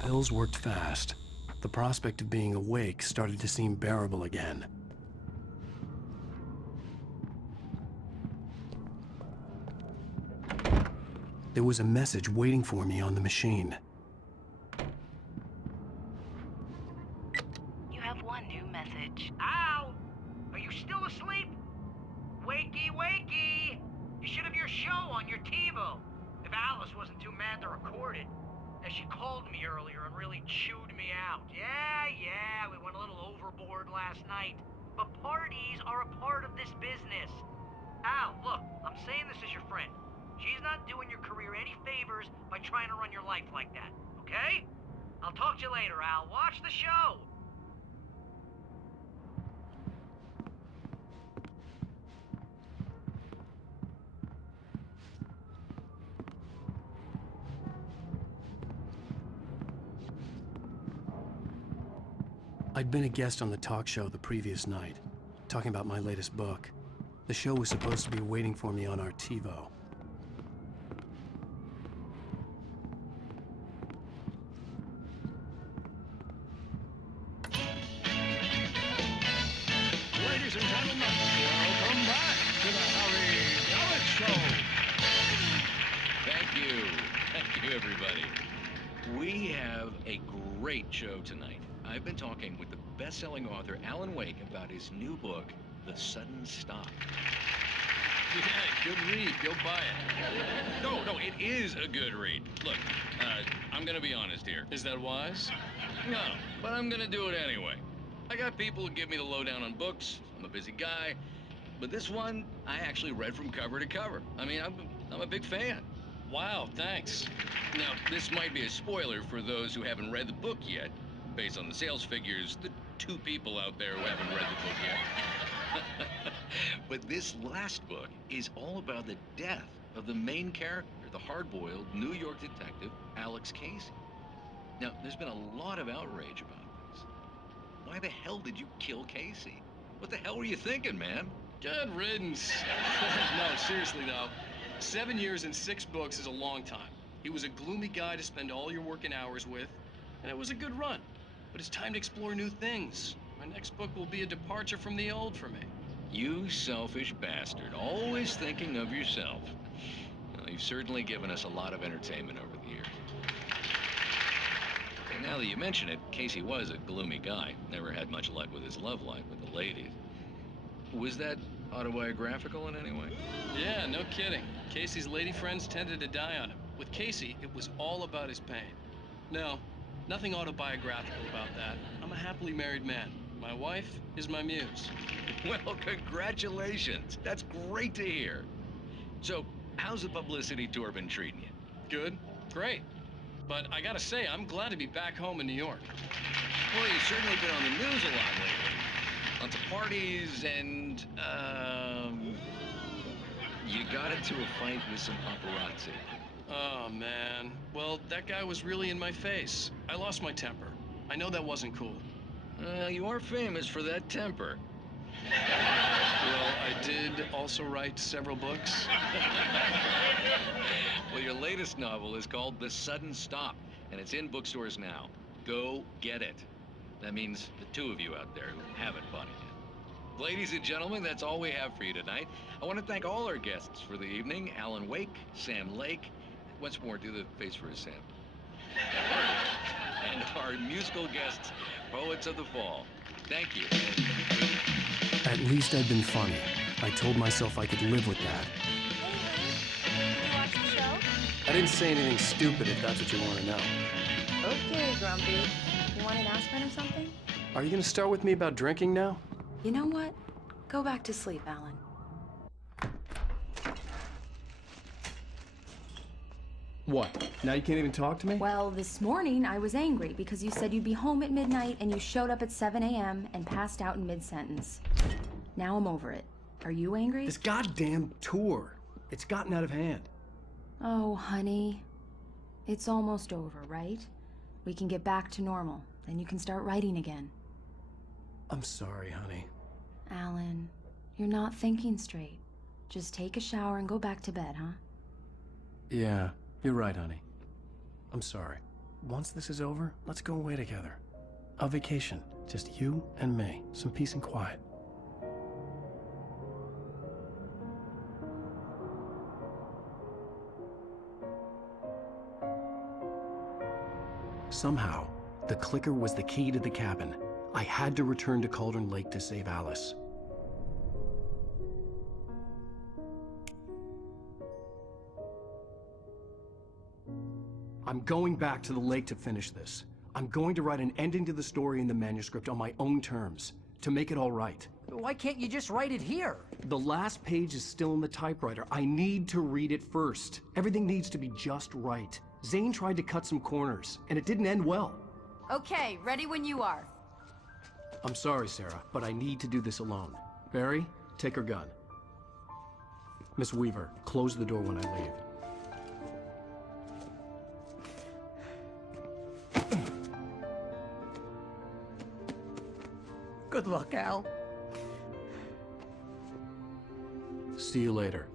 Pills worked fast. The prospect of being awake started to seem bearable again. There was a message waiting for me on the machine. You have one new message. Al! Are you still asleep? Wakey, wakey! You should have your show on your TiVo. If Alice wasn't too mad to record it. As she called me earlier and really chewed me out. Yeah, we went a little overboard last night. But parties are a part of this business. Al, look, I'm saying this as your friend. She's not doing your career any favors by trying to run your life like that, okay? I'll talk to you later, Al. Watch the show! I'd been a guest on the talk show the previous night, talking about my latest book. The show was supposed to be waiting for me on our TiVo. Ladies and gentlemen, welcome back to the Harry Gallant Show. Thank you. Thank you, everybody. We have a great show tonight. I've been talking with the best-selling author Alan Wake about his new book, The Sudden Stop. Yeah, good read. Go buy it. No, it is a good read. Look, I'm gonna be honest here. Is that wise? No, but I'm gonna do it anyway. I got people who give me the lowdown on books. I'm a busy guy. But this one, I actually read from cover to cover. I mean, I'm a big fan. Wow, thanks. Now, this might be a spoiler for those who haven't read the book yet. Based on the sales figures, the 2 people out there who haven't read the book yet. But this last book is all about the death of the main character, the hard-boiled New York detective, Alex Casey. Now, there's been a lot of outrage about this. Why the hell did you kill Casey? What the hell were you thinking, man? Good riddance. No, seriously though, 7 years and 6 books is a long time. He was a gloomy guy to spend all your working hours with, and it was a good run. But it's time to explore new things. My next book will be a departure from the old for me. You selfish bastard, always thinking of yourself. Well, you've certainly given us a lot of entertainment over the years. And now that you mention it, Casey was a gloomy guy. Never had much luck with his love life with the ladies. Was that autobiographical in any way? Yeah, no kidding. Casey's lady friends tended to die on him. With Casey, it was all about his pain. No, nothing autobiographical about that. I'm a happily married man. My wife is my muse. Well, congratulations. That's great to hear. So, how's the publicity tour been treating you? Good. Great. But I gotta say, I'm glad to be back home in New York. Well, you've certainly been on the news a lot lately. Lots of parties and, you got into a fight with some paparazzi. Oh, man. Well, that guy was really in my face. I lost my temper. I know that wasn't cool. You are famous for that temper. Well, I did also write several books. Well, your latest novel is called The Sudden Stop, and it's in bookstores now. Go get it. That means the 2 of you out there who haven't bought it yet. Ladies and gentlemen, that's all we have for you tonight. I want to thank all our guests for the evening. Alan Wake, Sam Lake. Once more, do the face for us, Sam. And our musical guests, Poets of the Fall. Thank you. At least I'd been funny. I told myself I could live with that. Hey, Lou. You watch the show? I didn't say anything stupid if that's what you want to know. Okay, Grumpy. You want an aspirin or something? Are you going to start with me about drinking now? You know what? Go back to sleep, Alan. What? Now you can't even talk to me? Well, this morning I was angry because you said you'd be home at midnight and you showed up at 7 a.m. and passed out in mid-sentence. Now I'm over it. Are you angry? This goddamn tour. It's gotten out of hand. Oh, honey. It's almost over, right? We can get back to normal. Then you can start writing again. I'm sorry, honey. Alan, you're not thinking straight. Just take a shower and go back to bed, huh? Yeah, you're right, honey. I'm sorry. Once this is over, let's go away together. A vacation. Just you and me. Some peace and quiet. Somehow, the clicker was the key to the cabin. I had to return to Cauldron Lake to save Alice. I'm going back to the lake to finish this. I'm going to write an ending to the story in the manuscript on my own terms, to make it all right. Why can't you just write it here? The last page is still in the typewriter. I need to read it first. Everything needs to be just right. Zane tried to cut some corners, and it didn't end well. Okay, ready when you are. I'm sorry, Sarah, but I need to do this alone. Barry, take her gun. Miss Weaver, close the door when I leave. Good luck, Al. See you later.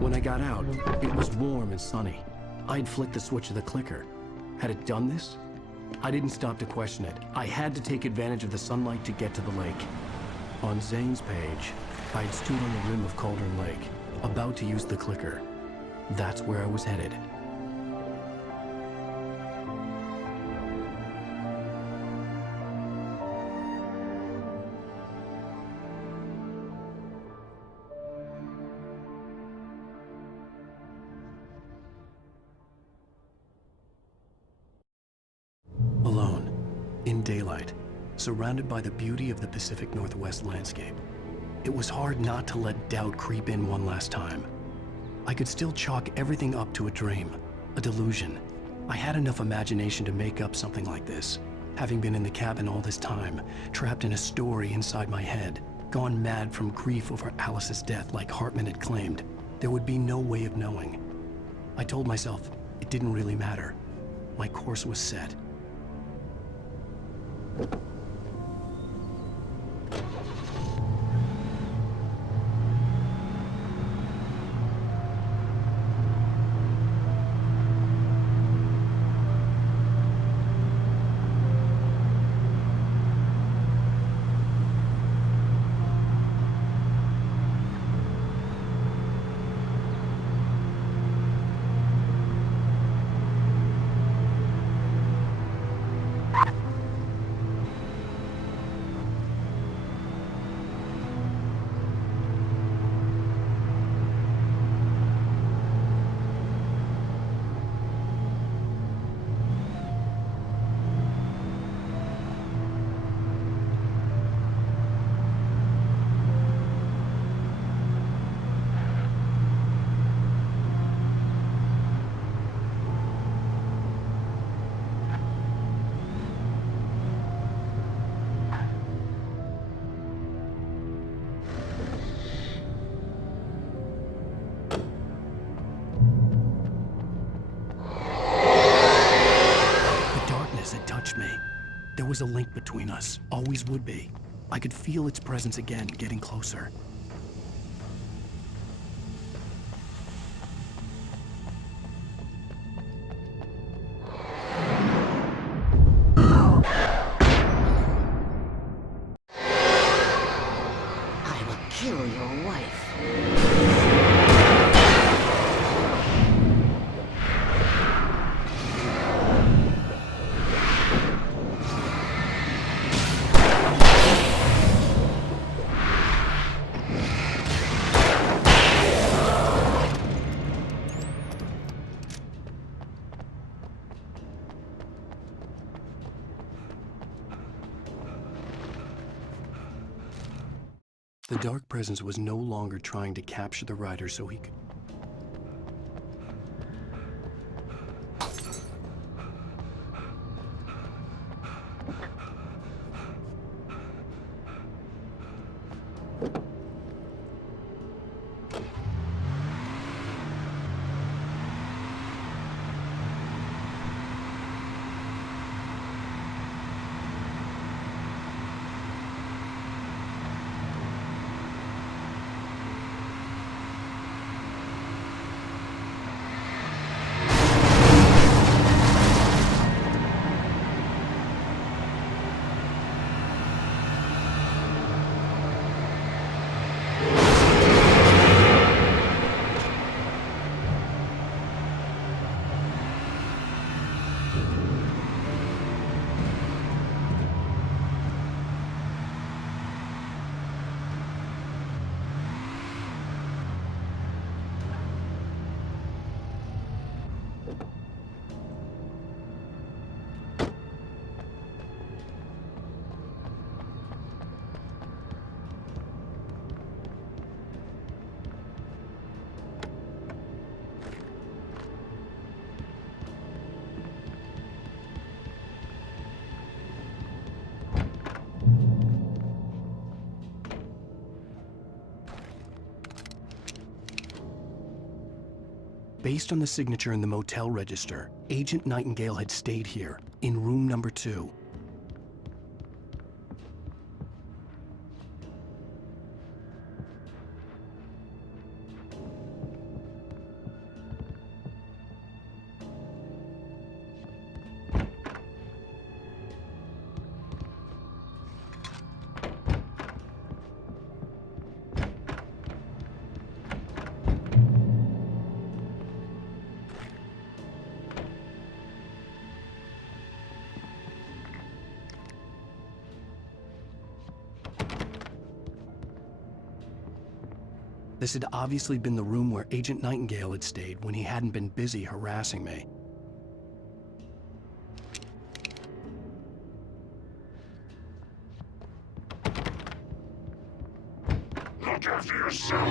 When I got out, it was warm and sunny. I'd flicked the switch of the clicker. Had it done this? I didn't stop to question it. I had to take advantage of the sunlight to get to the lake. On Zane's page, I'd stood on the rim of Cauldron Lake, about to use the clicker. That's where I was headed. Alone, in daylight, surrounded by the beauty of the Pacific Northwest landscape. It was hard not to let doubt creep in one last time. I could still chalk everything up to a dream, a delusion. I had enough imagination to make up something like this, having been in the cabin all this time, trapped in a story inside my head, gone mad from grief over Alice's death like Hartman had claimed. There would be no way of knowing. I told myself it didn't really matter. My course was set. There was a link between us, always would be. I could feel its presence again, getting closer. I will kill your wife. The dark presence was no longer trying to capture the rider so he could... Based on the signature in the motel register, Agent Nightingale had stayed here, in room number 2. This had obviously been the room where Agent Nightingale had stayed when he hadn't been busy harassing me. Look after yourself.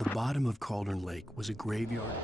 The bottom of Cauldron Lake was a graveyard.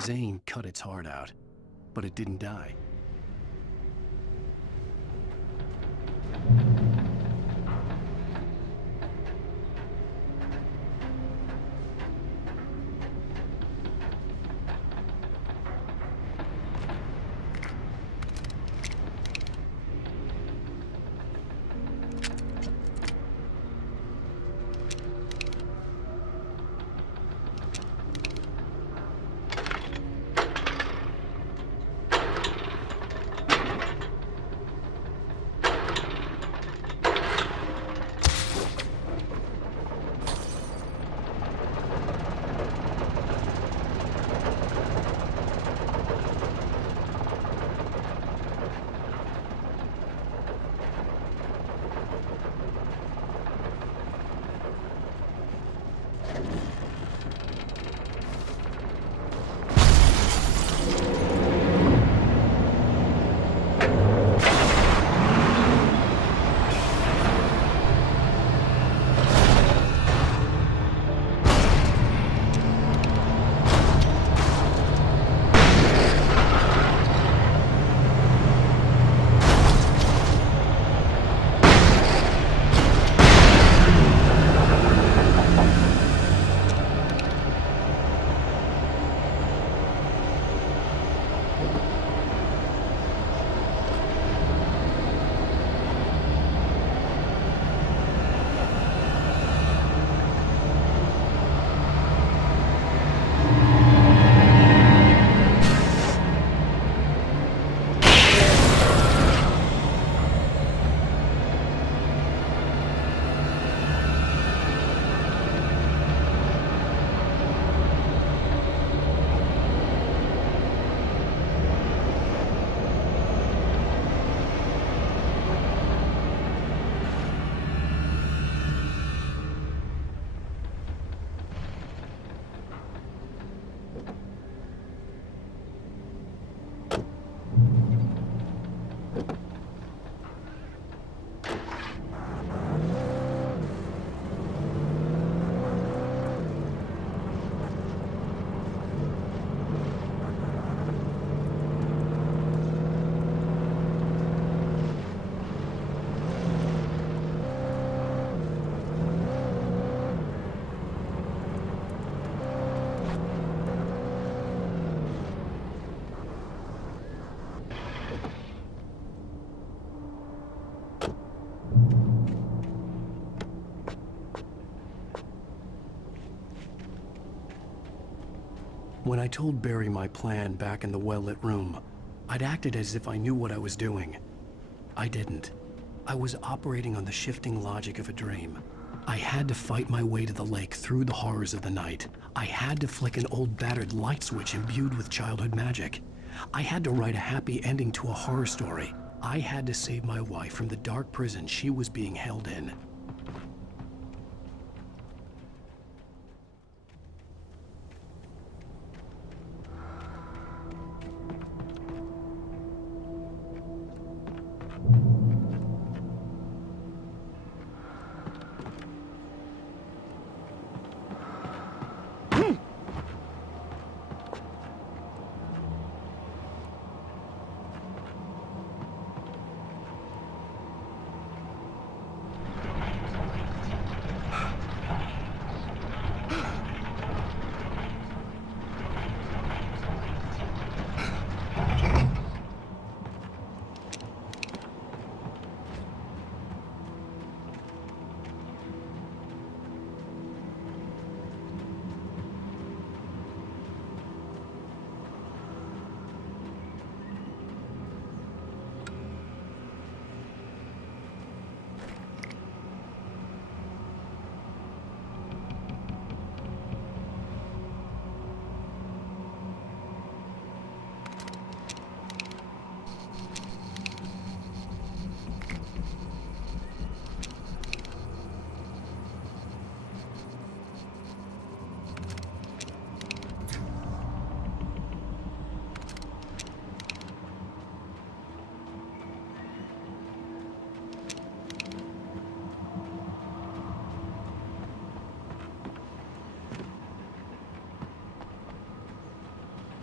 Zane cut its heart out, but it didn't die. When I told Barry my plan back in the well-lit room, I'd acted as if I knew what I was doing. I didn't. I was operating on the shifting logic of a dream. I had to fight my way to the lake through the horrors of the night. I had to flick an old battered light switch imbued with childhood magic. I had to write a happy ending to a horror story. I had to save my wife from the dark prison she was being held in.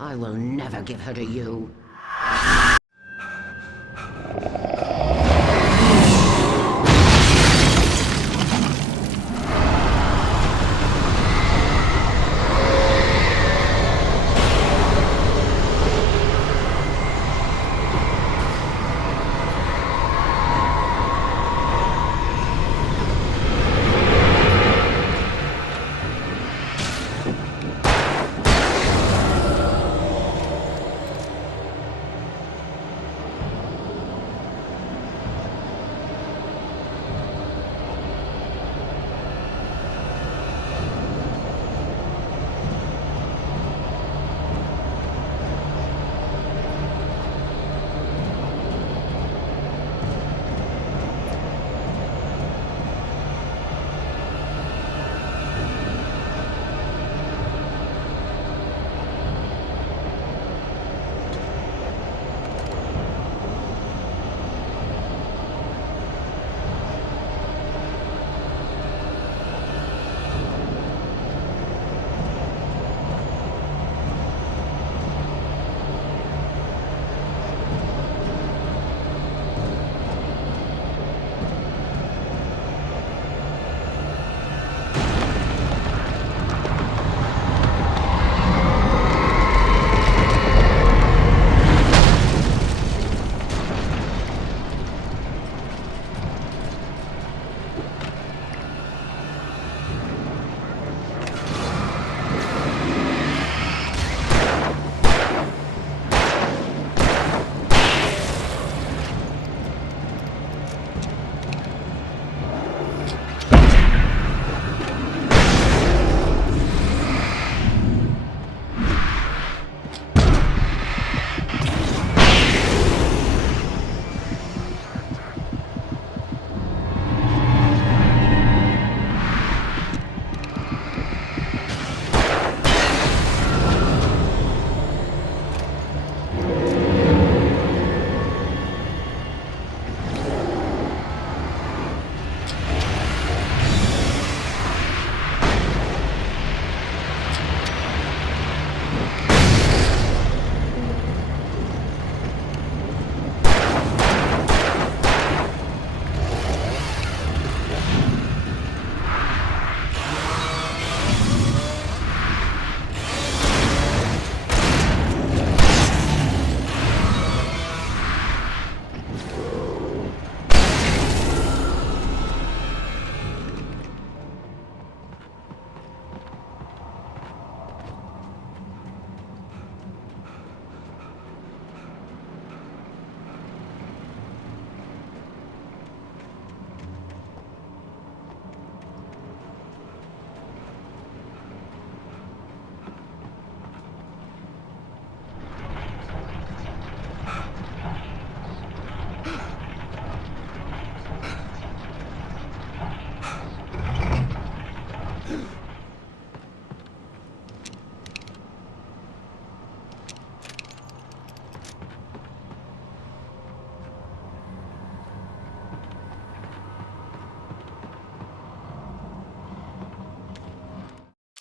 I will never give her to you.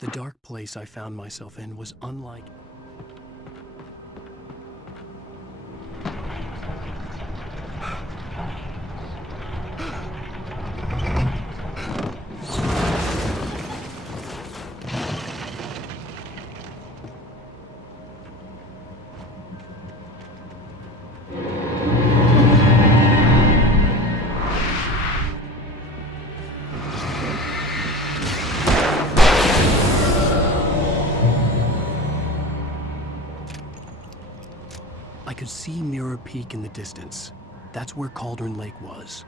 The dark place I found myself in was unlike... I could see Mirror Peak in the distance. That's where Cauldron Lake was.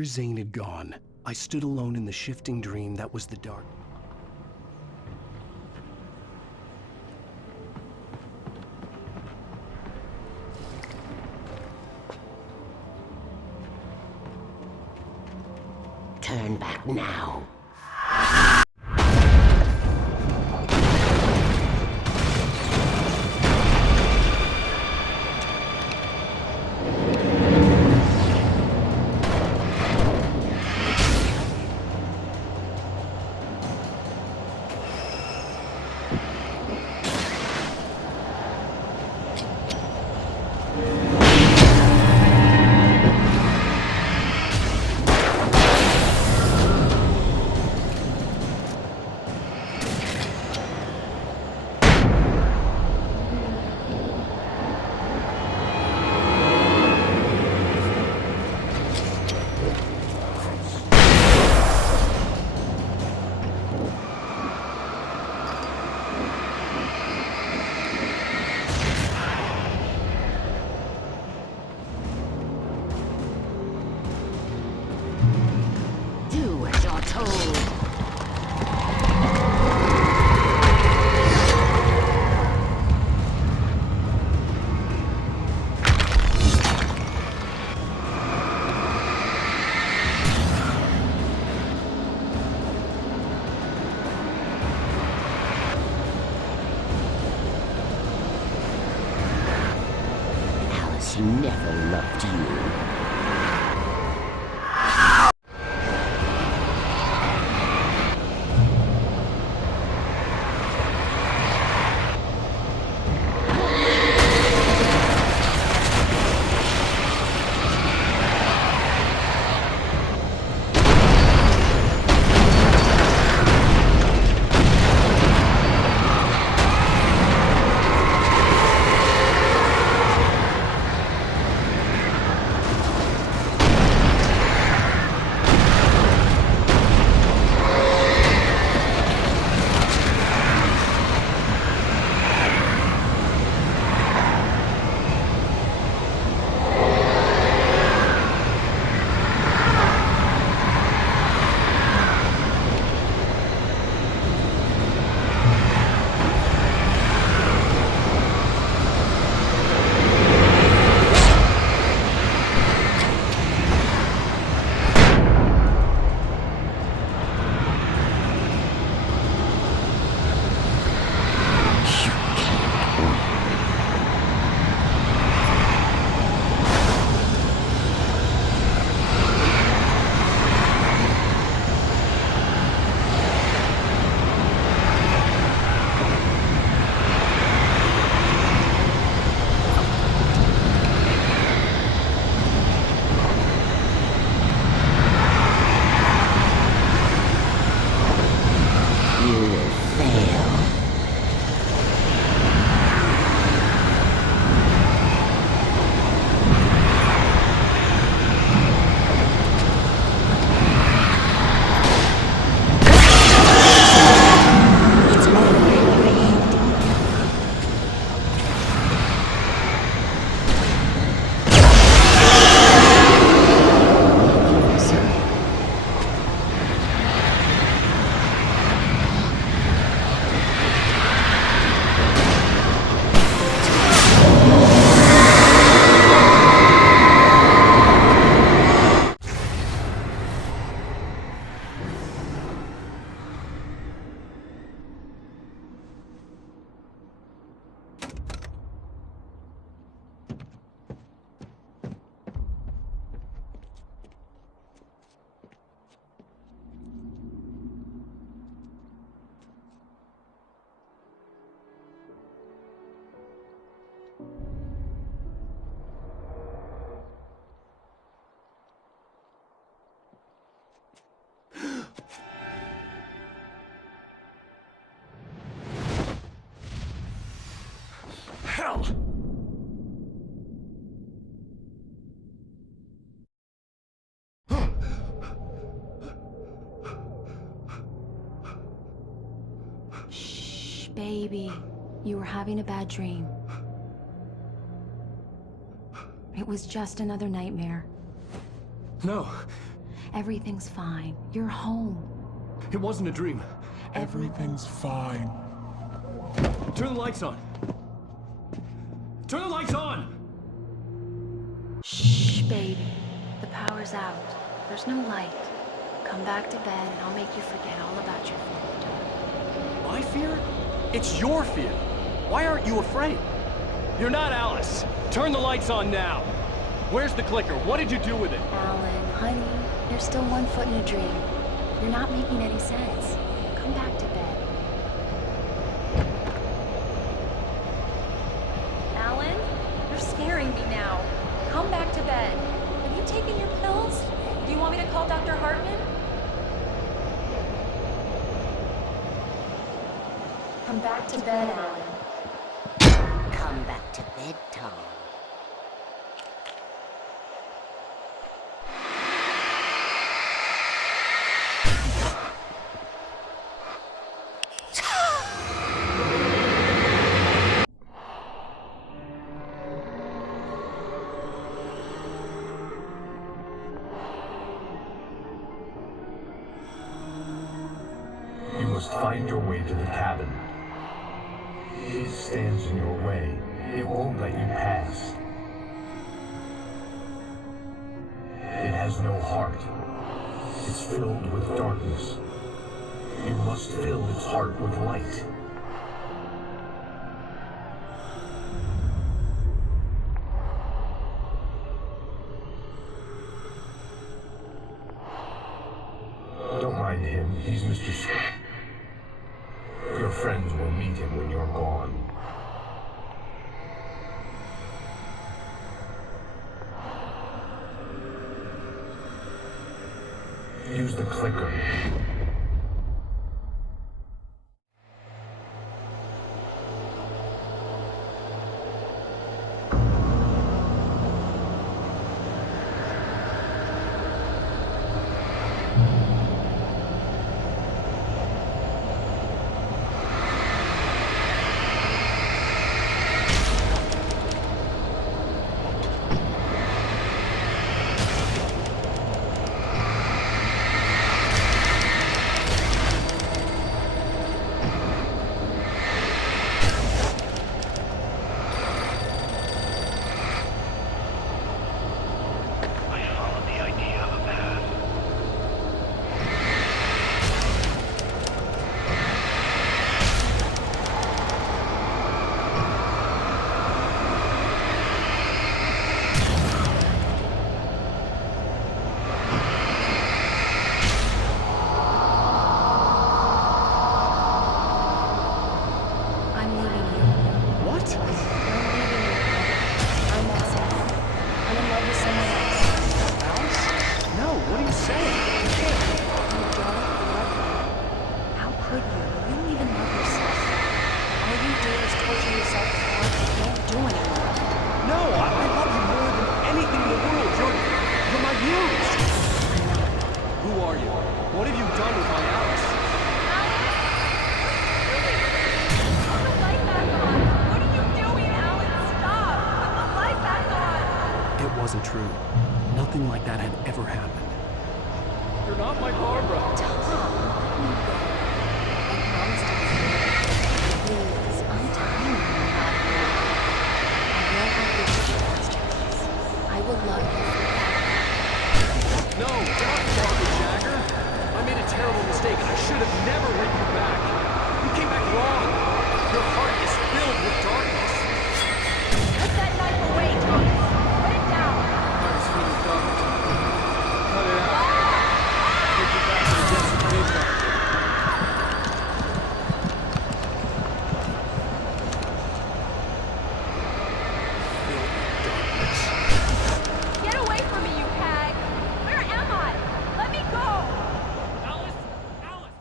After Zane had gone, I stood alone in the shifting dream that was the dark. Turn back now. She never loved you. Hell! Shh, baby. You were having a bad dream. It was just another nightmare. No. Everything's fine. You're home. It wasn't a dream. Everything's fine. Turn the lights on. Turn the lights on! Shh, baby. The power's out. There's no light. Come back to bed and I'll make you forget all about your fear. My fear? It's your fear. Why aren't you afraid? You're not Alice. Turn the lights on now. Where's the clicker? What did you do with it? Alan, honey, you're still 1 foot in a dream. You're not making any sense. Come back to bed. Alan, you're scaring me now. Come back to bed. Have you taken your pills? Do you want me to call Dr. Hartman? Come back to bed, Alan. Come back to bed, Tom. You must find your way to the cabin. It stands in your way. It won't let you pass. It has no heart. It's filled with darkness. You must fill its heart with light. Don't mind him. He's Mr. Your friends will meet him when you're gone. Use the clicker. Wasn't true. Nothing like that had ever happened. You're not my Barbara. Tom, let me go. I promised to be here. Please, untie me when you're not here. I will help you with your masterpiece. I will love you forever. No, not Barbara Jagger. I made a terrible mistake. I should have never let you back. You came back wrong. Your heart is filled with darkness. Put that knife away, Thomas. Put it down. Cut it out. Take it back to the destination. Get away from me, you hag. Where am I? Let me go. Alice! Alice!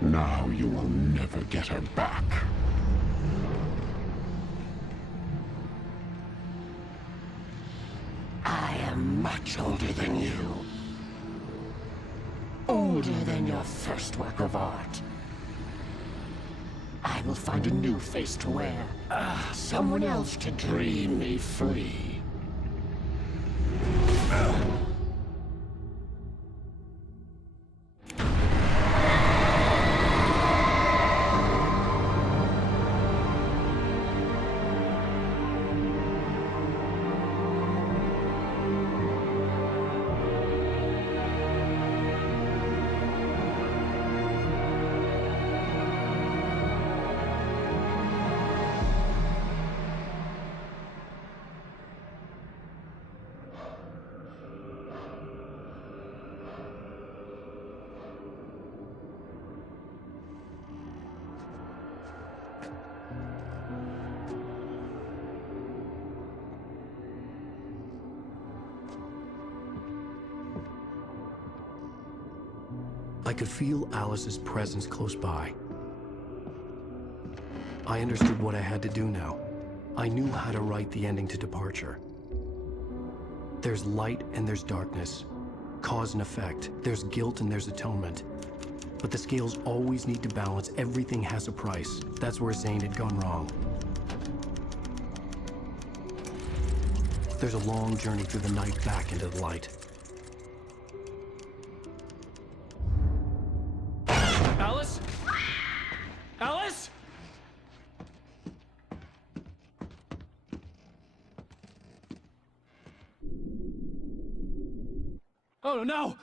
Now you will never get her back. I am much older than you. Older than your first work of art. I will find a new face to wear. Someone else to dream me free. I could feel Alice's presence close by. I understood what I had to do now. I knew how to write the ending to Departure. There's light and there's darkness. Cause and effect. There's guilt and there's atonement. But the scales always need to balance. Everything has a price. That's where Zane had gone wrong. There's a long journey through the night back into the light. Alice? Alice? Oh no!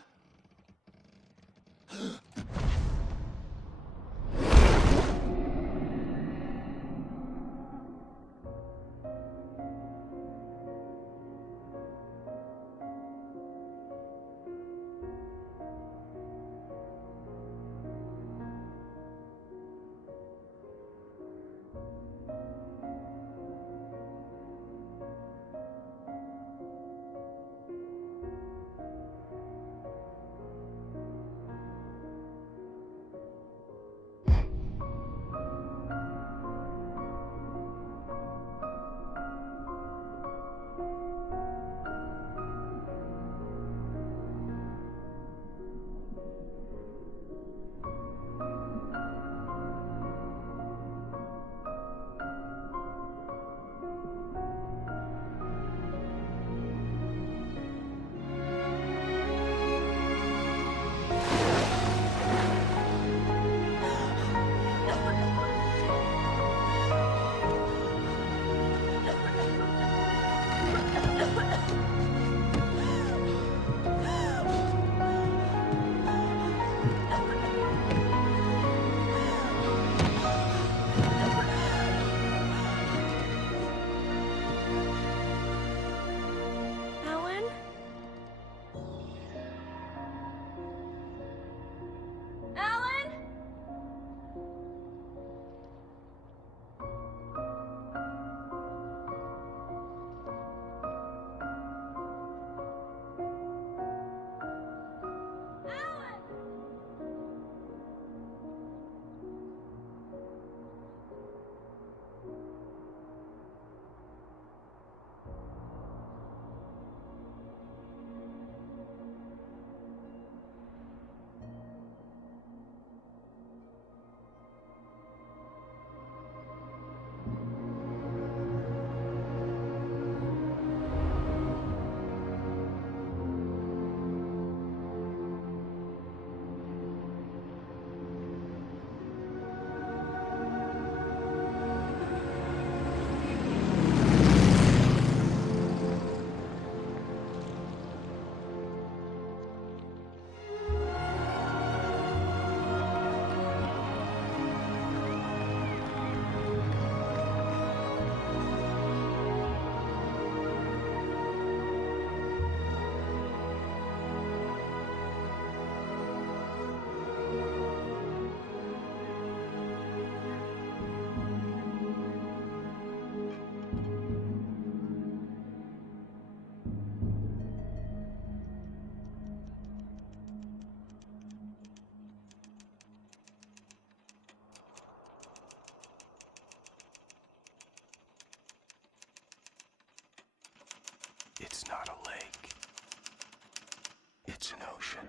It's not a lake. It's an ocean.